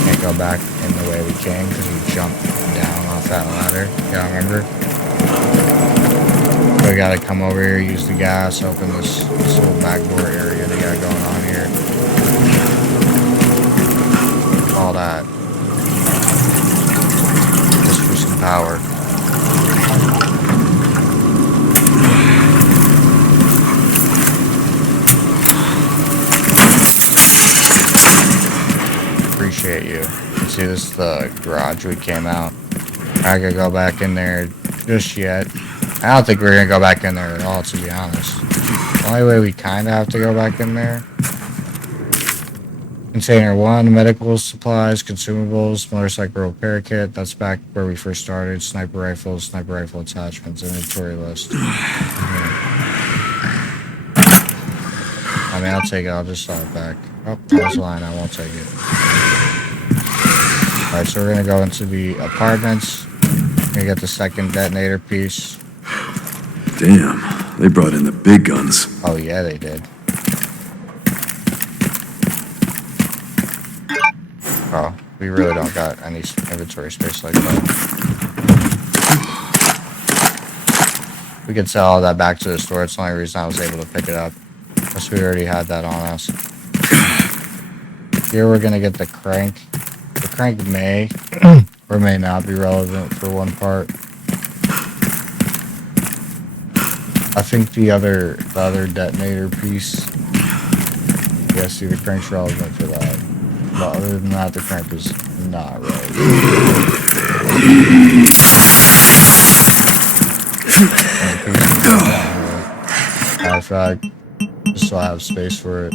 Can't go back in the way we came because we jumped down off that ladder. Y'all remember? We gotta come over here, use the gas, open this little back door area they got going on here. All that. Just for some power. Appreciate you. See, this is the garage we came out. I could go back in there just yet. I don't think we're gonna go back in there at all, to be honest. The only way we kinda have to go back in there. Container 1, medical supplies, consumables, motorcycle repair kit. That's back where we first started. Sniper rifle attachments, inventory list. I mean, I'll take it. I'll just saw it back. Oh, there's a line. I won't take it. Alright, so we're gonna go into the apartments. We're gonna get the second detonator piece. Damn, they brought in the big guns. Oh yeah, they did. Oh, we really don't got any inventory space like that. We could sell all that back to the store. It's the only reason I was able to pick it up. Plus we already had that on us. Here we're gonna get the crank. The crank may or may not be relevant for one part. I think the other detonator piece. Yeah, see, the crank's relevant for that. But other than that, the crank is not relevant. Matter of fact, just so I have space for it.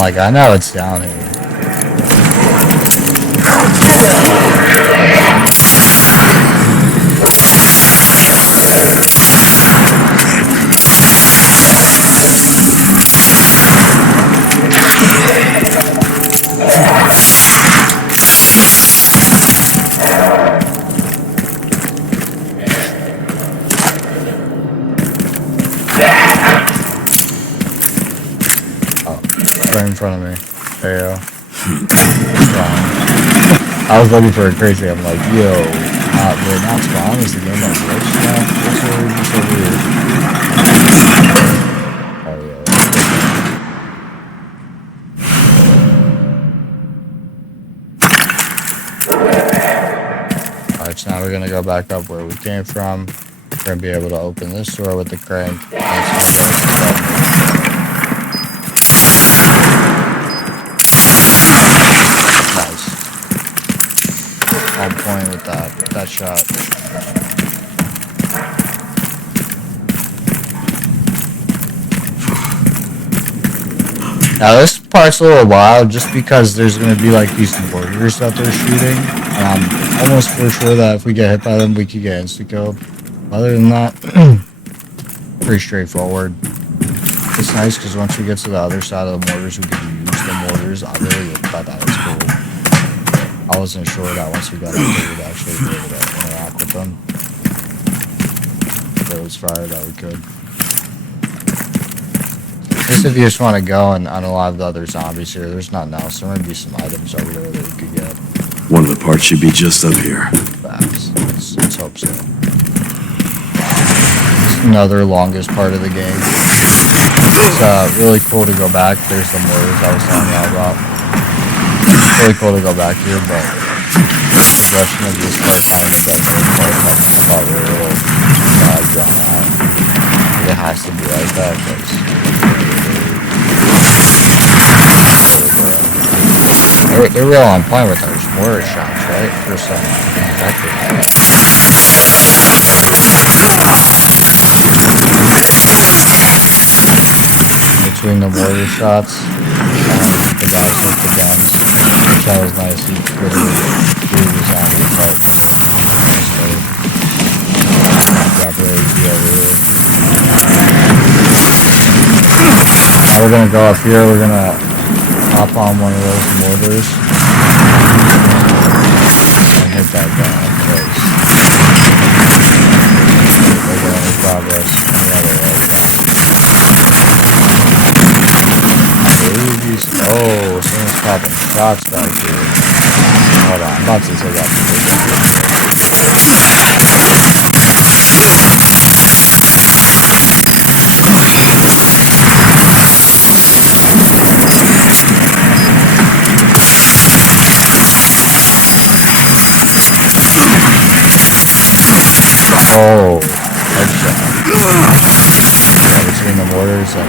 Like, I know it's down here. Right in front of me. There you go. I was looking for a crazy. I'm like, yo, wait, not spawn. Is the game like glitched now? What's so weird? Oh yeah. we're gonna go back up where we came from. We're gonna be able to open this door with the crank. Nice. On point with that shot. Now this part's a little wild just because there's going to be like these mortars that they're shooting. And I'm almost for sure that if we get hit by them, we could get insta-killed. Other than that, pretty straightforward. It's nice because once we get to the other side of the mortars, we can use the mortars. I really thought that was cool. I wasn't sure that once we got up there, we'd actually be able to interact with them. But it was fire that we could. Just if you just want to go and unalive the other zombies here, there's nothing else. There might be some items over there that we could get. One of the parts should be just up here. Facts. Let's hope so. It's another longest part of the game. It's really cool to go back. There's the mortars I was telling you about. It's really cool to go back here, but the progression of this part kind of the part I thought we were a little drawn out. It has to be like that because they're real on point with those mortar shots, right? For some effective. Between the mortar shots, the guys with the guns, which that was nice. He literally threw the zombie apart. Got really easy over here. Now we're gonna go up here. We're gonna hop on one of those mortars and hit that guy because we're going any progress any other way. Oh, someone's popping shots back here. Hold on, I'm about to take out the oh, headshot. Yeah, between the mortars and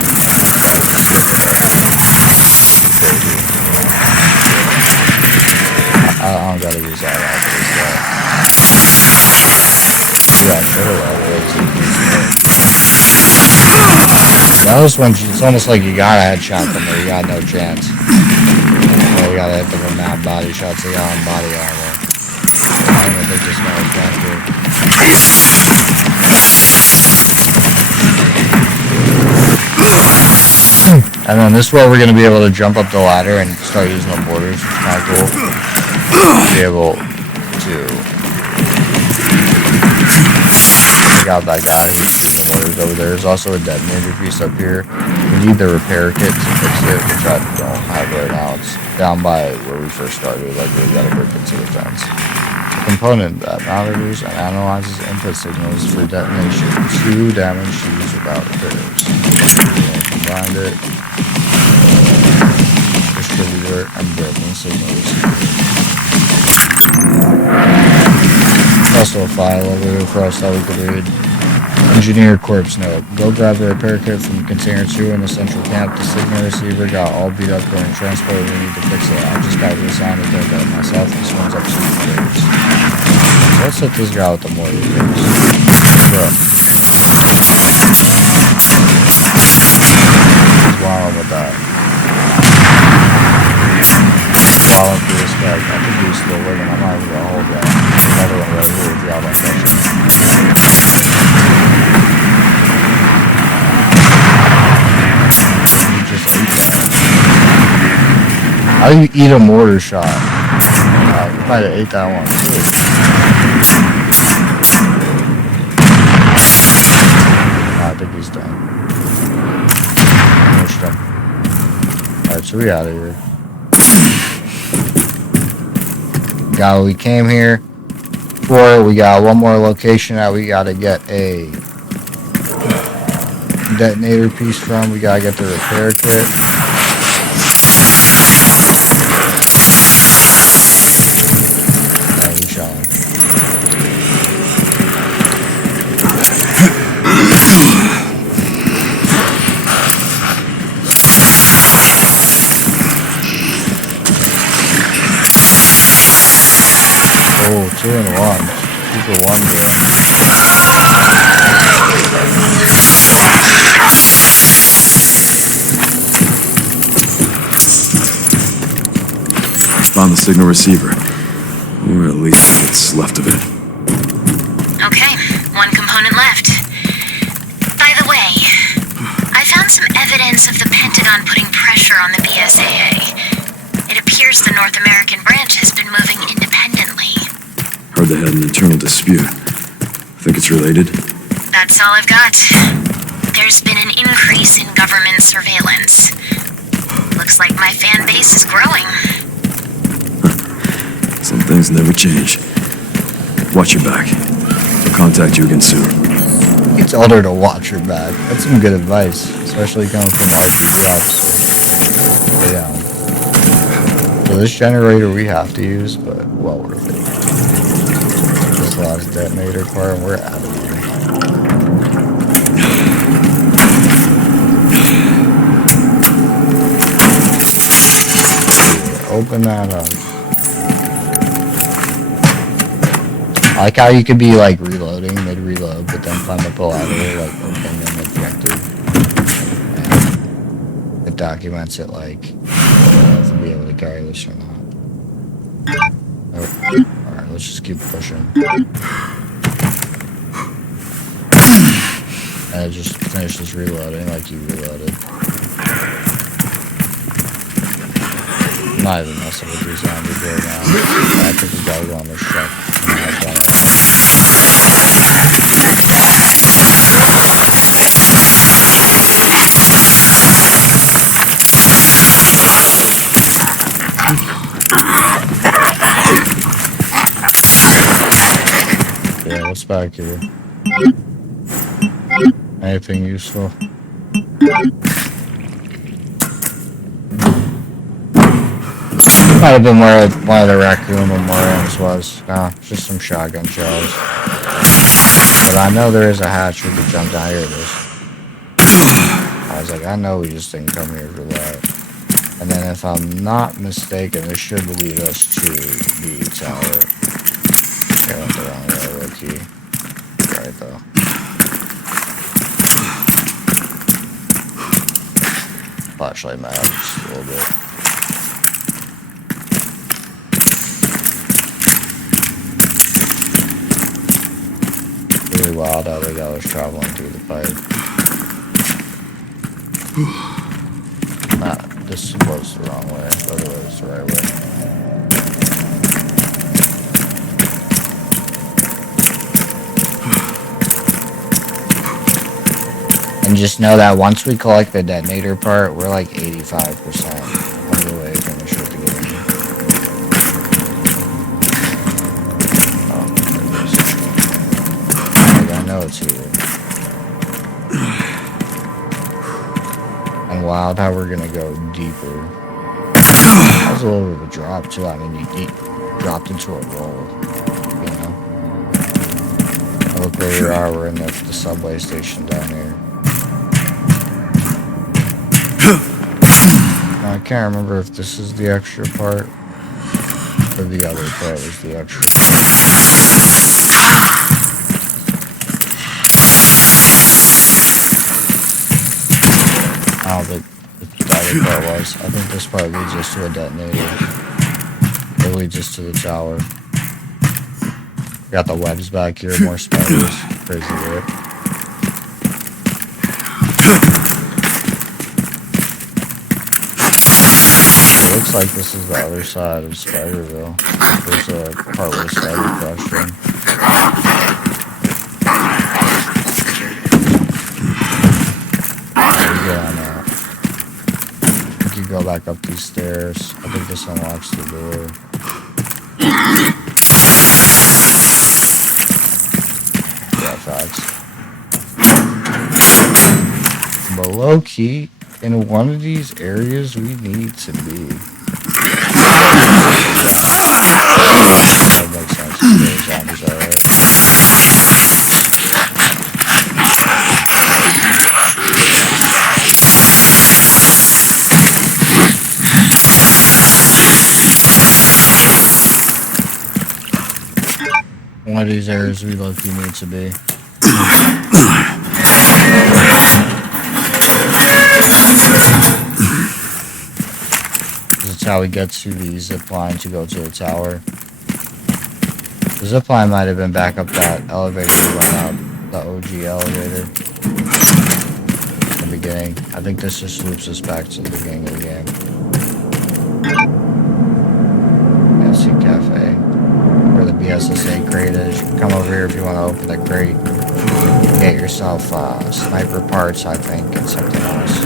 I don't gotta use that after yeah, that was when it's almost like you gotta headshot them or you got no chance. Or you gotta hit them with mad body shots, they got on body armor. I don't even think this guy was back here. And then this is where we're going to be able to jump up the ladder and start using the mortars, which is kind of cool. Be able to take out that guy who's using the mortars over there. There's also a detonator piece up here. We need the repair kit to fix it, which I don't have right now. It's down by where we first started, like we got to break into the fence. A component that monitors and analyzes input signals for detonation. 2 damage used without repairs. Combine it. Distributor and broken signals. Also a file over here for us that we could read. Engineer Corpse note. Go grab the repair kit from container 2 in the central camp. The signal receiver got all beat up during transport. We need to fix it. I just got reassigned to go get it myself. This one's up to repairs. So let's hit this guy with the mortar repairs. Bro. He's wilding with that. Wilding through this guy. I think he's still living. I'm not even gonna hold that. There's another one right here with the auto infection. How do you eat a mortar shot? You might have ate that one too. I think he's done. Finished him. Alright, so we out of here. Got what we came here for. We got one more location that we gotta get a detonator piece from. We gotta get the repair kit. Oh, 2 and 1. 2 for 1 here. Found the signal receiver. Or at least what's left of it. Okay, 1 component left. By the way, I found some evidence of the Pentagon putting pressure on the BSAA. It appears the North American branch has been moving independently. Heard they had an internal dispute. Think it's related? That's all I've got. There's been an increase in government surveillance. Looks like my fan base is growing. Some things never change. Watch your back. I'll contact you again soon. He told her to watch her back. That's some good advice, especially coming from RPG officer. But yeah. So this generator we have to use, but well worth it. This last detonator part, and we're out of here. Open that up. I like how you could be like reloading, mid-reload, but then find the pull out of it, like open an objective. And it documents it like to be able to carry this or not. Oh, alright, let's just keep pushing. And it just finishes reloading like you reloaded. I'm not even messing with these zombies right now. I think we gotta go on this truck. Yeah, what's back here? Anything useful? Might have been where one of the raccoon memorials was. No, just some shotgun shells. But I know there is a hatch we could jump down. Here it is. I was like, I know we just didn't come here for that. And then if I'm not mistaken, this should lead us to the tower. Okay, I went the wrong way, key. Right though. Flashlight map just a little bit. Really wild how they got us traveling through the pipe. Nah, this was the wrong way. The other way was the right way. And just know that once we collect the detonator part, we're like 85% of the way finished with the game. I know it's here. And wild how we're gonna go deeper. That was a little bit of a drop too. I mean, you dropped into a roll, you know. And look where we are. We're in the subway station down here. I can't remember if this is the extra part or the other part was the extra part. I don't think the other part was. I think this part leads us to a detonator. It leads us to the tower. We got the webs back here, more spiders. Crazy rip. It looks like this is the other side of Spiderville. There's a part where the spider crushed in. You go back up these stairs. I think this unlocks the door. Yeah, facts. But low key, in one of these areas we need to be. That makes sense. There's zombies, alright. one of these areas we low-key need to be. That's how we get to the zip line to go to the tower. The zip line might have been back up that elevator we went up, the OG elevator. In the beginning. I think this just loops us back to the beginning of the game. FC Cafe. Where the BSSA crate is. You can come over here if you want to open the crate. Get yourself sniper parts, I think, and something else.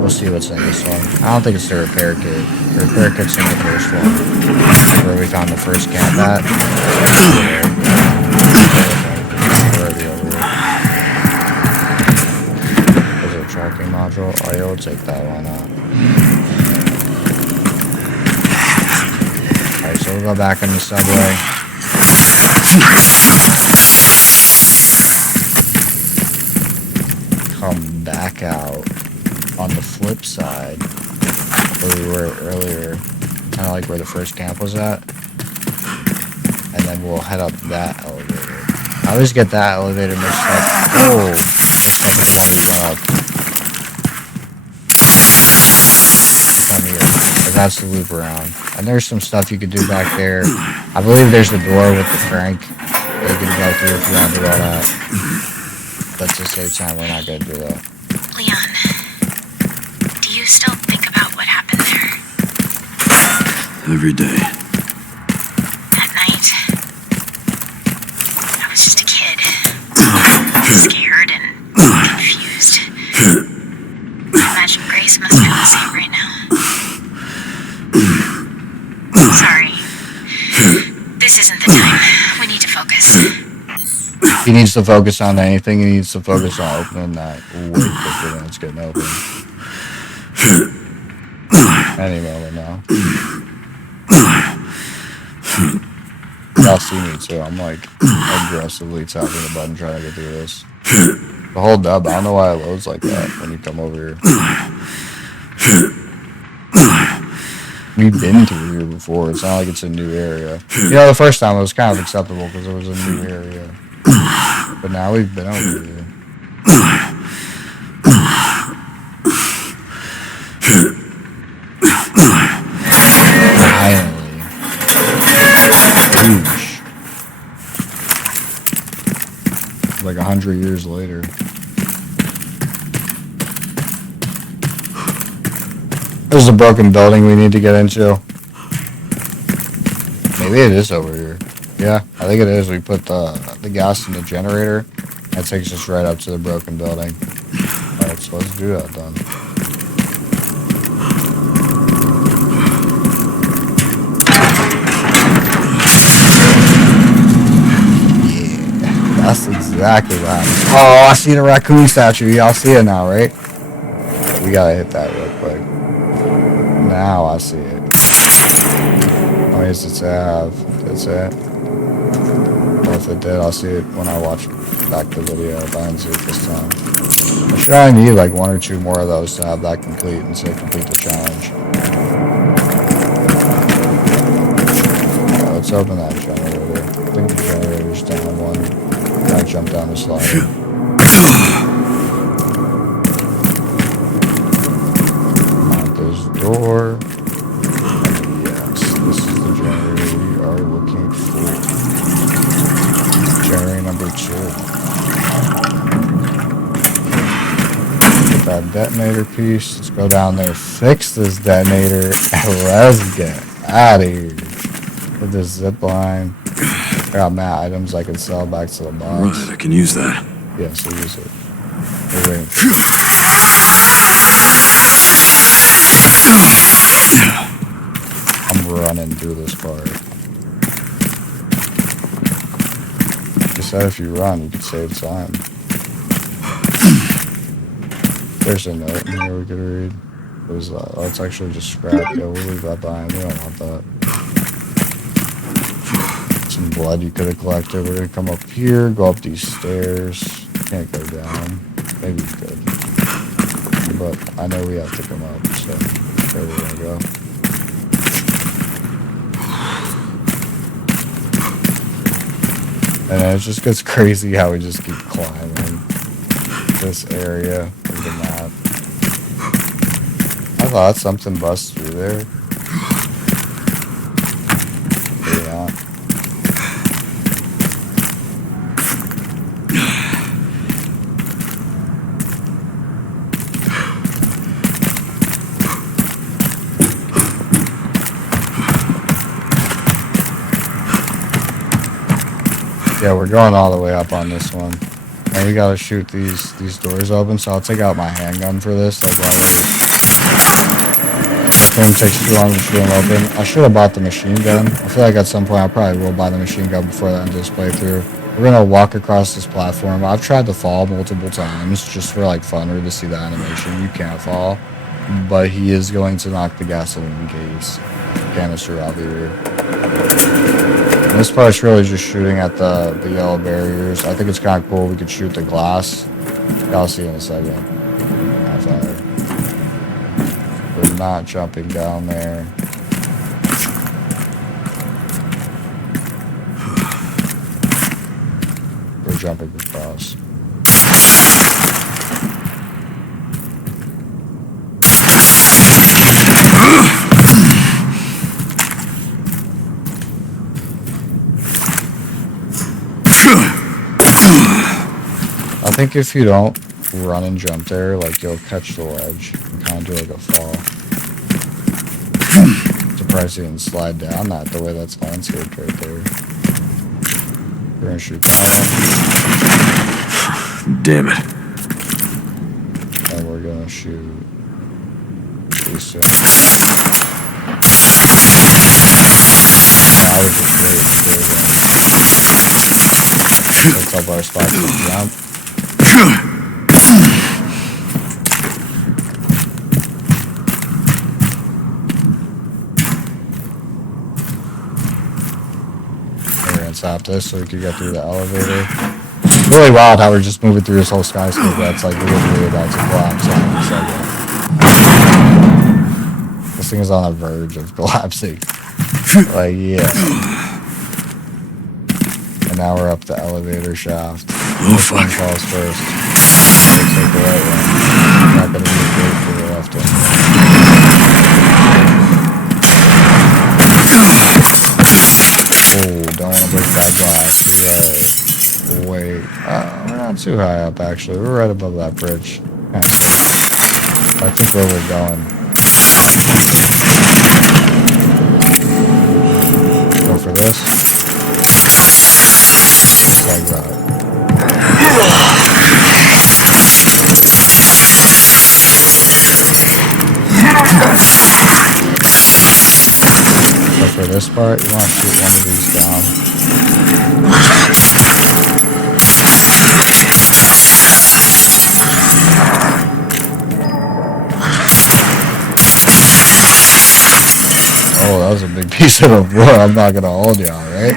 We'll see what's in this one. I don't think it's the repair kit. The repair kit's in the first one. Where we found the first camp at. Already over here. There's a tracking module. Oh, yeah, we'll take that one out. Alright, so we'll go back in the subway. Come back out on the flip side where we were earlier, kind of like where the first camp was at, and then we'll head up that elevator. I always get that elevator mixed up. Oh, mixed up with the one we went up. But that's the loop around. And there's some stuff you could do back there. I believe there's the door with the crank that you can go through if you want to do all that. But to save time, we're not going to do that. Leon, do you still think about what happened there? Every day. That night, I was just a kid. Scared and confused. I imagine Grace must feel the same right now. Sorry. This isn't the time. We need to focus. He needs to focus on anything. He needs to focus on opening that way quicker than it's getting open. Any moment now. Y'all see me too. I'm like aggressively tapping the button trying to get through this. The whole dub, I don't know why it loads like that when you come over here. We've been through here before. It's not like it's a new area. You know, the first time it was kind of acceptable because it was a new area. But now we've been over here. Finally. Huge. Like 100 years later. There's a broken building we need to get into. Maybe it is over here. Yeah, I think it is. We put the gas in the generator. That takes us right up to the broken building. Alright, so let's do that then. Yeah, that's exactly what happened. Oh, I see the raccoon statue. Y'all see it now, right? We gotta hit that real quick. Now I see it. Oh, yes, it's have. That's it. Well, if it did, I'll see it when I watch back the video. If I didn't see it this time. I should only need like 1 or 2 more of those to have that complete and say complete the challenge. Let's open that generator. I think the generator's down one. I jump down the slider. Mount this door. Yes, this is the generator we are looking for. Generator number 2. Get that detonator piece. Let's go down there, fix this detonator, and let's get out of here. With this zip line. I got mad items I can sell back to the box. Right, I can use that. Yeah, so use it. We're waiting for I'm running through this part. You said if you run, you can save time. There's a note in here we could read. What is that? Oh, it's actually just scrap. Yeah, we'll leave that behind. We don't want that. Some blood you could have collected. We're gonna come up here, go up these stairs. Can't go down. Maybe we could. But I know we have to come up, so there we're gonna go. And then it just gets crazy how we just keep climbing this area of the map. I thought something busts through there. Maybe not. Yeah, we're going all the way up on this one. And we gotta shoot these doors open, so I'll take out my handgun for this. Like, game takes too long to shoot them open. I should have bought the machine gun. I feel like at some point I probably will buy the machine gun before the end of this playthrough. We're gonna walk across this platform. I've tried to fall multiple times just for like fun or to see the animation. You can't fall. But he is going to knock the gasoline case canister out here. And this part's really just shooting at the yellow barriers. I think it's kind of cool. We could shoot the glass. I'll see in a second. We're not jumping down there. We're jumping across. I think if you don't run and jump there, like you'll catch the ledge and kind of do like a fall. Surprised you didn't slide down that the way that's landscaped right there. We're gonna shoot that one. Damn it. And we're gonna shoot these two. I was just waiting for them. Let's up our spot to jump. We're gonna stop this so we can get through the elevator. It's really wild how we're just moving through this whole skyscraper that's like literally about to collapse in a second. This thing is on the verge of collapsing. Like, yeah. And now we're up the elevator shaft. Oh, fuck. Falls first. Looks like the right one. Not gonna be great for the left one. Oh, don't want to break that glass. Right. Wait. We're not too high up, actually. We're right above that bridge. I think where we're going. Go for this. Like that. So for this part, you want to shoot one of these down. Oh, that was a big piece of wood. I'm not gonna hold you, alright?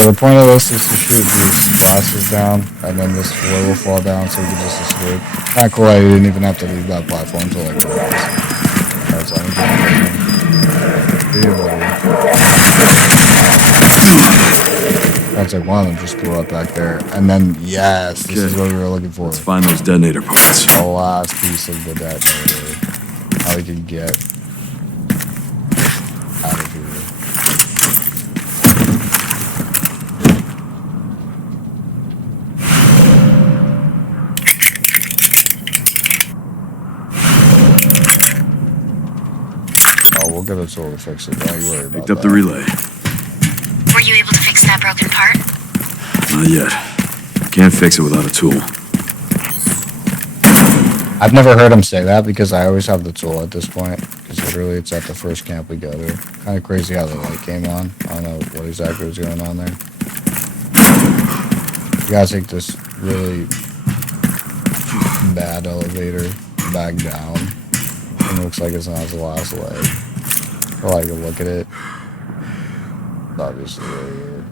So the point of this is to shoot these glasses down, and then this floor will fall down so we can just escape. Not cool, I didn't even have to leave that platform until like this. That's all I'm doing. That's like one of them just blew up back there. And then, yes, this is what we were looking for. Let's find those detonator parts. The last piece of the detonator. How we can get out of here. We'll get a tool to fix it. Don't you worry about that. Picked up the relay. Were you able to fix that broken part? Not yet. Can't fix it without a tool. I've never heard him say that because I always have the tool at this point. Because literally it's at the first camp we go to. Kind of crazy how the light came on. I don't know what exactly was going on there. You gotta take this really bad elevator back down. It looks like it's not the last leg. I like to look at it. It's obviously right here.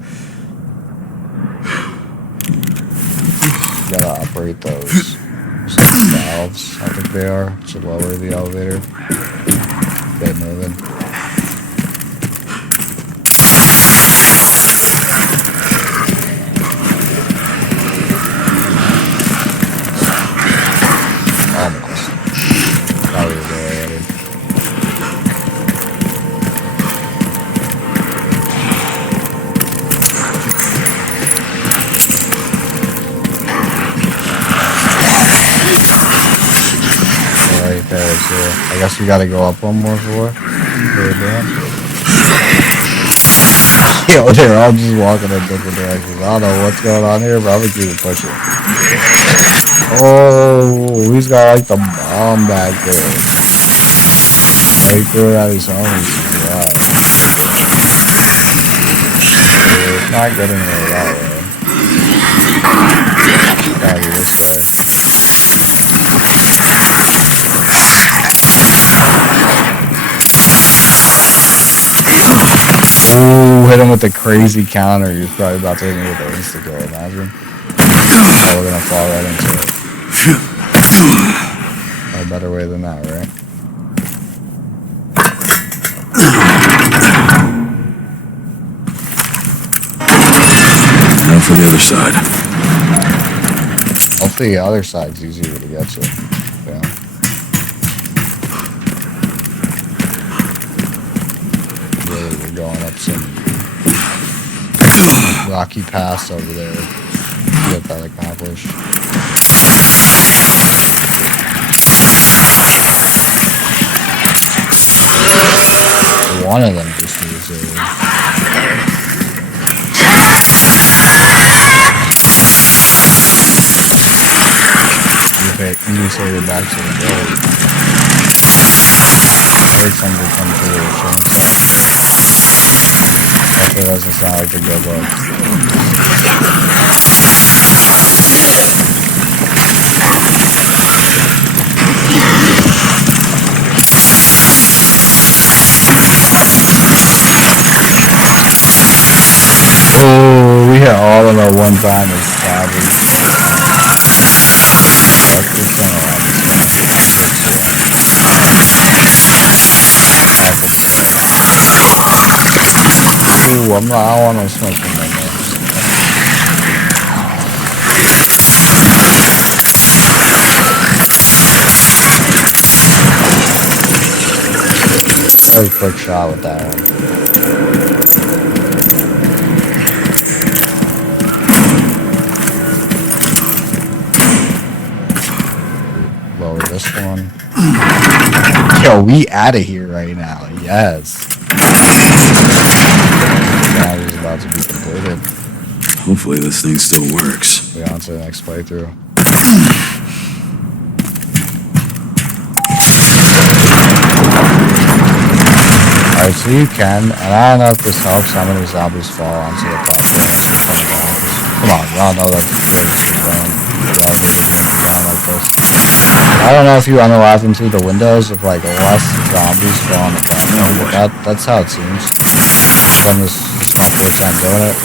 You gotta operate those valves, I think they are, to lower the elevator. Get moving. I guess we gotta go up one more floor. Yo, they're all just walking in different directions. I don't know what's going on here, but I'm gonna keep it pushing. Oh, he's got like the bomb back there. Oh, he threw it at his homies. Wow. It's not getting there that way. Gotta be this way. Ooh, hit him with the crazy counter. He was probably about to hit me with the insta-kill, imagine. Oh, we're gonna fall right into it. No better way than that, right? Now for the other side. Hopefully the other side's easier to get to. Yeah. Really, we're going up some rocky pass over there to get that accomplished. One of them just needs a... You say you're back to the road. I heard somebody come through the chainsaw. Hopefully it doesn't sound like a good look. Oh, we hit all of our one time as savage. Ooh, I don't want no smoking no more. That was a quick shot with that one. Lower this one. Yo, we out of here right now. Yes. That is about to be completed. Hopefully this thing still works. We're on to the next playthrough. Alright, so you can, and I don't know if this helps how many zombies fall onto the platform. Come on, we all know that down like this. I don't know if you unalive them through the windows if like less zombies fall on the platform, but that's how it seems. From this is my first time doing it.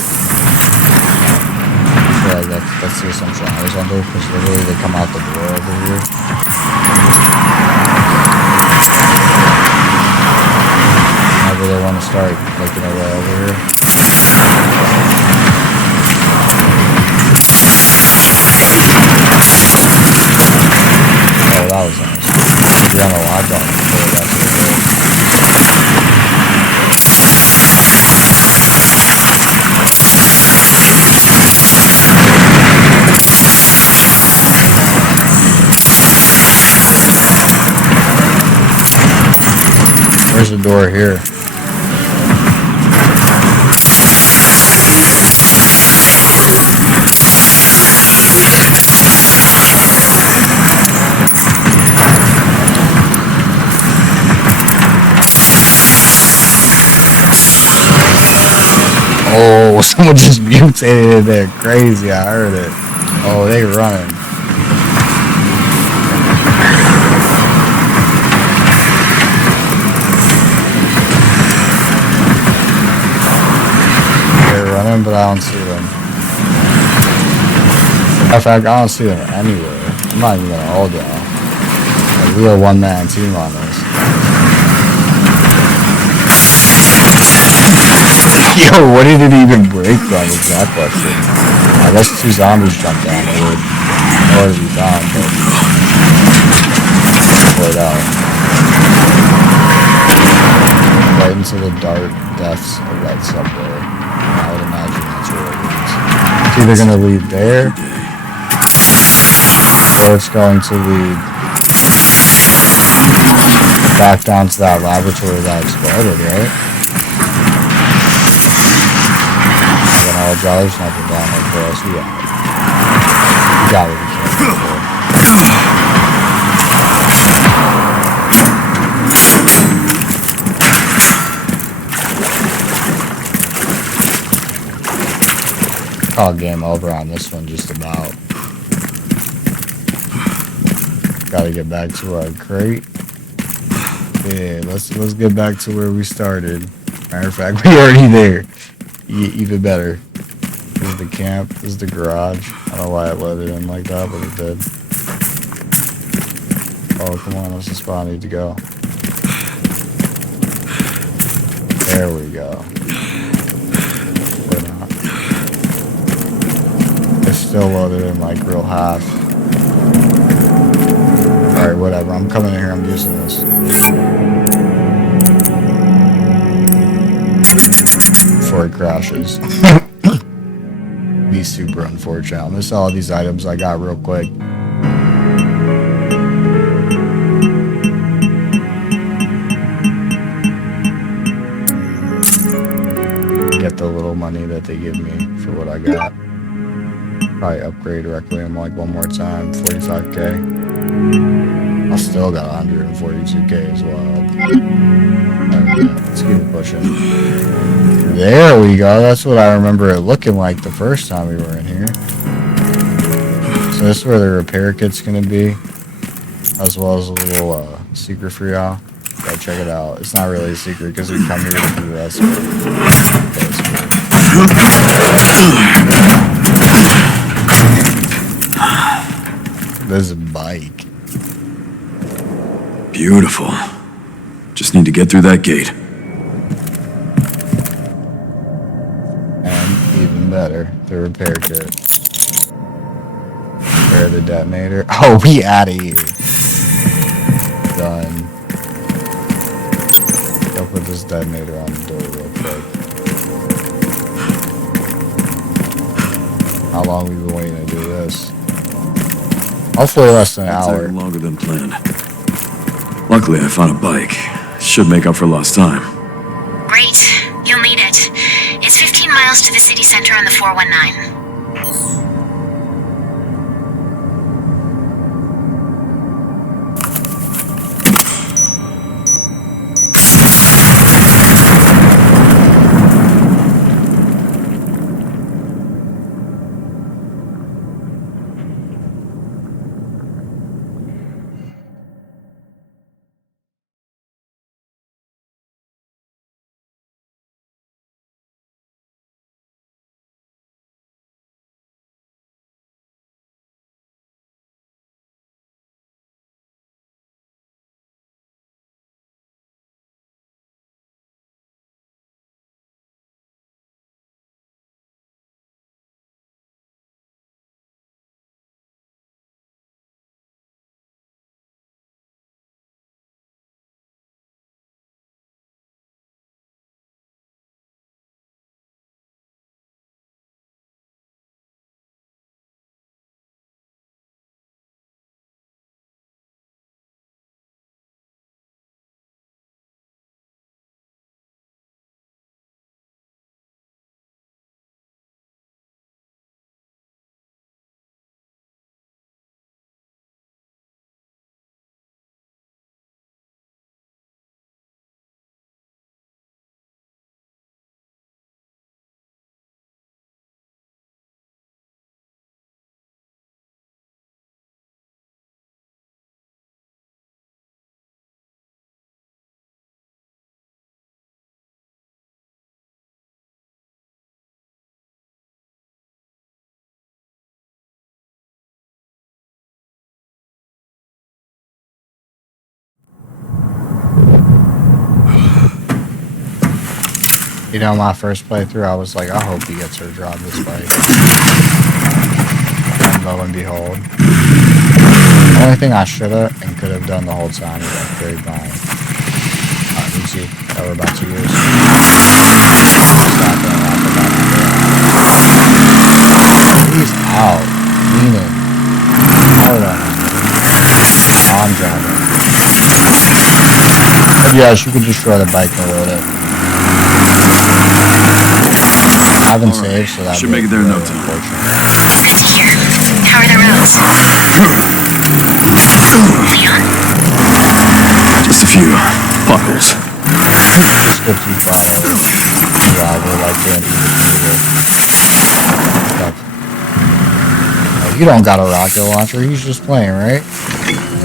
I feel like that's the assumption I was under, because literally they come out the door over here. Whenever they want to start making their way over here. Oh, that was nice. Maybe on the lockdown before that's what it was. Where's the door here? Oh, someone just mutated in there. Crazy, I heard it. Oh, they running. They're running, but I don't see them. In fact, I don't see them anywhere. I'm not even gonna hold y'all. Like, we are a one-man team on this. Yo, what did it even break from? Is that question. I guess two zombies jumped down. It would nowhere to be found, but played out. Right into the dark depths of that subway. I would imagine that's where it leads. It's either going to lead there, or it's going to lead back down to that laboratory that exploded, right? And then all Jolly's nothing down there for us. We got it. We got it. Call game over on this one just about. Gotta get back to our crate. Yeah, let's get back to where we started. Matter of fact, we already there. Even better. This is the camp. This is the garage. I don't know why it let it in like that, but it did. Oh, come on. That's the spot I need to go. There we go. Or not. It's still loaded in like real half. Alright, whatever. I'm coming in here. I'm using this. Before it crashes. Be super unfortunate. I'll miss all these items I got real quick. Get the little money that they give me for what I got. Probably upgrade Requiem like one more time. 45k. I still got 142k as well. Alright, let's keep it pushing. There we go. That's what I remember it looking like the first time we were in here. So this is where the repair kit's gonna be, as well as a little secret for y'all. Go check it out. It's not really a secret because we come here to do this. There's a bike. Beautiful. Just need to get through that gate. And even better, the repair kit. Repair the detonator. Oh, we out of here. Done. I'll put this detonator on the door real quick. How long we been waiting to do this? Hopefully less than an hour. Longer than planned. Luckily, I found a bike. Should make up for lost time. Great. You'll need it. It's 15 miles to the city center on the 419. You know, my first playthrough, I was like, I hope he gets her to drive this bike. And lo and behold. The only thing I should have and could have done the whole time is upgrade my Uzi that we're about to use. He's out. Leaning. Hard on him. I'm driving. Yes, you can destroy the bike and load it. I haven't saved, so that should make it there in no time. Good to hear. How are the roads? Leon? Just a few potholes. Just good to follow. Like oh, you don't got a rocket launcher, he's just playing, right?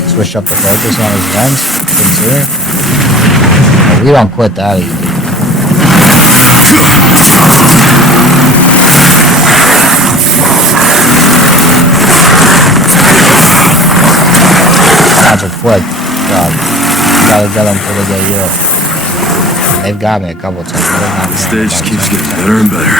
Switch up the focus on his lens. Oh, we don't quit that easy. Sounds are quick. God, gotta get them before they get you. They've got me a couple times. The stage just keeps getting better and better.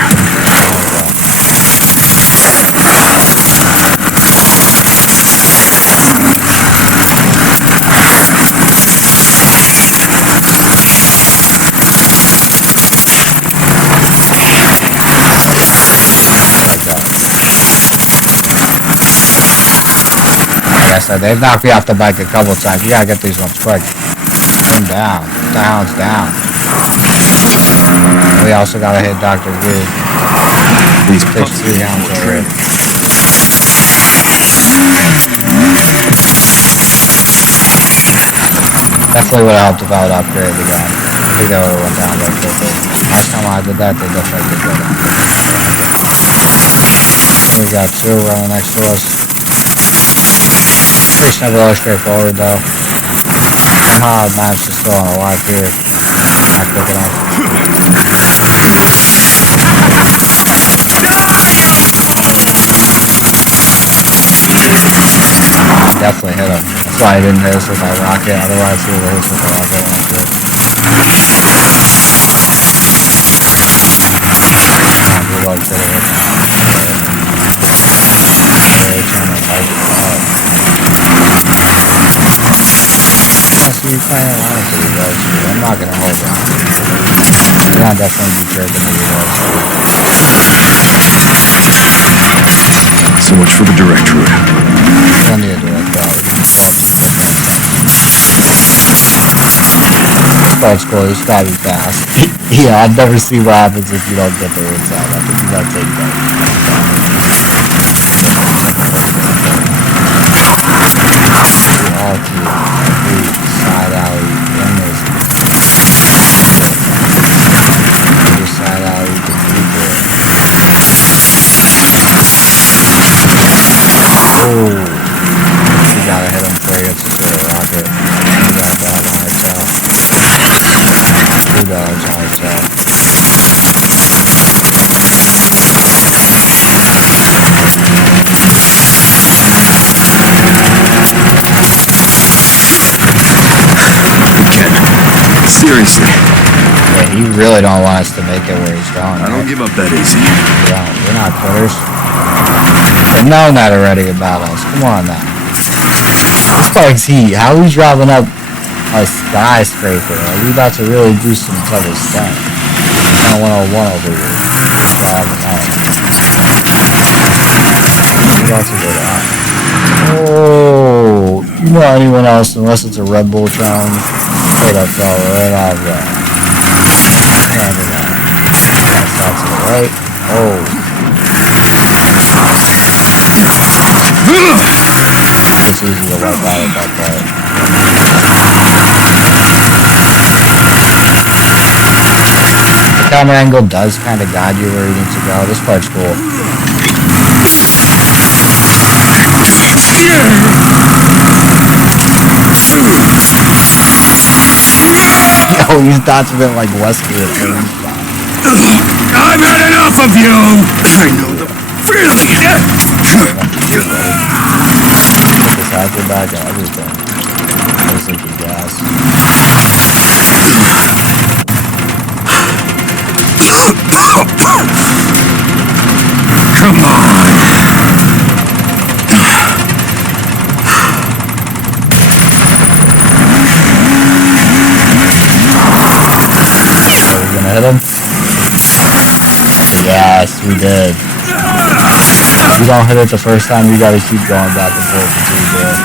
Yes, they've knocked me off the bike a couple times. You gotta get these ones quick. Come down. Down. And we also gotta hit Dr. V. These fish 3 hounds already. Definitely would have helped if I would upgrade the gun. I think they would have went down real quickly. Last time I did that, they definitely did go down. We got 2 running next to us. It's never really straightforward though. Somehow I managed to still on a life here. Not quick enough. Definitely hit him. That's why I didn't hit us with my rocket, otherwise he would have hit us with the rocket launcher. Reload could have hit him. Really trying to fight it out. So you kind of want to do those. I'm not going to hold on. You're not definitely be jerking the reloads. So much for the direct route. You don't need a direct route. That's cool. It's gotta be fast. Yeah, I've never seen what happens if you don't get the inside. I think you gotta take that. All through every side alley in this. Every side alley to people. Oh, you gotta hit him before he hits us with a rocket. You got that on itself. $2 on itself. Again. Seriously. Yeah, you really don't want us to make it where he's going. I don't give up that easy. Yeah, we're not quitters. They've known that already about us. Come on now. This bike's heat. How are we driving up a skyscraper? Are we about to really do some type of stuff? 101 over here. Driving out. We're about to go down. Oh, you know anyone else, unless it's a Red Bull challenge, put that fell right out of that. That's out to the right. Oh. It's easy to wipe out at that part. The camera angle does kind of guide you where you need to go. This part's cool. Yo, these dots have been like Westwood. I've had enough of you! I know the feeling! Just have your back and everything. Just like your gas. Come on! Are we gonna hit him? Yes, we did. If you don't hit it the first time, you gotta keep going back and forth until you do it.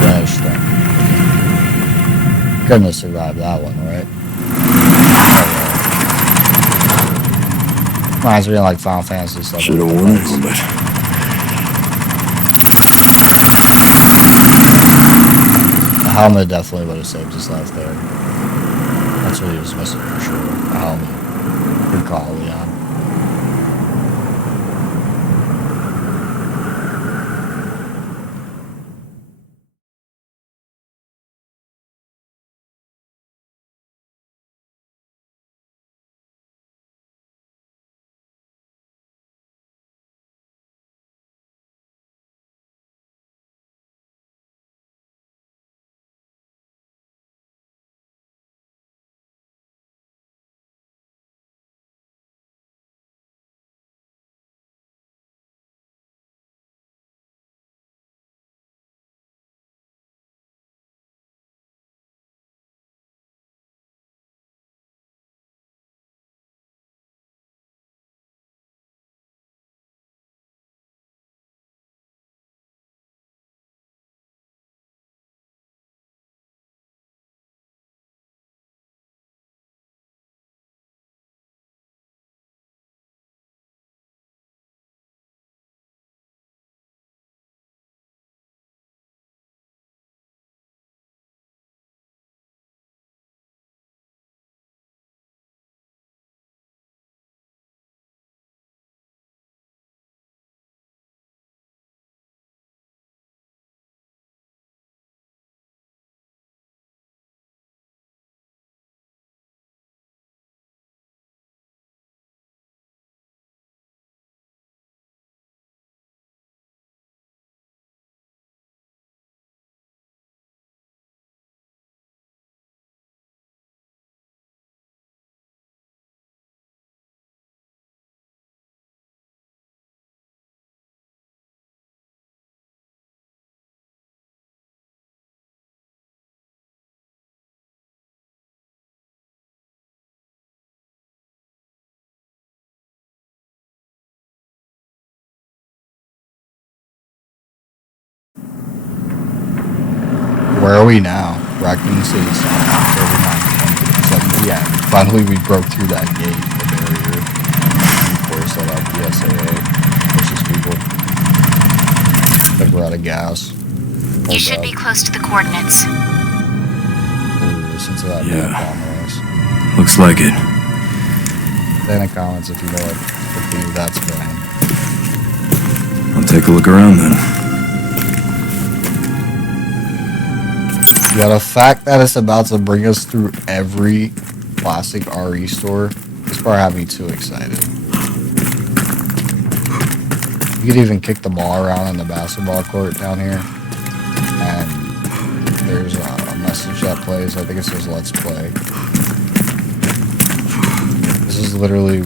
Finished them. couldn't have survived that one, right? Reminds me of like Final Fantasy stuff. Should have worn a helmet. The helmet definitely would have saved his life there. That's what he was missing for sure. A helmet. Good call, Leon. Where are we now? Raccoon City, October 9th, 7 p.m. Finally, we broke through that gate, the barrier. Of course, that out the SAA versus people. I think we're out of gas. You should be close to the coordinates. Listen to that. Yeah. Looks like it. Say in the comments if you know what theme that's playing. I'll take a look around then. Yeah, the fact that it's about to bring us through every classic RE store is probably having me too excited. You could even kick the ball around in the basketball court down here. And there's a message that plays. I think it says let's play. This is literally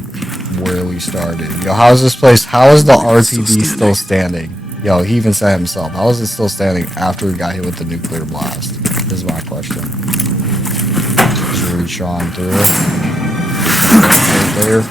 where we started. Yo, how is this place? How is the RPD still standing? Yo, he even said himself. How is it still standing after we got hit with the nuclear blast? This is my question. Just reach on through it. Right there.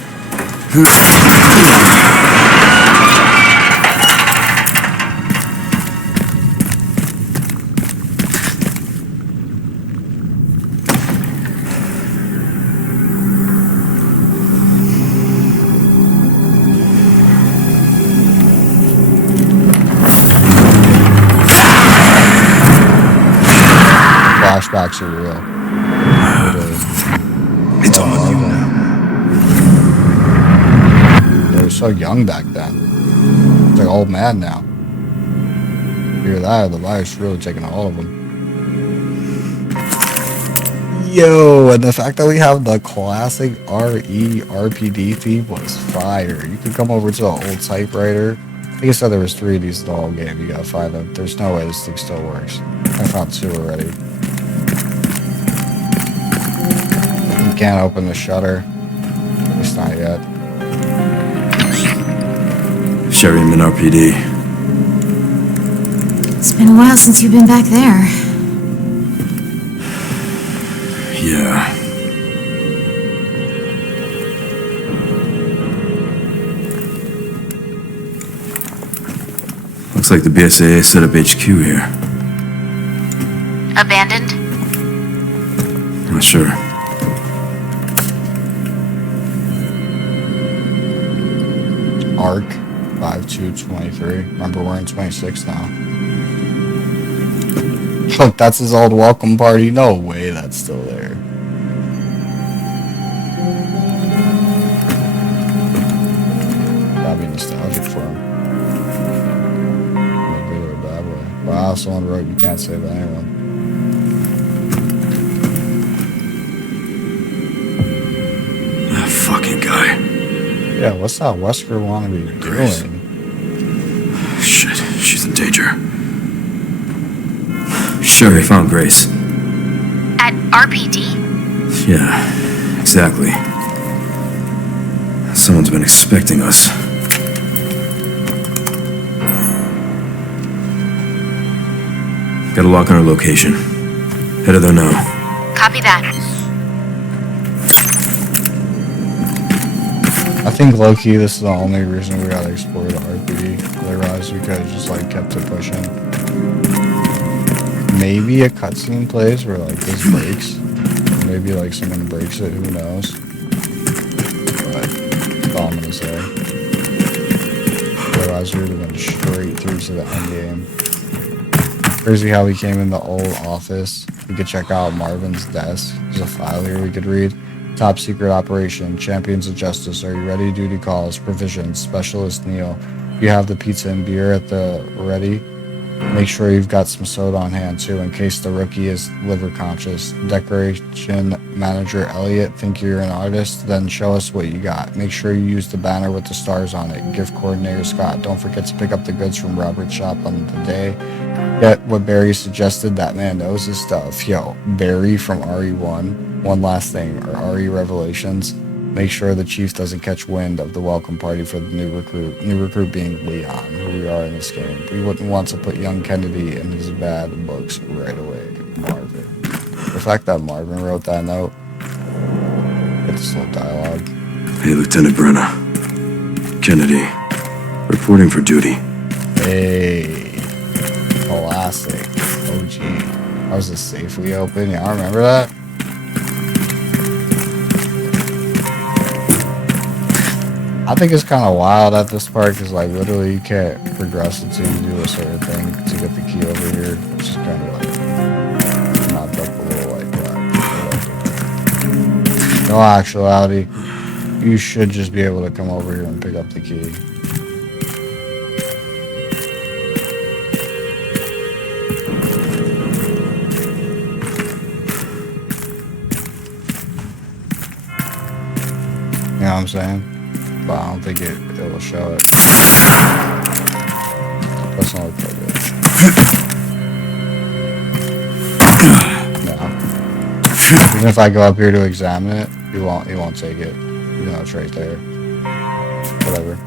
Flashbacks are real. It's on you now. They were so young back then. It's like old man now. Hear that? The virus really taking a hold of them. Yo, and the fact that we have the classic RE RPD theme was fire. You can come over to the old typewriter. I think it said there was 3 of these in the whole game. You gotta find them. There's no way this thing still works. I found 2 already. You can't open the shutter. At least not yet. Sheridan RPD. It's been a while since you've been back there. Yeah. Looks like the BSAA set up HQ here. Abandoned? Sure. Arc 5223. Remember, we're in 26 now. Look, that's his old welcome party. No way that's still there. Gotta be nostalgic for him. In a good or a bad way. Wow, someone wrote, you can't save anyone. That fucking guy. Yeah, what's that Wesker want to be doing? Shit, she's in danger. Sure, we found Grace. At RPD? Yeah, exactly. Someone's been expecting us. Got a lock on our location. Headed there now. Copy that. I think low-key this is the only reason we gotta explore the RPD. Otherwise we could've just like kept it pushing. Maybe a cutscene plays where like this breaks. Maybe like someone breaks it, who knows. But that's all I'm gonna say. Otherwise we would've been straight through to the end game. Crazy how we came in the old office. We could check out Marvin's desk. There's a file here we could read. Top secret operation, Champions of Justice. Are you ready? Duty calls, provisions, Specialist Neil. You have the pizza and beer at the ready. Make sure you've got some soda on hand too, in case the rookie is liver conscious. Decoration manager Elliot, think you're an artist? Then show us what you got. Make sure you use the banner with the stars on it. Gift coordinator Scott, don't forget to pick up the goods from Robert's shop on the day. Get what Barry suggested. That man knows his stuff. Yo, Barry from RE1. One last thing, or RE Revelations. Make sure the chief doesn't catch wind of the welcome party for the new recruit. New recruit being Leon, who we are in this game. We wouldn't want to put young Kennedy in his bad books right away. Marvin. The fact that Marvin wrote that note. Get this little dialogue. Hey, Lieutenant Brenna. Kennedy. Reporting for duty. Hey. Classic. OG. That was a safely open. Y'all remember that? I think it's kind of wild at this part because, like, literally you can't progress until you do a certain thing to get the key over here, which is kind of like knocked up a little like that. No actuality, you should just be able to come over here and pick up the key. You know what I'm saying? But I don't think it will show it. That's not look that good. No. Even if I go up here to examine it, he won't take it. You know, it's right there. Whatever.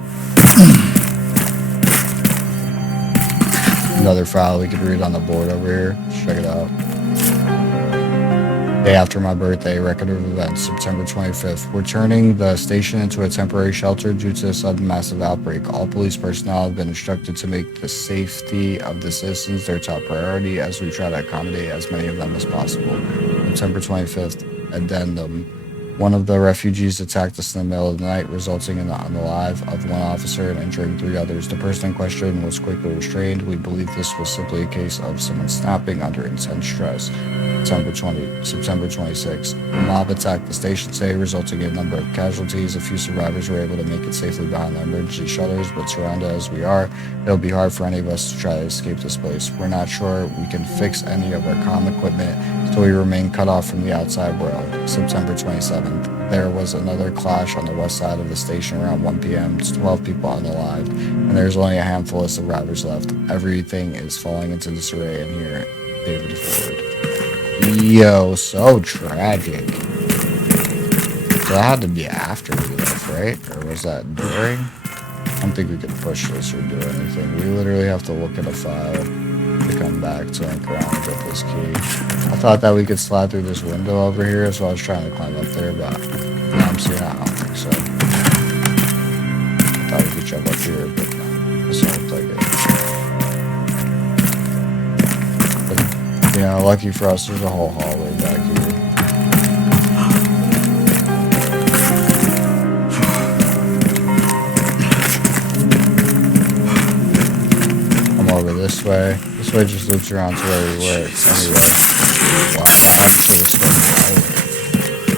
Another file we could read on the board over here. Let's check it out. Day after my birthday, record of events, September 25th. We're turning the station into a temporary shelter due to a sudden massive outbreak. All police personnel have been instructed to make the safety of the citizens their top priority as we try to accommodate as many of them as possible. September 25th, addendum. One of the refugees attacked us in the middle of the night, resulting in the unalive of one officer and injuring 3 others. The person in question was quickly restrained. We believe this was simply a case of someone snapping under intense stress. September 26th. A mob attacked the station today, resulting in a number of casualties. A few survivors were able to make it safely behind the emergency shutters, but surrounded as we are, it'll be hard for any of us to try to escape this place. We're not sure we can fix any of our comm equipment, so we remain cut off from the outside world. September 27th. There was another clash on the west side of the station around 1 p.m. 12 people unalive, and there's only a handful of survivors left. Everything is falling into disarray in here. David Ford. Yo, so tragic. So that had to be after we left, right? Or was that during? I don't think we could push this or do anything. We literally have to look at a file to come back to link around and get this key. I thought that we could slide through this window over here, so I was trying to climb up there, but now I'm seeing I don't think so. I thought we could jump up here, but no, this don't look like it. But, you know, lucky for us, there's a whole hallway back here. way. This way just loops around to where we were anyway. Wow,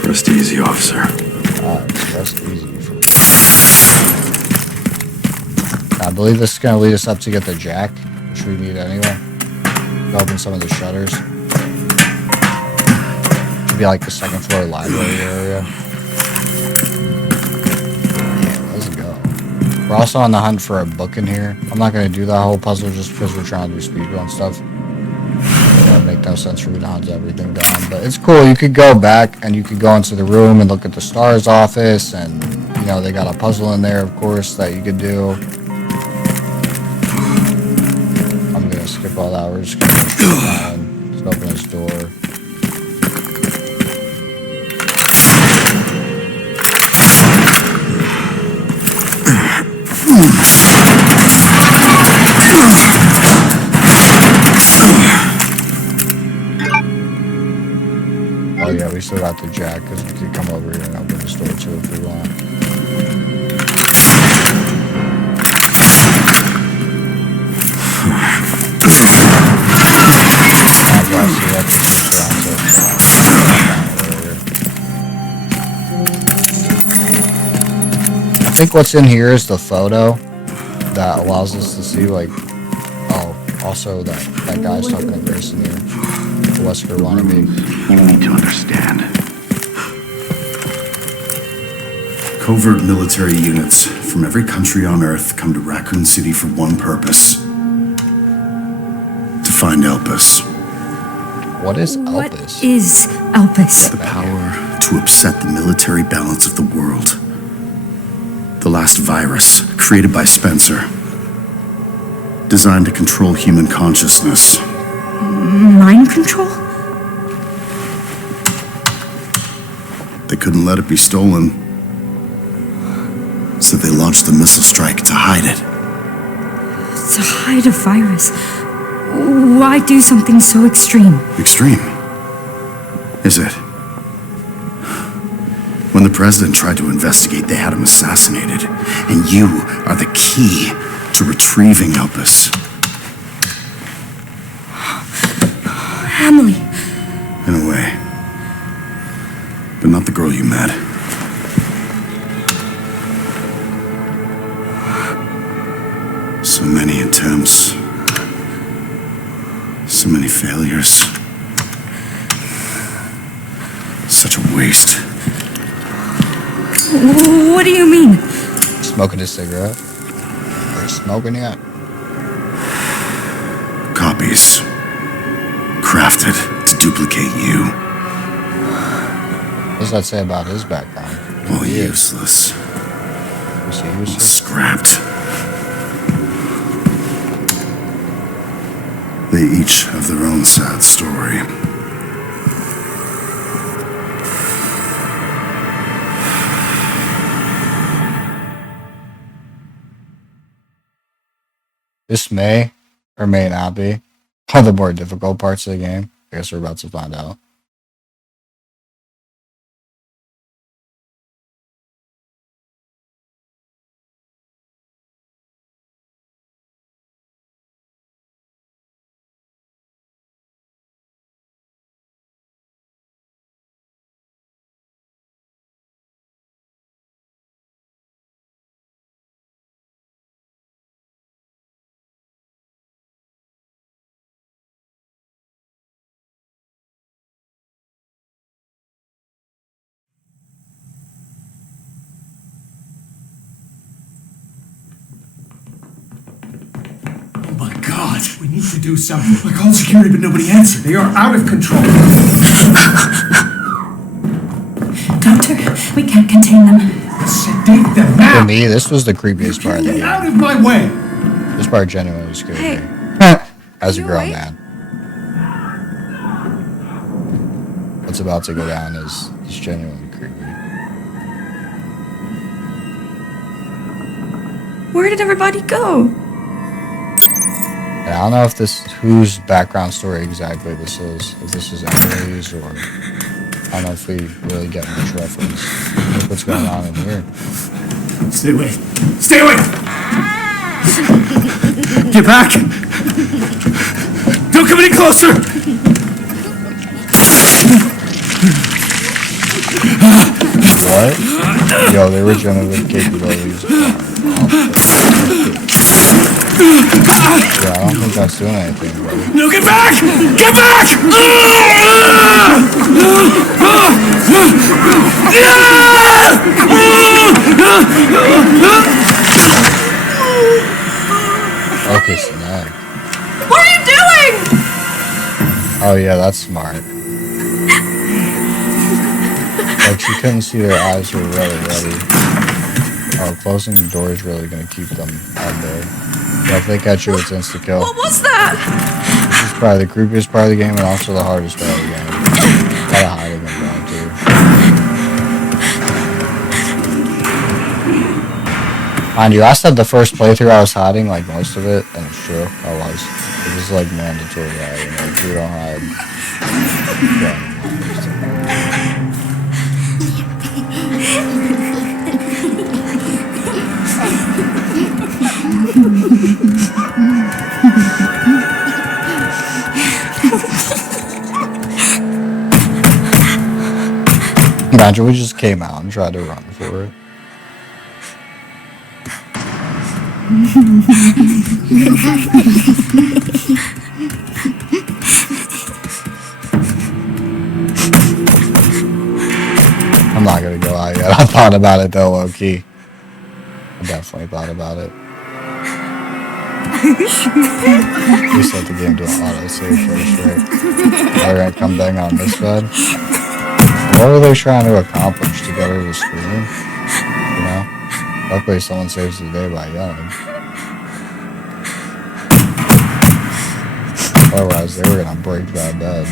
Rest easy, officer. Rest easy. I believe this is going to lead us up to get the jack, which we need anyway. Open some of the shutters. Should be like the second floor library area. Yeah, let's go. We're also on the hunt for a book in here. I'm not going to do that whole puzzle just because we're trying to do speedrun stuff. It would make no sense for me to hunt everything down. But it's cool. You could go back and you could go into the room and look at the STAR's office. And, you know, they got a puzzle in there, of course, that you could do. I'm going to skip all that. We're just going to go down. Let's open this door. Oh yeah, we still got the jack because we could come over here and open the store too if we want. I think what's in here is the photo that allows us to see, like, oh, also that guy's talking to Grayson here. The Wesker wannabe. You need to understand. Covert military units from every country on Earth come to Raccoon City for one purpose. To find Elpis. What is Elpis? What is Elpis? The power to upset the military balance of the world. The last virus, created by Spencer. Designed to control human consciousness. Mind control? They couldn't let it be stolen. So they launched the missile strike to hide it. To hide a virus? Why do something so extreme? Extreme? Is it? When the president tried to investigate, they had him assassinated. And you are the key to retrieving Elpis. Emily. In a way. But not the girl you met. So many attempts. So many failures. Such a waste. What do you mean? Smoking a cigarette? Or smoking yet? Copies. Crafted to duplicate you. What does that say about his background? All useless. All scrapped. They each have their own sad story. This may or may not be one of the more difficult parts of the game. I guess we're about to find out. We need to do something. I called security, but nobody answered. They are out of control. Doctor, we can't contain them. Sedate them now. For me, this was the creepiest part of the Get game. out of my way. This part genuinely scared Hey, me. As a grown man. What's about to go down is genuinely creepy. where did everybody go? And I don't know if whose background story exactly this is. If this is Emily's or I don't know if we really get much reference. Look what's going on in here. Stay away. Stay away! Get back! Don't come any closer! What? Yo, they regenerative capabilities. Yeah, I don't think that's doing anything, buddy. No, get back! Get back! Okay, snag. What are you doing? Oh yeah, that's smart. Like she couldn't see their eyes were really ready. Oh, closing the door is really gonna keep them on there. Yeah, if they catch you, it's insta kill. What was that? This is probably the creepiest part of the game and also the hardest part of the game. A lot of hiding and going too. Mind you, I said the first playthrough I was hiding like most of it, and it's true, I was. It was like mandatory hiding, like you don't hide. Yeah. Imagine we just came out and tried to run for it. I'm not gonna go out yet. I thought about it though, low key. I definitely thought about it. We set the game to an auto save first, right? We're gonna come bang on this bed. What are they trying to accomplish to get her to scream? You know? Luckily someone saves the day by yelling. Otherwise they were gonna break that bed.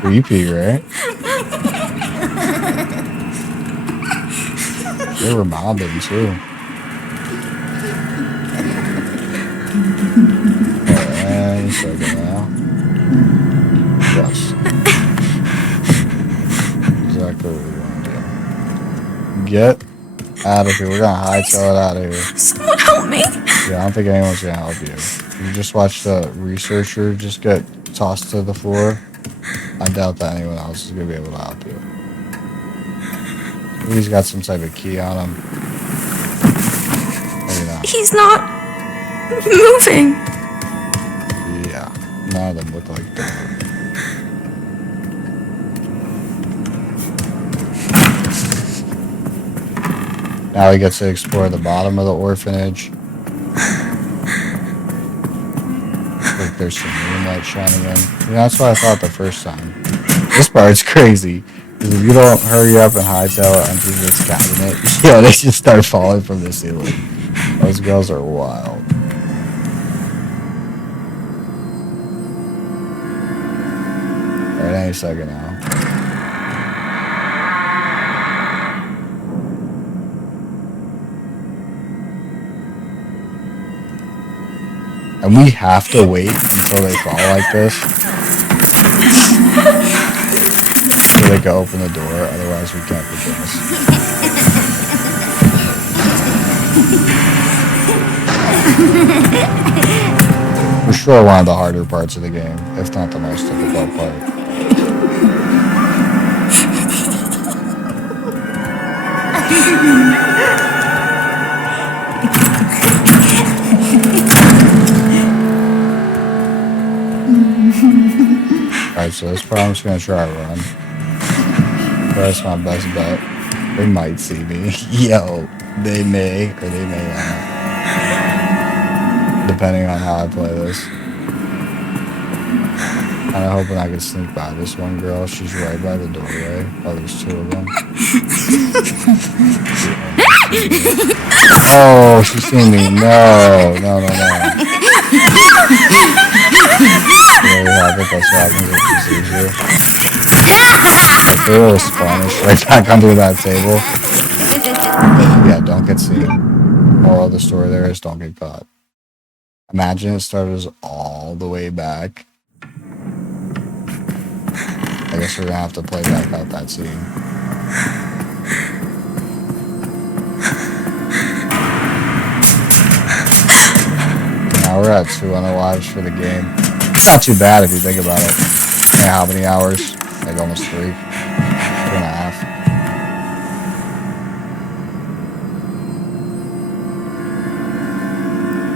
Creepy, right? They were mobbing too. Alright, a second now. Yes. Exactly what we want to do. Get out of here. We're gonna hightail it out of here. Someone help me. Yeah, I don't think anyone's gonna help you. You just watch the researcher just get tossed to the floor. I doubt that anyone else is gonna be able to help you. Maybe he's got some type of key on him. Maybe not. He's not moving. Yeah, none of them look like that. Now we get to explore the bottom of the orphanage. Like there's some moonlight shining in. You know, that's what I thought the first time. This part's crazy. Because if you don't hurry up and hightail it into this cabinet, yo, they just start falling from the ceiling. Those girls are wild. Alright, any second now. And we have to wait until they fall like this. So they can open the door, otherwise we can't progress. For sure one of the harder parts of the game, if not the most difficult part. Alright, so this part I'm just gonna try to run. That's my best bet. They might see me. Yo, they may or they may not. Depending on how I play this. Kinda hoping I can sneak by this one girl. She's right by the doorway. Oh, there's two of them. Oh, she's seen me. No. There you have it. That's what happens if she sees you. If they will Spanish right back under that table. Yeah, don't get seen. Moral of the story there is don't get caught. Imagine it started all the way back. I guess we're gonna have to play back out that scene. Now we're at 200 lives for the game. It's not too bad if you think about it. Yeah, how many hours? Like almost 3. 2.5.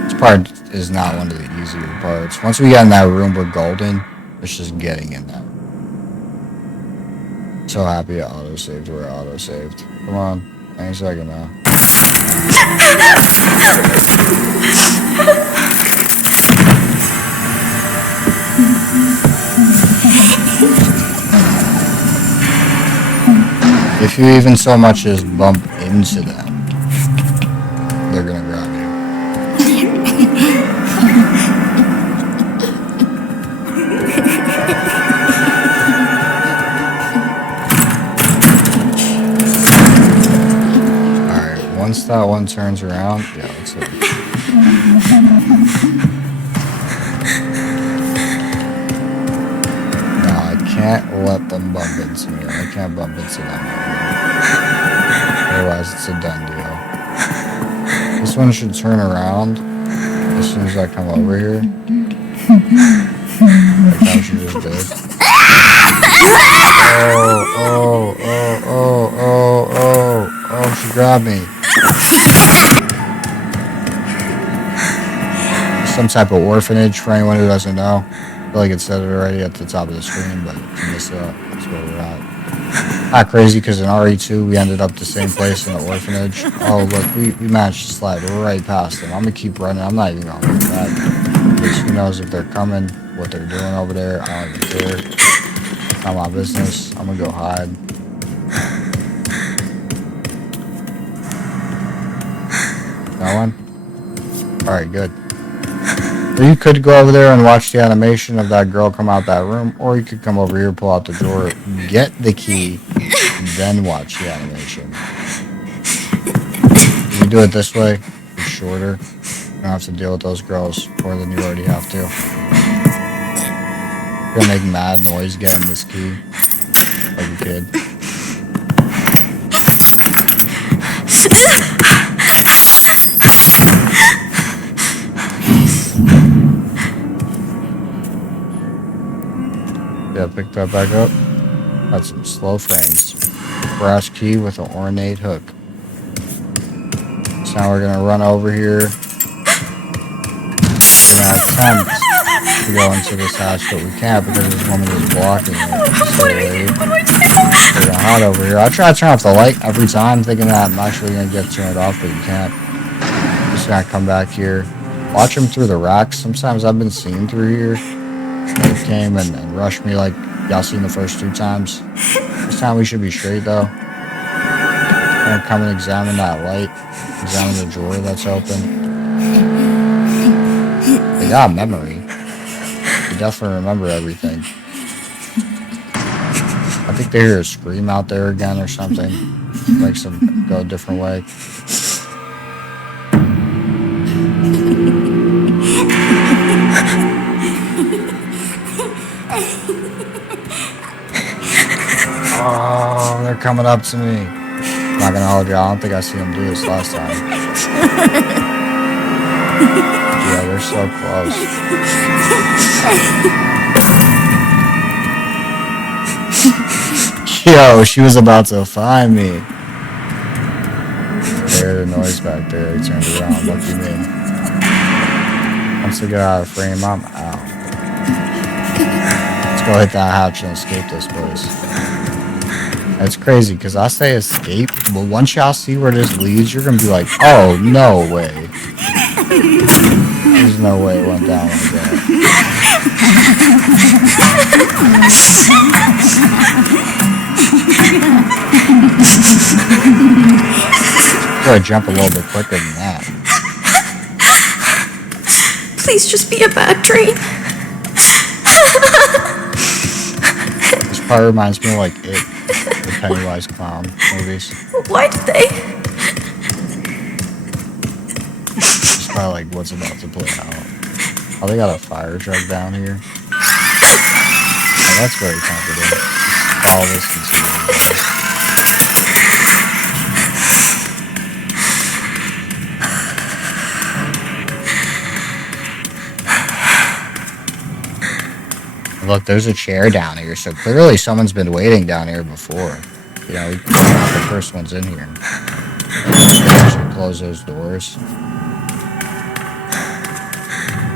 This part is not one of the easier parts. Once we get in that room, we're golden. It's just getting in there. So happy it auto-saved where it auto-saved. Come on. Any second now. If you even so much as bump into them, they're gonna grab you. Alright, once that one turns around, yeah, let's look. No, I can't let them bump into me. I can't bump into them. Otherwise, it's a done deal. This one should turn around as soon as I come over here. Like how she just did. Oh, she grabbed me. Some type of orphanage for anyone who doesn't know. I feel like it said it already at the top of the screen, but you missed it. That's where we're at. Not crazy, because in RE2 we ended up the same place in the orphanage. Oh look, we managed to slide right past them. I'm gonna keep running. I'm not even gonna look back. Because who knows if they're coming, what they're doing over there. I don't even care. It's not my business. I'm gonna go hide. No one? Alright, good. Or you could go over there and watch the animation of that girl come out that room, or you could come over here, pull out the drawer, get the key, then watch the animation. If you do it this way, it's shorter. You don't have to deal with those girls more than you already have to. You're gonna make mad noise getting this key, like a kid. Yeah, pick that back up. Got some slow frames. Brass key with an ornate hook. So now we're gonna run over here. We're gonna attempt to go into this hatch, but we can't because this woman is blocking it. So we're gonna hide over here. I try to turn off the light every time, thinking that I'm actually gonna get turned off, but you can't. Just gonna come back here. Watch them through the racks. Sometimes I've been seen through here. They came and rushed me like y'all seen the first 2 times. This time we should be straight though. I'm gonna come and examine that light. Examine the drawer that's open. They got memory. They definitely remember everything. I think they hear a scream out there again or something. Makes them go a different way. Oh, they're coming up to me. I'm not gonna hold you. I don't think I seen them do this last time. Yeah, they're so close. Yo, she was about to find me. They heard a noise back there. He turned around. Lucky me. Once they get out of frame, I'm out. Let's go hit that hatch and escape this place. That's crazy, because I say escape, but once y'all see where this leads, you're going to be like, oh, no way. There's no way it went down like that. Gotta jump a little bit quicker than that. Please just be a bad dream. This part reminds me of like It, the Pennywise clown movies. Why did they? It's probably like what's about to play out. Oh, they got a fire truck down here. Oh, that's very confident. follow this and see what it is. Look, there's a chair down here, so clearly someone's been waiting down here before. You know, we're not the first ones in here. Should close those doors.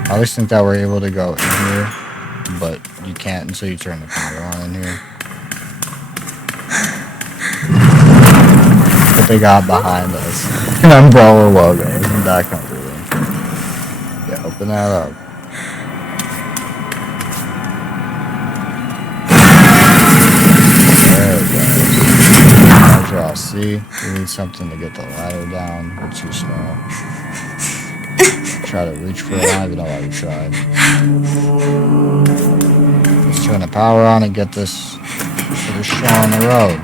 I always think that we're able to go in here, but you can't until you turn the power on in here. What they got behind us. An umbrella logo. Isn't that comforting? Yeah, open that up. There it goes. I'll see. We need something to get the ladder down. We're too small. Try to reach for it. I don't even know why we tried. Let's turn the power on and get this little show on the road.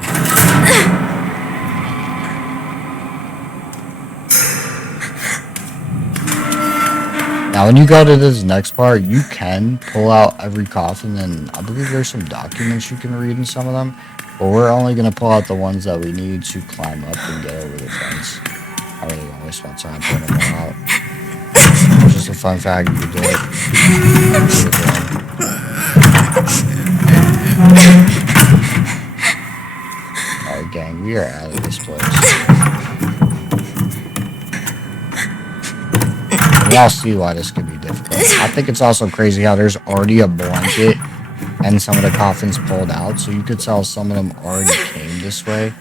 Now, when you go to this next part, you can pull out every coffin, and I believe there's some documents you can read in some of them. But we're only going to pull out the ones that we need to climb up and get over the fence. I really don't waste my time pulling them all out. It's just a fun fact, you can do it. Alright, gang, we are out of this place. We all see why this could be difficult. I think it's also crazy how there's already a blanket and some of the coffins pulled out, so you could tell some of them already came this way.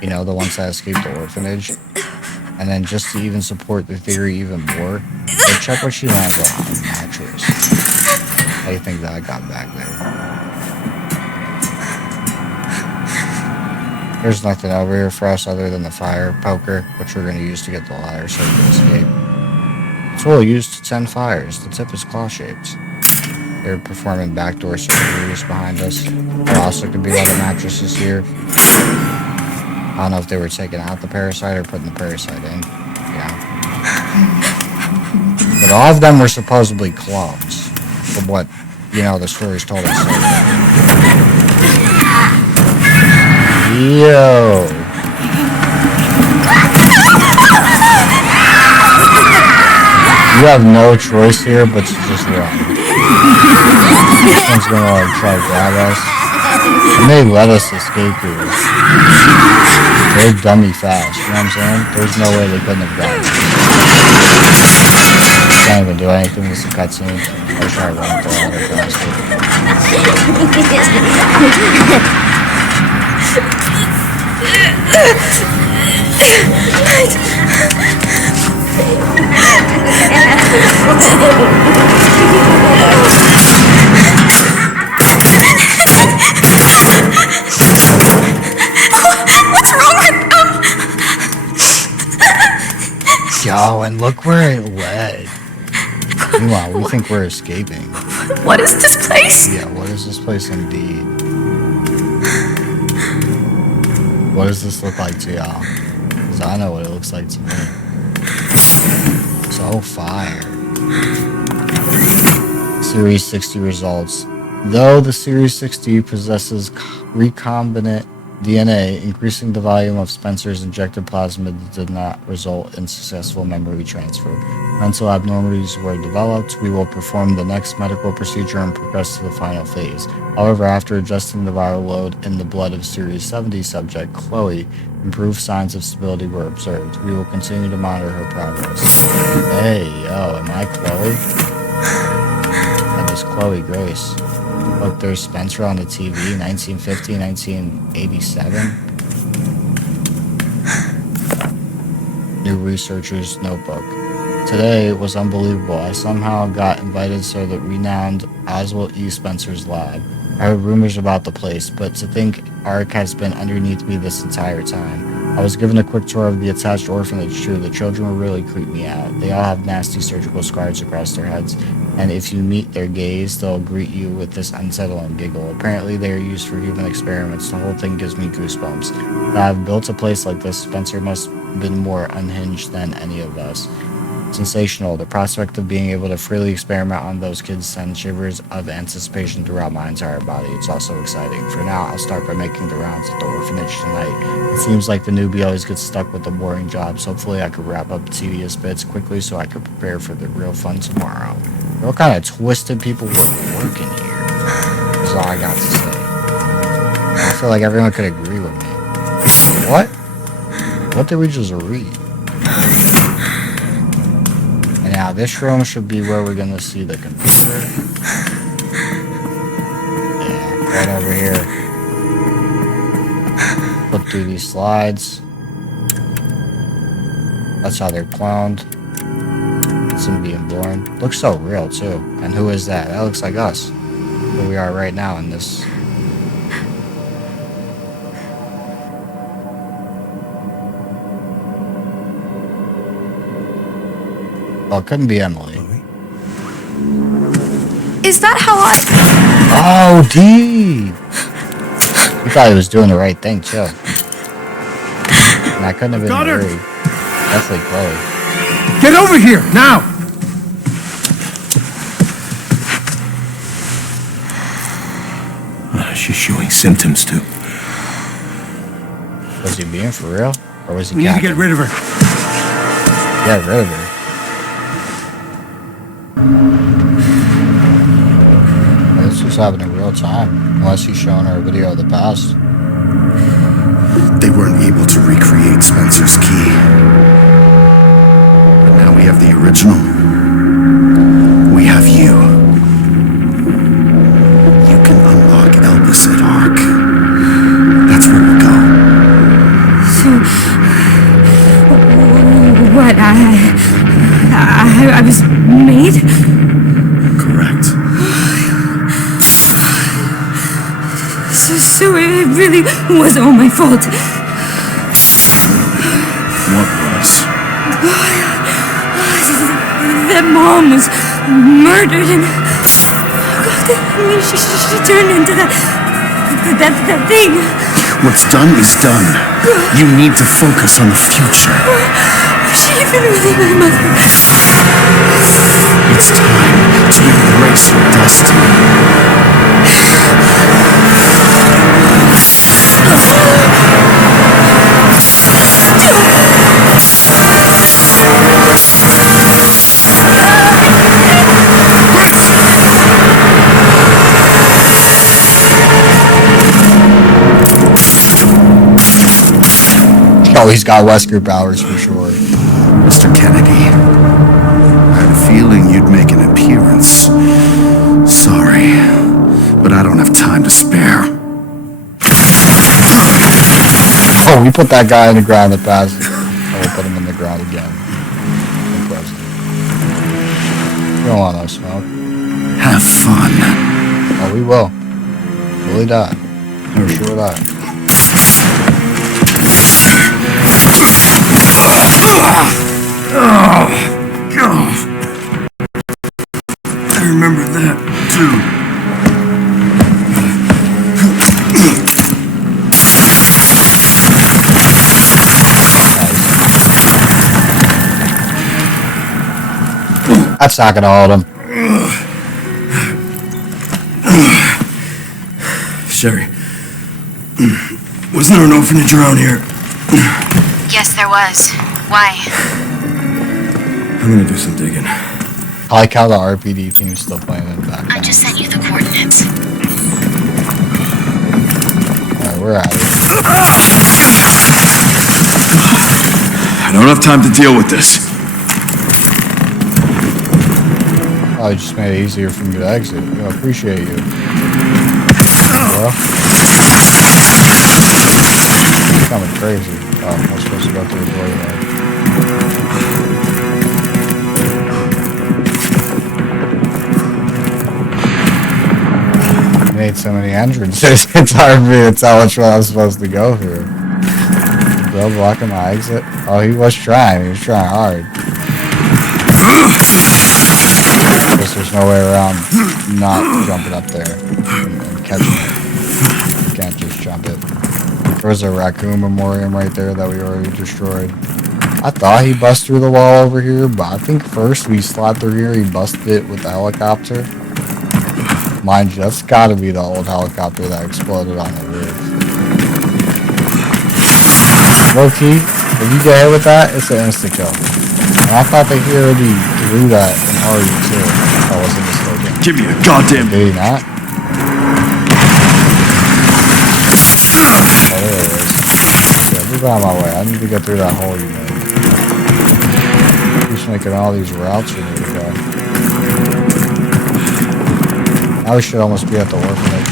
You know, the ones that escaped the orphanage. And then just to even support the theory even more, check what she lands on the mattress. How do you think that got back there? There's nothing over here for us other than the fire poker, which we're going to use to get the ladder so we can escape. It's all used to 10 fires. The tip is claw-shaped. They're performing backdoor surgeries behind us. There also could be other mattresses here. I don't know if they were taking out the parasite or putting the parasite in. Yeah. But all of them were supposedly clones. From what, you know, the stories told us. Yo. You have no choice here but to just run. This one's gonna like try to grab us. And they let us escape here. They're dummy fast, you know what I'm saying? There's no way they couldn't have grabbed us. Can't even do anything, this is a cutscene. I'll try to run the ladder faster. What's wrong with them? Yo, and look where it led. Meanwhile, we think we're escaping. What is this place? Yeah, what is this place indeed? What does this look like to y'all? Because I know what it looks like to me. So fire. Series 60 results. Though the Series 60 possesses recombinant DNA, increasing the volume of Spencer's injected plasma did not result in successful memory transfer. Mental abnormalities were developed. We will perform the next medical procedure and progress to the final phase. However, after adjusting the viral load in the blood of Series 70 subject Chloe, improved signs of stability were observed. We will continue to monitor her progress. Hey, yo, am I Chloe? That is Chloe Grace. Look, there's Spencer on the TV, 1950, 1987. New researcher's notebook. Today was unbelievable. I somehow got invited to the renowned Oswald E. Spencer's lab. I heard rumors about the place, but to think Ark has been underneath me this entire time. I was given a quick tour of the attached orphanage too. The children will really creep me out. They all have nasty surgical scars across their heads, and if you meet their gaze, they'll greet you with this unsettling giggle. Apparently they are used for human experiments. The whole thing gives me goosebumps. To have built a place like this, Spencer must have been more unhinged than any of us. sensational. The prospect of being able to freely experiment on those kids sends shivers of anticipation throughout my entire body. It's also exciting. For now, I'll start by making the rounds at the orphanage tonight. It seems like the newbie always gets stuck with the boring jobs. Hopefully I could wrap up tedious bits quickly so I could prepare for the real fun tomorrow. What kind of twisted people were working here? That's all I got to say. I feel like everyone could agree with me. What? What did we just read? And now this room should be where we're gonna see the computer. Yeah, right over here. Flip through these slides. That's how they're cloned. It's him being born. Looks so real too. And who is that? That looks like us. Where we are right now in this. Well, it couldn't be Emily. Is that how I... Oh, D! He thought he was doing the right thing, too. And I couldn't have been Marie. Definitely Chloe. Get over here, now! She's showing symptoms, too. Was he being for real? Or was he We need to get rid of her. Get rid of her? This was happening in real time, unless he's showing her a video of the past. They weren't able to recreate Spencer's key. But now we have the original. We have you. You can unlock Elvis at Ark. That's where we go. So, what, I was made? Correct. So it really was all my fault. What was? That mom was murdered and she turned into that thing. What's done is done. You need to focus on the future. She even really my mother. It's time to embrace your destiny. Oh, he's got Wesker powers for sure. Mr. Kennedy, I had a feeling you'd make an appearance. Sorry, but I don't have time to spare. Oh, we put that guy in the ground in the past. Oh, we'll put him in the ground again. Impressive. We don't want no smoke. Have fun. Oh, we will. Really die. For sure die. I remember that, too. That's not gonna hold him. Sorry. Was there an orphanage around here? Yes, there was. Why? I'm gonna do some digging. I like how the RPD team's still playing in the background. I just sent you the coordinates. Alright, we're at it. I don't have time to deal with this. Oh, it just made it easier for me to exit. I appreciate you. Well, it's kind of crazy. Oh, I'm supposed to go through the door there. Made so many entrances, it's hard for me to tell which one I'm supposed to go through. Bro blocking my exit? Oh, he was trying hard. I guess there's no way around not jumping up there and catching it. You can't just jump it. There was a raccoon memoriam right there that we already destroyed. I thought he busted through the wall over here, but I think first we slid through here, he busted it with the helicopter. Mind you, that's gotta be the old helicopter that exploded on the roof. Low key, if you get hit with that, it's an insta-kill. And I thought that he already threw that in RE2, if I wasn't mistaken. Give me a goddamn... Did he not? Oh, there it is. Yeah, move out of my way. I need to get through that hole you made. He's making all these routes for me to go. Now we should almost be at the orphanage.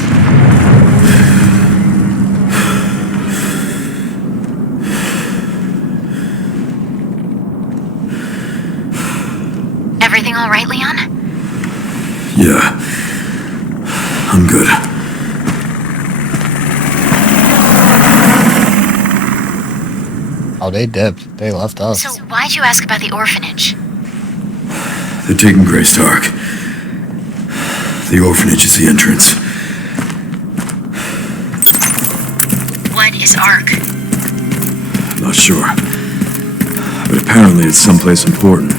Everything all right, Leon? Yeah. I'm good. Oh, they dipped. They left us. So why'd you ask about the orphanage? They're taking Grace to Ark. The orphanage is the entrance. What is Ark? Not sure. But apparently it's someplace important.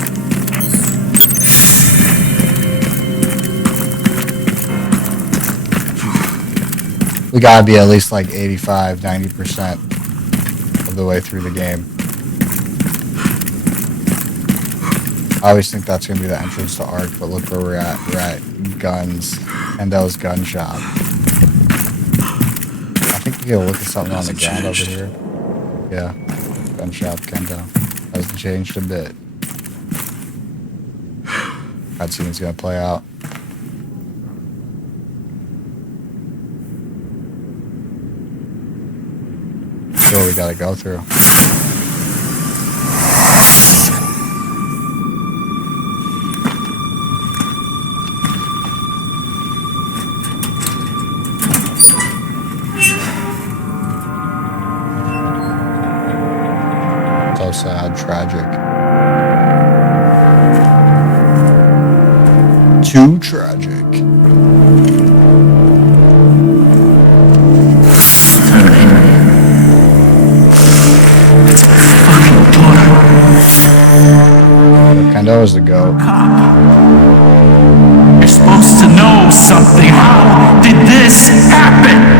We gotta be at least like 85, 90% of the way through the game. I always think that's gonna be the entrance to Ark, but look where we're at. We're at Guns, Kendo's gun shop. I think we gotta look at something on the ground over here. Yeah, gun shop, Kendo. Hasn't changed a bit. Cutscene's gonna play out. That's what we gotta go through. So sad, tragic. Too tragic. Kendo is the goat. You're supposed to know something. How did this happen?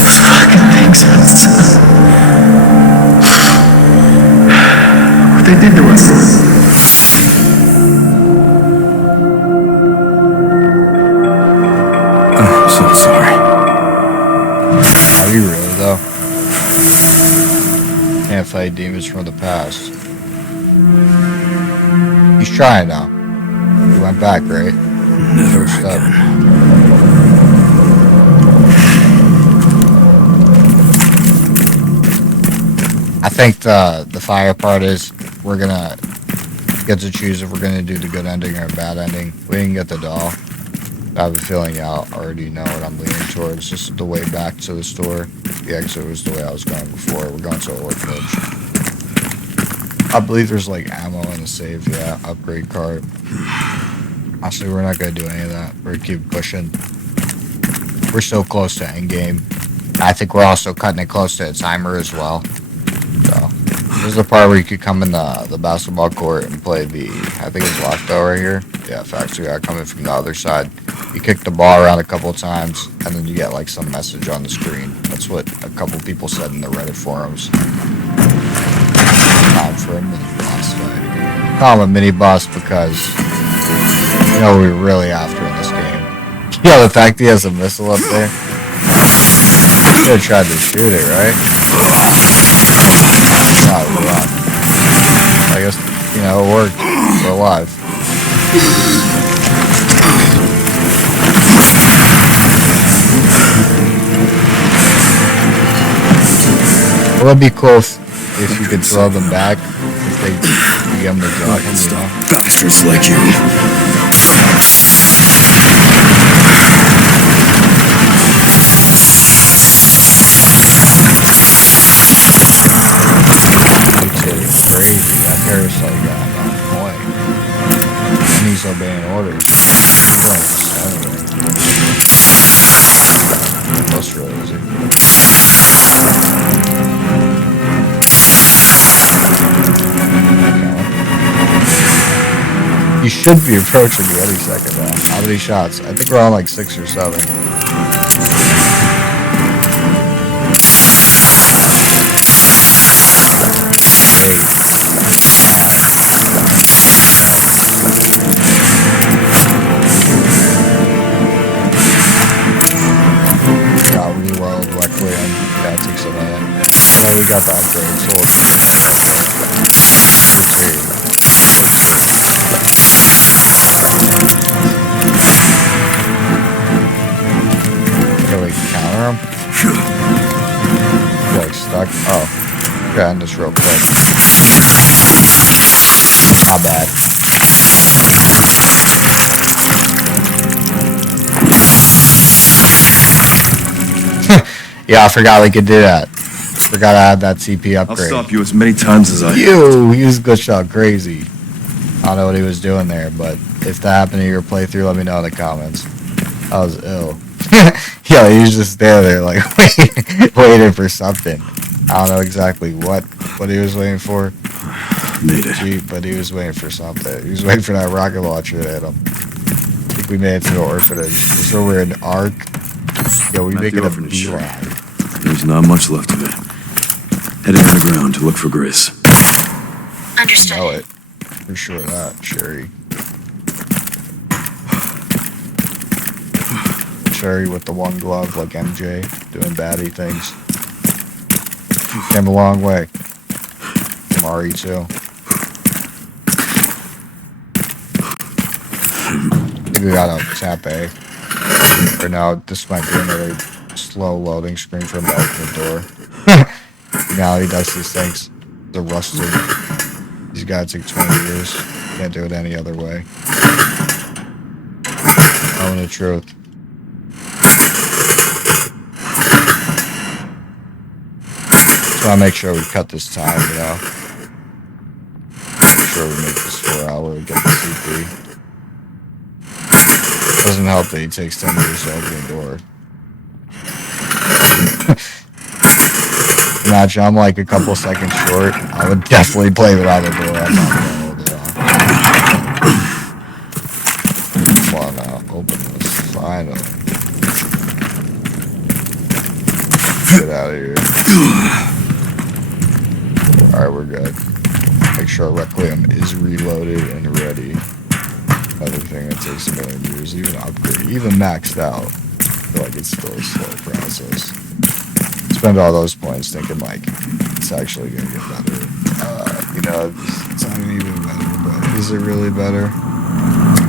Those fucking things. What they did to us. I'm so sorry. Are you really, though? Can't fight demons from the past. He's trying now. He went back, right? Never again. I think the fire part is we're gonna get to choose if we're gonna do the good ending or a bad ending. We didn't get the doll. I have a feeling y'all already know what I'm leaning towards. Just the way back to the store. The exit was the way I was going before. We're going to an orphanage. I believe there's like ammo in the safe. Yeah, upgrade cart. Honestly, we're not gonna do any of that. We're gonna keep pushing. We're so close to endgame. I think we're also cutting it close to a timer as well. So this is the part where you could come in the basketball court and play the, I think it's locked though right here. Yeah, facts. We got coming from the other side. You kick the ball around a couple of times, and then you get like some message on the screen. That's what a couple people said in the Reddit forums. Time for a mini boss fight. Call him a mini boss because you know what we're really after in this game. Yeah, the fact he has a missile up there. Should have tried to shoot it, right? Not wrong. I guess, you know, it worked. We're alive. It would be cool if you could throw them back, if they begin to drop them, you know? Bastards like you. It's crazy. That parasite got on point. And he's obeying orders. Most really He should be approaching me any second now. How many shots? I think we're on like 6 or 7. Got reload Requiem. Yeah, it takes a minute. Oh, we got the upgrade, so let's see. Can we counter him? Like stuck? Oh. Okay, end this real quick. Not bad. Yeah, I forgot we could do that. Forgot I had that CP upgrade. I'll stop you as many times as I... He was glitched out crazy. I don't know what he was doing there, but if that happened in your playthrough, let me know in the comments. I was ill. Yeah, he was just standing there like waiting for something. I don't know exactly what he was waiting for. Made it. But he was waiting for something. He was waiting for that rocket launcher to hit him. I think we made it to the orphanage. So we're in Ark. Yo, we make it a beeline. There's not much left of it. Heading underground to look for Gris. Understood. Know it. For sure that, Sherry. Sherry with the one glove like MJ, doing baddie things. Came a long way. From RE2. I think we gotta tap A. Or no, this might be another slow loading screen for him to open the door. Now he does these things. The rusted. These guys take 20 years. Can't do it any other way. Own the truth. Just want to make sure we cut this time, you know. Make sure we make this 4 hour and get the CP. Doesn't help that he takes 10 years to open the door. Imagine I'm like a couple seconds short. I would definitely blame it on the door. I'm not gonna hold it on. Come on now, open this. Finally. Get out of here. Alright, we're good. Make sure Requiem is reloaded and ready. Another thing that takes a million years, even upgrade, even maxed out. I feel like it's still a slow process. Spend all those points thinking like it's actually gonna get better. You know, it's not even better, but is it really better?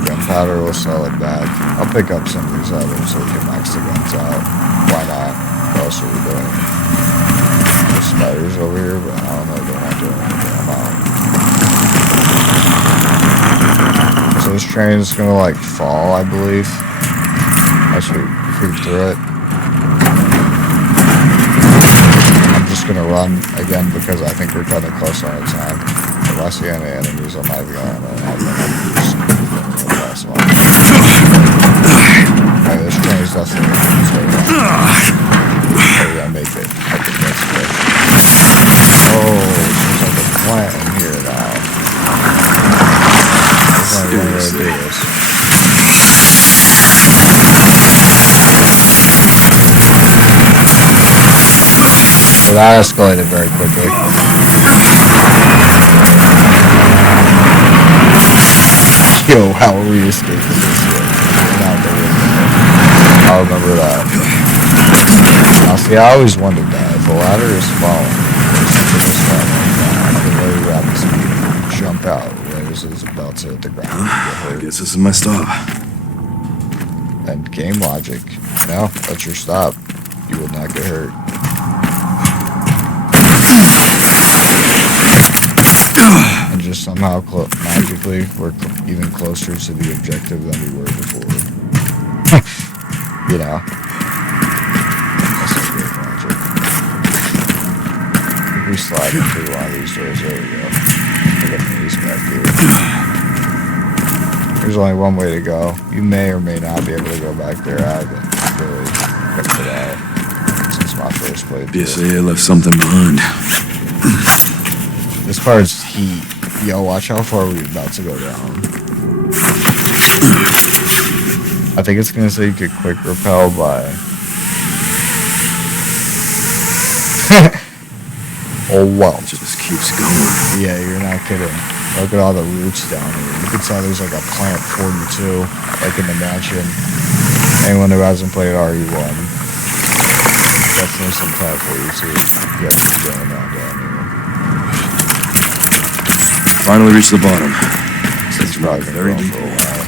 Gunpowder will sell it back. I'll pick up some of these items so we can max the guns out. Why not? What else are we doing? There's spiders over here, but I don't know, they're not doing anything. I'm out. So this train is gonna like fall, I believe. As we creep through it. Gonna run again because I think we're kind of close on the time. If I see any enemies, I'm not even gonna have them. Last one. Alright, this train is definitely we're gonna make it. I think that's good. Oh, there's like a plant in here now. There's only one way to do this. So that escalated very quickly. Yo, how are we escaping this way? I'll remember that. Now, see, I always wondered that. If a ladder is falling, or something is falling, at a very rapid speed, jump out right as it's about to hit the ground. I guess this is my stop. And game logic. No, that's your stop. You will not get hurt. And just somehow magically we're even closer to the objective than we were before. You know. That's a great magic. I think we slide into one of these doors. There we go. Look at these back here. There's only one way to go. You may or may not be able to go back there. I haven't really checked it out since my first playthrough. BSAA left something behind. This part's heat. Yo, watch how far we're about to go down. I think it's gonna say you could quick repel by. Oh well. It just keeps going. Yeah, you're not kidding. Look at all the roots down here. You can tell there's like a plant 42, like in the mansion. Anyone who hasn't played RE1, definitely some plant 42. You have to keep going down here. Finally reached the bottom. It's probably very deep for a while.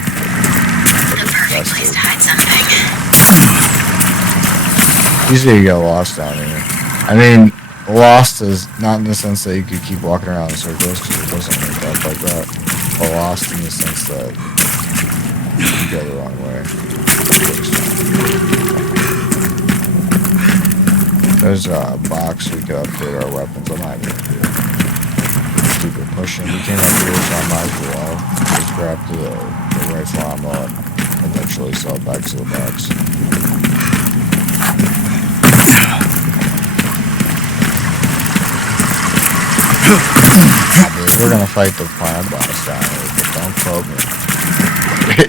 The perfect place to hide something. Usually you get lost down here. I mean, lost is not in the sense that you could keep walking around in circles, because it doesn't work out like that. But lost in the sense that you go the wrong way. There's a box we could upgrade our weapons. I'm not gonna do it. Keep it pushing. We came up here, so I might as well just grab the rifle ammo and eventually sell it back to the box. We're gonna fight the plant boss down here, but don't quote me.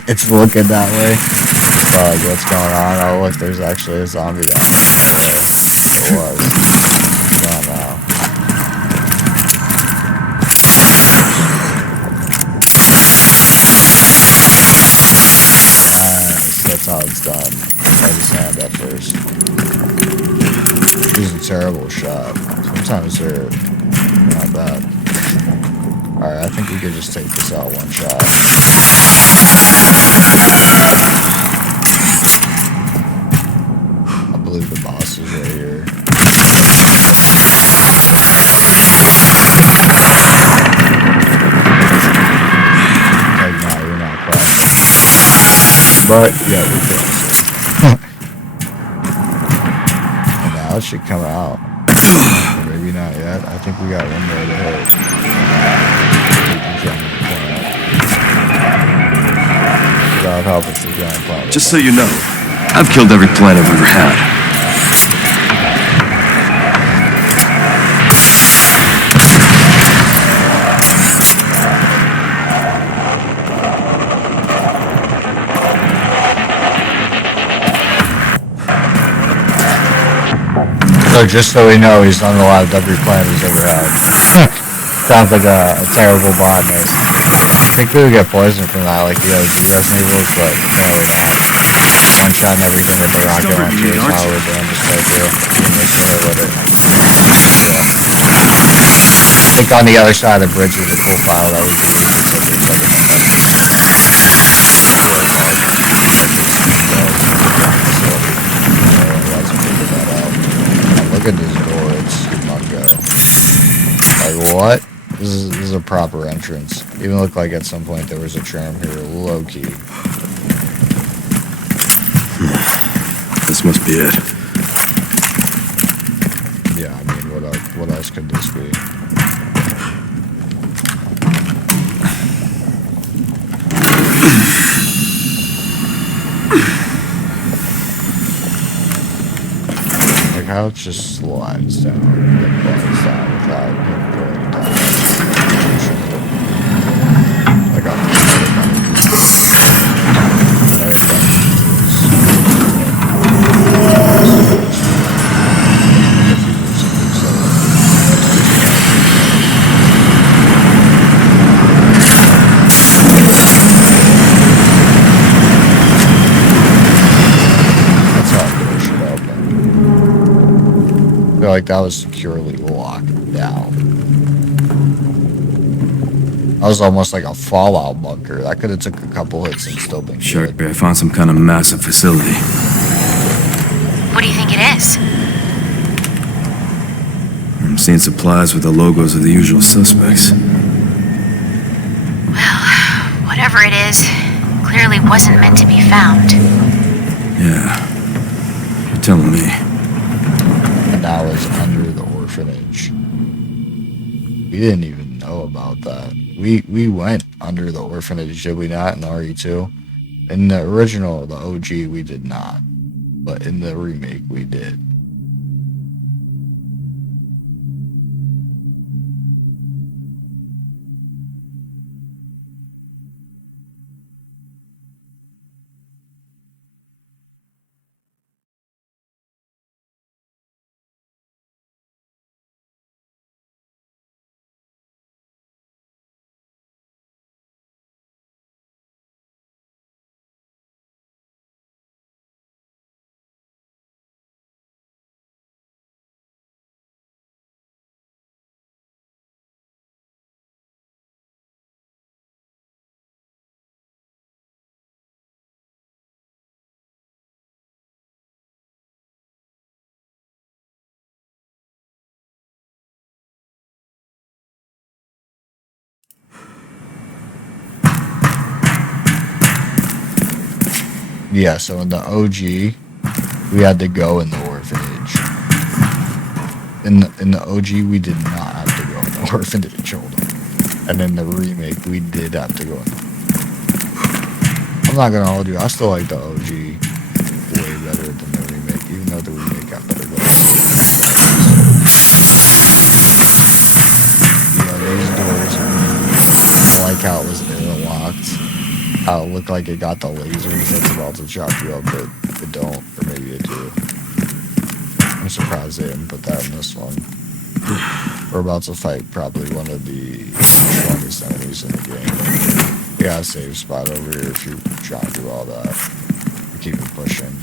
It's looking that way. What's going on? Oh look, there's actually a zombie down there. It was. It's gone now. Nice, that's how it's done. By his hand at first. He's a terrible shot. Sometimes they're not bad. Alright, I think we could just take this out one shot. I believe the boss is right here. Like, no, you're not crashing. But, yeah, we're crashing. And now it should come out. Maybe not yet. I think we got one more to hit. God help us, the giant plant. Just so you know, I've killed every plant I've ever had. So just so we know, he's unalive every plant he's ever had. Sounds like a terrible botness. I think we would get poisoned from that like the other two Resident Evils, but apparently not. One shot and everything that they're not going to is how we're doing just right here. Being this way with it. I think on the other side of the bridge is a cool file that we can use to take everything up. Look at this door, it's mungo. Like what? This is a proper entrance. Even looked like at some point there was a tram here, low key. This must be it. Yeah, I mean, what else could this be? Like how it just slides down, like glides down without him going down. Like on the I feel like that was securely locked down. That was almost like a Fallout bunker. That could have took a couple hits and still been Sure, good. I found some kind of massive facility. What do you think it is? I'm seeing supplies with the logos of the usual suspects. Well, whatever it is, clearly wasn't meant to be found. Yeah. You're telling me. And that was under the orphanage. We didn't even know about that. We went under the orphanage, did we not, in RE2? In the original, the OG, we did not. But in the remake, we did. Yeah, so in the OG, we had to go in the orphanage. In the OG, we did not have to go in the orphanage, hold on. And in the remake, we did have to go in the... I'm not gonna hold you, I still like the OG way better than the remake, even though the remake got better. These doors, I like how it was interlocked. How it looked like it got the lasers that's about to chop you up, but it don't, or maybe it do. I'm surprised they didn't put that in this one. We're about to fight probably one of the strongest enemies in the game. We got a save spot over here if you're trying to do all that. We keep it pushing.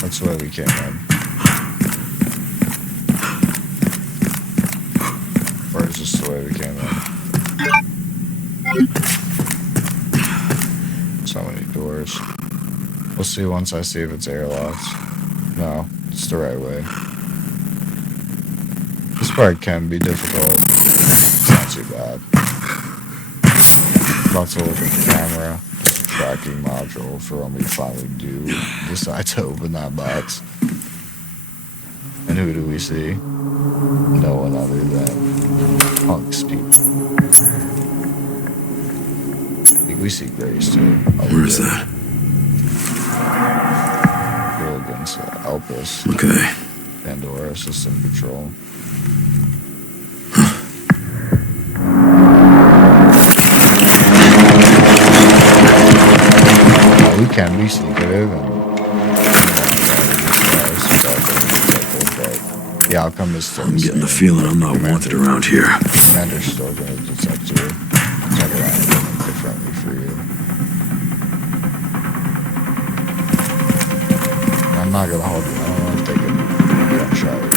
That's where we came in. Or is this the way we came in? So many doors. We'll see once I see if it's airlocked. No, it's the right way. This part can be difficult. It's not too bad. About to look at the camera. There's a tracking module for when we finally do decide to open that box. And who do we see? No one other than Punk's people. I think we see Grace too. Where is that? Go against Elpis. Okay. Pandora, system control. We can be secretive and the outcome is still I'm getting the feeling I'm not wanted around here. Commander's still going to detect you. Check it out differently for you. And I'm not going to hold you. I don't know if they can gunshot you.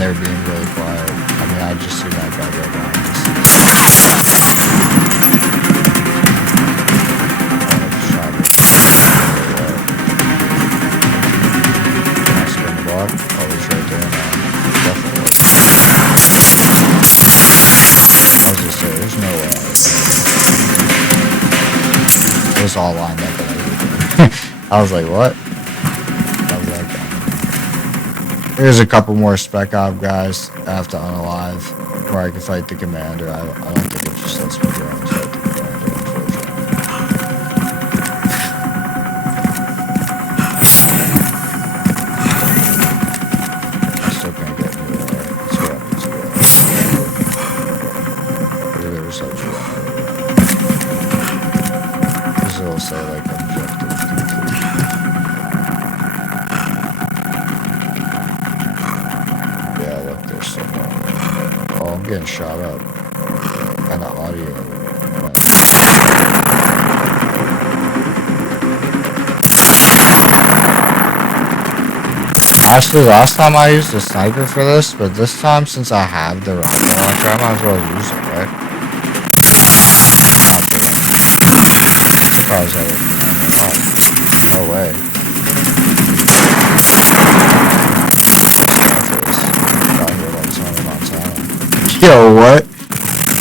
They're being really quiet. I mean, I just see that guy go down. Can I spin the block? Oh, he's right there now. Definitely. I was just saying, there's no way. It was all lined up and everything. I was like, what? There's a couple more spec op guys I have to unalive where I can fight the commander. I don't think it just lets me go and fight the commander, unfortunately. I still can't get anywhere. Let's go up. Maybe there was such a this will say like objective complete. Oh, I'm getting shot up. And the audio. Actually, last time I used a sniper for this, but this time, since I have the rocket launcher, I might as well use it, right? No way. Yo, what?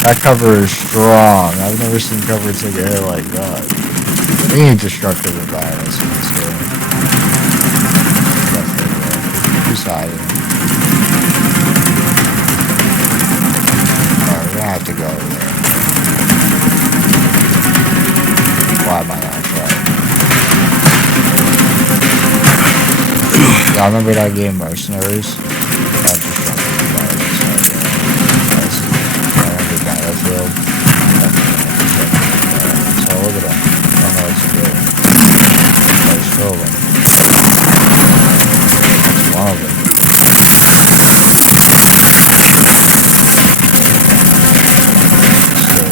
That cover is strong. I've never seen cover take a hit like that. We need destructive environments in this game. Definitely. Who's hiding? Alright, we're gonna have to go over there. Why am I not trying? Y'all remember that game, Mercenaries? That's destructive environments. Battlefield. So look at them. I don't know what to do. There's two of them. That's one of them. Still.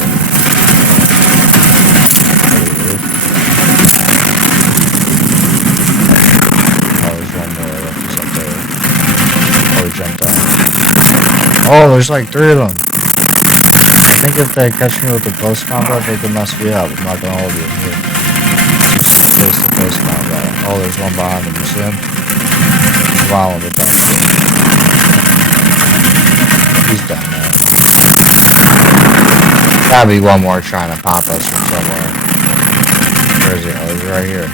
jumped out. Oh, there's like 3 of them. I think if they catch me with the close combat, they can mess me up. I'm not gonna hold you here. Face to face combat. Oh, there's one behind him. You see him? Wow, with that. He's done now. Gotta be one more trying to pop us from somewhere. Where is he? Oh, he's right here.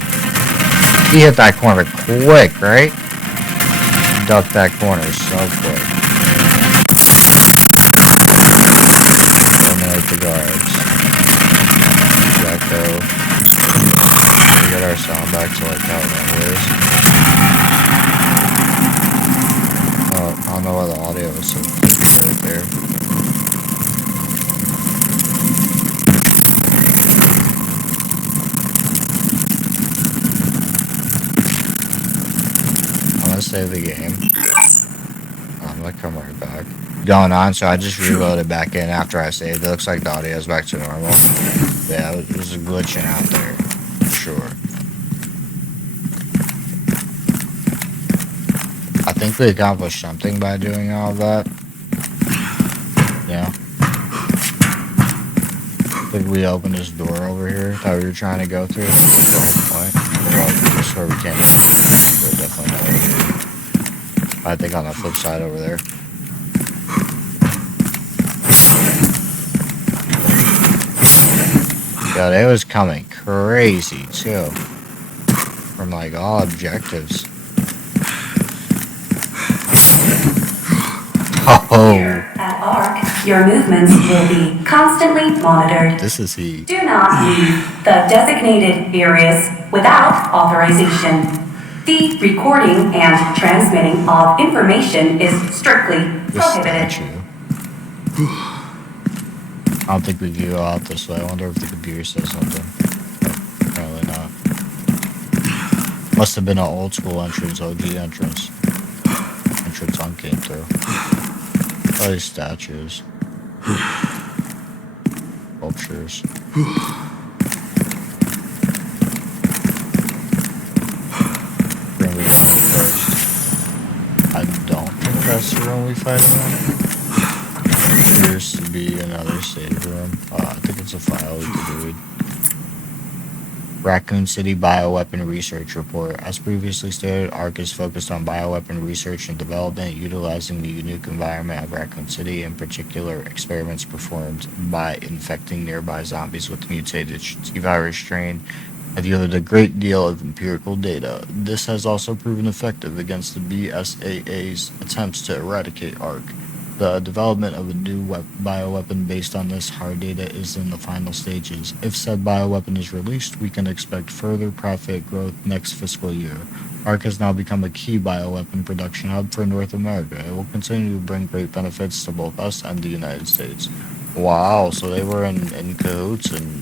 He hit that corner quick, right? Ducked that corner so quick. Eliminate the guards. Jacko. We get our sound back to like how it is. Oh, I don't know why the audio was so creepy right there. I'm gonna save the game. I'm gonna come right back. Going on, so I just reloaded back in after I saved. It looks like the audio's back to normal. Yeah, it was glitching out there. For sure. I think we accomplished something by doing all of that. Yeah. I think we opened this door over here that we were trying to go through. That's the whole point. Well, this is where we came in. We're definitely not over here. I think on the flip side over there. Yeah, they was coming crazy too. From like all objectives. Here at ARC, your movements will be constantly monitored. This is he. Do not leave the designated areas without authorization. The recording and transmitting of information is strictly prohibited. I don't think we can go out this way. I wonder if the computer says something. Probably not. Must have been an old school entrance, OG entrance. Entrance on came through. All these statues. Sculptures. Bring me down first. I don't think that's the room we fight him in. Appears to be another save room. I think it's a file we could read. Raccoon City Bioweapon Research Report. As previously stated, ARC is focused on bioweapon research and development, utilizing the unique environment of Raccoon City, in particular experiments performed by infecting nearby zombies with the mutated T-virus strain have yielded a great deal of empirical data. This has also proven effective against the BSAA's attempts to eradicate ARC. The development of a new bioweapon based on this hard data is in the final stages. If said bioweapon is released, we can expect further profit growth next fiscal year. ARC has now become a key bioweapon production hub for North America. It will continue to bring great benefits to both us and the United States. Wow, so they were in cahoots and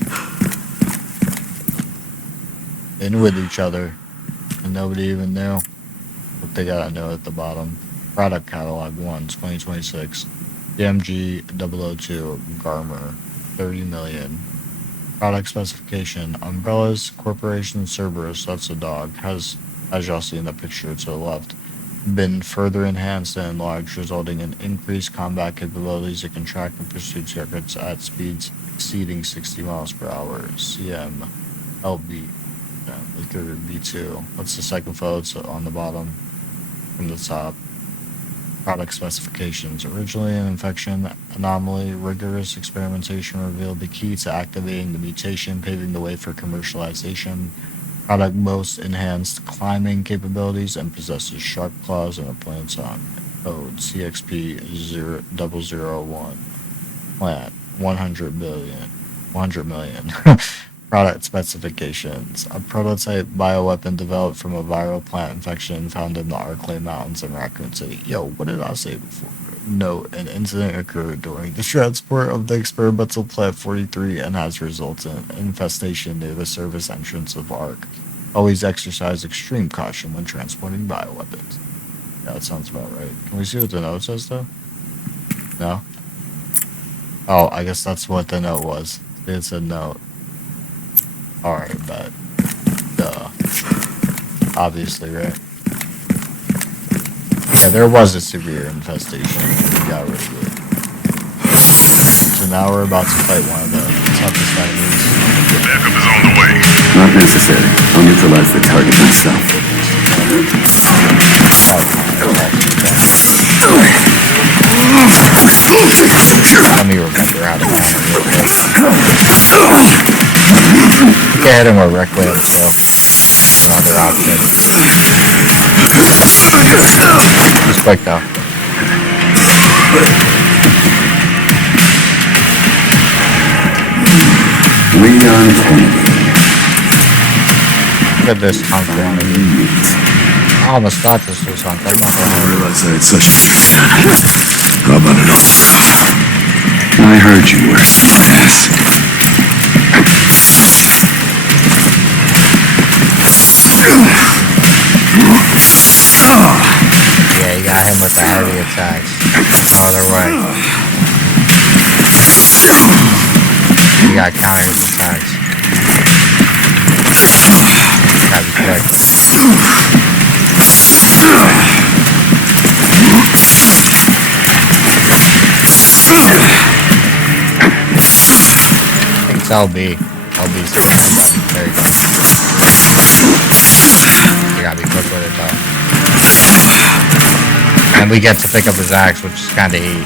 in with each other, and nobody even knew. But they gotta know at the bottom. Product Catalog 1, 2026. DMG 002, Garmer, 30 million. Product Specification, Umbrellas Corporation Cerberus, that's a dog, has, as y'all see in the picture to the left, been further enhanced and enlarged, resulting in increased combat capabilities that can track and pursue targets at speeds exceeding 60 miles per hour. CM, LB, Liquor B2. That's the second photo, it's on the bottom from the top. Product specifications. Originally an infection anomaly, rigorous experimentation revealed the key to activating the mutation, paving the way for commercialization. Product boasts enhanced climbing capabilities and possesses sharp claws and a plant on code CXP 001. Plant 100 million. Product specifications. A prototype bioweapon developed from a viral plant infection found in the Arklay Mountains in Raccoon City. Yo, what did I say before? Note, an incident occurred during the transport of the experimental Plant 43 and has resulted in infestation near the service entrance of ARC. Always exercise extreme caution when transporting bioweapons. Yeah, that sounds about right. Can we see what the note says, though? No? Oh, I guess that's what the note was. It said note. Alright, but duh. Obviously, right? Yeah, there was a severe infestation. We got rid of it. So now we're about to fight one of the toughest enemies. Backup is on the way. Not necessary. I'll neutralize the target myself. Let me remember how to counter real quick. Go ahead and we're Requiem, so another option. Just quick though. Leon Kennedy. Look at this hunker. I almost thought this was hunker. I realized I had such a face done. How about an autograph? I heard you were a smartass. Yeah, you got him with the heavy attacks. Other way. You got counter his attacks. Gotta be quick. It's LB. LB's the button. There you go. You gotta be quick with it though. And we get to pick up his axe, which is kinda heat.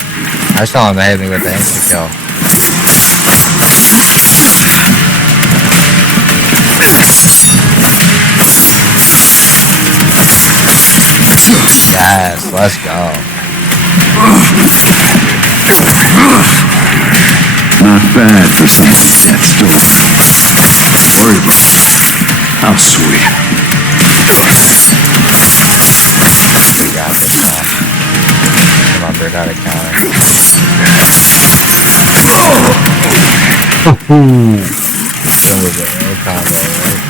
I was telling him to hit me with the insta-kill. Yes, let's go. Not bad for someone with that story. Worried about it. How sweet. We got this now. Remembered how to counter. Ooh. That was an air combo, right?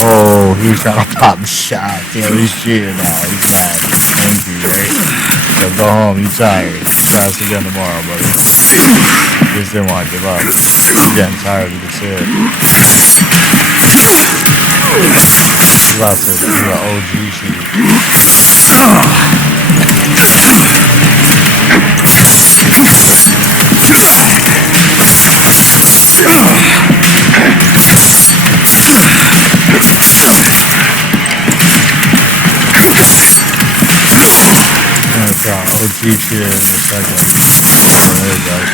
Oh, he was trying to pop shots. Yeah, he's cheating now. He's mad. Angry, right? So go home. You tired. Try us again tomorrow, buddy. Just didn't want to give up. He's getting tired. You can see it. He's about to do an OG shoot. OG shit in a second. There he goes.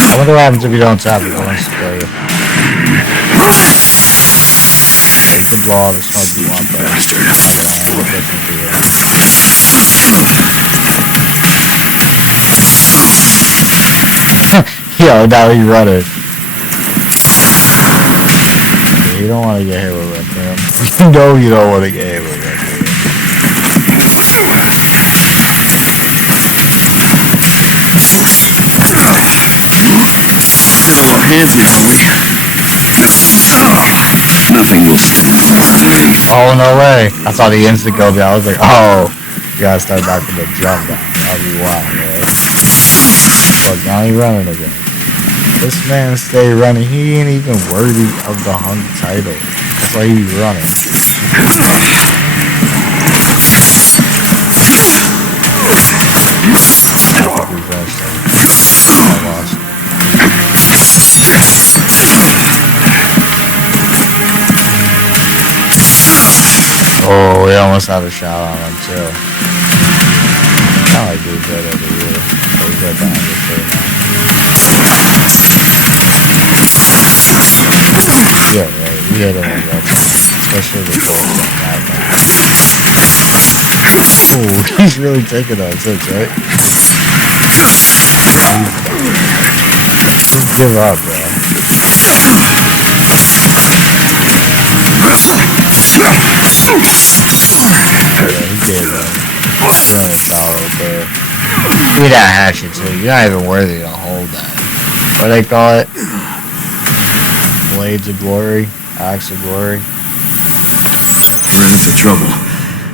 I wonder what happens if you don't tap it. I want to spray you. Yeah, you can blow all the smoke you want, but I'm looking for you. Yo, now you run it. Yeah, you don't want to get hit with Requiem. You know you don't want to get hit with Requiem. Handsy, are we? Nothing will stand in our way. Oh, no way. I saw the instant go down. I was like, oh, you gotta start back from the jump down. That'll be wild, right? But now he's running again. This man stay running. He ain't even worthy of the hung title. That's why he's running. Oh, we almost had a shot on him too. Not like we did over here. But we got behind the tree now. Yeah, right. We hit him in real time. Especially the bullets on that guy. Oh, he's really taking those hits, right? Just give up, bro. Yeah, he gave up. Throwing a foul right there. Look at that hatchet too. You're not even worthy to hold that. What do they call it? Blades of glory? Axe of glory? Ran into trouble.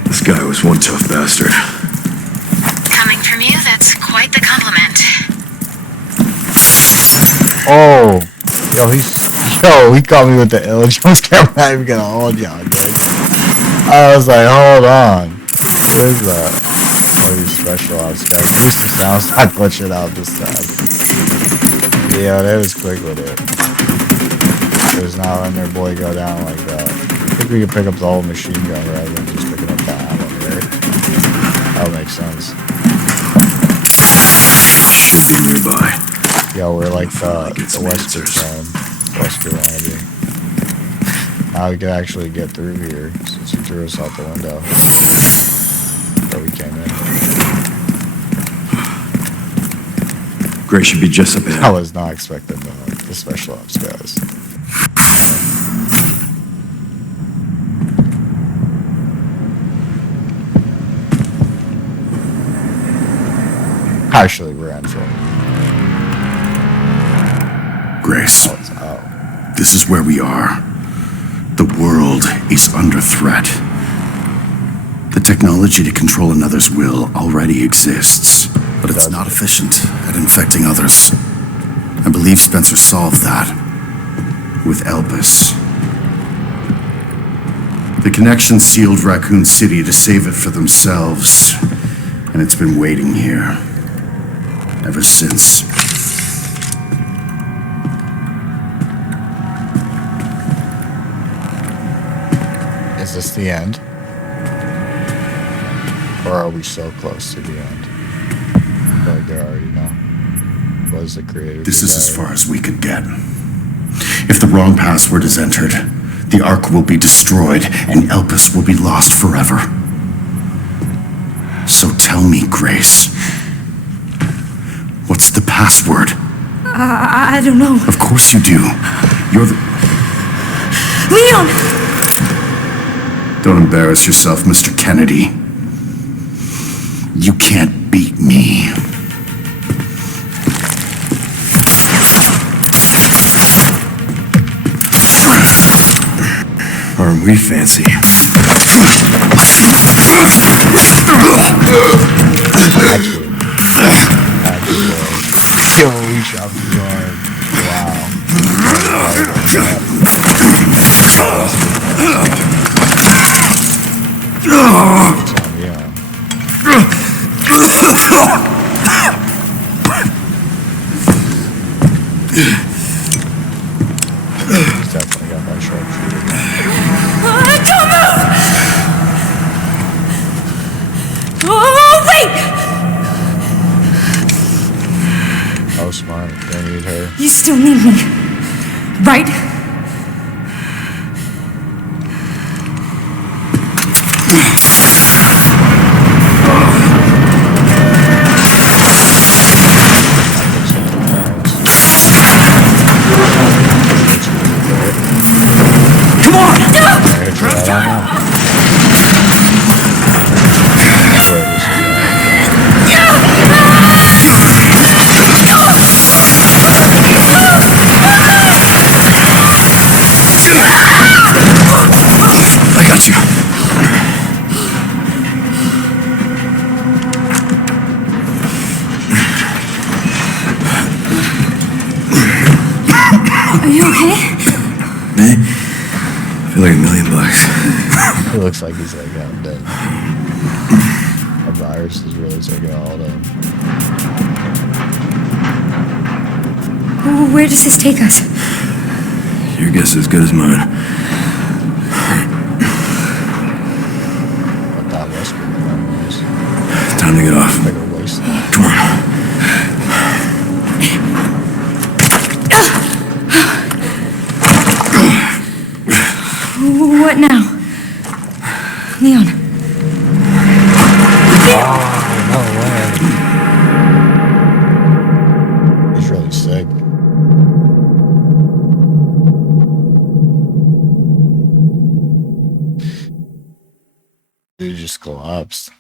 This guy was one tough bastard. Coming from you, that's quite the compliment. Oh! Yo, he caught me with the ill jump scare. I'm not even gonna hold y'all, dude. I was like, hold on. What is that? What are these special ops guys? At least the sound's not glitching out this time. Yeah, they was quick with it. It was not letting their boy go down like that. I think we could pick up the whole machine gun rather than just picking up the ammo, right? That would make sense. Should be nearby. Yo, we're like the Wesker fan. Wesker wannabe. Now we can actually get through here since he threw us out the window. Where we came in. Gray should be just up ahead. I was not expecting the special ops guys. Actually, we're in for it. Grace, this is where we are. The world is under threat. The technology to control another's will already exists, but it's not efficient at infecting others. I believe Spencer solved that with Elpis. The connection sealed Raccoon City to save it for themselves, and it's been waiting here ever since. Is this the end? Or are we so close to the end? I feel like they already know. What is the creator? This is as far as we could get. If the wrong password is entered, the Ark will be destroyed and Elpis will be lost forever. So tell me, Grace, what's the password? I don't know. Of course you do. You're the... Leon! Don't embarrass yourself, Mr. Kennedy. You can't beat me. Aren't we fancy? Yo, we chopped his arm. He's definitely got that sharpshooter. Come out! Oh, wait! Oh, smart. They need her. You still need me, right? Come on! I got you. Are you okay? Me? I feel like $1 million. He looks like he's like dead. A virus is really taking all of them. Where does this take us? Your guess is as good as mine. Time to get off. Come on. What now? Leon. No way. He's really sick. Dude just collapsed.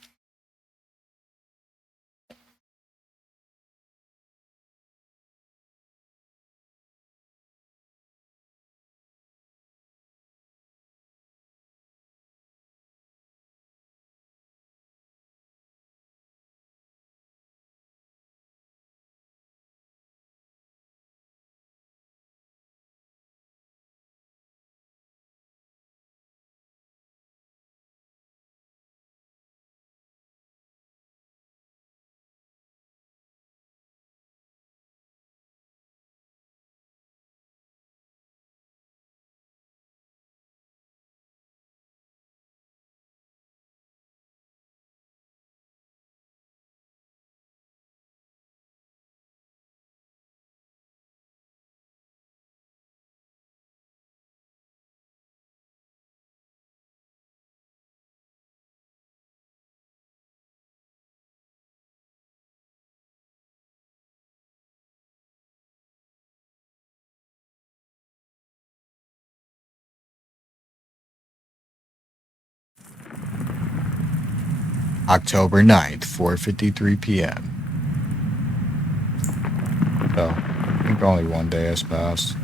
October 9th, 4:53 p.m. So, I think only one day has passed.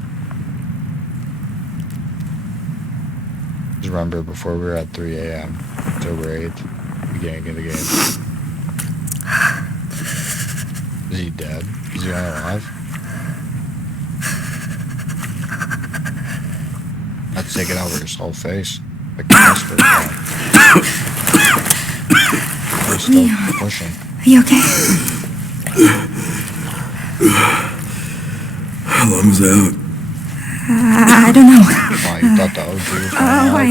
Just remember, before we were at 3 a.m., October 8th, beginning of the game. Is he dead? Is he alive? That's taking over his whole face. Like Casper. We're still pushing. Are you okay? How long was I out? I don't know. Why, you thought that was you? Why?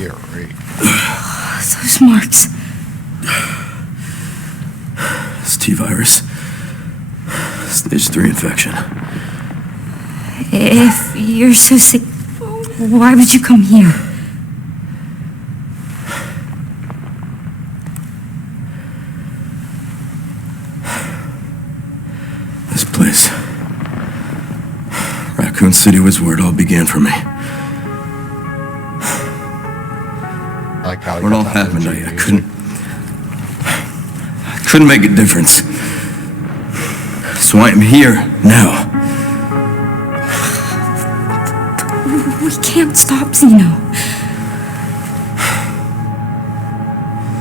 You're right. Those marks. It's T-virus. Stage 3 infection. If you're so sick, why would you come here? This place. Raccoon City was where it all began for me. Like how where it all happened, I couldn't make a difference. So I am here now. We can't stop Zeno.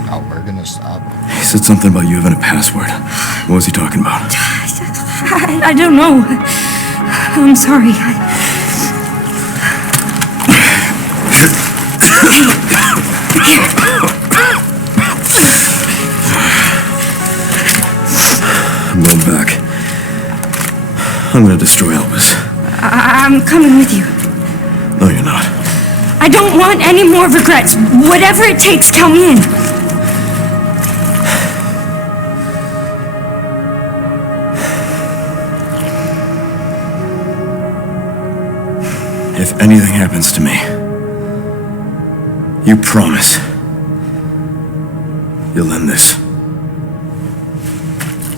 Oh, we're gonna stop him. He said something about you having a password. What was he talking about? I don't know. I'm sorry. I'm going back. I'm gonna destroy Elvis. I'm coming with you. No, you're not. I don't want any more regrets. Whatever it takes, count me in. If anything happens to me, you promise you'll end this.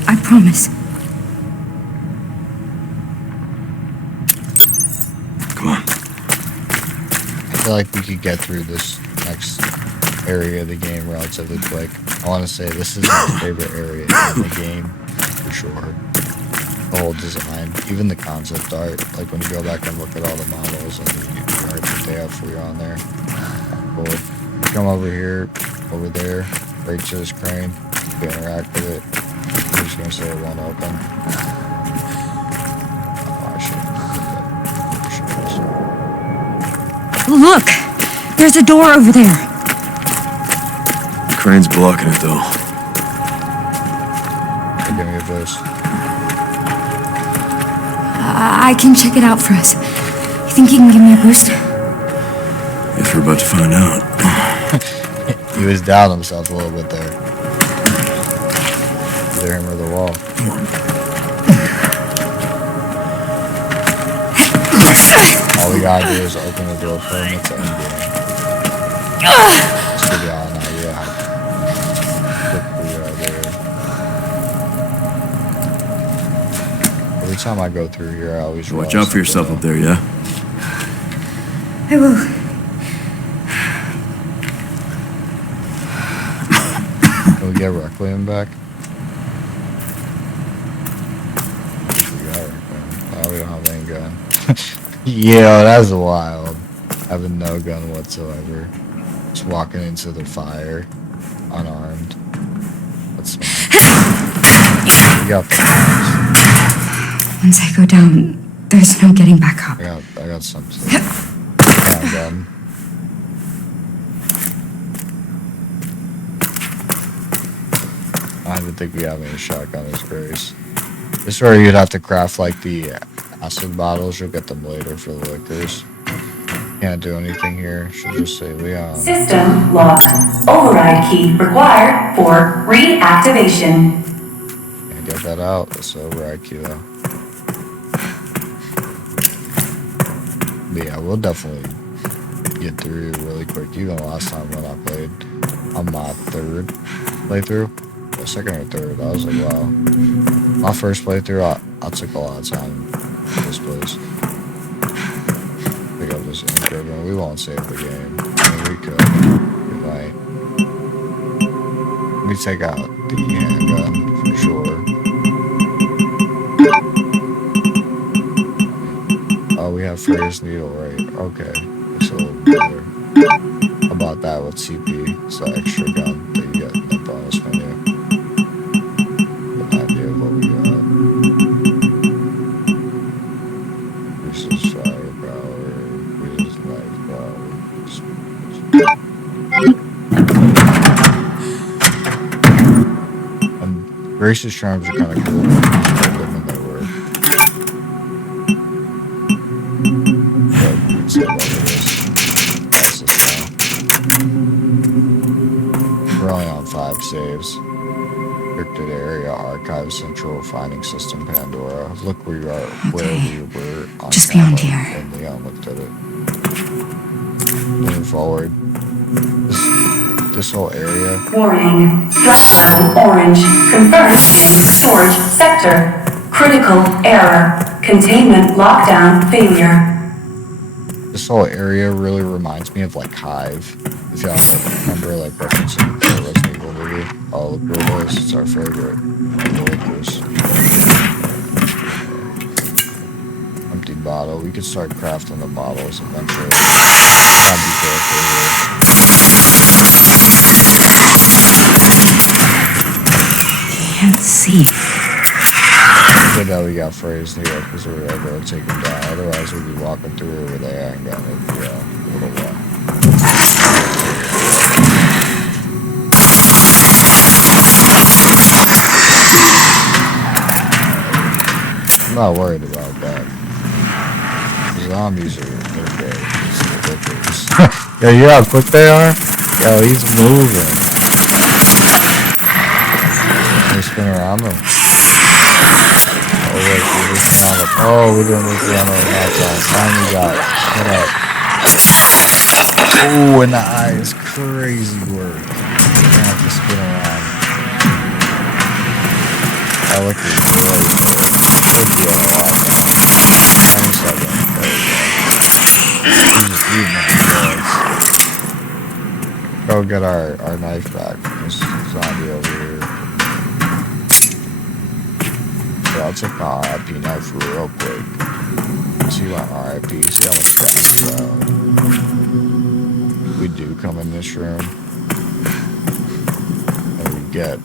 I promise. Come on. I feel like we could get through this next area of the game relatively quick. I want to say this is my favorite area in the game, for sure. The whole design, even the concept art, like when you go back and look at all the models and the art that they have for you on there. Cool. You come over here, over there, right to this crane, you interact with it. I'm just gonna say it won't open. Look! There's a door over there. The crane's blocking it, though. Give me a boost. I can check it out for us. You think you can give me a boost? Guess we're about to find out. He was down himself a little bit there. Either him or the wall. All we gotta do is open the door for him. It's an endgame. Just to be honest, yeah. Quickly right there. Every time I go through here, I always Watch out for yourself up there, yeah? I will. Can we get Requiem back? We got Requiem. Oh, we don't have any gun. Yeah, that's wild. Having no gun whatsoever. Just walking into the fire, unarmed. That's we got fires. Once I go down, there's no getting back up. I got something. Gun. I don't even think we have any shotgunners, Grace. This is where you'd have to craft like the acid bottles. You'll get them later for the liquors. Can't do anything here. Should just say Leon. System locked. Override key required for reactivation. Can't get that out. That's the override key though. But yeah, we'll definitely get through really quick. Even last time when I played on my third playthrough, or second or third, I was like, wow. My first playthrough, I took a lot of time in this place. Pick up this ink ribbon. We won't save the game. I mean, we we could. We might. Let me take out the handgun for sure. Oh, we have Freya's needle, right? Okay. It's a little better. How about that with CP? It's the extra gun that you get in the bonus menu. Get an idea of what we got. Increases firepower, increases life power. Grace's charms are kind of cool. Just put them when they work. But you can save all of this. That's this now. We're only on 5 saves. Restricted area, archive, central finding system, Pandora. Look where you are, where we were on just beyond here. And Leon looked at it. Moving forward. This whole area. Warning. Threat level orange. Confirmed in storage sector. Critical error. Containment lockdown failure. This whole area really reminds me of like Hive. If y'all remember like referencing the Resident Evil movie. Oh, look where it is. It's our favorite. Empty bottle. We could start crafting the bottles eventually. Gotta be careful here. Can't see. Good that we got Freya's needle because we were able to take him down. Otherwise, we'd be walking through with a handgun. It'd be a little rough. I'm not worried about that. The zombies are great. It's ridiculous. Yo, you know how quick they are? Yo, he's moving. They spin around them. Oh, wait, we just found it. Oh, we didn't look around on that time. Finally got it. Shut up. Oh, and the eye is crazy work. You have to spin around. I look at it. Should be on a lot now. 27. He's just eating it. Go get our knife back from this zombie over here. But I'll take my RIP knife real quick. See my RIP, see how much damage out. We do come in this room. And we get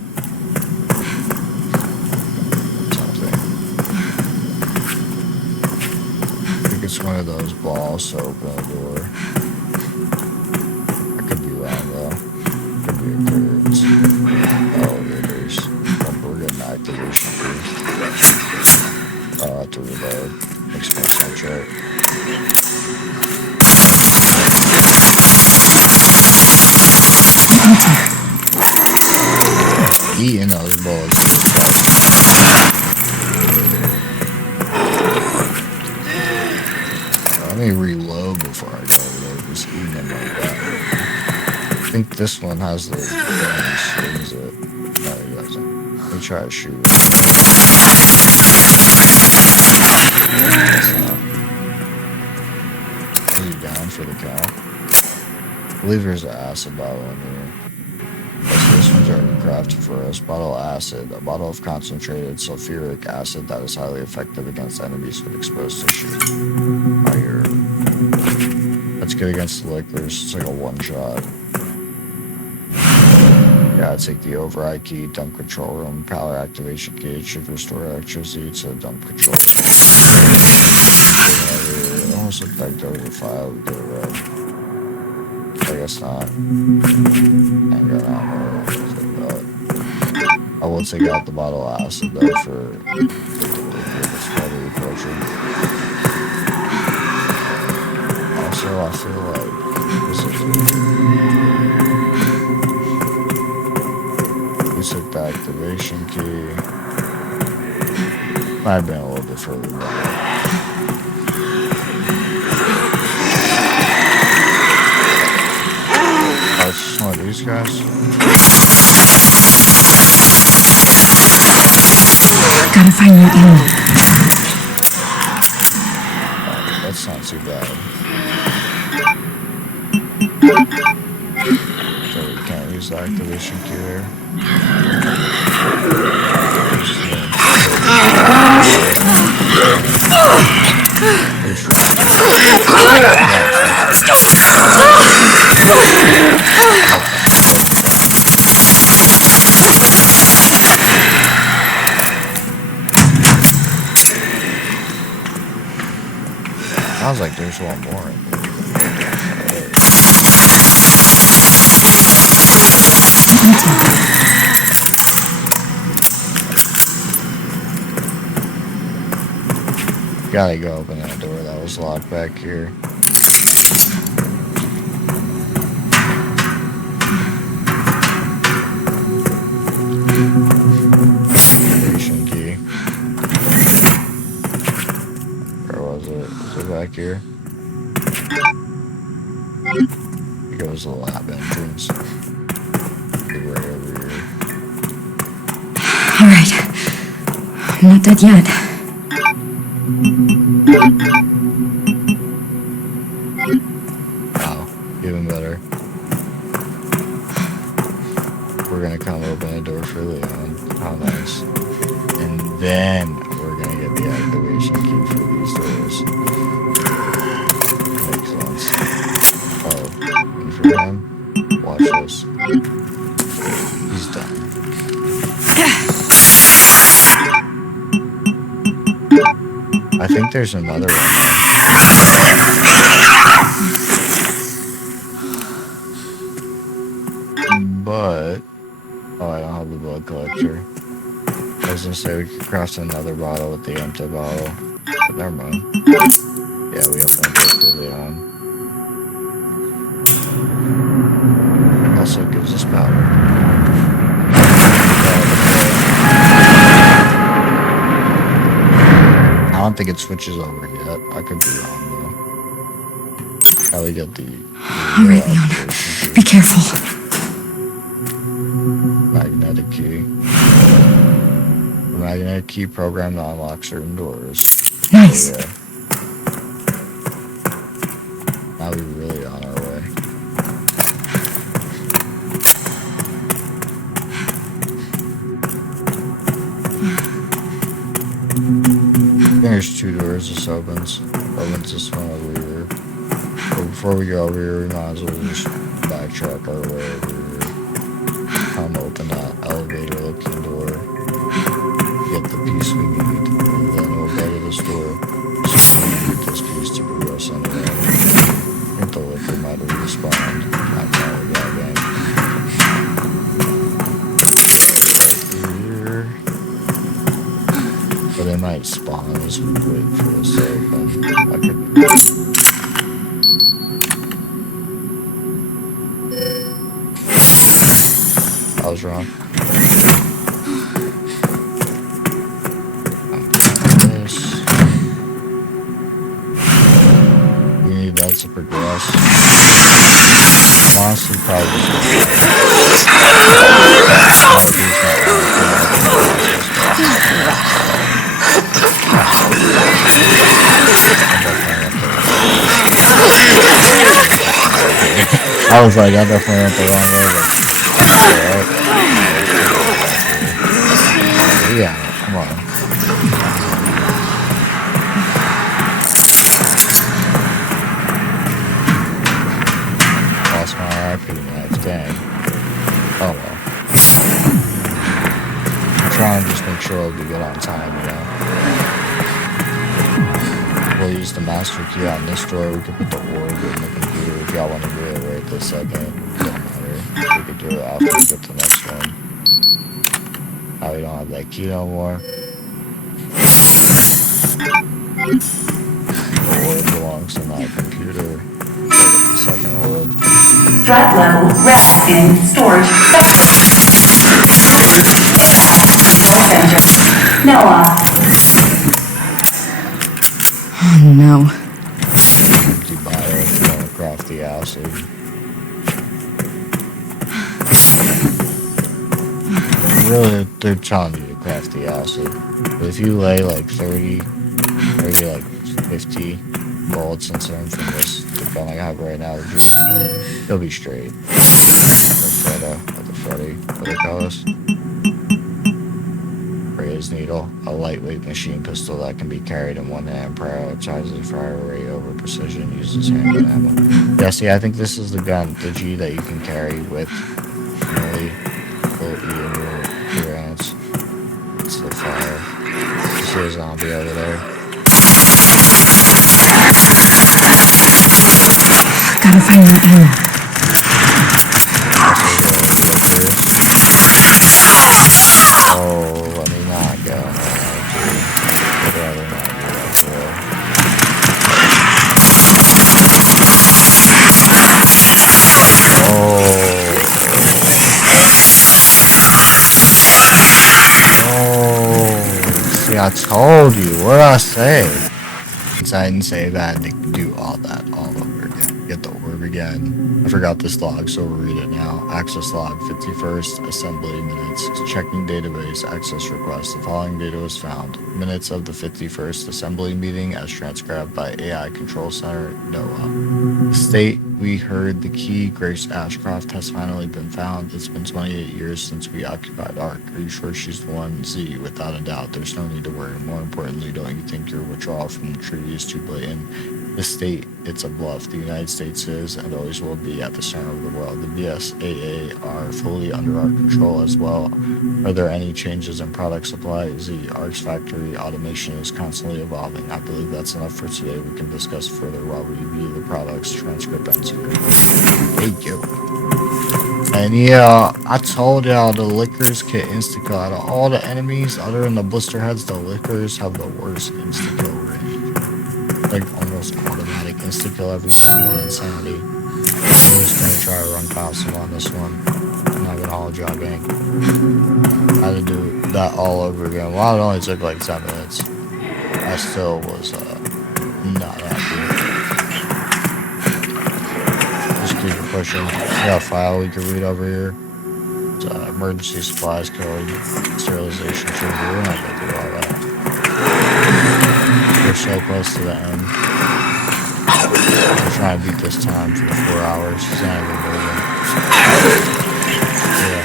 something. I think it's one of those balls to open the door. I could be wrong though. Could be a clearance. Elevators. We're getting activation fee. To reload. Makes more sense, right? Eating those bullets is Let me reload before I go over there. Just eating them like that. I think this one has the strings it. No, he doesn't. Let me try to shoot it. Is he down for the count? I believe there's an acid bottle in here. So this one's already crafted for us. Bottle of acid. A bottle of concentrated sulfuric acid that is highly effective against enemies with exposed tissue. Fire. That's good against the liquors. It's like a one-shot. Yeah, take the override key, dump control room, power activation key. It should restore electricity to dump control room. It almost looked like there was a file we could have read. I guess not. I will take out the bottle of acid though for it's probably approaching. Also, I feel like this is we took the activation key. Might have been a little bit further back. One of these guys. Gotta find your ammo. That's not too bad. the activation key there. Sounds like there's one more in there. Gotta go open that door that was locked back here. Activation key. Where was it? Was it back here? I think it was the lab entrance. Right over here. Alright. I'm not dead yet. Wow, even better. We're gonna come open a door for Leon. How nice. And then we're gonna get the activation key for these doors. Makes sense. Oh, and for him, watch this. He's done. I think there's another one. But oh, I don't have the blood collector. I was gonna say we could craft another bottle with the empty bottle. But never mind. Yeah, we have one for Leon. Also gives us power. I don't think it switches over yet. I could be wrong though. How we get the Alright, Leon. Be careful. Magnetic key. The magnetic key programmed to unlock certain doors. Nice. Oh, yeah. Now we're really on our way. There's two doors. This opens. Opens this one over here. But before we go over here, we might as well just backtrack our way over here. Come open that elevator-looking door. Get the piece we need, and then we'll go to this door. So we need this piece to progress anyway. I think the liquor might have respawned. Not probably that game. But it might spawn as we wait for this to open. I could be wrong. I was wrong. This. We need that to progress. Honestly, probably I was like, I definitely went the wrong way. Yeah, come on. Lost my RP knife, dang. Oh well. I'm trying to just make sure I'll be good on time, you know. We'll use the master key on this door. We can put the orb in the computer if y'all want to do it right this second. Don't matter. We could do it after we get to the next one. Now we don't have that key no more. The orb belongs to my computer. The second orb. Threat level rest in storage center. Noah. Oh no. Empty bottle if you want to craft the acid. Really, they're telling you to craft the acid. But if you lay like 30, maybe like 50 bullets instead from this, the gun I have right now, you'll be straight. That's buddy. What do they call this? Reyes needle, a lightweight machine pistol that can be carried in one hand, prioritizing fire rate over precision, uses handgun ammo. Yeah, see, I think this is the gun, the G that you can carry with melee, full E in your hands. It's the fire. You see a zombie over there. Gotta find that ammo. Oh, let me not go. I'd rather not do that today. Oh. See, I told you. What did I say? I didn't say that and do all that all over again. Get the orb again. I forgot this log, so we'll read it now. Access log, 51st Assembly minutes. Checking database, access request. The following data was found. Minutes of the 51st Assembly meeting as transcribed by AI Control Center, NOAA. The state we heard the key, Grace Ashcroft, has finally been found. It's been 28 years since we occupied Ark. Are you sure she's the one? Z, without a doubt. There's no need to worry. More importantly, don't you think your withdrawal from the treaty is too blatant? The state, it's a bluff. The United States is and always will be at the center of the world. The BSAA are fully under our control as well. Are there any changes in product supply? Z, Ark's factory automation is constantly evolving. I believe that's enough for today. We can discuss further while we review the products, transcript, and secret. Thank you. And yeah, I told y'all the lickers can insta-kill. Out of all the enemies other than the blister heads, the lickers have the worst insta-kill range. Like almost automatic insta-kill every time on Insanity. I'm just gonna try to run past him on this one. I'm not gonna haul job gang. I had to do that all over again. Well, it only took like 10 minutes. I still was not happy. Just keep it pushing. We got a file we can read over here. It's emergency supplies code, sterilization trigger. We're not gonna do all that. We're so close to the end. We're trying to beat this time for the 4 hours. It's not even moving. Yeah.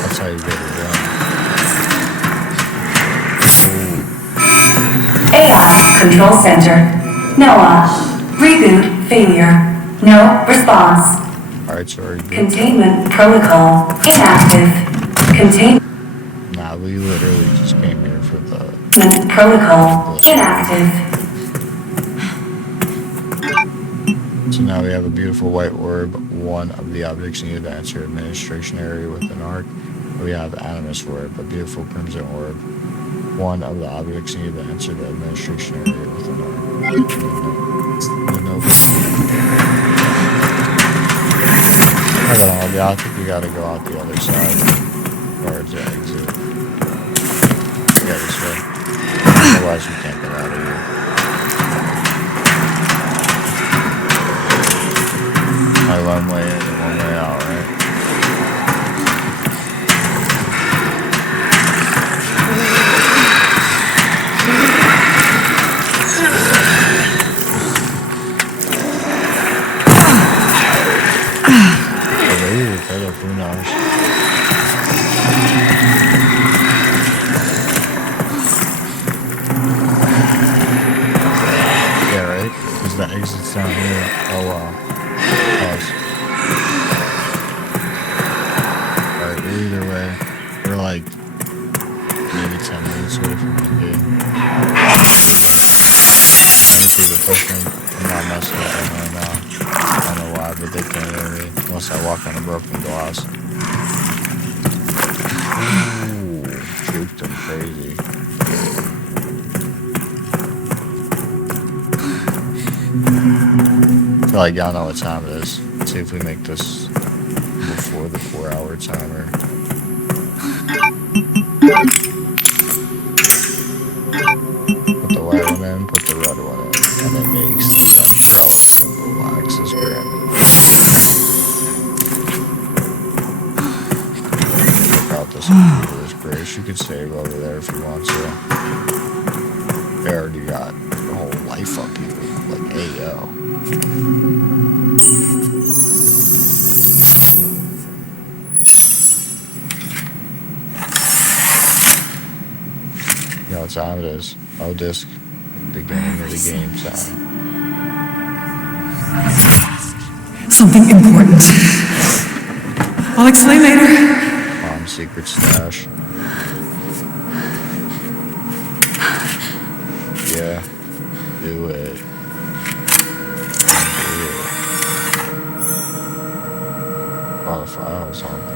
That's how you get it done. AI Control Center. NOAA. Reboot failure. No response. Alright, sorry. Containment protocol inactive. Containment. Nah, we literally just came here for the protocol inactive. So now we have a beautiful white orb, one of the objects needed to enter administration area within Ark. We have Animus orb, a beautiful crimson orb, one of the objects needed to enter the administration area within Ark. I don't know, I think we gotta go out the other side. Or to exit. Yeah, this way. Otherwise we can't get out of here. Like one way in and one way out, right? Who knows? Yeah, right? Because the exit's down here. Oh, wow. Pause. Alright, either way, we're like maybe 10 minutes away from the game. Let's see the pushing. I'm not messing with them right now. I don't know why, but they can't hear me unless I walk on a broken glass. Ooh, juked them crazy. I feel like y'all know what time it is. Let's see if we make this before the 4-hour timer. Put the white one in, put the red one in, and it makes the umbrella symbol access granted. Check out this computer is great. You could save over there if you want to. They already got the whole life up here. Like, hey yo. what sound it is. Oh, disc. Beginning of the game sound. Something important. I'll explain later. Mom's secret stash. Yeah. Do it. A lot of files on there.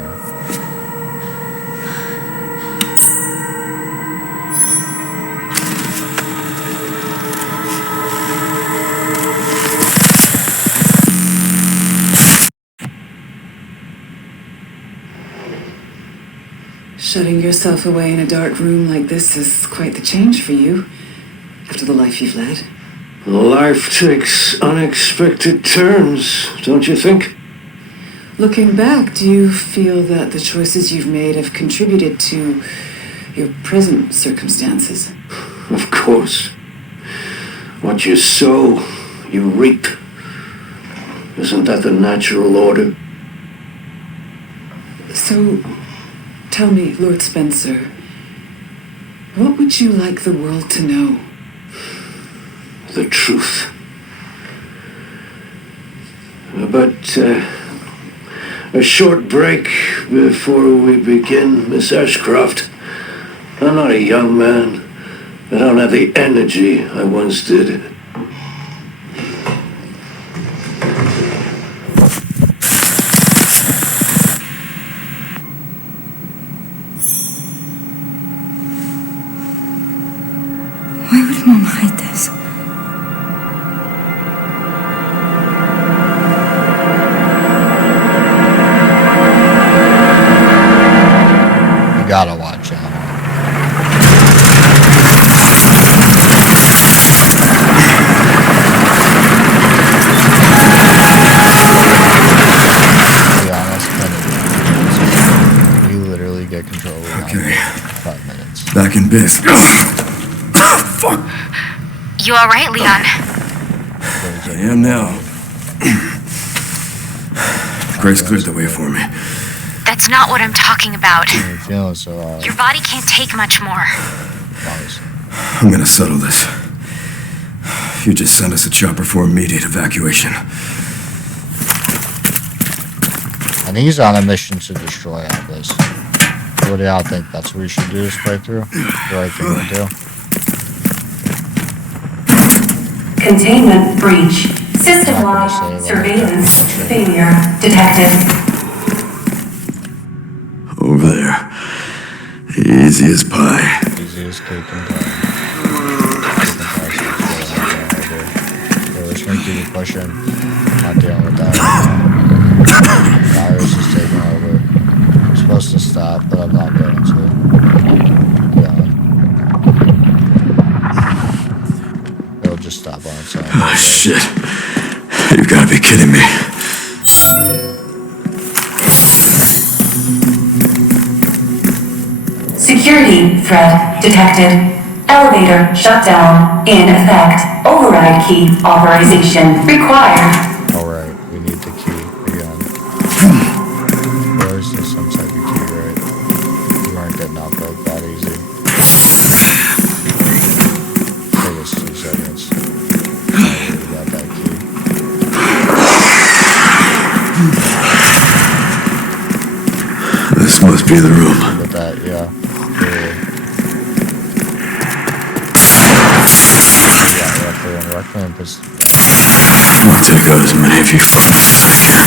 Shutting yourself away in a dark room like this is quite the change for you, after the life you've led. Life takes unexpected turns, don't you think? Looking back, do you feel that the choices you've made have contributed to your present circumstances? Of course. What you sow, you reap. Isn't that the natural order? So, tell me, Lord Spencer, what would you like the world to know? The truth. But a short break before we begin, Miss Ashcroft. I'm not a young man. I don't have the energy I once did. Why would Mom hide this? You gotta watch out. To be honest, you literally get control of Okay. 5 minutes. Back in biz. Fuck. You alright, Leon? I am now. Greg's cleared the way for me. That's not what I'm talking about. You're feeling so Your body can't take much more. I'm gonna settle this. You just send us a chopper for immediate evacuation. I think he's on a mission to destroy Atlas. What do y'all think? That's what we should do this playthrough? The right thing to do? Containment breach. System-wide surveillance failure detected. Over there. Easy as pie. Easy as cake and pie. Let's make you push in. Not dealing with that. Virus is taking over. I'm supposed to stop, but I'm not going to. It'll just stop on its own. Oh, shit. You've got to be kidding me. Security threat detected. Elevator shut down. In effect. Override key authorization required. Alright, we need the key again. Or is there some type of key, right? You aren't getting out that easy. Take us 2 seconds. We got that key. This must be the room. Look at that, yeah. Requiem puts. I'll take out as many of you fuckers as I can.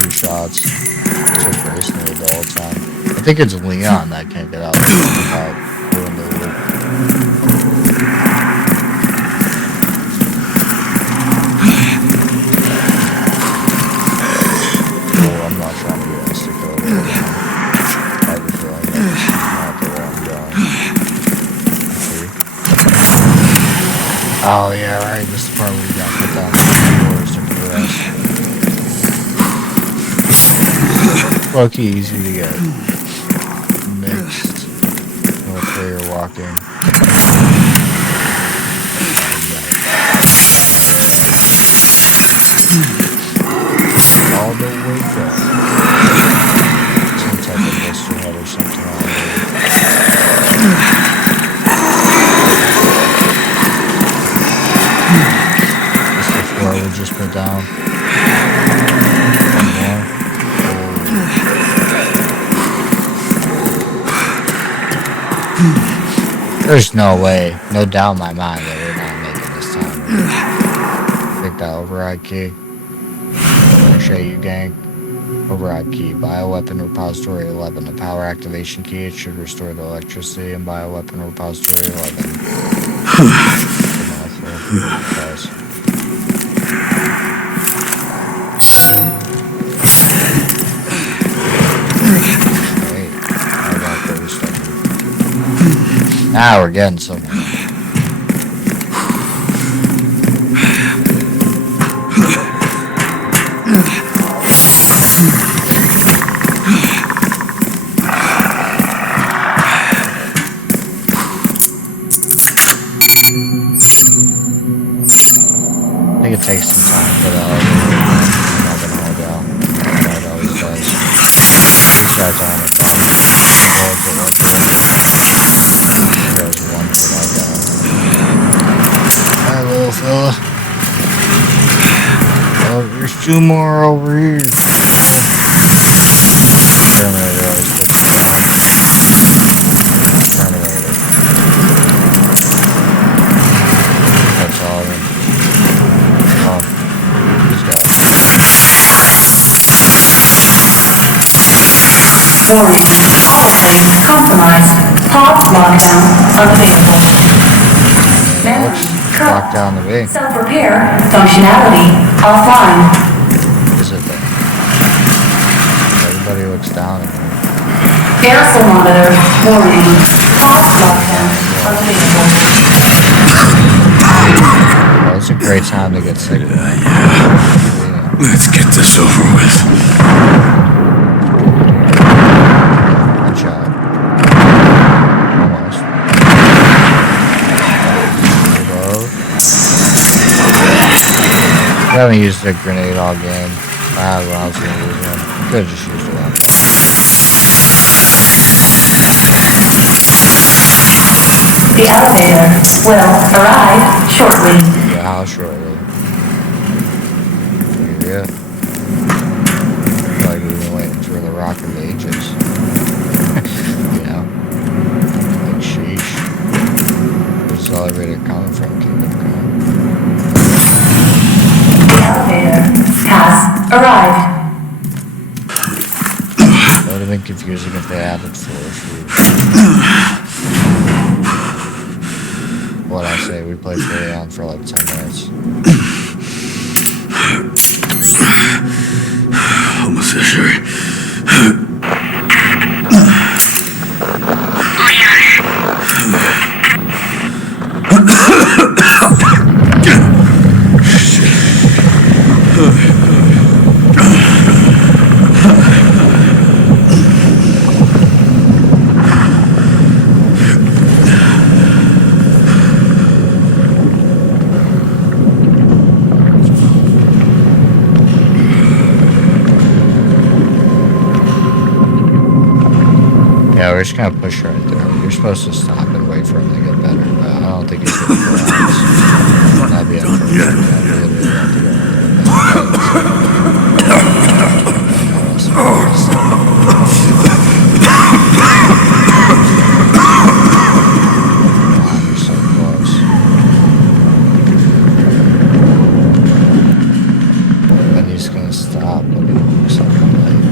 3 shots. Just racing it the whole time. I think it's Leon that can't get out without doing the loop. Oh, I'm not trying to get a stick over. I have a feeling that this is not the way I'm going. Oh yeah, right. This is the part where you got put down the doors to progress. Low-key easy to get mixed with where you're walking. All the way back. Some type of blister head or something on there. That's the floor we just put down. One more. There's no way, no doubt in my mind that we're not making this time. Pick that override key. Appreciate you, gang. Override key, bioweapon repository 11. The power activation key, it should restore the electricity in bioweapon repository 11. Guys. Now we're getting somewhere. I think it takes some time for that. I'm not gonna hold out. It always does. Try time it. Holds it like this. There's one for my guy. Hi, little fella. Oh, there's two more over here. Terminator always gets me down. Terminator. That's all of them. Oh, these guys. Warning. Autoplay compromised. Pod lockdown unavailable. Memory Lock down the way. Self-repair functionality offline. What is it then? Everybody looks down at me. Aerosol monitor warning. Pod lockdown unavailable. Well, it's a great time to get sick. Let's get this over with. Good job. Almost. Reload. I haven't used a grenade all game. I was gonna use one. Could have just used one. The elevator will arrive shortly. Yeah, how shortly? Yeah. Like we've been waiting for the Rock of Ages. You know? Like, sheesh. Where's the elevator coming from, Kingdom Come? The elevator has arrived. It would have been confusing if they added 4 food. What I say, we played fully on for like 10 minutes. Almost sure. Yeah, we're just gonna push right through. You're supposed to stop and wait for him to get better, but I don't think he's gonna relax. That'd be unfortunate. You're so close. And he's gonna stop when he looks like I'm late.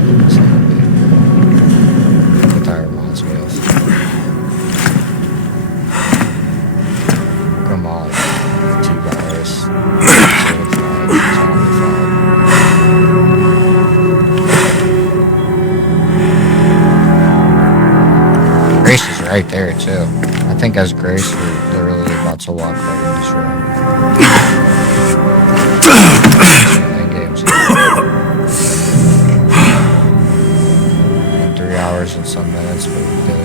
Come on, T-Virus. Grace is right there, too. I think as Grace, we're literally about to walk right in this room. That game's in 3 hours and some minutes, but we did it.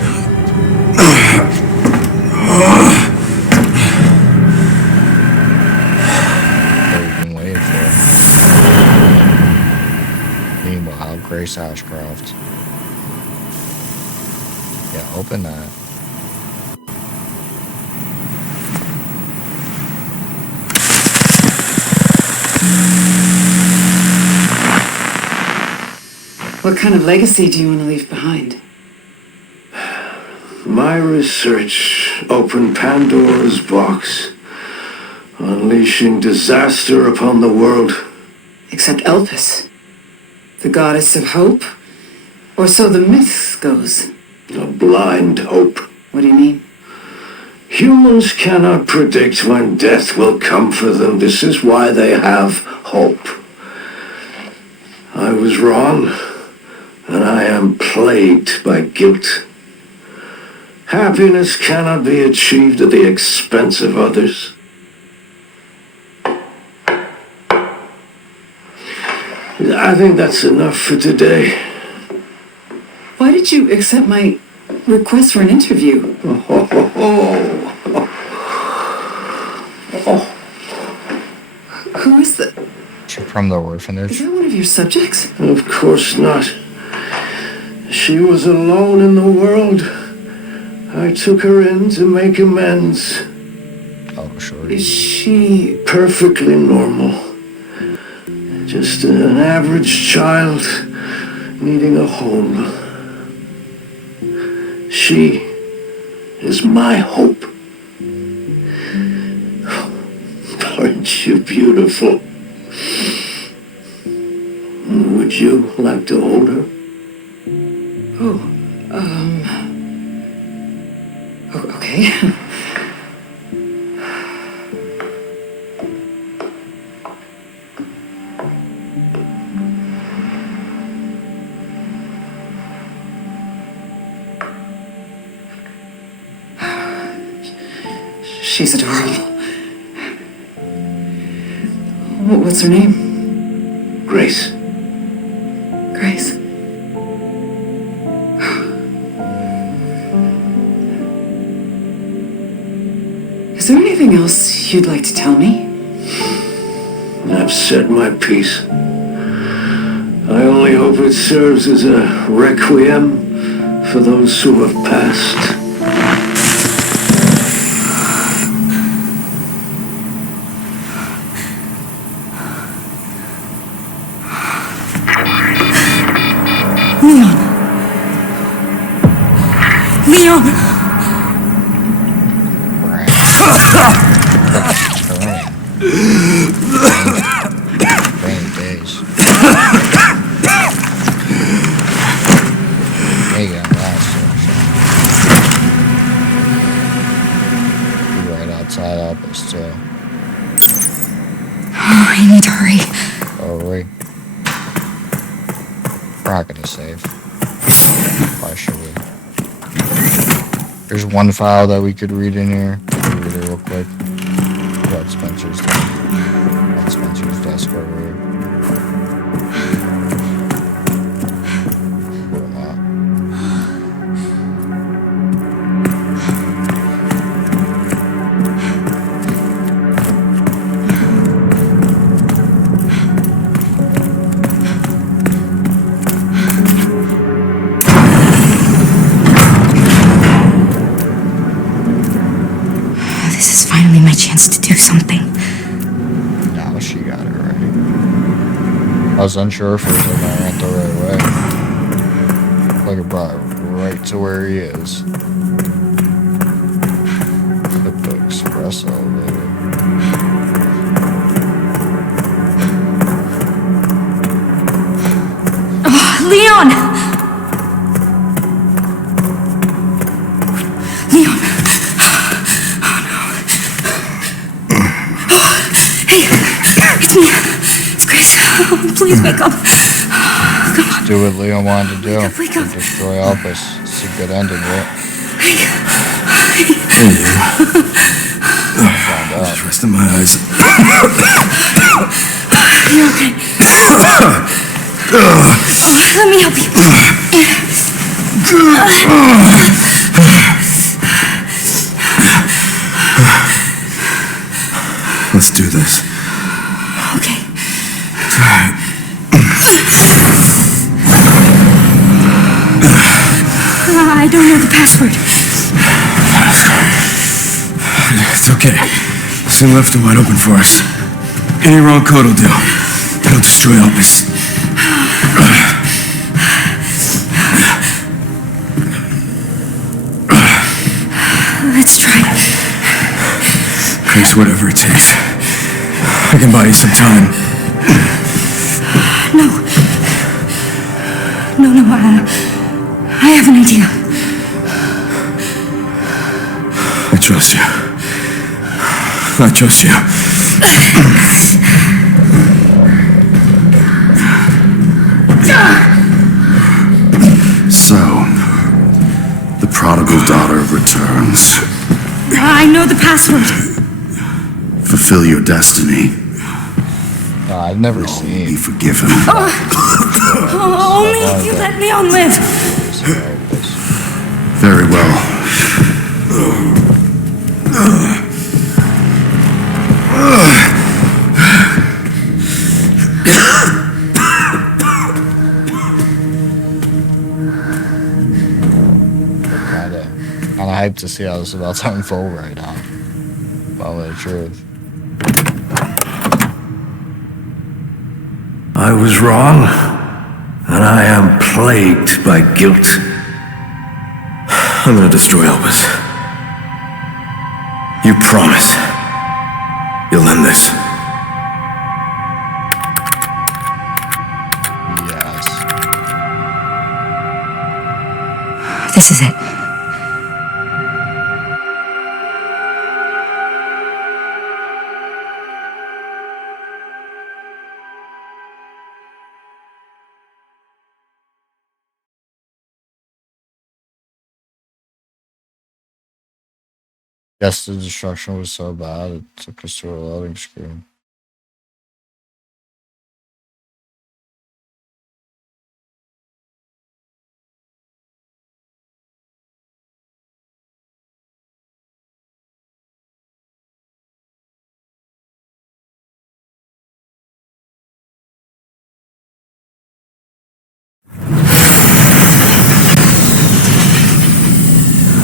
Meanwhile, Grace Ashcroft. Yeah, open that. What kind of legacy do you want to leave behind? My research opened Pandora's box, unleashing disaster upon the world. Except Elpis, the goddess of hope? Or so the myth goes. A blind hope. What do you mean? Humans cannot predict when death will come for them. This is why they have hope. I was wrong, and I am plagued by guilt. Happiness cannot be achieved at the expense of others. I think that's enough for today. Why did you accept my request for an interview? Who is the... From the orphanage. Is that one of your subjects? Of course not. She was alone in the world. I took her in to make amends. Oh, sure. Is she perfectly normal? Just an average child needing a home. She is my hope. Aren't you beautiful? Would you like to hold her? Okay. She's adorable. What's her name? Grace. Grace. Is there anything else you'd like to tell me? I've said my piece. I only hope it serves as a requiem for those who have passed. Leon! Rainy days. Maybe I'm last year. Right outside Elpis too. Oh, I need to hurry. Oh, wait. We're not gonna save. Why should we? There's one file that we could read in here. Read it real quick. Got Spencer's desk. Got Spencer's desk over here. Pull them out. This is finally my chance to do something. Now she got it right. I was unsure if it was like I went the right way. Like it brought it right to where he is. Hit the express elevator. Oh, Leon! Leon! It's me. It's Grace. Oh, please wake up. Come on. Do what Leon wanted to do. Wake up. Destroy Elpis. It's a good ending, right? I'm just resting my eyes. You're okay. Let me help you. Let's do this. Okay. I don't know the password. It's okay. This thing left it wide open for us. Any wrong code will do. It'll destroy Elpis. Thanks, whatever it takes. I can buy you some time. No, I have an idea. I trust you. I trust you. So, the prodigal daughter returns. I know the password. Fulfill your destiny. I've never seen. Be forgiven. Only if you let Leon live. Very well. Kinda hyped to see how this is about to unfold right now. Probably the truth. I was wrong, and I am plagued by guilt. I'm gonna destroy Elvis. You promise you'll end this. This is it. Yes, the destruction was so bad, it took us to a loading screen.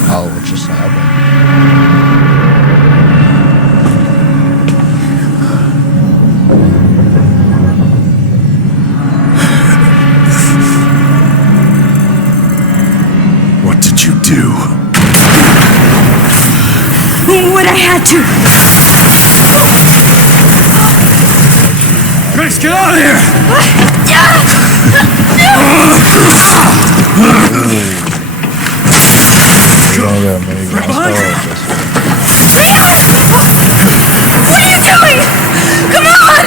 Oh, what just happened? What did you do? What I had to. Grace, get out of here! What are you doing? Come on!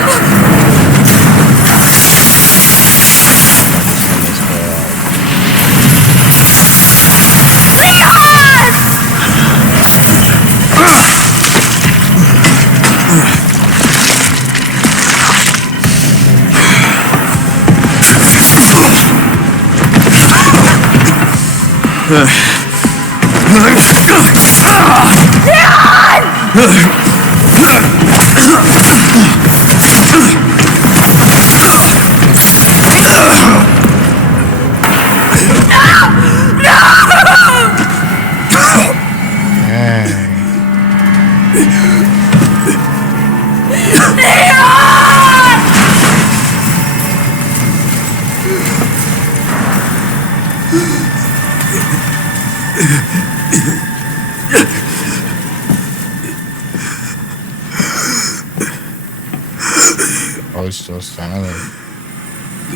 Oh, he's still standing.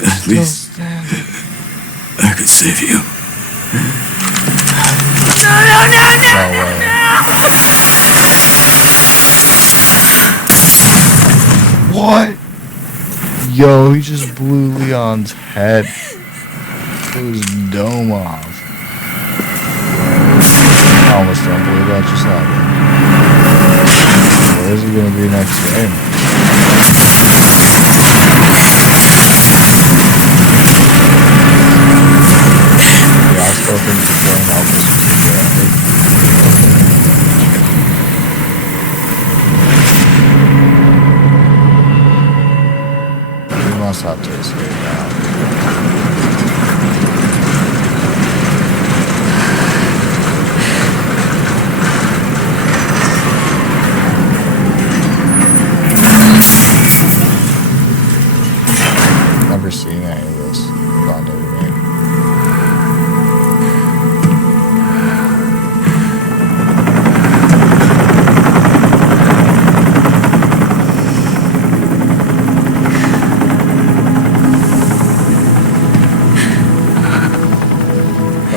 At least I could save you. What? Yo, he just blew Leon's head. Blew his dome off. I almost don't believe that just happened. Where is he gonna be next game? Yeah, I still think the game Elvis was a good ending. He must have to escape now. Never seen any of this Bond game.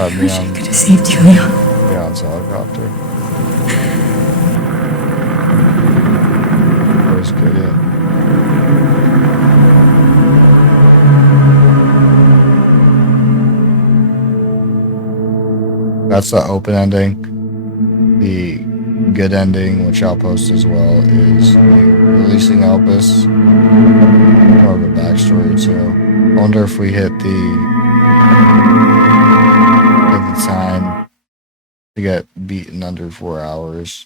that Leon could have saved you, Leon. Leon's helicopter. Where's Gideon? That's the open ending. The good ending, which I'll post as well, is releasing Elpis. More of a backstory too. I wonder if we hit the time to get beaten under 4 hours.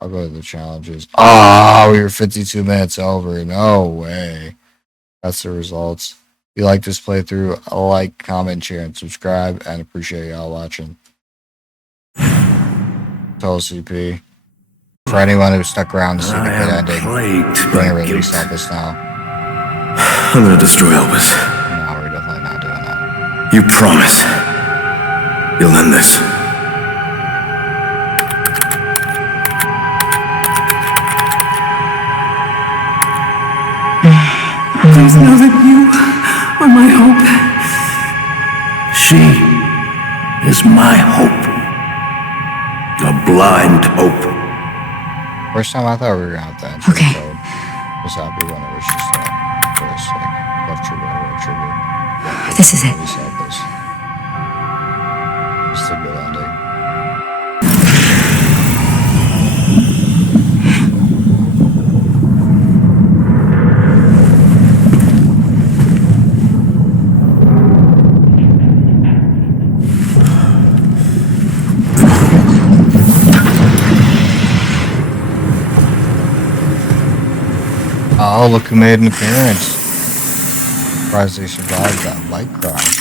I'll go to the challenges. Oh, we were 52 minutes over. No way. That's the results. If you like this playthrough, like, comment, share, and subscribe, and appreciate y'all watching. Total CP. For anyone who stuck around to see the good ending, we're going to release Elpis now. I'm gonna destroy Elpis. No, we're definitely not doing that. You promise you'll end this. Please know that you are my hope. She is my hope. A blind hope. First time I thought we were going to have to enter the code. I was happy when it was just like left trigger, right trigger. This is it. Just a good ending. Oh, look who made an appearance. Surprised they survived that light crash.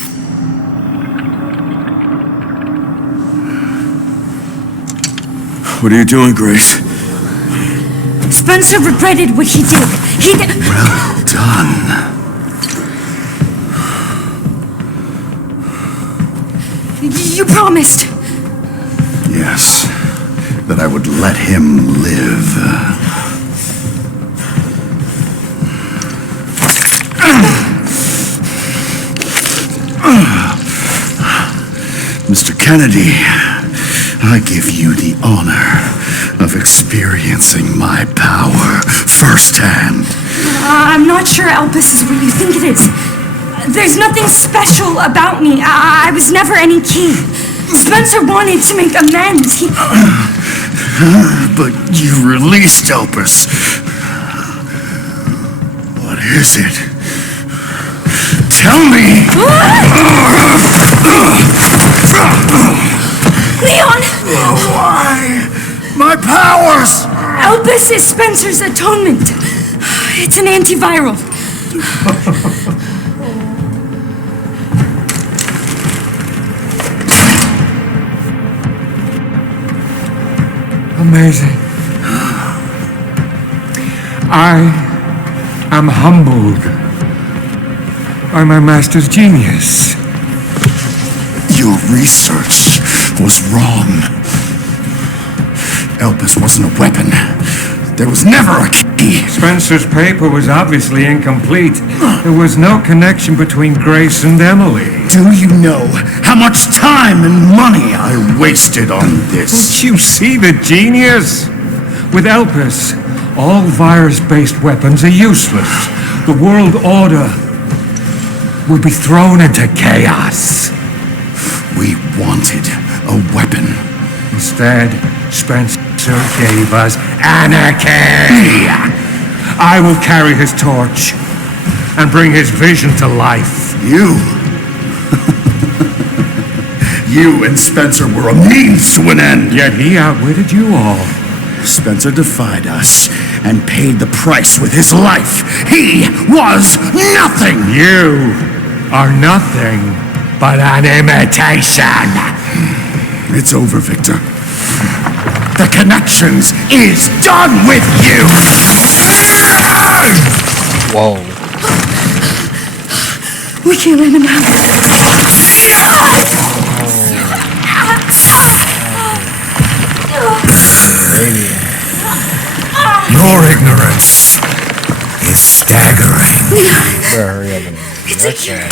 What are you doing, Grace? Spencer regretted what he did. He did. Well done. You promised. Yes, that I would let him live. Mr. Kennedy, I give you the honor of experiencing my power firsthand. I'm not sure Elpis is what you think it is. There's nothing special about me. I was never any king. Spencer wanted to make amends. But you released Elpis. What is it? Tell me! Leon! Why? My powers! Elpis is Spencer's atonement. It's an antiviral. Amazing. I am humbled by my master's genius. Your research was wrong. Elpis wasn't a weapon. There was never a key. Spencer's paper was obviously incomplete. There was no connection between Grace and Emily. Do you know how much time and money I wasted on this? Don't you see the genius? With Elpis, all virus-based weapons are useless. The world order will be thrown into chaos. We wanted a weapon. Instead, Spencer gave us anarchy. I will carry his torch and bring his vision to life. You and Spencer were a means to an end. Yet he outwitted you all. Spencer defied us and paid the price with his life. He was nothing. You are nothing but an imitation. It's over, Victor. The Connections is done with you! Whoa. We can't let him out. Baby. Your ignorance is staggering. Better hurry up and It's a cure.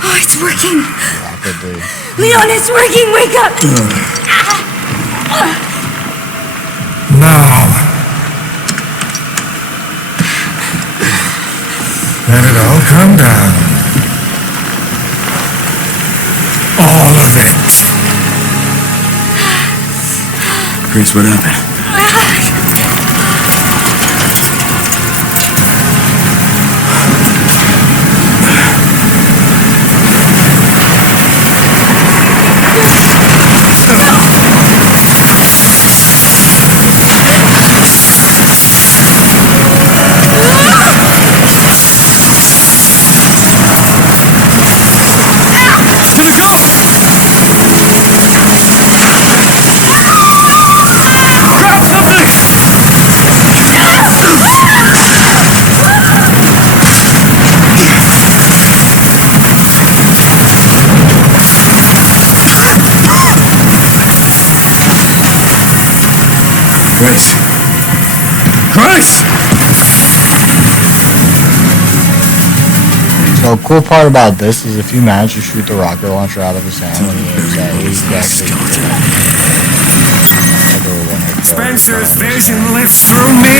Oh, it's working. Rapidly. Leon, it's working. Wake up. Now. Let it all come down. All of it. Grace, what happened? Grace! So the cool part about this is if you manage to shoot the rocket launcher out of his hand when he aims at you, he actually Spencer's vision lives through me!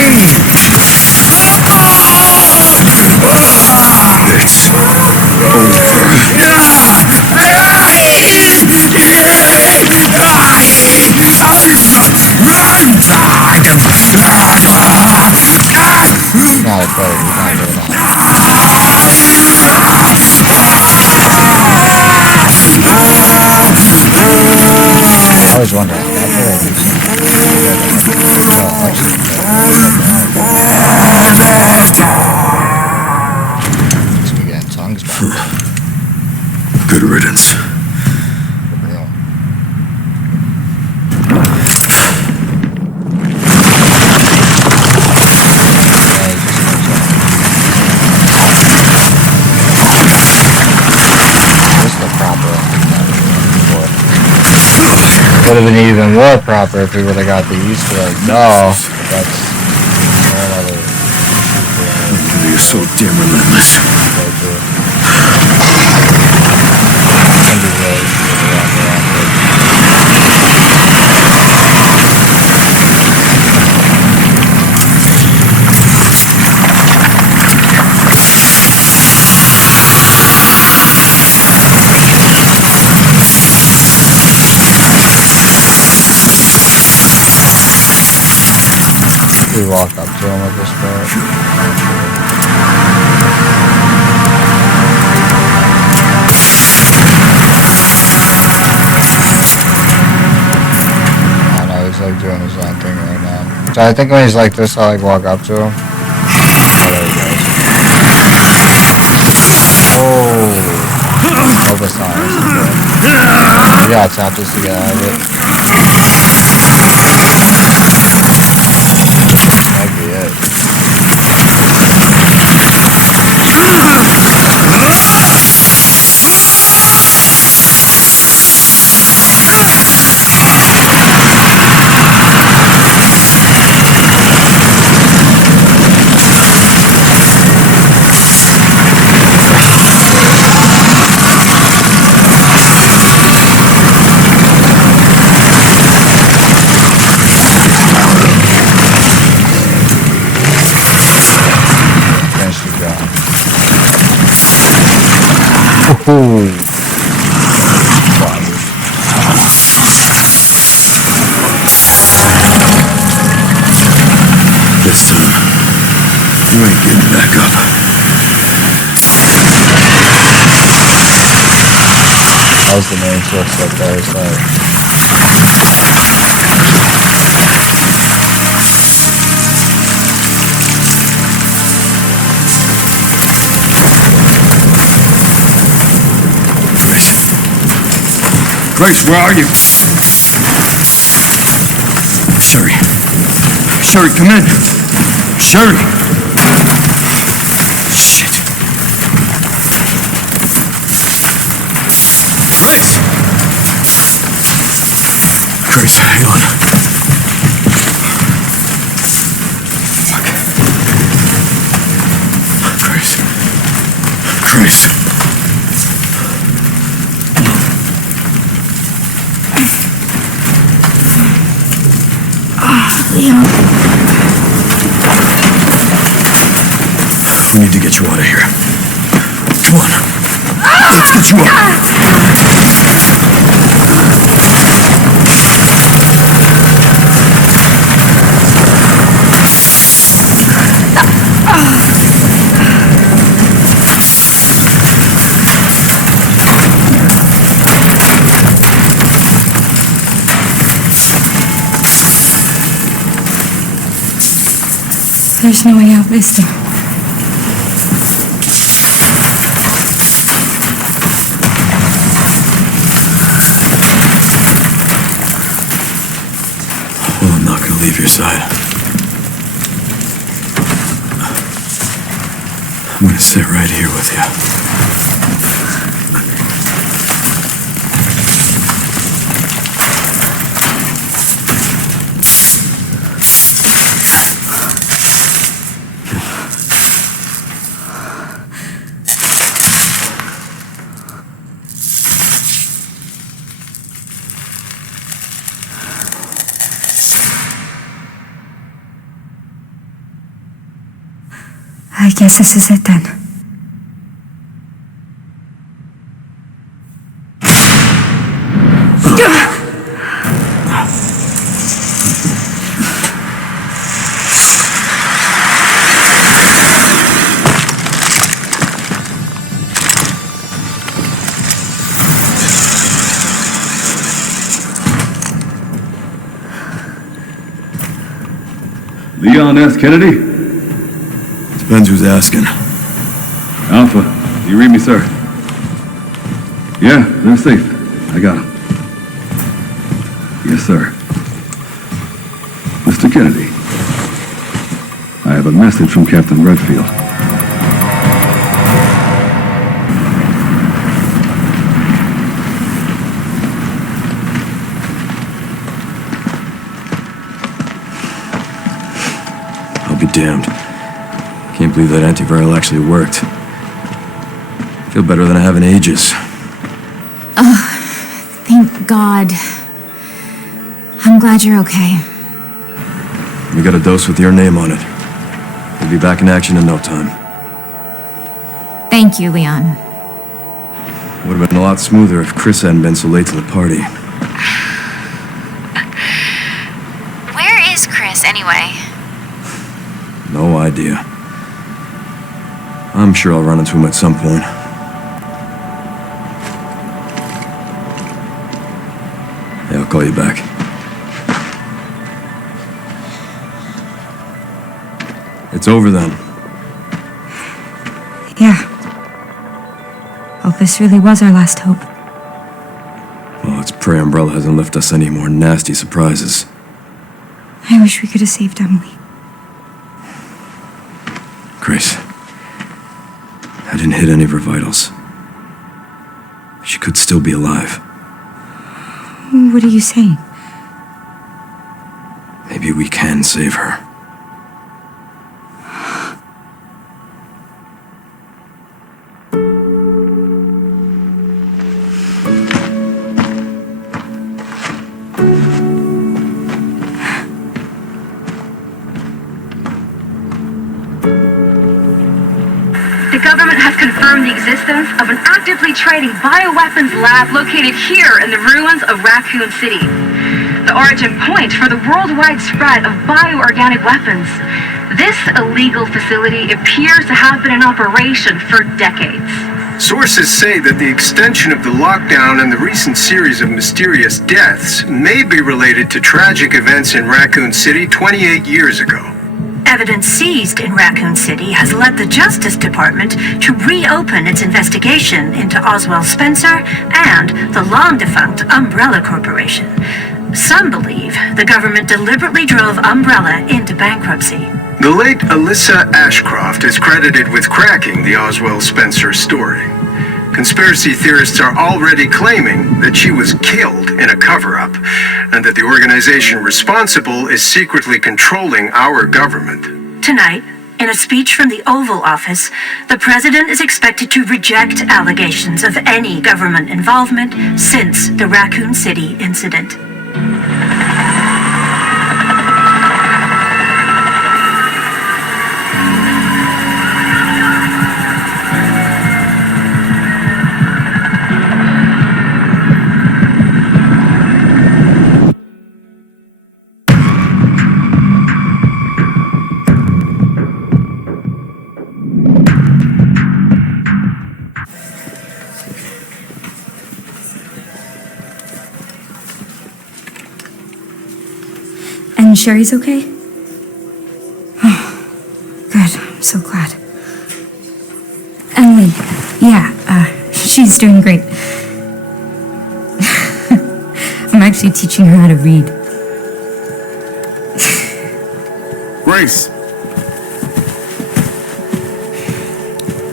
It's not a player, he's not doing that. I always wonder, that player do something. We got tongues back. good riddance. Would have been even more proper if we would have got the Easter egg. No, that's another. You're so damn relentless. We walk up to him at this point. I know he's like doing his own thing right now. So I think when he's like this, I like walk up to him. Oh, there he goes. Oh, hope it's not. We gotta tap this to get out of it. Might be it. Ooh. This time, you ain't getting back up. That was the main source up there, so. Grace, where are you? Sherry. Sherry, come in. Sherry. Shit. Grace! Grace, hang on. Fuck. Chris. Leon. We need to get you out of here. Come on. Let's get you out. There's no way out, is there? Well, I'm not gonna leave your side. I'm gonna sit right here with you. I guess this is it then. Leon S. Kennedy? Depends who's asking. Alpha, do you read me, sir? Yeah, they're safe. I got them. Yes, sir. Mr. Kennedy, I have a message from Captain Redfield. I'll be damned. Can't believe that antiviral actually worked. Feel better than I have in ages. Oh, thank God. I'm glad you're okay. We got a dose with your name on it. We'll be back in action in no time. Thank you, Leon. Would have been a lot smoother if Chris hadn't been so late to the party. Where is Chris, anyway? No idea. I'm sure I'll run into him at some point. Yeah, I'll call you back. It's over then. Yeah. Hope this really was our last hope. Well, let's pray Umbrella hasn't left us any more nasty surprises. I wish we could have saved Emily. Grace. I didn't hit any of her vitals. She could still be alive. What are you saying? Maybe we can save her. The government has confirmed the existence of an actively trading bioweapons lab located here in the ruins of Raccoon City. The origin point for the worldwide spread of bioorganic weapons. This illegal facility appears to have been in operation for decades. Sources say that the extension of the lockdown and the recent series of mysterious deaths may be related to tragic events in Raccoon City 28 years ago. Evidence seized in Raccoon City has led the Justice Department to reopen its investigation into Oswald Spencer and the long-defunct Umbrella Corporation. Some believe the government deliberately drove Umbrella into bankruptcy. The late Alyssa Ashcroft is credited with cracking the Oswald Spencer story. Conspiracy theorists are already claiming that she was killed in a cover-up, and that the organization responsible is secretly controlling our government. Tonight, In a speech from the Oval Office, the president is expected to reject allegations of any government involvement since the Raccoon City incident. And Sherry's okay? Oh, good. I'm so glad. Emily, yeah, she's doing great. I'm actually teaching her how to read. Grace!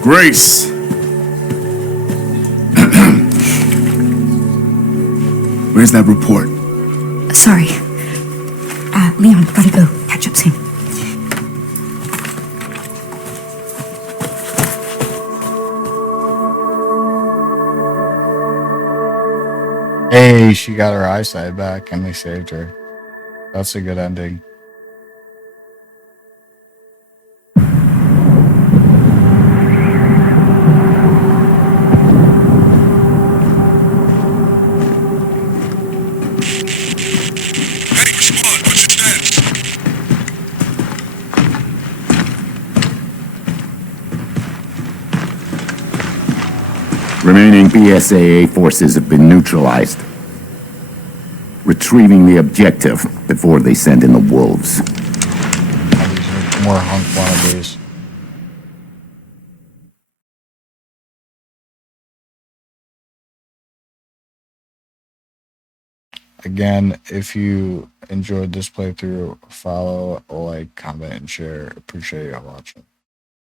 Grace! Where's that report? Sorry. Leon, gotta go. Catch up soon. Hey, she got her eyesight back and they saved her. That's a good ending. Remaining BSAA forces have been neutralized. Retrieving the objective before they send in the wolves. More hunk wannabes. Again, if you enjoyed this playthrough, follow, like, comment, and share. Appreciate you watching.